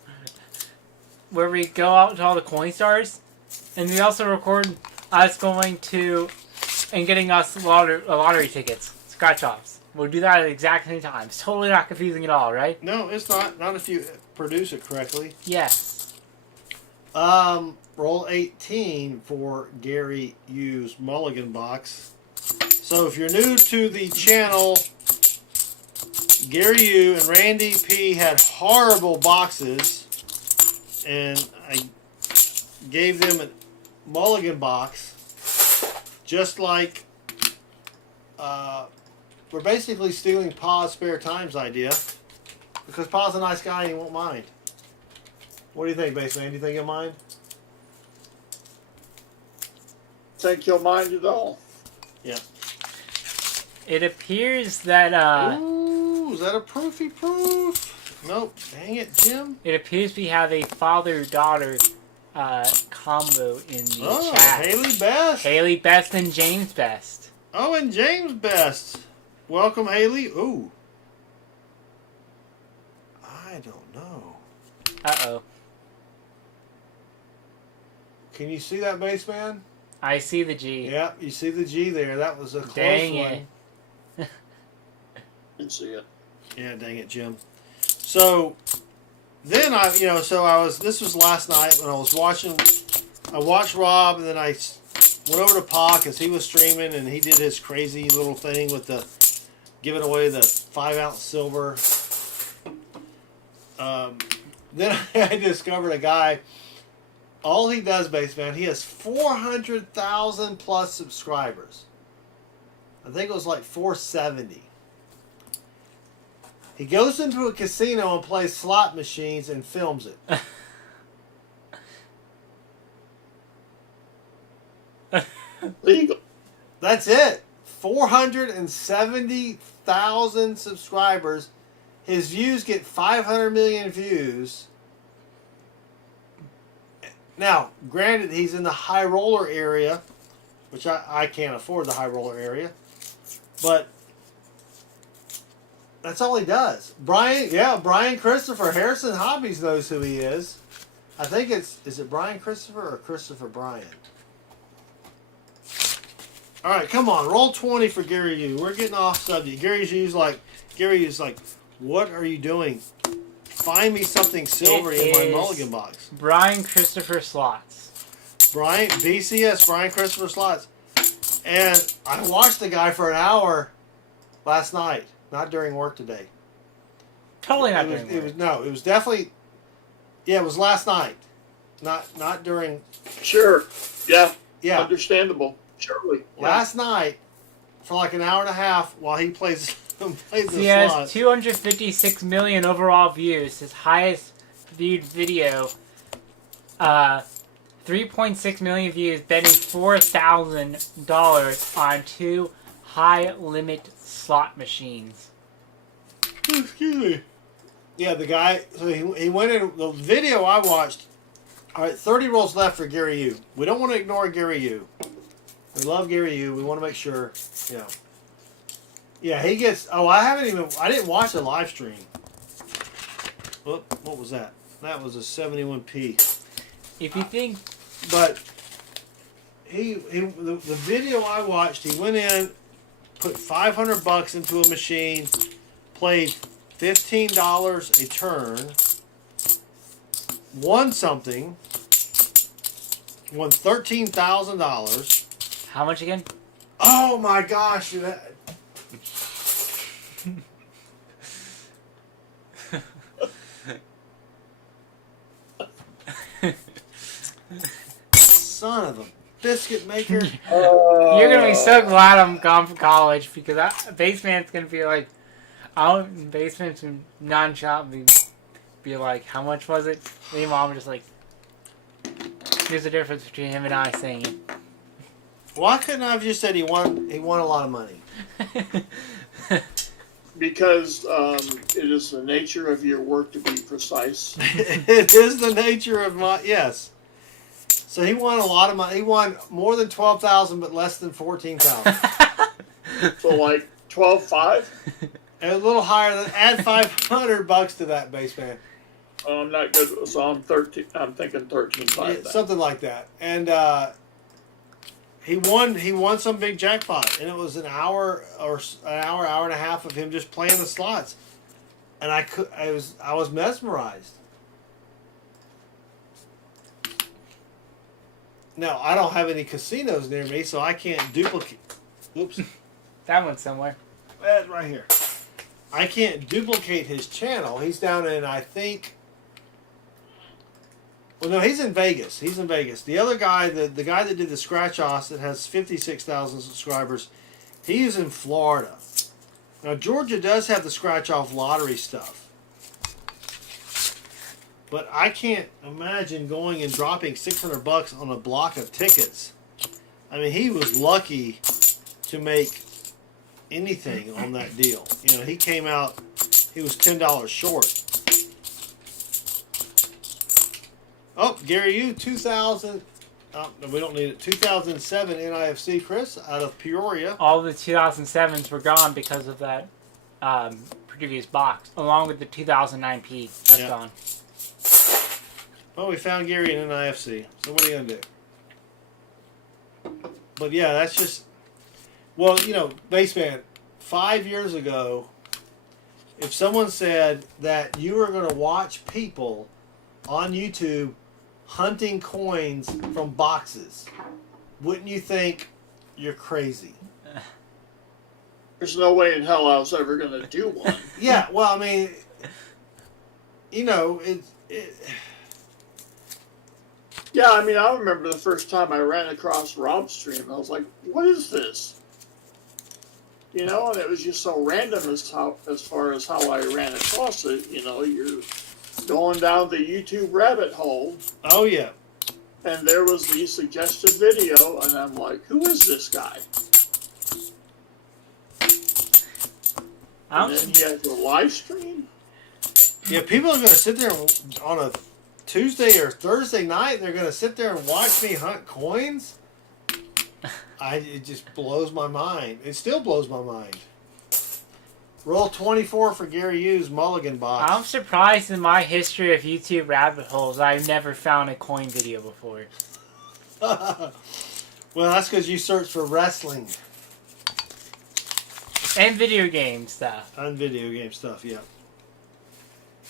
where we go out to all the Coinstars. And we also record us going to... and getting us lottery tickets. Scratch-offs. We'll do that at the exact same time. It's totally not confusing at all, right? No, it's not. Not if you produce it correctly. Yes. Roll 18 for Gary U's Mulligan box. So if you're new to the channel, Gary U and Randy P had horrible boxes, and I gave them a Mulligan box, just like we're basically stealing Pa's spare times idea, because Pa's a nice guy and he won't mind. What do you think, Baseman? Do you think he'll mind? Think you'll mind it all. Yeah. It appears that Ooh, is that a proofy proof? Nope. Dang it, Jim. It appears we have a father-daughter combo in the chat. Haley Best. Haley Best and James Best. Oh, and James Best. Welcome, Haley. Ooh. I don't know. Uh-oh. Can you see that, Baseman? I see the G. Yeah, you see the G there. That was a close Dang one. it. Didn't see it. Yeah, dang it, Jim. So then this was last night when I was watching. I watched Rob, and then I went over to Pa because he was streaming, and he did his crazy little thing with the giving away the 5-ounce silver. Then I discovered a guy. All he does, Baseman, he has 400,000 plus subscribers. I think it was like 470. He goes into a casino and plays slot machines and films it. Legal. That's it. 470,000 subscribers. His views get 500 million views. Now, granted, he's in the high roller area, which I can't afford the high roller area, but that's all he does. Brian Christopher, Harrison Hobbies knows who he is. I think is it Brian Christopher or Christopher Brian? All right, come on, roll 20 for Gary U. We're getting off subject. Gary U's like, what are you doing? Find me something silvery in my Mulligan box. Brian Christopher Slots. Brian Christopher Slots. And I watched the guy for an hour last night. Not during work today. Totally not during work. It was definitely... Yeah, it was last night. Not during... Sure. Yeah. Yeah. Understandable. Surely. Last night, for like an hour and a half, while he plays the He has slots. 256 million overall views. His highest viewed video. 3.6 million views, betting $4,000 on 2 high-limit slot machines. Excuse me. Yeah, the guy, so he went in, the video I watched, all right, 30 rolls left for Gary U. We don't want to ignore Gary U. We love Gary U. We want to make sure, you know. Yeah, he gets, I didn't watch the live stream. What was that? That was a 71p. If you think... But the video I watched, he went in, put $500 into a machine, played $15 a turn, won something, won $13,000. How much again? Oh my gosh! son of a biscuit maker. You're gonna be so glad I'm gone from college because Baseman's gonna be like, Baseman's gonna nonchalantly be like, how much was it? Me and Mom are just like, there's a difference between him and I saying it. Why couldn't I have just said he won a lot of money? Because it is the nature of your work to be precise. It is the nature of my yes. So he won a lot of money. He won more than 12,000, but less than 14,000. So like 12.5. And a little higher than add $500 to that, Baseman. Oh, I'm not good. So I'm 13. I'm thinking 13.5. Yeah, something like that. And he won some big jackpot, and it was an hour and a half of him just playing the slots, and I was mesmerized. Now I don't have any casinos near me, so I can't duplicate. Oops, That one's somewhere. that's right here. I can't duplicate his channel. He's down in, I think. Well, no, he's in Vegas. He's in Vegas. The other guy, the guy that did the scratch offs that has 56,000 subscribers, he is in Florida. Now Georgia does have the scratch off lottery stuff, but I can't imagine going and dropping $600 on a block of tickets. I mean, he was lucky to make anything on that deal. You know, he came out, he was $10 short. Oh, Gary, you 2000. Oh, no, we don't need it. 2007 NIFC, Chris, out of Peoria. All the 2007s were gone because of that previous box, along with the 2009P. That's Yeah. gone. Well, we found Gary in NIFC. So what are you gonna do? But yeah, that's just. Well, you know, Baseman, 5 years ago, if someone said that you were going to watch people on YouTube hunting coins from boxes, wouldn't you think you're crazy? There's no way in hell I was ever going to do one. Yeah, well, I mean, you know, Yeah, I mean, I remember the first time I ran across Rob's stream. I was like, what is this? You know, and it was just so random as far as how I ran across it. You know, you're going down the YouTube rabbit hole, oh yeah. and there was the suggested video, and I'm like, who is this guy? And then he has a live stream. Yeah, people are going to sit there on a Tuesday or Thursday night. They're going to sit there and watch me hunt coins. It just blows my mind. It still blows my mind. Roll 24 for Gary Hughes Mulligan box. I'm surprised in my history of YouTube rabbit holes, I've never found a coin video before. Well, that's because you search for wrestling And video game stuff. on video game stuff. Yeah.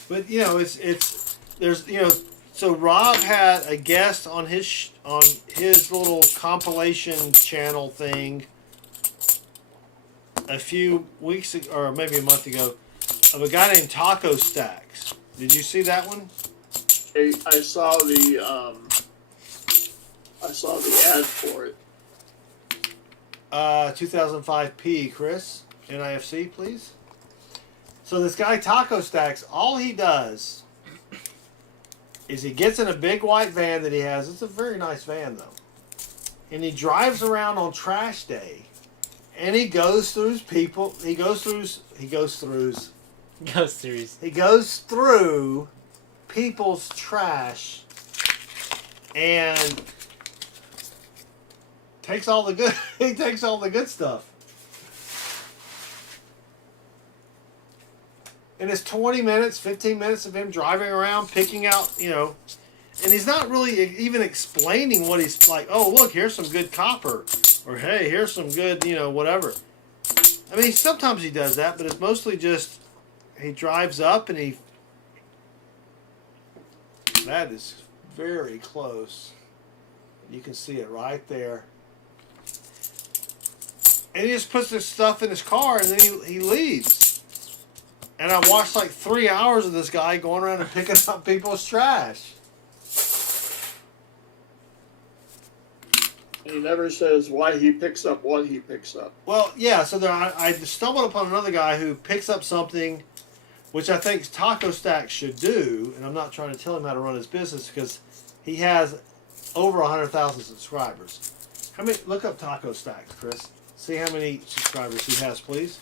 But you know, there's you know. So Rob had a guest on his little compilation channel thing a few weeks ago, or maybe a month ago, of a guy named Taco Stacks. Did you see that one? I saw the ad for it. 2005P, Chris, NIFC, please. So this guy Taco Stacks, all he does is he gets in a big white van that he has. It's a very nice van, though. And he drives around on trash day. And he goes through people. He goes through people's trash and takes all the good. He takes all the good stuff. And it's 20 minutes, 15 minutes of him driving around, picking out, you know, and he's not really even explaining what he's like. Oh, look, here's some good copper, or hey, here's some good, you know, whatever. I mean, sometimes he does that, but it's mostly just he drives up and he. That is very close. You can see it right there. And he just puts this stuff in his car and then he leaves. And I watched like 3 hours of this guy going around and picking up people's trash. And he never says why he picks up what he picks up. Well, yeah. So there, I stumbled upon another guy who picks up something, which I think Taco Stack should do, and I'm not trying to tell him how to run his business because he has over 100,000 subscribers. How many? Look up Taco Stacks, Chris. See how many subscribers he has, please.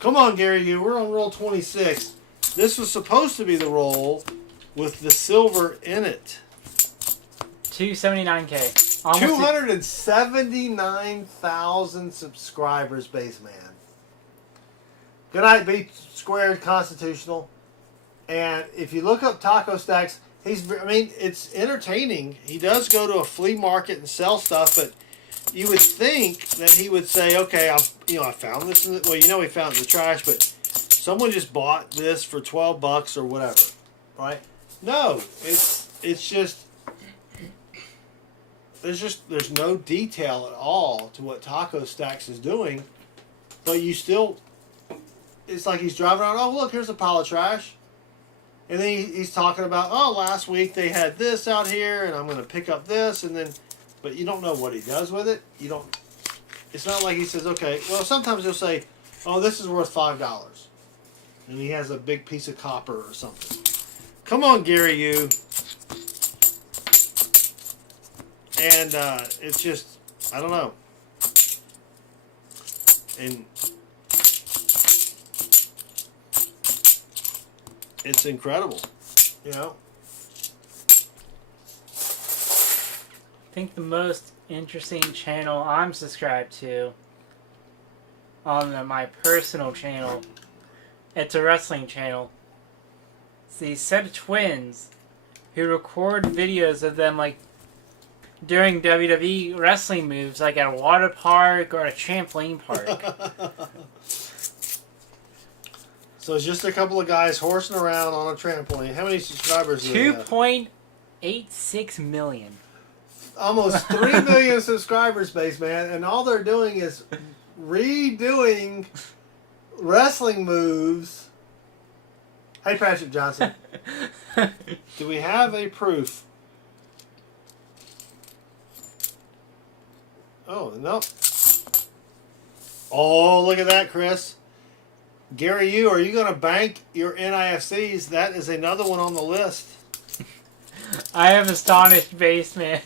Come on, Gary. We're on roll 26. This was supposed to be the roll with the silver in it. 279K. 279,000 subscribers, Baseman. Good night, B Squared Constitutional. And if you look up Taco Stacks, it's entertaining. He does go to a flea market and sell stuff, but you would think that he would say, okay, I found this. He found it in the trash, but someone just bought this for $12 or whatever, right? No, it's just there's no detail at all to what Taco Stacks is doing, but it's like he's driving around. Oh, look, here's a pile of trash. And then he's talking about, last week they had this out here, and I'm going to pick up this, but you don't know what he does with it. It's not like he says, okay, well, sometimes he'll say, oh, this is worth $5. And he has a big piece of copper or something. Come on, Gary, And it's just, I don't know. And it's incredible, I think the most interesting channel I'm subscribed to on my personal channel, it's a wrestling channel. It's these set of twins who record videos of them like doing WWE wrestling moves like at a water park or a trampoline park. So it's just a couple of guys horsing around on a trampoline. How many subscribers do they have? 2.86 million. Almost 3 million subscribers, Baseman, and all they're doing is redoing wrestling moves. Hey, Patrick Johnson. Do we have a proof? Oh, no. Oh, look at that, Chris. Gary, are you going to bank your NIFCs? That is another one on the list. I am astonished, Baseman.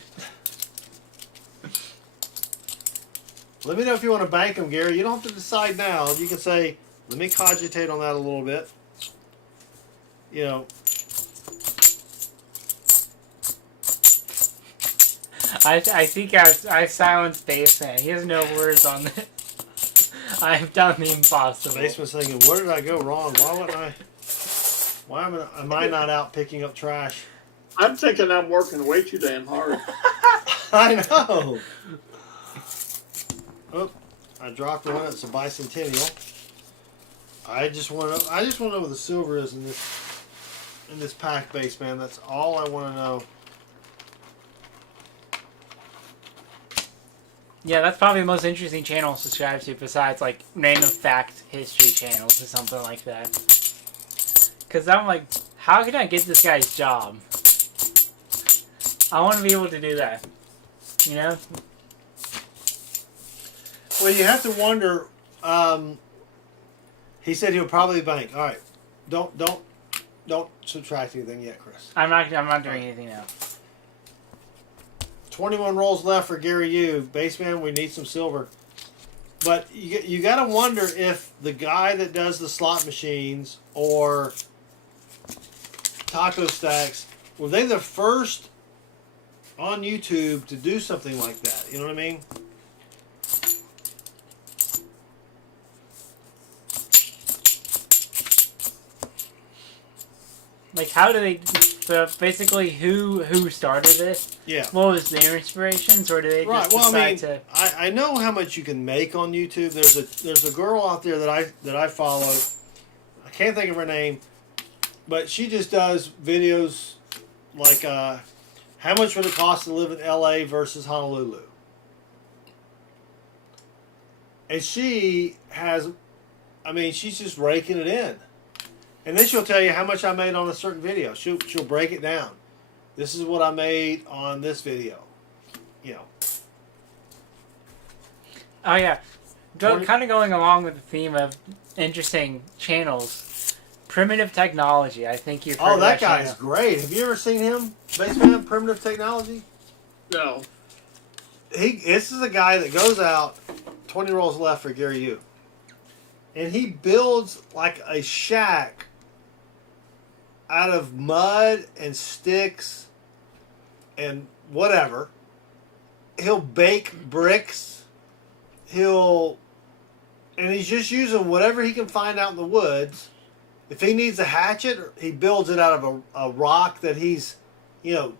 Let me know if you want to bank them, Gary. You don't have to decide now. You can say, let me cogitate on that a little bit. I think I silenced Baseman. He has no words on this. I've done the impossible. Baseman's thinking, where did I go wrong? Why am I not out picking up trash? I'm thinking I'm working way too damn hard. I know. Oh, I dropped one. It's a bicentennial. I just want to know what the silver is in this pack, Baseman. That's all I want to know. Yeah, that's probably the most interesting channel to subscribe to besides, like, random fact history channels or something like that. Because I'm like, how can I get this guy's job? I want to be able to do that. Well, you have to wonder. He said he'll probably bank. All right, don't subtract anything yet, Chris. I'm not doing anything now. 21 rolls left for Gary Baseman, we need some silver. But you got to wonder if the guy that does the slot machines or Taco Stacks, were they the first on YouTube to do something like that? You know what I mean? Like, how do they... So, basically, who started this? Yeah. What was their inspirations, or do they just decide to... I know how much you can make on YouTube. There's a girl out there that I follow. I can't think of her name, but she just does videos like how much would it cost to live in LA versus Honolulu? And she has, she's just raking it in. And then she'll tell you how much I made on a certain video. She'll break it down. This is what I made on this video. Oh yeah, Twenty- kind of going along with the theme of interesting channels. Primitive Technology. I think you've heard Oh, of that guy's channel. great. Have you ever seen him? Baseman, Primitive Technology? No. This is a guy that goes out 20 rolls left for Gary U. And he builds like a shack out of mud and sticks and whatever. He'll bake bricks. And he's just using whatever he can find out in the woods. If he needs a hatchet, he builds it out of a rock that he's,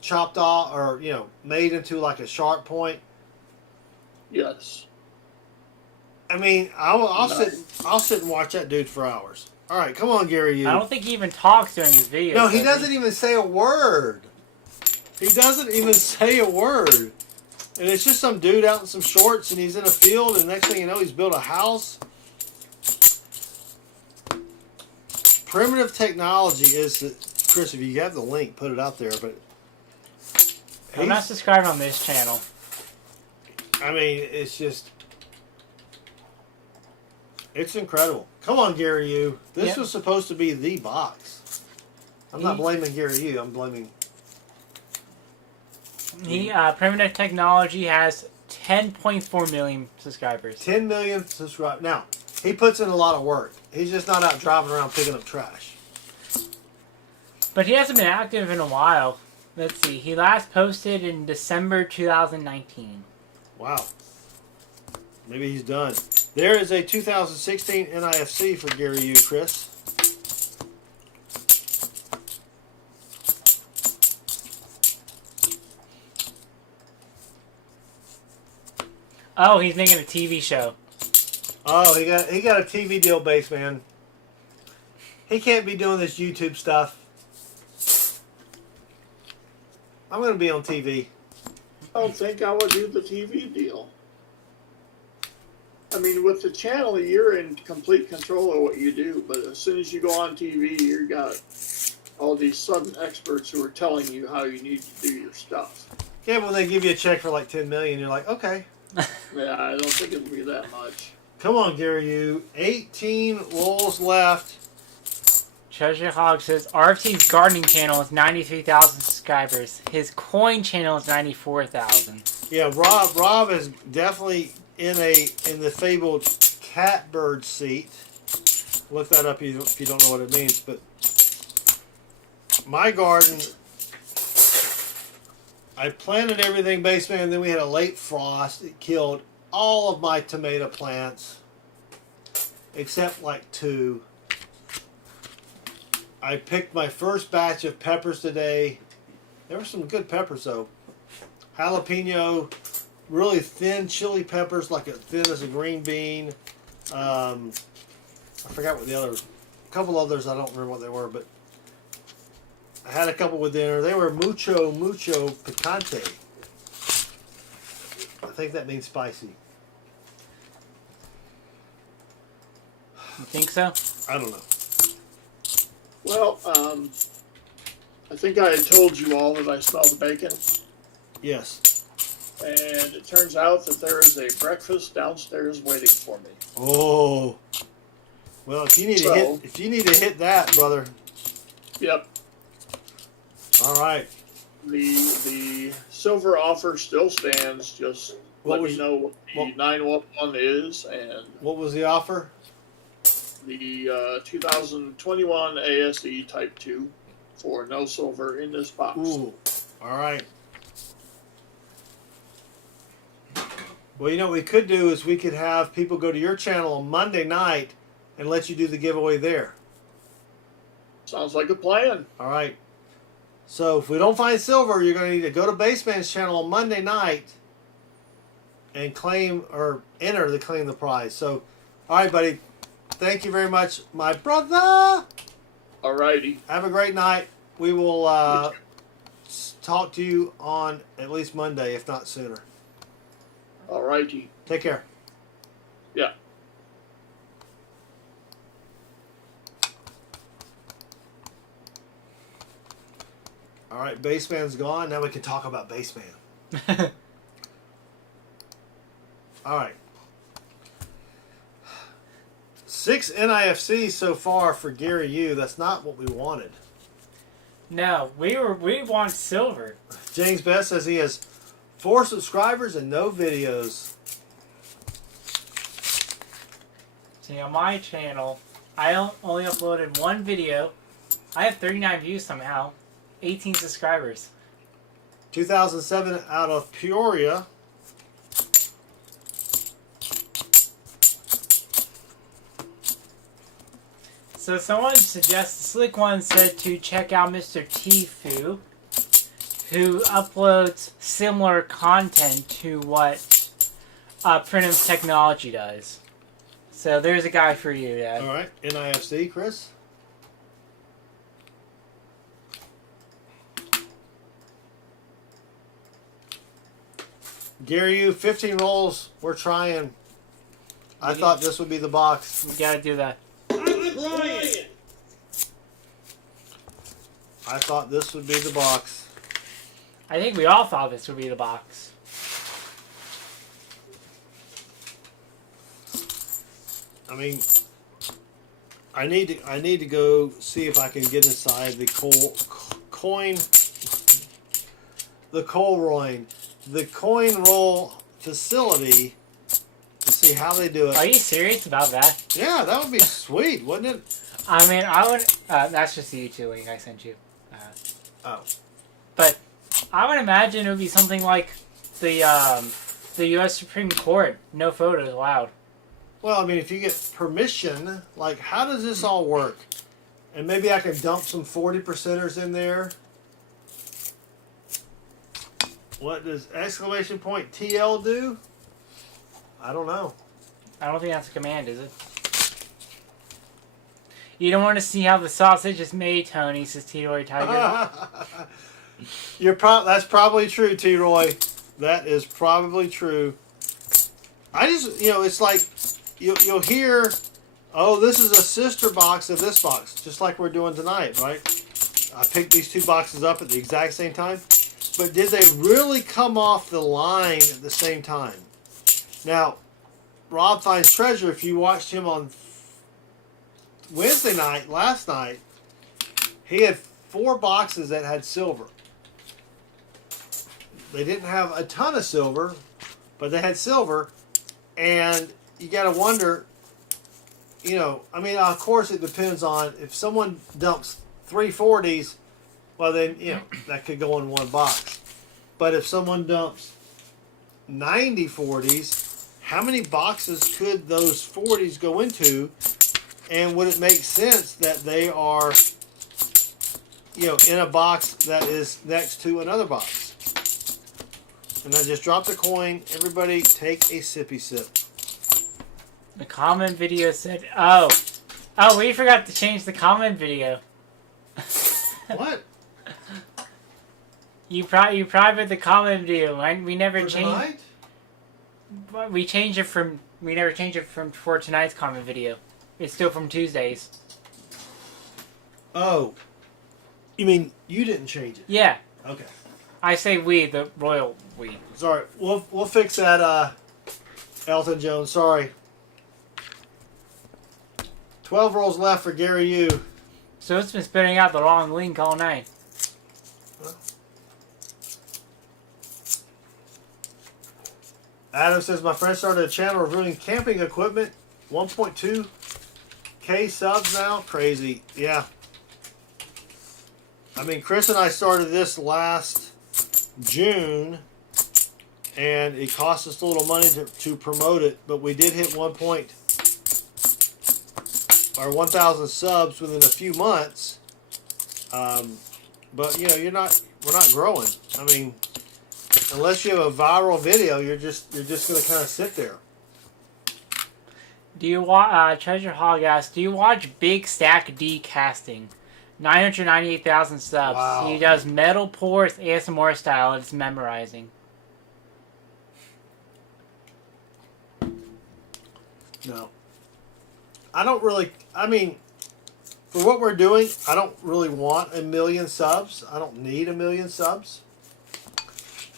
chopped off or, made into like a sharp point. Yes. I mean, I'll sit and watch that dude for hours. All right, come on, Gary. I don't think he even talks during his videos. No, he doesn't even say a word. He doesn't even say a word. And it's just some dude out in some shorts, and he's in a field, and next thing you know, he's built a house. Primitive Technology is Chris, if you have the link, put it out there. But I'm not subscribed on this channel. I mean, it's incredible. Come on, Gary U. This was supposed to be the box. I'm not blaming Gary U. I'm blaming... Primitive Technology has 10.4 million subscribers. 10 million subscribers. Now, he puts in a lot of work. He's just not out driving around picking up trash. But he hasn't been active in a while. Let's see. He last posted in December 2019. Wow. Maybe he's done. There is a 2016 NIFC for Gary U, Chris. Oh, he's making a TV show. Oh, he got a TV deal, base man. He can't be doing this YouTube stuff. I'm going to be on TV. I don't think I would do the TV deal. I mean, with the channel, you're in complete control of what you do, but as soon as you go on TV, you got all these sudden experts who are telling you how you need to do your stuff. Yeah, when they give you a check for like 10 million, you're like, okay. Yeah, I don't think it'll be that much. Come on, Gary U. 18 rolls left. Treasure Hog says RFT's gardening channel is 93,000 subscribers. His coin channel is 94,000. Yeah, Rob is definitely in the fabled catbird seat. Look that up if you don't know what it means. But my garden, I planted everything, basement, and then we had a late frost. It killed all of my tomato plants, except like 2. I picked my first batch of peppers today. There were some good peppers though. Jalapeno, really thin chili peppers, like as thin as a green bean. I forgot what the others. A couple others, I don't remember what they were, but I had a couple with dinner. They were mucho picante. I think that means spicy. You think so? I don't know. Well, I think I had told you all that I smell the bacon, Yes. and it turns out that there is a breakfast downstairs waiting for me. Oh. Well, if you need to hit that, brother. Yep. All right. The silver offer still stands. Just let me know what the 911 is, and What was the offer? the 2021 ASE Type 2 for no silver in this box. Ooh. All right. Well, what we could do is we could have people go to your channel on Monday night and let you do the giveaway there. Sounds like a plan. All right. So if we don't find silver, you're going to need to go to Baseman's channel on Monday night and claim or enter to claim the prize. So, all right, buddy. Thank you very much, my brother. Alrighty. Have a great night. We will talk to you on at least Monday, if not sooner. Alrighty. Take care. Yeah. All right, Baseman's gone. Now we can talk about Baseman. All right. 6 NIFC so far for Gary Yu. That's not what we wanted. No, we want silver. James Best says he has 4 subscribers and no videos. See, on my channel, I only uploaded 1 video. I have 39 views somehow. 18 subscribers. 2007 out of Peoria. So someone suggests, Slick One said to check out Mr. Tfue, who uploads similar content to what Printem's technology does. So there's a guy for you, Dad. All right, NIFC, Chris. Gary, you 15 rolls. We're trying. I thought this would be the box. We gotta do that. I thought this would be the box. I think we all thought this would be the box. I mean, I need to go see if I can get inside the coin roll facility to see how they do it. Are you serious about that? Yeah, that would be sweet, wouldn't it? I mean, I would. That's just the YouTube link I sent you. Oh. But I would imagine it would be something like the U.S. Supreme Court. No photos allowed. Well, I mean, if you get permission, like, how does this all work? And maybe I can dump some 40%ers in there. What does exclamation point TL do? I don't know. I don't think that's a command, is it? You don't want to see how the sausage is made, Tony, says T-Roy Tiger. That's probably true, T-Roy. That is probably true. I just, it's like, you'll hear, oh, this is a sister box of this box, just like we're doing tonight, right? I picked these 2 boxes up at the exact same time. But did they really come off the line at the same time? Now, Rob Finds Treasure, if you watched him on Wednesday night, last night, he had 4 boxes that had silver. They didn't have a ton of silver, but they had silver. And you got to wonder, I mean, of course it depends on if someone dumps 3 40s, well then, that could go in 1 box. But if someone dumps 90 40s, how many boxes could those 40s go into? And would it make sense that they are, in a box that is next to another box? And I just dropped a coin. Everybody take a sippy sip. The comment video said, oh, we forgot to change the comment video. What? You private the comment video, right? We never changed. Tonight? We never changed it for tonight's comment video. It's still from Tuesdays. Oh. You mean you didn't change it? Yeah. Okay. I say we, the royal we. Sorry. We'll fix that, Elton John. Sorry. 12 rolls left for Gary Yu. So it's been spitting out the wrong link all night. Adam says, my friend started a channel reviewing camping equipment. 1.2K subs now. Crazy. Yeah. I mean, Chris and I started this last June, and it cost us a little money to promote it, but we did hit 1,000 subs within a few months. But we're not growing. I mean, unless you have a viral video, you're just going to kind of sit there. Do you watch Treasure Hog asks, do you watch Big Stack D Casting? 998,000 subs. Wow. He does metal pours ASMR style. It's memorizing. No. I don't really, I mean, for what we're doing, I don't really want 1 million subs. I don't need 1 million subs.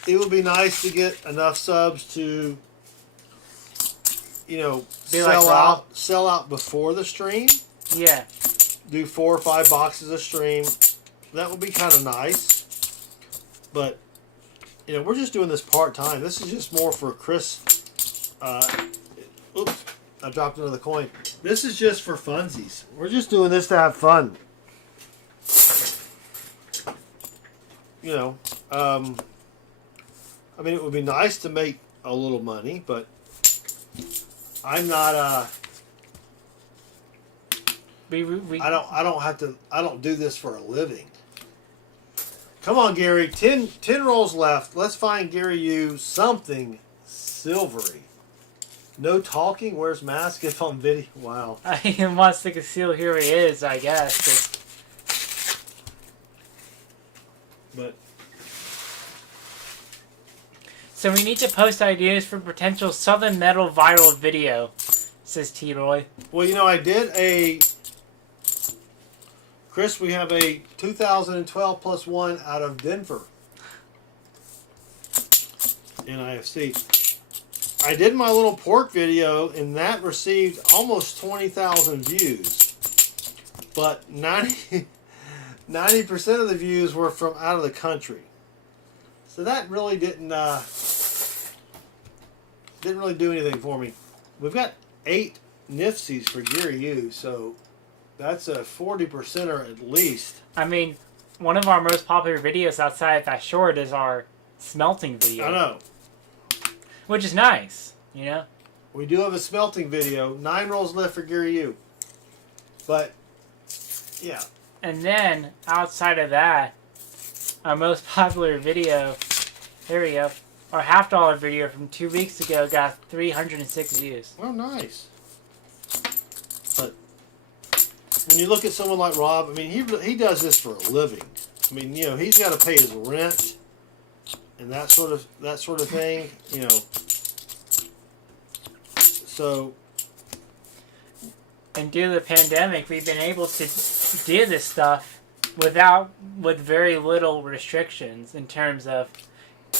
It would be nice to get enough subs to, Be like Rob. sell out before the stream. Yeah. Do 4 or 5 boxes a stream. That would be kind of nice. But we're just doing this part time. This is just more for Chris. Oops, I dropped another coin. This is just for funsies. We're just doing this to have fun. I mean, it would be nice to make a little money, but I'm not. I don't do this for a living. Come on, Gary. 10 rolls left. Let's find Gary you something silvery. No talking. Where's Mask? If on video. Wow. He wants to conceal. Here he is, I guess. But so we need to post ideas for potential Southern Metal viral video, says T. Roy. Well, I did Chris, we have a 2012 plus 1 out of Denver. NIFC. I did my little pork video, and that received almost 20,000 views. But 90% of the views were from out of the country. So that really didn't really do anything for me. We've got 8 NIFCs for Gary U, so that's a 40%er at least. I mean, one of our most popular videos outside of that short is our smelting video. I know. Which is nice, We do have a smelting video. 9 rolls left for Gary U. But, yeah. And then, outside of that, our most popular video, here we go, our $50 video from 2 weeks ago got 306 views. Well, nice. But when you look at someone like Rob, I mean, he does this for a living. I mean, he's got to pay his rent and that sort of thing. So. And due to the pandemic, we've been able to do this stuff with very little restrictions in terms of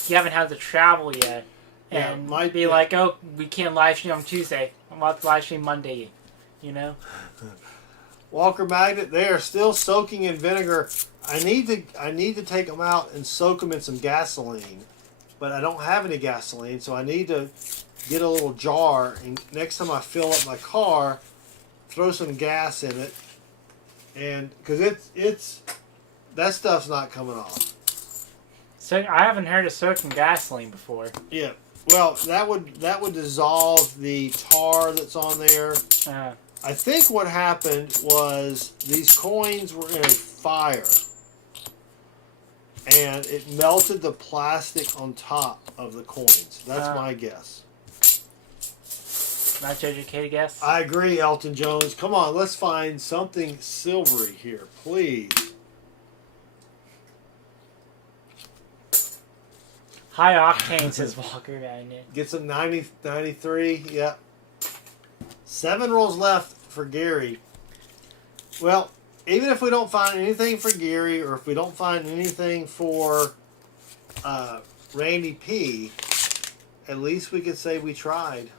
you haven't had to travel yet. And like, oh, we can't live stream on Tuesday. I'm about to live stream Monday, Walker Magnet, they are still soaking in vinegar. I need to take them out and soak them in some gasoline, but I don't have any gasoline, so I need to get a little jar, and next time I fill up my car, throw some gas in it, and because it's that stuff's not coming off. So I haven't heard of soaking gasoline before. Yeah, well, that would dissolve the tar that's on there. I think what happened was these coins were in a fire, and it melted the plastic on top of the coins. That's my guess. Not educated guess? I agree, Elton Jones. Come on, let's find something silvery here, please. High octane, says Walker Magnet. Get some 90, 93. Yep. 7 rolls left for Gary. Well, even if we don't find anything for Gary, or if we don't find anything for Randy P, at least we could say we tried.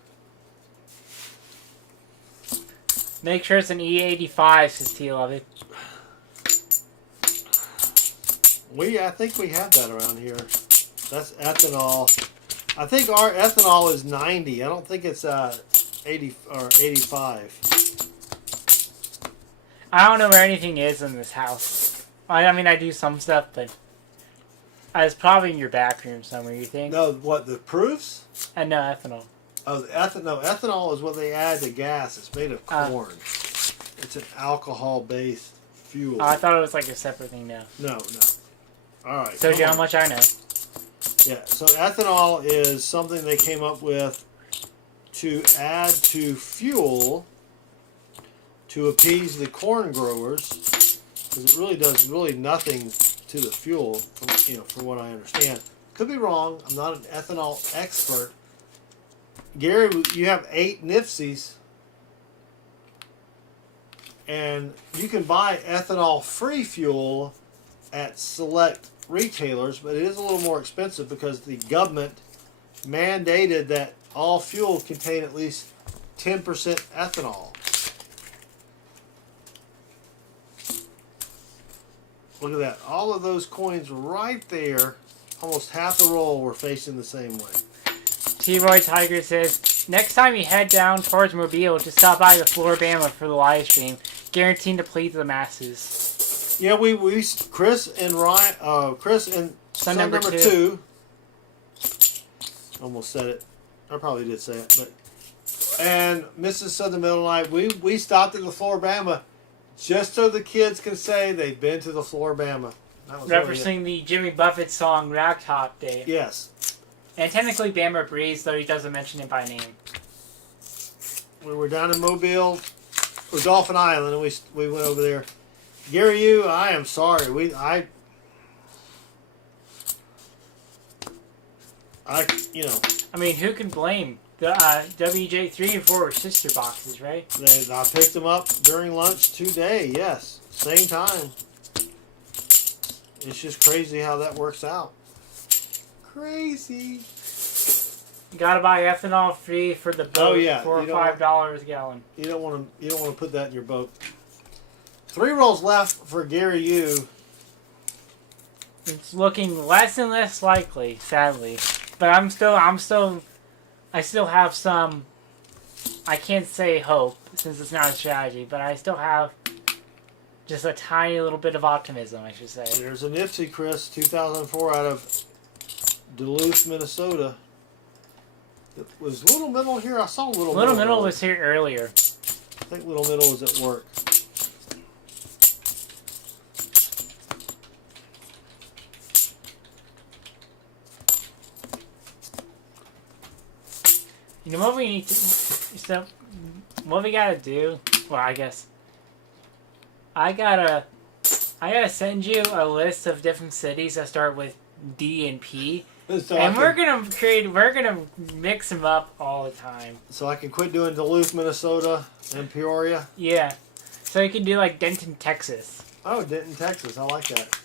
Make sure it's an E85, says T11. I think we have that around here. That's ethanol. I think our ethanol is 90. I don't think it's 80 or 85. I don't know where anything is in this house. I mean, I do some stuff, but it's probably in your back room somewhere, you think? No, what, the proofs? And no, ethanol. Oh, ethanol is what they add to gas. It's made of corn. It's an alcohol-based fuel. I thought it was like a separate thing now. No. All right. So how much I know. Yeah, so ethanol is something they came up with to add to fuel to appease the corn growers, because it really does nothing to the fuel, from what I understand. Could be wrong. I'm not an ethanol expert. Gary, you have 8 NIFCs, and you can buy ethanol-free fuel at select retailers, but it is a little more expensive because the government mandated that all fuel contain at least 10% ethanol. Look at that. All of those coins right there, almost half the roll were facing the same way. T-Roy Tiger says, next time you head down towards Mobile, just stop by the Floribama for the live stream. Guaranteed to please the masses. Yeah, we Chris and Ryan, Chris and son number two. Almost said it. I probably did say it, but and Mrs. Southern MetalNet, we stopped at the Floribama just so the kids can say they've been to the Floribama. Referencing the Jimmy Buffett song Ragtop Day. Yes. And technically Bama Breeze, though he doesn't mention it by name. We were down in Mobile, or Dolphin Island, and we went over there. Gary, I am sorry. I mean, who can blame? The WJ3 and 4 were sister boxes, right? I picked them up during lunch today, yes. Same time. It's just crazy how that works out. Crazy. You gotta buy ethanol free for the boat. Oh yeah, $4 or $5 a gallon. You don't want to put that in your boat. 3 rolls left for Gary U. It's looking less and less likely, sadly. But I still have some, I can't say hope since it's not a strategy, but I still have just a tiny little bit of optimism, I should say. There's a NIFC, Chris, 2004 out of Duluth, Minnesota. Was Little Middle here? I saw Little Middle. Little Middle was here earlier. I think Little Middle was at work. You know what we need to... So, what we gotta do... Well, I guess... I gotta send you a list of different cities that start with D and P. So and we're gonna mix them up all the time. So I can quit doing Duluth, Minnesota, and Peoria? Yeah. So you can do like Denton, Texas. Oh, Denton, Texas. I like that.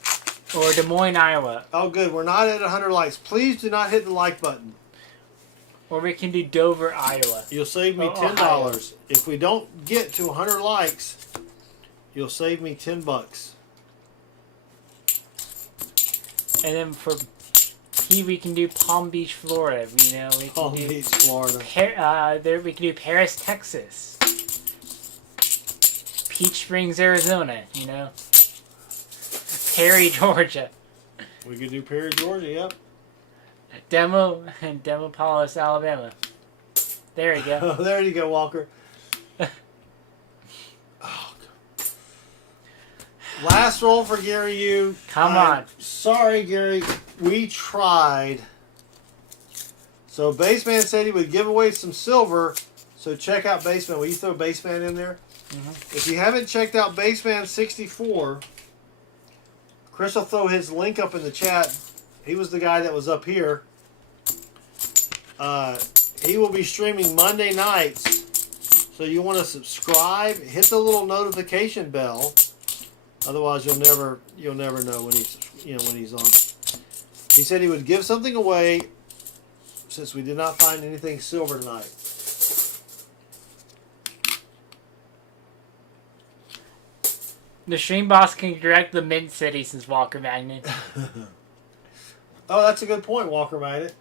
Or Des Moines, Iowa. Oh, good. We're not at 100 likes. Please do not hit the like button. Or we can do Dover, Iowa. You'll save me $10. Ohio. If we don't get to 100 likes, you'll save me $10. And then for P, we can do Palm Beach, Florida. You know, we can Palm do Beach, Florida. there we can do Paris, Texas. Peach Springs, Arizona. You know, Perry, Georgia. We could do Perry, Georgia. Yep. Demopolis, Alabama. There you go. Oh, there you go, Walker. Last roll for Gary U. Come on. Sorry, Gary. We tried. So Baseman said he would give away some silver. So check out Baseman. Will you throw Baseman in there? Mm-hmm. If you haven't checked out Baseman 64, Chris will throw his link up in the chat. He was the guy that was up here. He will be streaming Monday nights. So you want to subscribe, hit the little notification bell. Otherwise, you'll never know when he's on. He said he would give something away since we did not find anything silver tonight. The stream boss can direct the Mint City since Walker Magnet. Oh, that's a good point, Walker Magnet.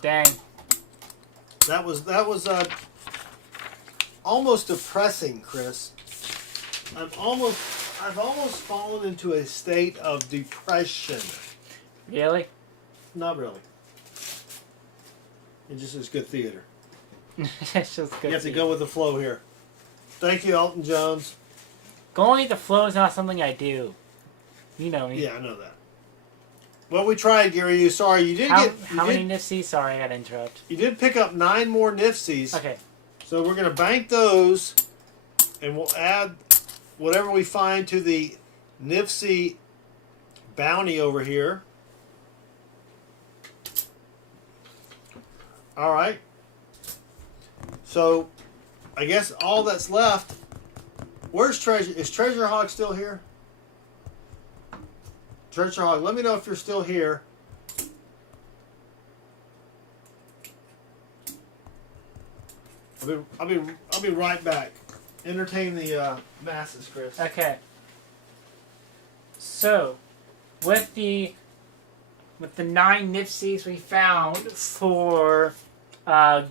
Dang. That was almost depressing, Chris. I've almost fallen into a state of depression. Really? Not really. It just is good theater. It's just good. You have to go with the flow here. Thank you, Elton Jones. Going with the flow is not something I do. You know me. Yeah, I know that. Well, we tried, Gary. You sorry you did How many NIFCs? Sorry, I got to interrupt. You did pick up 9 more NIFCs. Okay. So we're going to bank those, and we'll add whatever we find to the NIFC bounty over here. All right. So I guess all that's left. Where's Treasure? Is Treasure Hog still here? Treasure Hog, let me know if you're still here. I'll be right back. Entertain the masses, Chris. Okay. So, with the 9 NIFCs we found for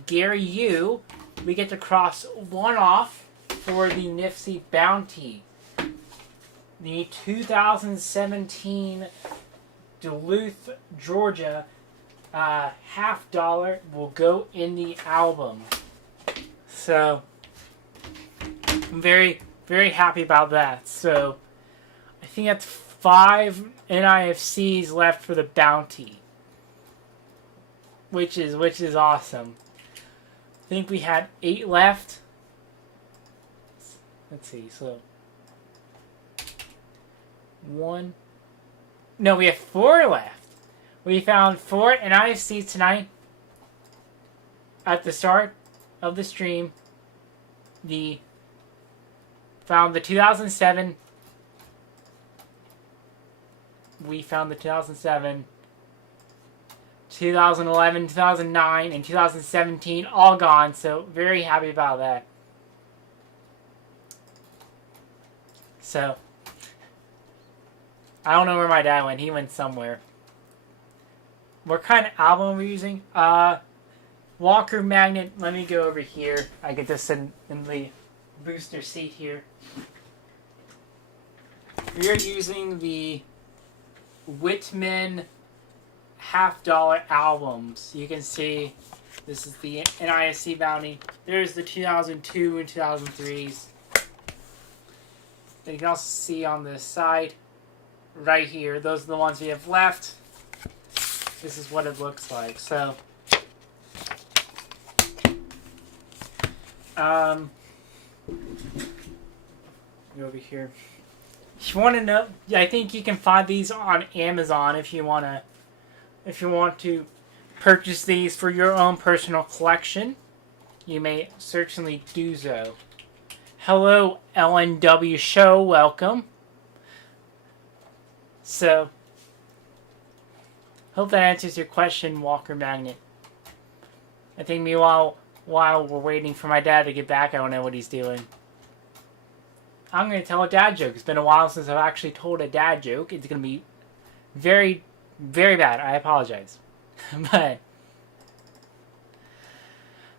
Gary U, we get to cross one off for the NIFC bounty. The 2017 Duluth, Georgia $50 will go in the album. So, I'm very, very happy about that. So, I think that's 5 NIFCs left for the bounty, which is awesome. I think we had 8 left. Let's see. So, 1. No, we have 4 left. We found 4 NIFCs tonight at the start of the stream. Found the 2007. We found the 2007, 2011, 2009, and 2017 all gone. So very happy about that. So I don't know where my dad went. He went somewhere. What kind of album are we using? Walker Magnet. Let me go over here. I get to sit in the booster seat here. We are using the Whitman $50 albums. You can see this is the NIFC bounty. There's the 2002 and 2003s. Then you can also see on the side right here, those are the ones we have left. This is what it looks like. So go over here. If you want to know, I think you can find these on Amazon if you want to purchase these for your own personal collection. You may certainly do so. Hello, LNW show, welcome. So, hope that answers your question, Walker Magnet. I think meanwhile, while we're waiting for my dad to get back, I don't know what he's doing. I'm going to tell a dad joke. It's been a while since I've actually told a dad joke. It's going to be very, very bad. I apologize. But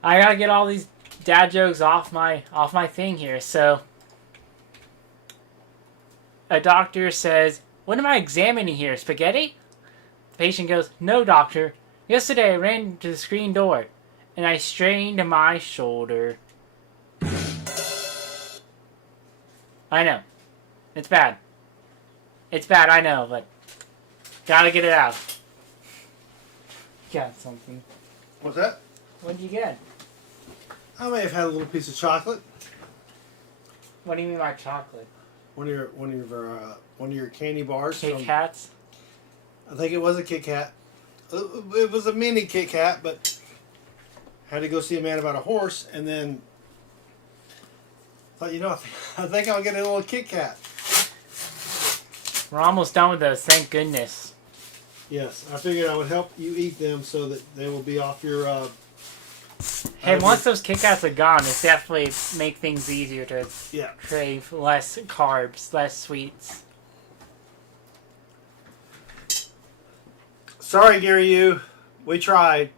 I got to get all these dad jokes off my thing here. So a doctor says, "What am I examining here? Spaghetti?" The patient goes, "No, doctor. Yesterday I ran into the screen door and I strained my shoulder." I know. It's bad. It's bad, I know, but gotta get it out. Got something. What's that? What did you get? I may have had a little piece of chocolate. What do you mean by chocolate? One of your candy bars. Kit Kats? I think it was a Kit Kat. It was a mini Kit Kat, but had to go see a man about a horse, and then thought, I think I'll get a little Kit Kat. We're almost done with those, thank goodness. Yes, I figured I would help you eat them so that they will be off your... Hey, once those Kit Kats are gone, it definitely make things easier to crave less carbs, less sweets. Sorry, Gary, we tried.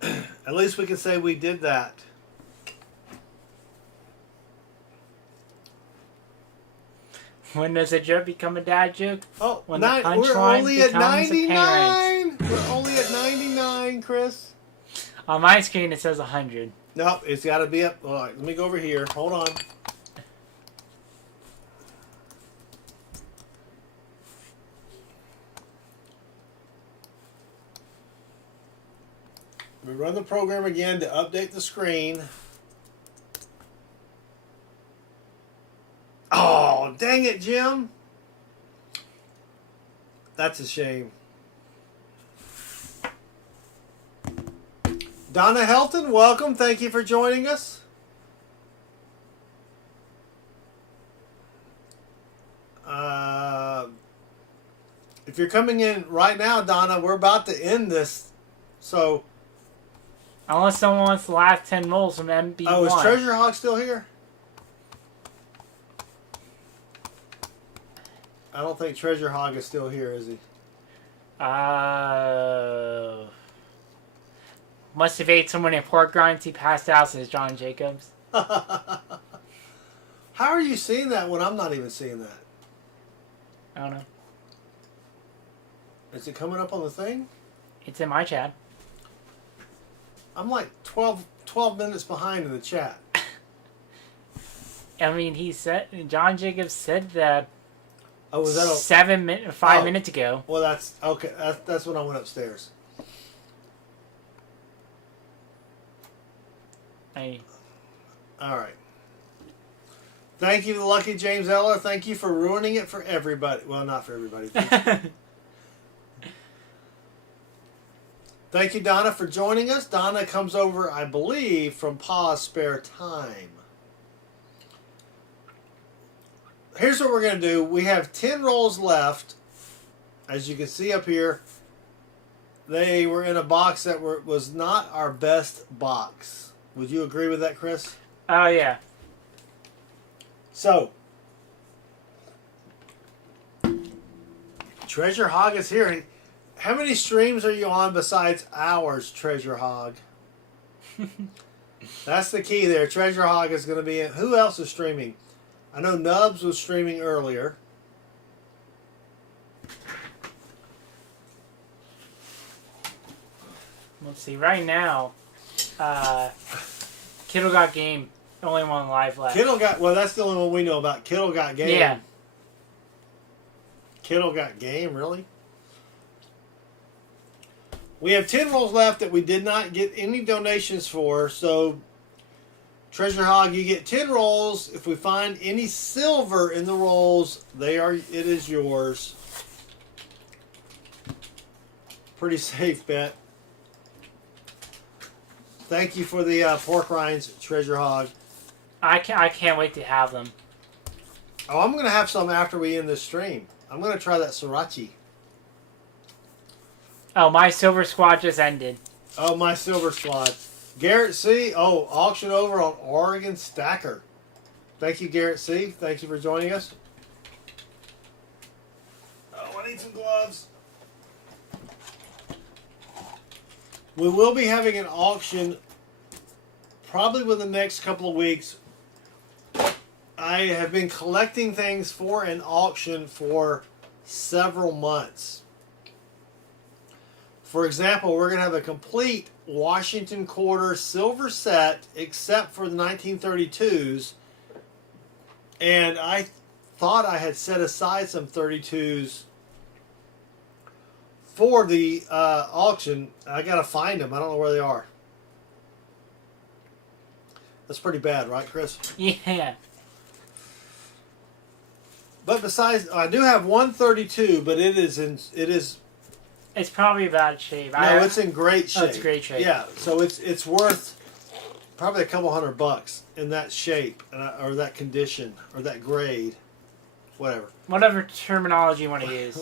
At least we can say we did that. When does a joke become a dad joke? Oh, when we're only at 99. We're only at 99, Chris. On my screen, it says 100. Nope, it's got to be up. All right, let me go over here. Hold on. We run the program again to update the screen. Oh, dang it, Jim. That's a shame. Donna Helton, welcome. Thank you for joining us. If you're coming in right now, Donna, we're about to end this. So Unless someone wants the last 10 rolls from MB1. Oh, is Treasure Hog still here? I don't think Treasure Hog is still here, is he? Must have ate so many pork rinds he passed out, says John Jacobs. How are you seeing that when I'm not even seeing that? I don't know. Is it coming up on the thing? It's in my chat. I'm like 12 minutes behind in the chat. I mean, John Jacobs said that Oh, was that 5 minutes ago. Well, that's okay. That's when I went upstairs. All right. Thank you, Lucky James Eller. Thank you for ruining it for everybody. Well, not for everybody. Thank you, Donna, for joining us. Donna comes over, I believe, from Pa's spare time. Here's what we're going to do. We have 10 rolls left. As you can see up here, they were in a box that was not our best box. Would you agree with that, Chris? Oh, yeah. So, Treasure Hog is here. How many streams are you on besides ours, Treasure Hog? That's the key there. Treasure Hog is going to be in. Who else is streaming? I know Nubs was streaming earlier. Let's see. Right now, Kittle Got Game. Only one live left. Kittle got. Well, that's the only one we know about. Kittle Got Game. Yeah. Kittle Got Game, really? We have 10 rolls left that we did not get any donations for. So, Treasure Hog, you get 10 rolls. If we find any silver in the rolls, it is yours. Pretty safe bet. Thank you for the pork rinds, Treasure Hog. I can't wait to have them. Oh, I'm going to have some after we end this stream. I'm going to try that sriracha. Oh, my Silver Squad just ended. Oh, my Silver Squad. Garrett C. Oh, auction over on Oregon Stacker. Thank you, Garrett C. Thank you for joining us. Oh, I need some gloves. We will be having an auction probably within the next couple of weeks. I have been collecting things for an auction for several months. For example, we're going to have a complete Washington quarter silver set except for the 1932s. And I thought I had set aside some 32s for the auction. I got to find them. I don't know where they are. That's pretty bad, right, Chris? Yeah. But besides, I do have 132, but it is. It's probably bad shape. No, it's in great shape. Oh, it's great shape. Yeah, so it's worth probably a couple $100 in that shape, or that condition, or that grade, whatever. Whatever terminology you want to use.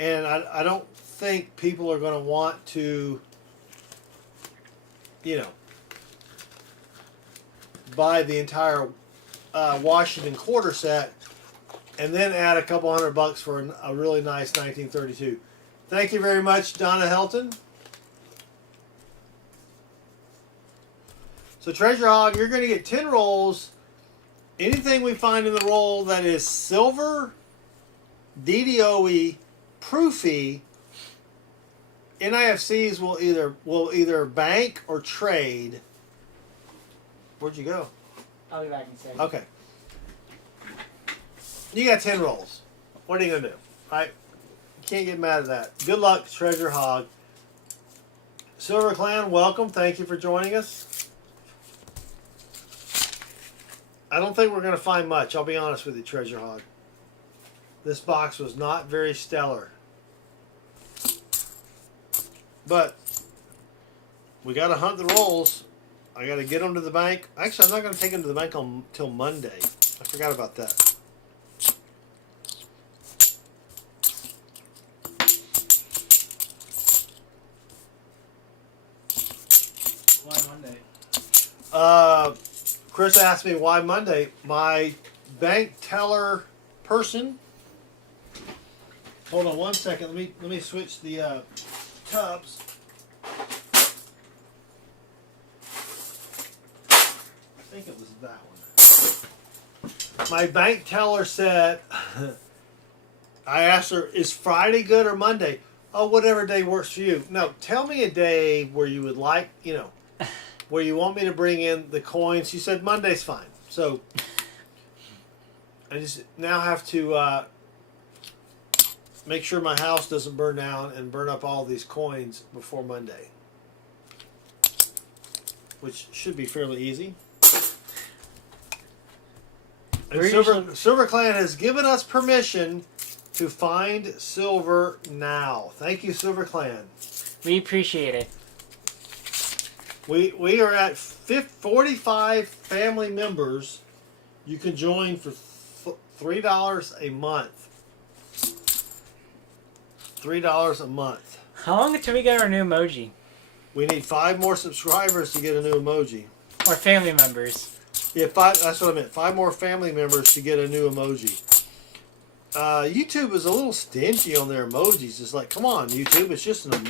And I don't think people are going to want to, buy the entire Washington quarter set and then add a couple $100 for a really nice 1932. Thank you very much, Donna Helton. So Treasure Hog, you're going to get 10 rolls. Anything we find in the roll that is silver, DDOE, proofy, NIFCs will either bank or trade. Where'd you go? I'll be back in a second. Okay. You got 10 rolls. What are you going to do? Right? You can't get mad at that. Good luck, Treasure Hog. Silver Clan, welcome. Thank you for joining us. I don't think we're going to find much. I'll be honest with you, Treasure Hog. This box was not very stellar. But we got to hunt the rolls. I got to get them to the bank. Actually, I'm not going to take them to the bank until Monday. I forgot about that. Why Monday? Chris asked me why Monday. My bank teller person. Hold on one second. Let me switch the tubs. I think it was that one. My bank teller said, I asked her, is Friday good or Monday? Oh, whatever day works for you. No, tell me a day where you would like, where you want me to bring in the coins. She said Monday's fine. So I just now have to make sure my house doesn't burn down and burn up all these coins before Monday, which should be fairly easy. And Silver Clan has given us permission to find silver now. Thank you, Silver Clan. We appreciate it. We are at 45 family members. You can join for $3 a month. $3 a month. How long until we get our new emoji? We need 5 more subscribers to get a new emoji. Or family members. Yeah, 5. That's what I meant. 5 more family members to get a new emoji. YouTube is a little stingy on their emojis. It's like, come on, YouTube. It's just an.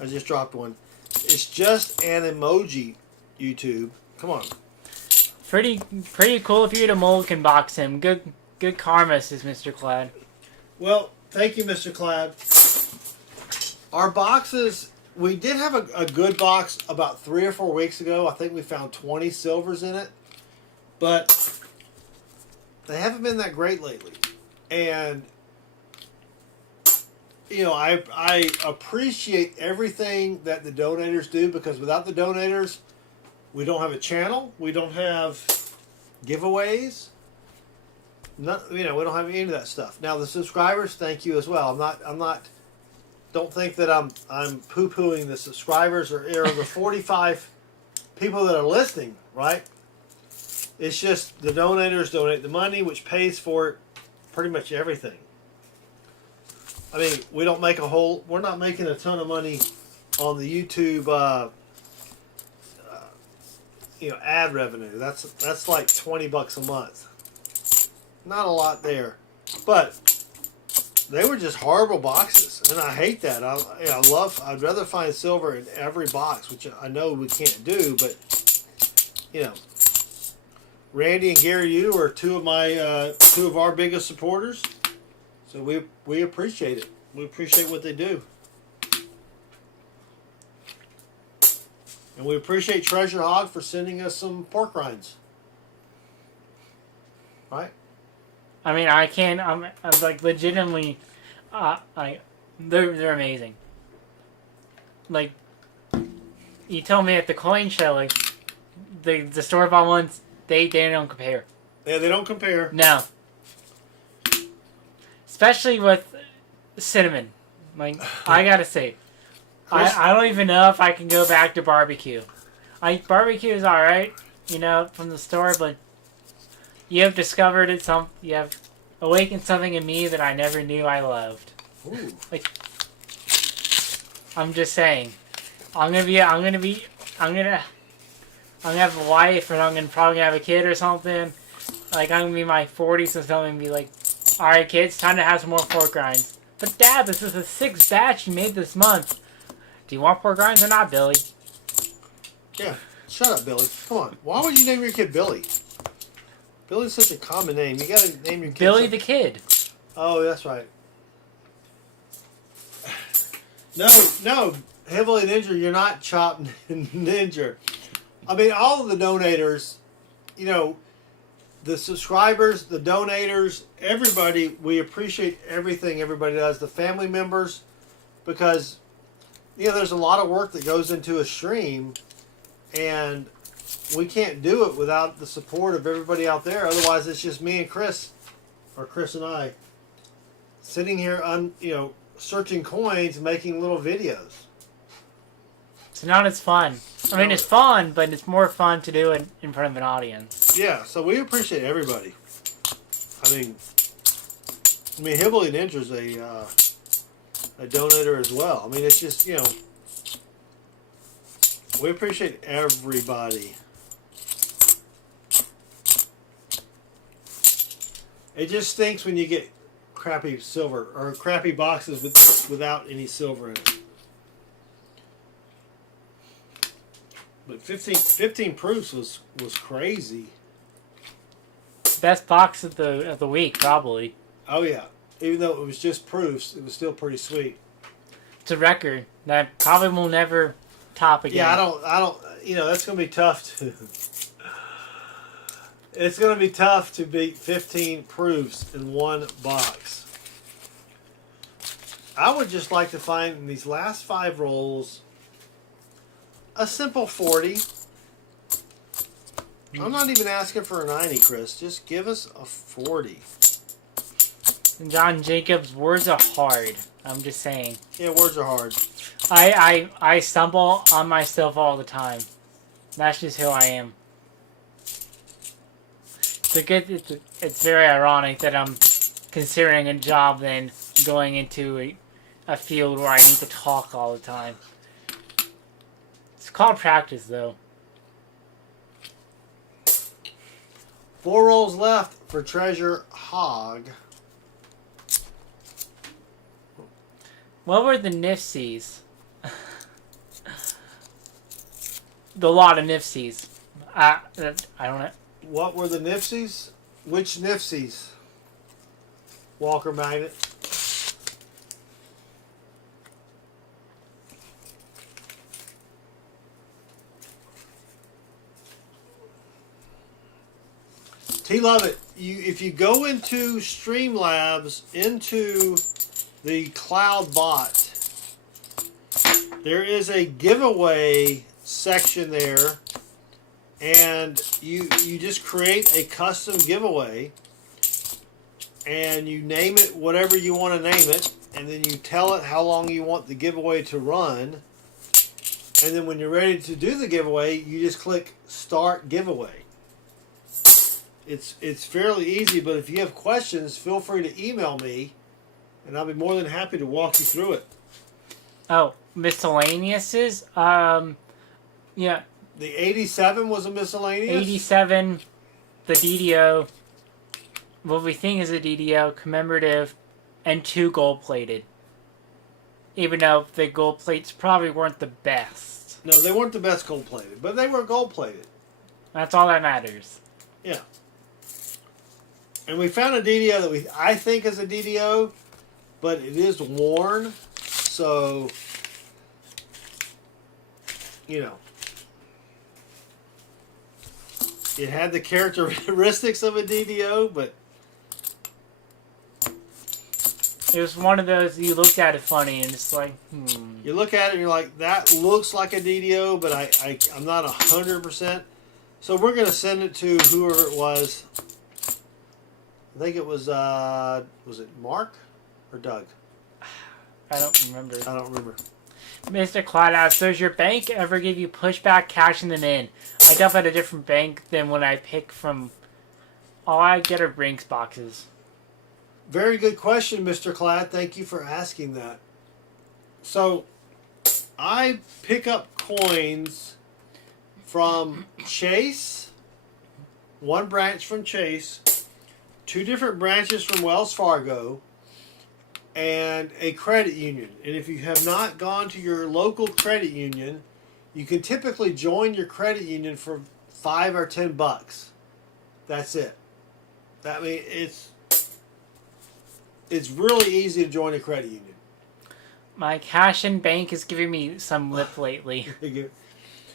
I just dropped one. It's just an emoji, YouTube. Come on. Pretty cool if you to mold can box him. Good karma, says Mr. Cloud. Well, thank you, Mr. Cloud. Our boxes, we did have a good box about 3 or 4 weeks ago. I think we found 20 silvers in it. But they haven't been that great lately. And, I appreciate everything that the donators do, because without the donators, we don't have a channel. We don't have giveaways. We don't have any of that stuff. Now, the subscribers, thank you as well. I'm not. Don't think that I'm poo-pooing the subscribers or the 45 people that are listening, right? It's just the donators donate the money, which pays for pretty much everything. I mean, we're not making a ton of money on the YouTube, ad revenue. That's like $20 a month. Not a lot there, but they were just horrible boxes, and I hate that. I'd rather find silver in every box, which I know we can't do, but Randy and Gary Yu are two of our biggest supporters, so we appreciate it. We appreciate what they do, and we appreciate Treasure Hog for sending us some pork rinds. Right? I mean, I'm like legitimately, they're amazing. Like, you told me at the coin show, like the store-bought ones. They don't compare. Yeah, they don't compare. No. Especially with cinnamon. Like, I gotta say, I don't even know if I can go back to barbecue. Barbecue is alright, from the store, but you have discovered you have awakened something in me that I never knew I loved. Ooh. Like, I'm just saying, I'm gonna have a wife, and I'm probably gonna have a kid or something. Like, I'm gonna be in my 40s or something and be like, alright kids, time to have some more pork rinds. But Dad, this is the 6th batch you made this month. Do you want pork rinds or not, Billy? Yeah, shut up, Billy. Come on. Why would you name your kid Billy? Billy's such a common name. You gotta name your kid Billy the Kid. Oh, that's right. No, Heavily Ninja, you're not Chop Ninja. I mean, all of the donators, the subscribers, the donators, everybody, we appreciate everything everybody does. The family members, because, there's a lot of work that goes into a stream, and we can't do it without the support of everybody out there. Otherwise, it's just me and Chris, or Chris and I, sitting here searching coins, making little videos. It's not as fun. I mean, it's fun, but it's more fun to do it in front of an audience. Yeah, so we appreciate everybody. I mean, Hillbilly Ninja's a donator as well. I mean, it's just, We appreciate everybody. It just stinks when you get crappy silver or crappy boxes without any silver in it. But 15 proofs was crazy. Best box of the week, probably. Oh yeah, even though it was just proofs, it was still pretty sweet. It's a record that probably will never top again. Yeah, I don't. You know, that's gonna be tough to. It's gonna be tough to beat 15 proofs in one box. I would just like to find in these last 5 rolls a simple 40. I'm not even asking for a 90, Chris. Just give us a 40. John Jacobs, words are hard. I'm just saying. Yeah, words are hard. I stumble on myself all the time. That's just who I am. It's very ironic that I'm considering a job than going into a field where I need to talk all the time. It's called practice, though. 4 rolls left for Treasure Hog. What were the NIFCs? The lot of NIFCs. I don't know. What were the NIFCs? Which NIFCs? Walker Magnet. T-Love-It, if you go into Streamlabs, into the Cloud Bot, there is a giveaway section there, and you just create a custom giveaway, and you name it whatever you want to name it, and then you tell it how long you want the giveaway to run, and then when you're ready to do the giveaway, you just click Start Giveaway. It's fairly easy, but if you have questions, feel free to email me, and I'll be more than happy to walk you through it. Oh, miscellaneouses? Yeah. The 87 was a miscellaneous? 87, the DDO, what we think is a DDO, commemorative, and 2 gold-plated. Even though the gold plates probably weren't the best. No, they weren't the best gold-plated, but they were gold-plated. That's all that matters. Yeah. And we found a DDO that I think is a DDO, but it is worn, so, you know. It had the characteristics of a DDO, but it was one of those, you looked at it funny, and it's like, You look at it and you're like, that looks like a DDO, but I'm not 100%. So we're going to send it to whoever it was. I think it was it Mark or Doug? I don't remember. I don't remember. Mr. Clyde asks, does your bank ever give you pushback cashing them in? I dump at a different bank than when I pick from. All I get are Brinks boxes. Very good question, Mr. Clad. Thank you for asking that. So, I pick up coins from Chase, one branch from Chase, 2 different branches from Wells Fargo, and a credit union. And if you have not gone to your local credit union, you can typically join your credit union for $5 or $10. That's it. I mean, it's really easy to join a credit union. My cash in bank is giving me some lip lately.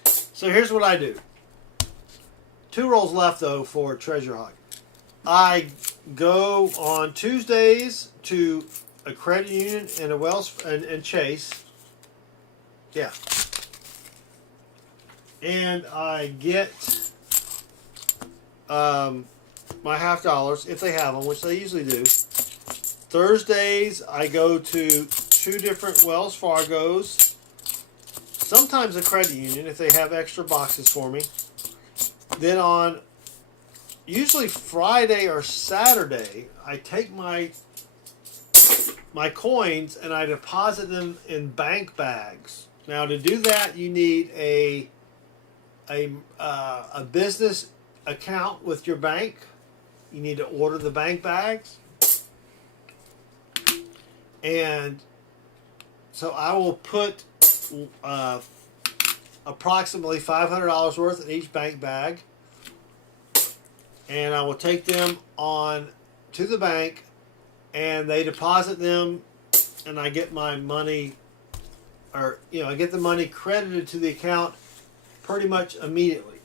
So here's what I do. 2 rolls left though for Treasure Hog. I go on Tuesdays to a credit union and a Wells and Chase. Yeah. And I get my $50 if they have them, which they usually do. Thursdays I go to 2 different Wells Fargos. Sometimes a credit union if they have extra boxes for me. Then on usually Friday or Saturday, I take my coins and I deposit them in bank bags. Now to do that, you need a business account with your bank. You need to order the bank bags. And so I will put approximately $500 worth in each bank bag. And I will take them on to the bank, and they deposit them, and I get my money, or I get the money credited to the account pretty much immediately.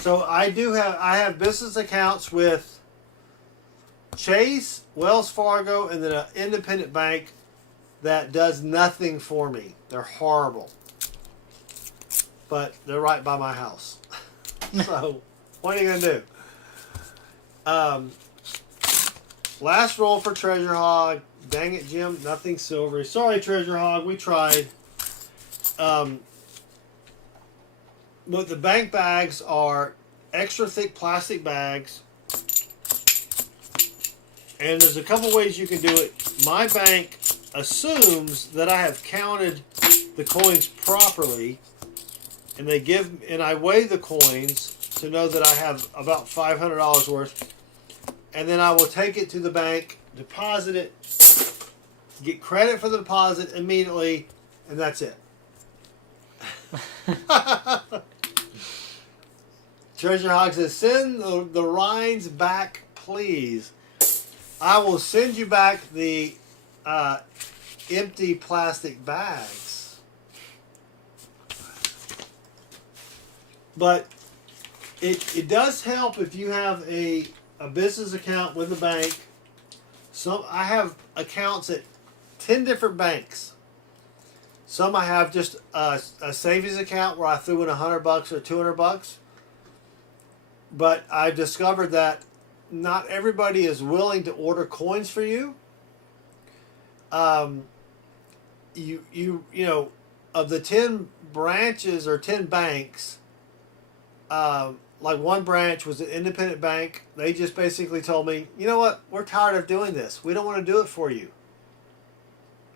So I have business accounts with Chase, Wells Fargo, and then an independent bank that does nothing for me. They're horrible, but they're right by my house. So what are you gonna do? Last roll for Treasure Hog. Dang it, Jim. Nothing silvery. Sorry, Treasure Hog. We tried. But the bank bags are extra thick plastic bags. And there's a couple ways you can do it. My bank assumes that I have counted the coins properly. And I weigh the coins to know that I have about $500 worth. And then I will take it to the bank, deposit it, get credit for the deposit immediately, and that's it. Treasure Hog says, send the rinds back, please. I will send you back the empty plastic bags. But it does help if you have a business account with the bank. So I have accounts at 10 different banks. Some I have just a savings account where I threw in $100 or $200. But I've discovered that not everybody is willing to order coins for you. You know, of the 10 branches or 10 banks, like one branch was an independent bank. They just basically told me, you know what, we're tired of doing this. We don't want to do it for you.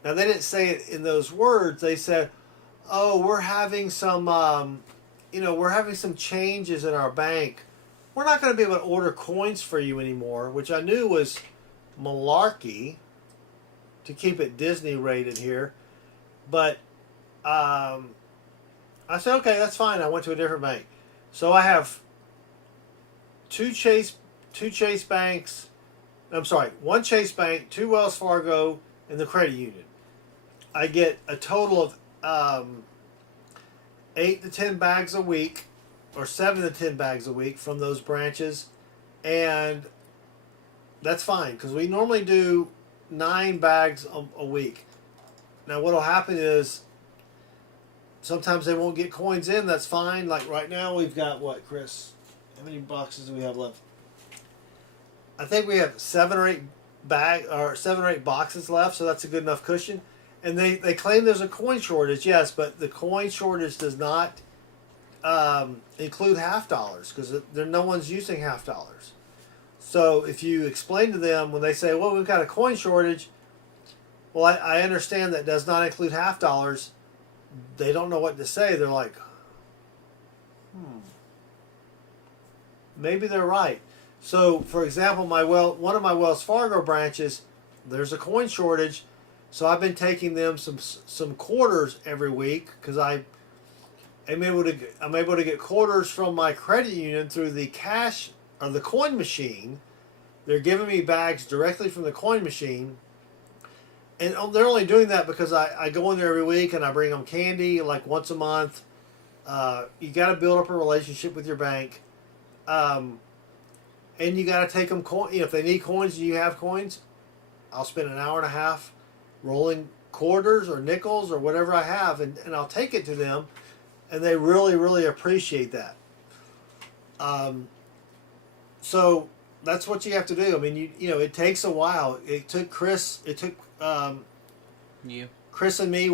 Now, they didn't say it in those words. They said, oh, we're having some, we're having some changes in our bank. We're not going to be able to order coins for you anymore, which I knew was malarkey, to keep it Disney rated here. But I said, okay, that's fine. I went to a different bank. So I have one Chase Bank, 2 Wells Fargo, and the credit union. I get a total of 8 to 10 bags a week, or 7 to 10 bags a week from those branches, and that's fine because we normally do 9 bags a week. Now what will happen is sometimes they won't get coins in. That's fine. Like right now we've got what, Chris? How many boxes do we have left? I think we have 7 or 8 boxes left, so that's a good enough cushion. And they claim there's a coin shortage, yes, but the coin shortage does not include $50 because no one's using $50. So if you explain to them when they say, well, we've got a coin shortage, well, I understand that does not include $50. They don't know what to say. They're like, maybe they're right. So, for example, one of my Wells Fargo branches, there's a coin shortage, so I've been taking them some quarters every week because I'm able to get quarters from my credit union through the cash or the coin machine. They're giving me bags directly from the coin machine, and they're only doing that because I go in there every week and I bring them candy like once a month. You got to build up a relationship with your bank. And you got to take them coin. If they need coins and you have coins, I'll spend an hour and a half rolling quarters or nickels or whatever I have, and I'll take it to them, and they really, really appreciate that. So that's what you have to do. I mean, it takes a while. It took Chris. Chris and me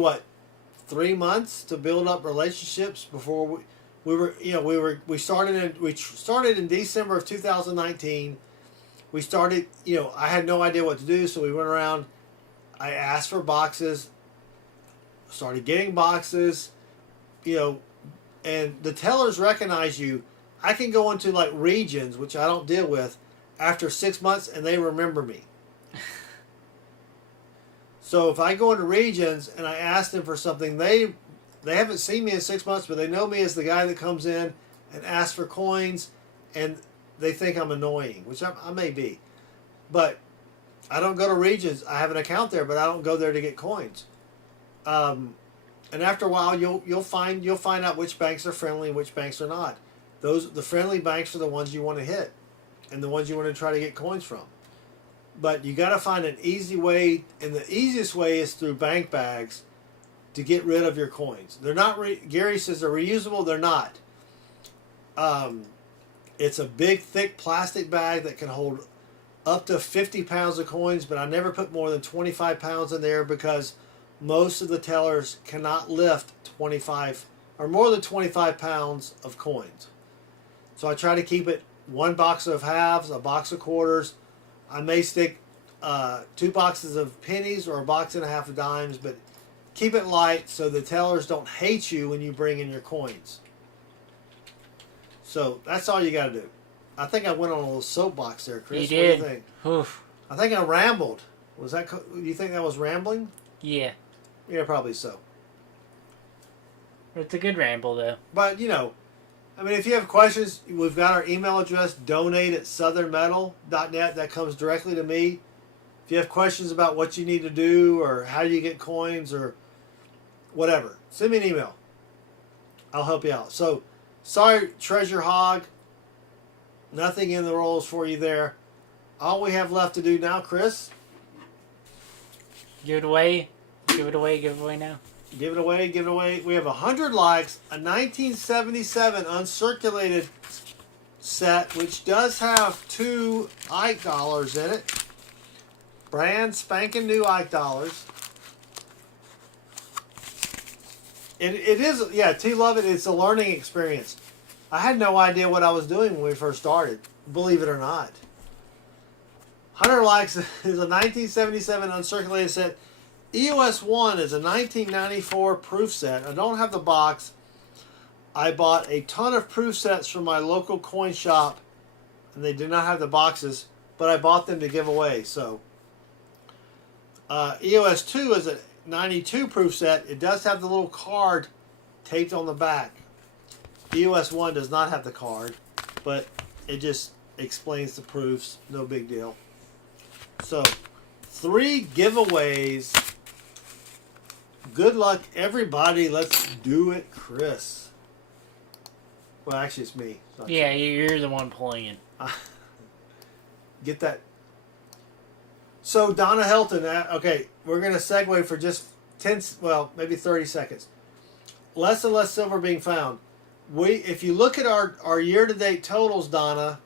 3 months to build up relationships before we started in December of 2019. We started, I had no idea what to do, so we went around. I asked for boxes. started getting boxes, you know, and the tellers recognize you. I can go into like regions, which I don't deal with, after 6 months, and they remember me. So if I go into regions and I ask them for something, they haven't seen me in 6 months, but they know me as the guy that comes in and asks for coins, and they think I'm annoying, which I may be. But I don't go to regions. I have an account there, but I don't go there to get coins. And after a while, you'll find out which banks are friendly and which banks are not. The friendly banks are the ones you want to hit, and the ones you want to try to get coins from. But you got to find an easy way, and the easiest way is through bank bags to get rid of your coins. They're not. Gary says they're reusable. They're not. It's a big, thick plastic bag that can hold up to 50 pounds of coins, but I never put more than 25 pounds in there because most of the tellers cannot lift 25 or more than 25 pounds of coins. So I try to keep it one box of halves, a box of quarters. I may stick 2 boxes of pennies or a box and a half of dimes, but keep it light so the tellers don't hate you when you bring in your coins. So that's all you got to do. I think I went on a little soapbox there, Chris. You did. What do you think? Oof. I think I rambled. Was that? Do you think that was rambling? Yeah. Yeah, probably so. It's a good ramble, though. But, you know, I mean, if you have questions, we've got our email address, donate@southernmetal.net. That comes directly to me. If you have questions about what you need to do or how you get coins or whatever, send me an email. I'll help you out. So, sorry, Treasure Hog. Nothing in the rolls for you there. All we have left to do now, Chris. Give it away. Give it away. Give it away now. Give it away, give it away. We have 100 likes, a 1977 uncirculated set, which does have 2 Ike dollars in it. Brand spanking new Ike dollars. It is, yeah, T love it. It's a learning experience. I had no idea what I was doing when we first started, believe it or not. 100 likes is a 1977 uncirculated set. EOS 1 is a 1994 proof set. I don't have the box. I bought a ton of proof sets from my local coin shop, and they did not have the boxes, but I bought them to give away. So, EOS 2 is a 92 proof set. It does have the little card taped on the back. EOS 1 does not have the card, but it just explains the proofs. No big deal. So, 3 giveaways. Good luck, everybody. Let's do it, Chris. Well, actually, it's me. It's not Yeah, you. you're the one pulling it. Get that. So, Donna Helton. Okay, we're going to segue for just 10, well, maybe 30 seconds. Less and less silver being found. If you look at our year-to-date totals, Donna,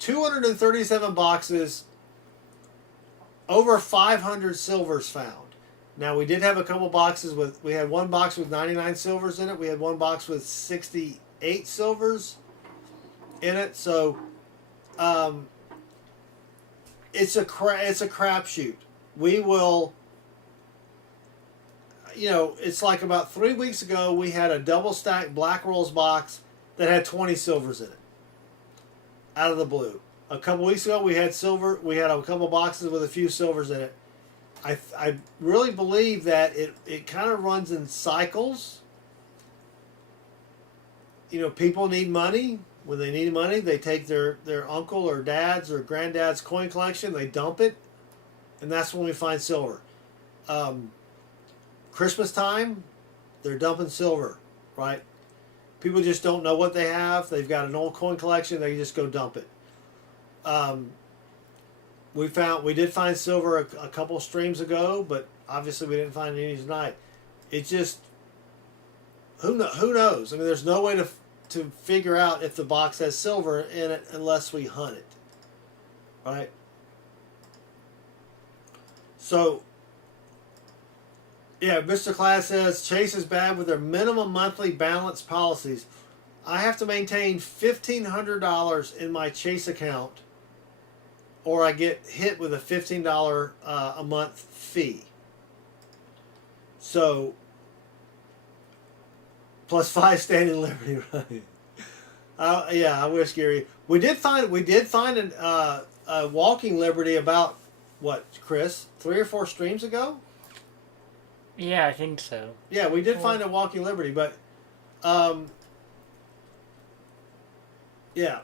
237 boxes, over 500 silvers found. Now, we did have a couple boxes we had one box with 99 silvers in it. We had one box with 68 silvers in it. So, it's a crapshoot. We will, you know, it's like about 3 weeks ago, we had a double stack Black Rolls box that had 20 silvers in it. Out of the blue. A couple weeks ago, we had silver. We had a couple boxes with a few silvers in it. I really believe that it kind of runs in cycles. You know, people need money. When they need money, they take their uncle or dad's or granddad's coin collection, they dump it, and that's when we find silver. Christmas time, they're dumping silver, right? People just don't know what they have. They've got an old coin collection, they just go dump it. We did find silver a couple streams ago, but obviously we didn't find any tonight. It just, who knows? I mean, there's no way to figure out if the box has silver in it unless we hunt it, right? So, yeah, Mr. Class says Chase is bad with their minimum monthly balance policies. I have to maintain $1,500 in my Chase account, or I get hit with a $15 a month fee. So, plus 5 standing Liberty, right? Yeah, I wish Gary. We did find a walking Liberty about what, Chris? 3 or 4 streams ago. Yeah, I think so. Yeah, we did find a walking Liberty, but yeah.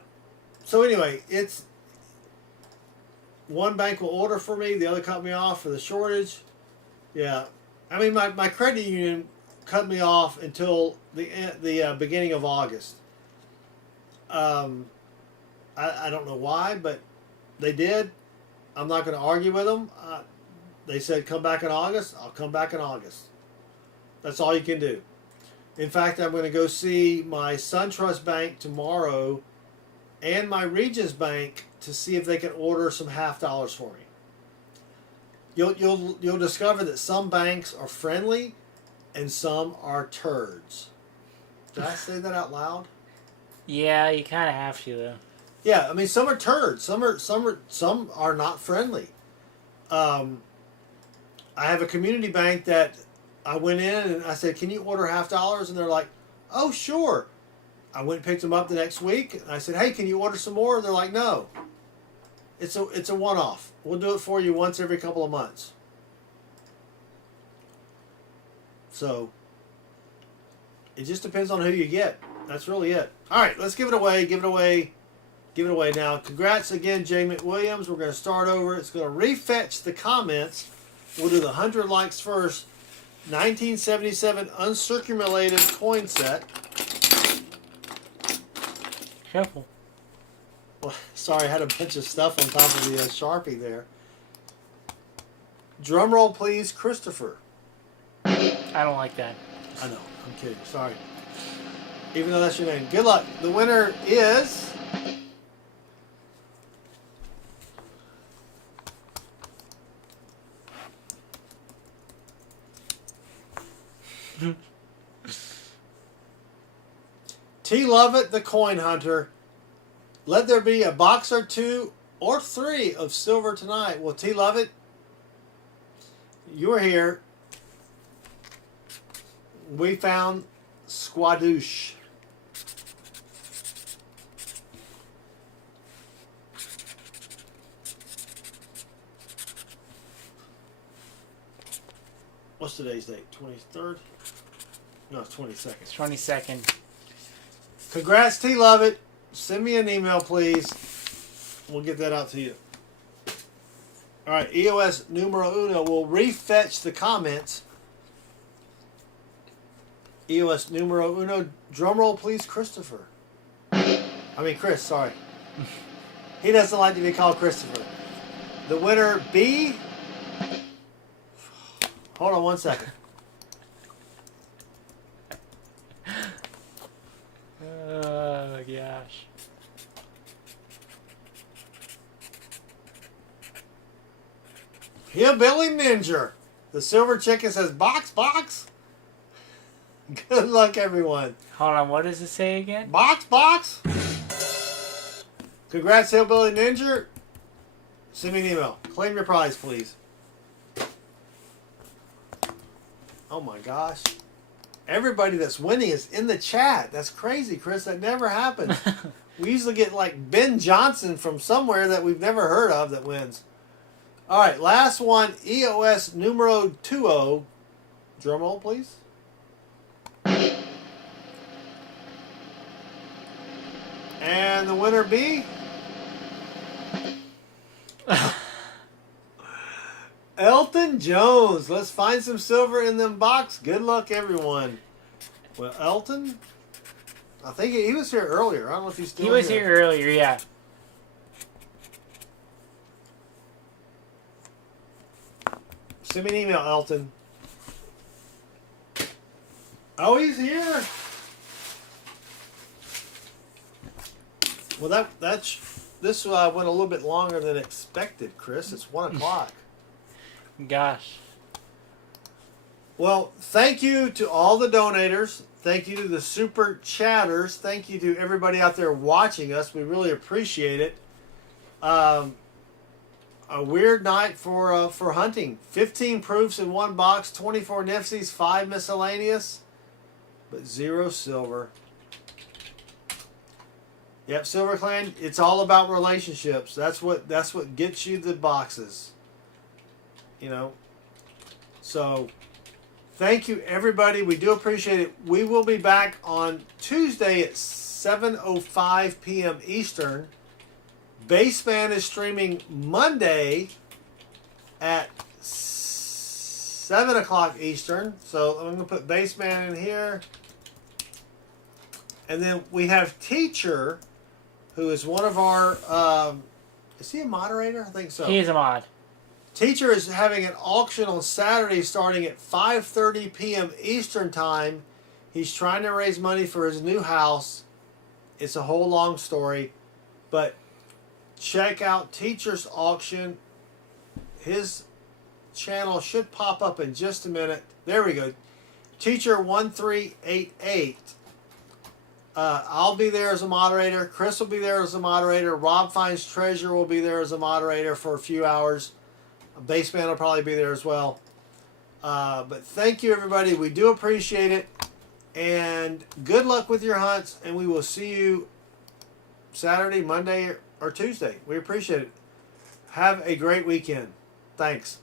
So anyway, it's one bank will order for me, the other cut me off for the shortage. Yeah, I mean my credit union cut me off until the beginning of August. I don't know why, but they did. I'm not going to argue with them. They said come back in August. I'll come back in August. That's all you can do. In fact, I'm going to go see my SunTrust Bank tomorrow and my Regions Bank to see if they can order some $50 for me. You'll discover that some banks are friendly and some are turds. Did I say that out loud? Yeah, you kind of have to though. Yeah, I mean some are turds. Some are not friendly. I have a community bank that I went in and I said, "Can you order $50?" And they're like, "Oh, sure." I went and picked them up the next week. And I said, "Hey, can you order some more?" And they're like, "No. It's a one-off. We'll do it for you once every couple of months." So it just depends on who you get. That's really it. All right, let's give it away. Give it away. Give it away now. Congrats again, Jay McWilliams. We're going to start over. It's going to refetch the comments. We'll do the 100 likes first. 1977 uncirculated coin set. Careful. Well, sorry, I had a bunch of stuff on top of the Sharpie there. Drum roll, please, Christopher. I don't like that. I know. I'm kidding. Sorry. Even though that's your name. Good luck. The winner is... T. Lovett, the coin hunter. Let there be a box or 2 or 3 of silver tonight. Well, T. Lovett, you were here. We found Squadouche. What's today's date? 23rd? No, it's 22nd. It's 22nd. Congrats, T. Lovett. Send me an email, please. We'll get that out to you. All right, EOS numero uno will refetch the comments. EOS numero uno. Drum roll, please, Christopher. Chris, sorry. He doesn't like to be called Christopher. The winner, B. Hold on one second. Oh, gosh. Hillbilly Ninja. The silver chicken says box, box. Good luck, everyone. Hold on, what does it say again? Box, box. Congrats, Hillbilly Ninja. Send me an email. Claim your prize, please. Oh my gosh. Everybody that's winning is in the chat. That's crazy, Chris. That never happens. We usually get like Ben Johnson from somewhere that we've never heard of that wins. All right, last one. EOS numero 20. Drum roll, please. And the winner be... Elton Jones. Let's find some silver in them box. Good luck, everyone. Well, Elton, I think he was here earlier. I don't know if he's still here. He was here earlier, yeah. Send me an email, Elton. Oh, he's here. Well, this went a little bit longer than expected, Chris. It's 1 o'clock. Gosh. Well, thank you to all the donators. Thank you to the super chatters. Thank you to everybody out there watching us. We really appreciate it. a weird night for hunting. 15 proofs in one box, 24 NIFCs, 5 miscellaneous, but 0 silver. Yep, Silver Clan, it's all about relationships. That's what gets you the boxes. You know. So, thank you everybody. We do appreciate it. We will be back on Tuesday at 7:05 p.m. Eastern. Baseman is streaming Monday at 7 o'clock Eastern. So I'm going to put Baseman in here. And then we have Teacher, who is one of our... is he a moderator? I think so. He is a mod. Teacher is having an auction on Saturday starting at 5:30 p.m. Eastern Time. He's trying to raise money for his new house. It's a whole long story. But check out Teacher's auction. His channel should pop up in just a minute. There we go. Teacher 1388. I'll be there as a moderator. Chris will be there as a moderator. Rob Finds Treasure will be there as a moderator for a few hours. Baseman will probably be there as well. But thank you, everybody. We do appreciate it. And good luck with your hunts. And we will see you Saturday, Monday, or Tuesday. We appreciate it. Have a great weekend. Thanks.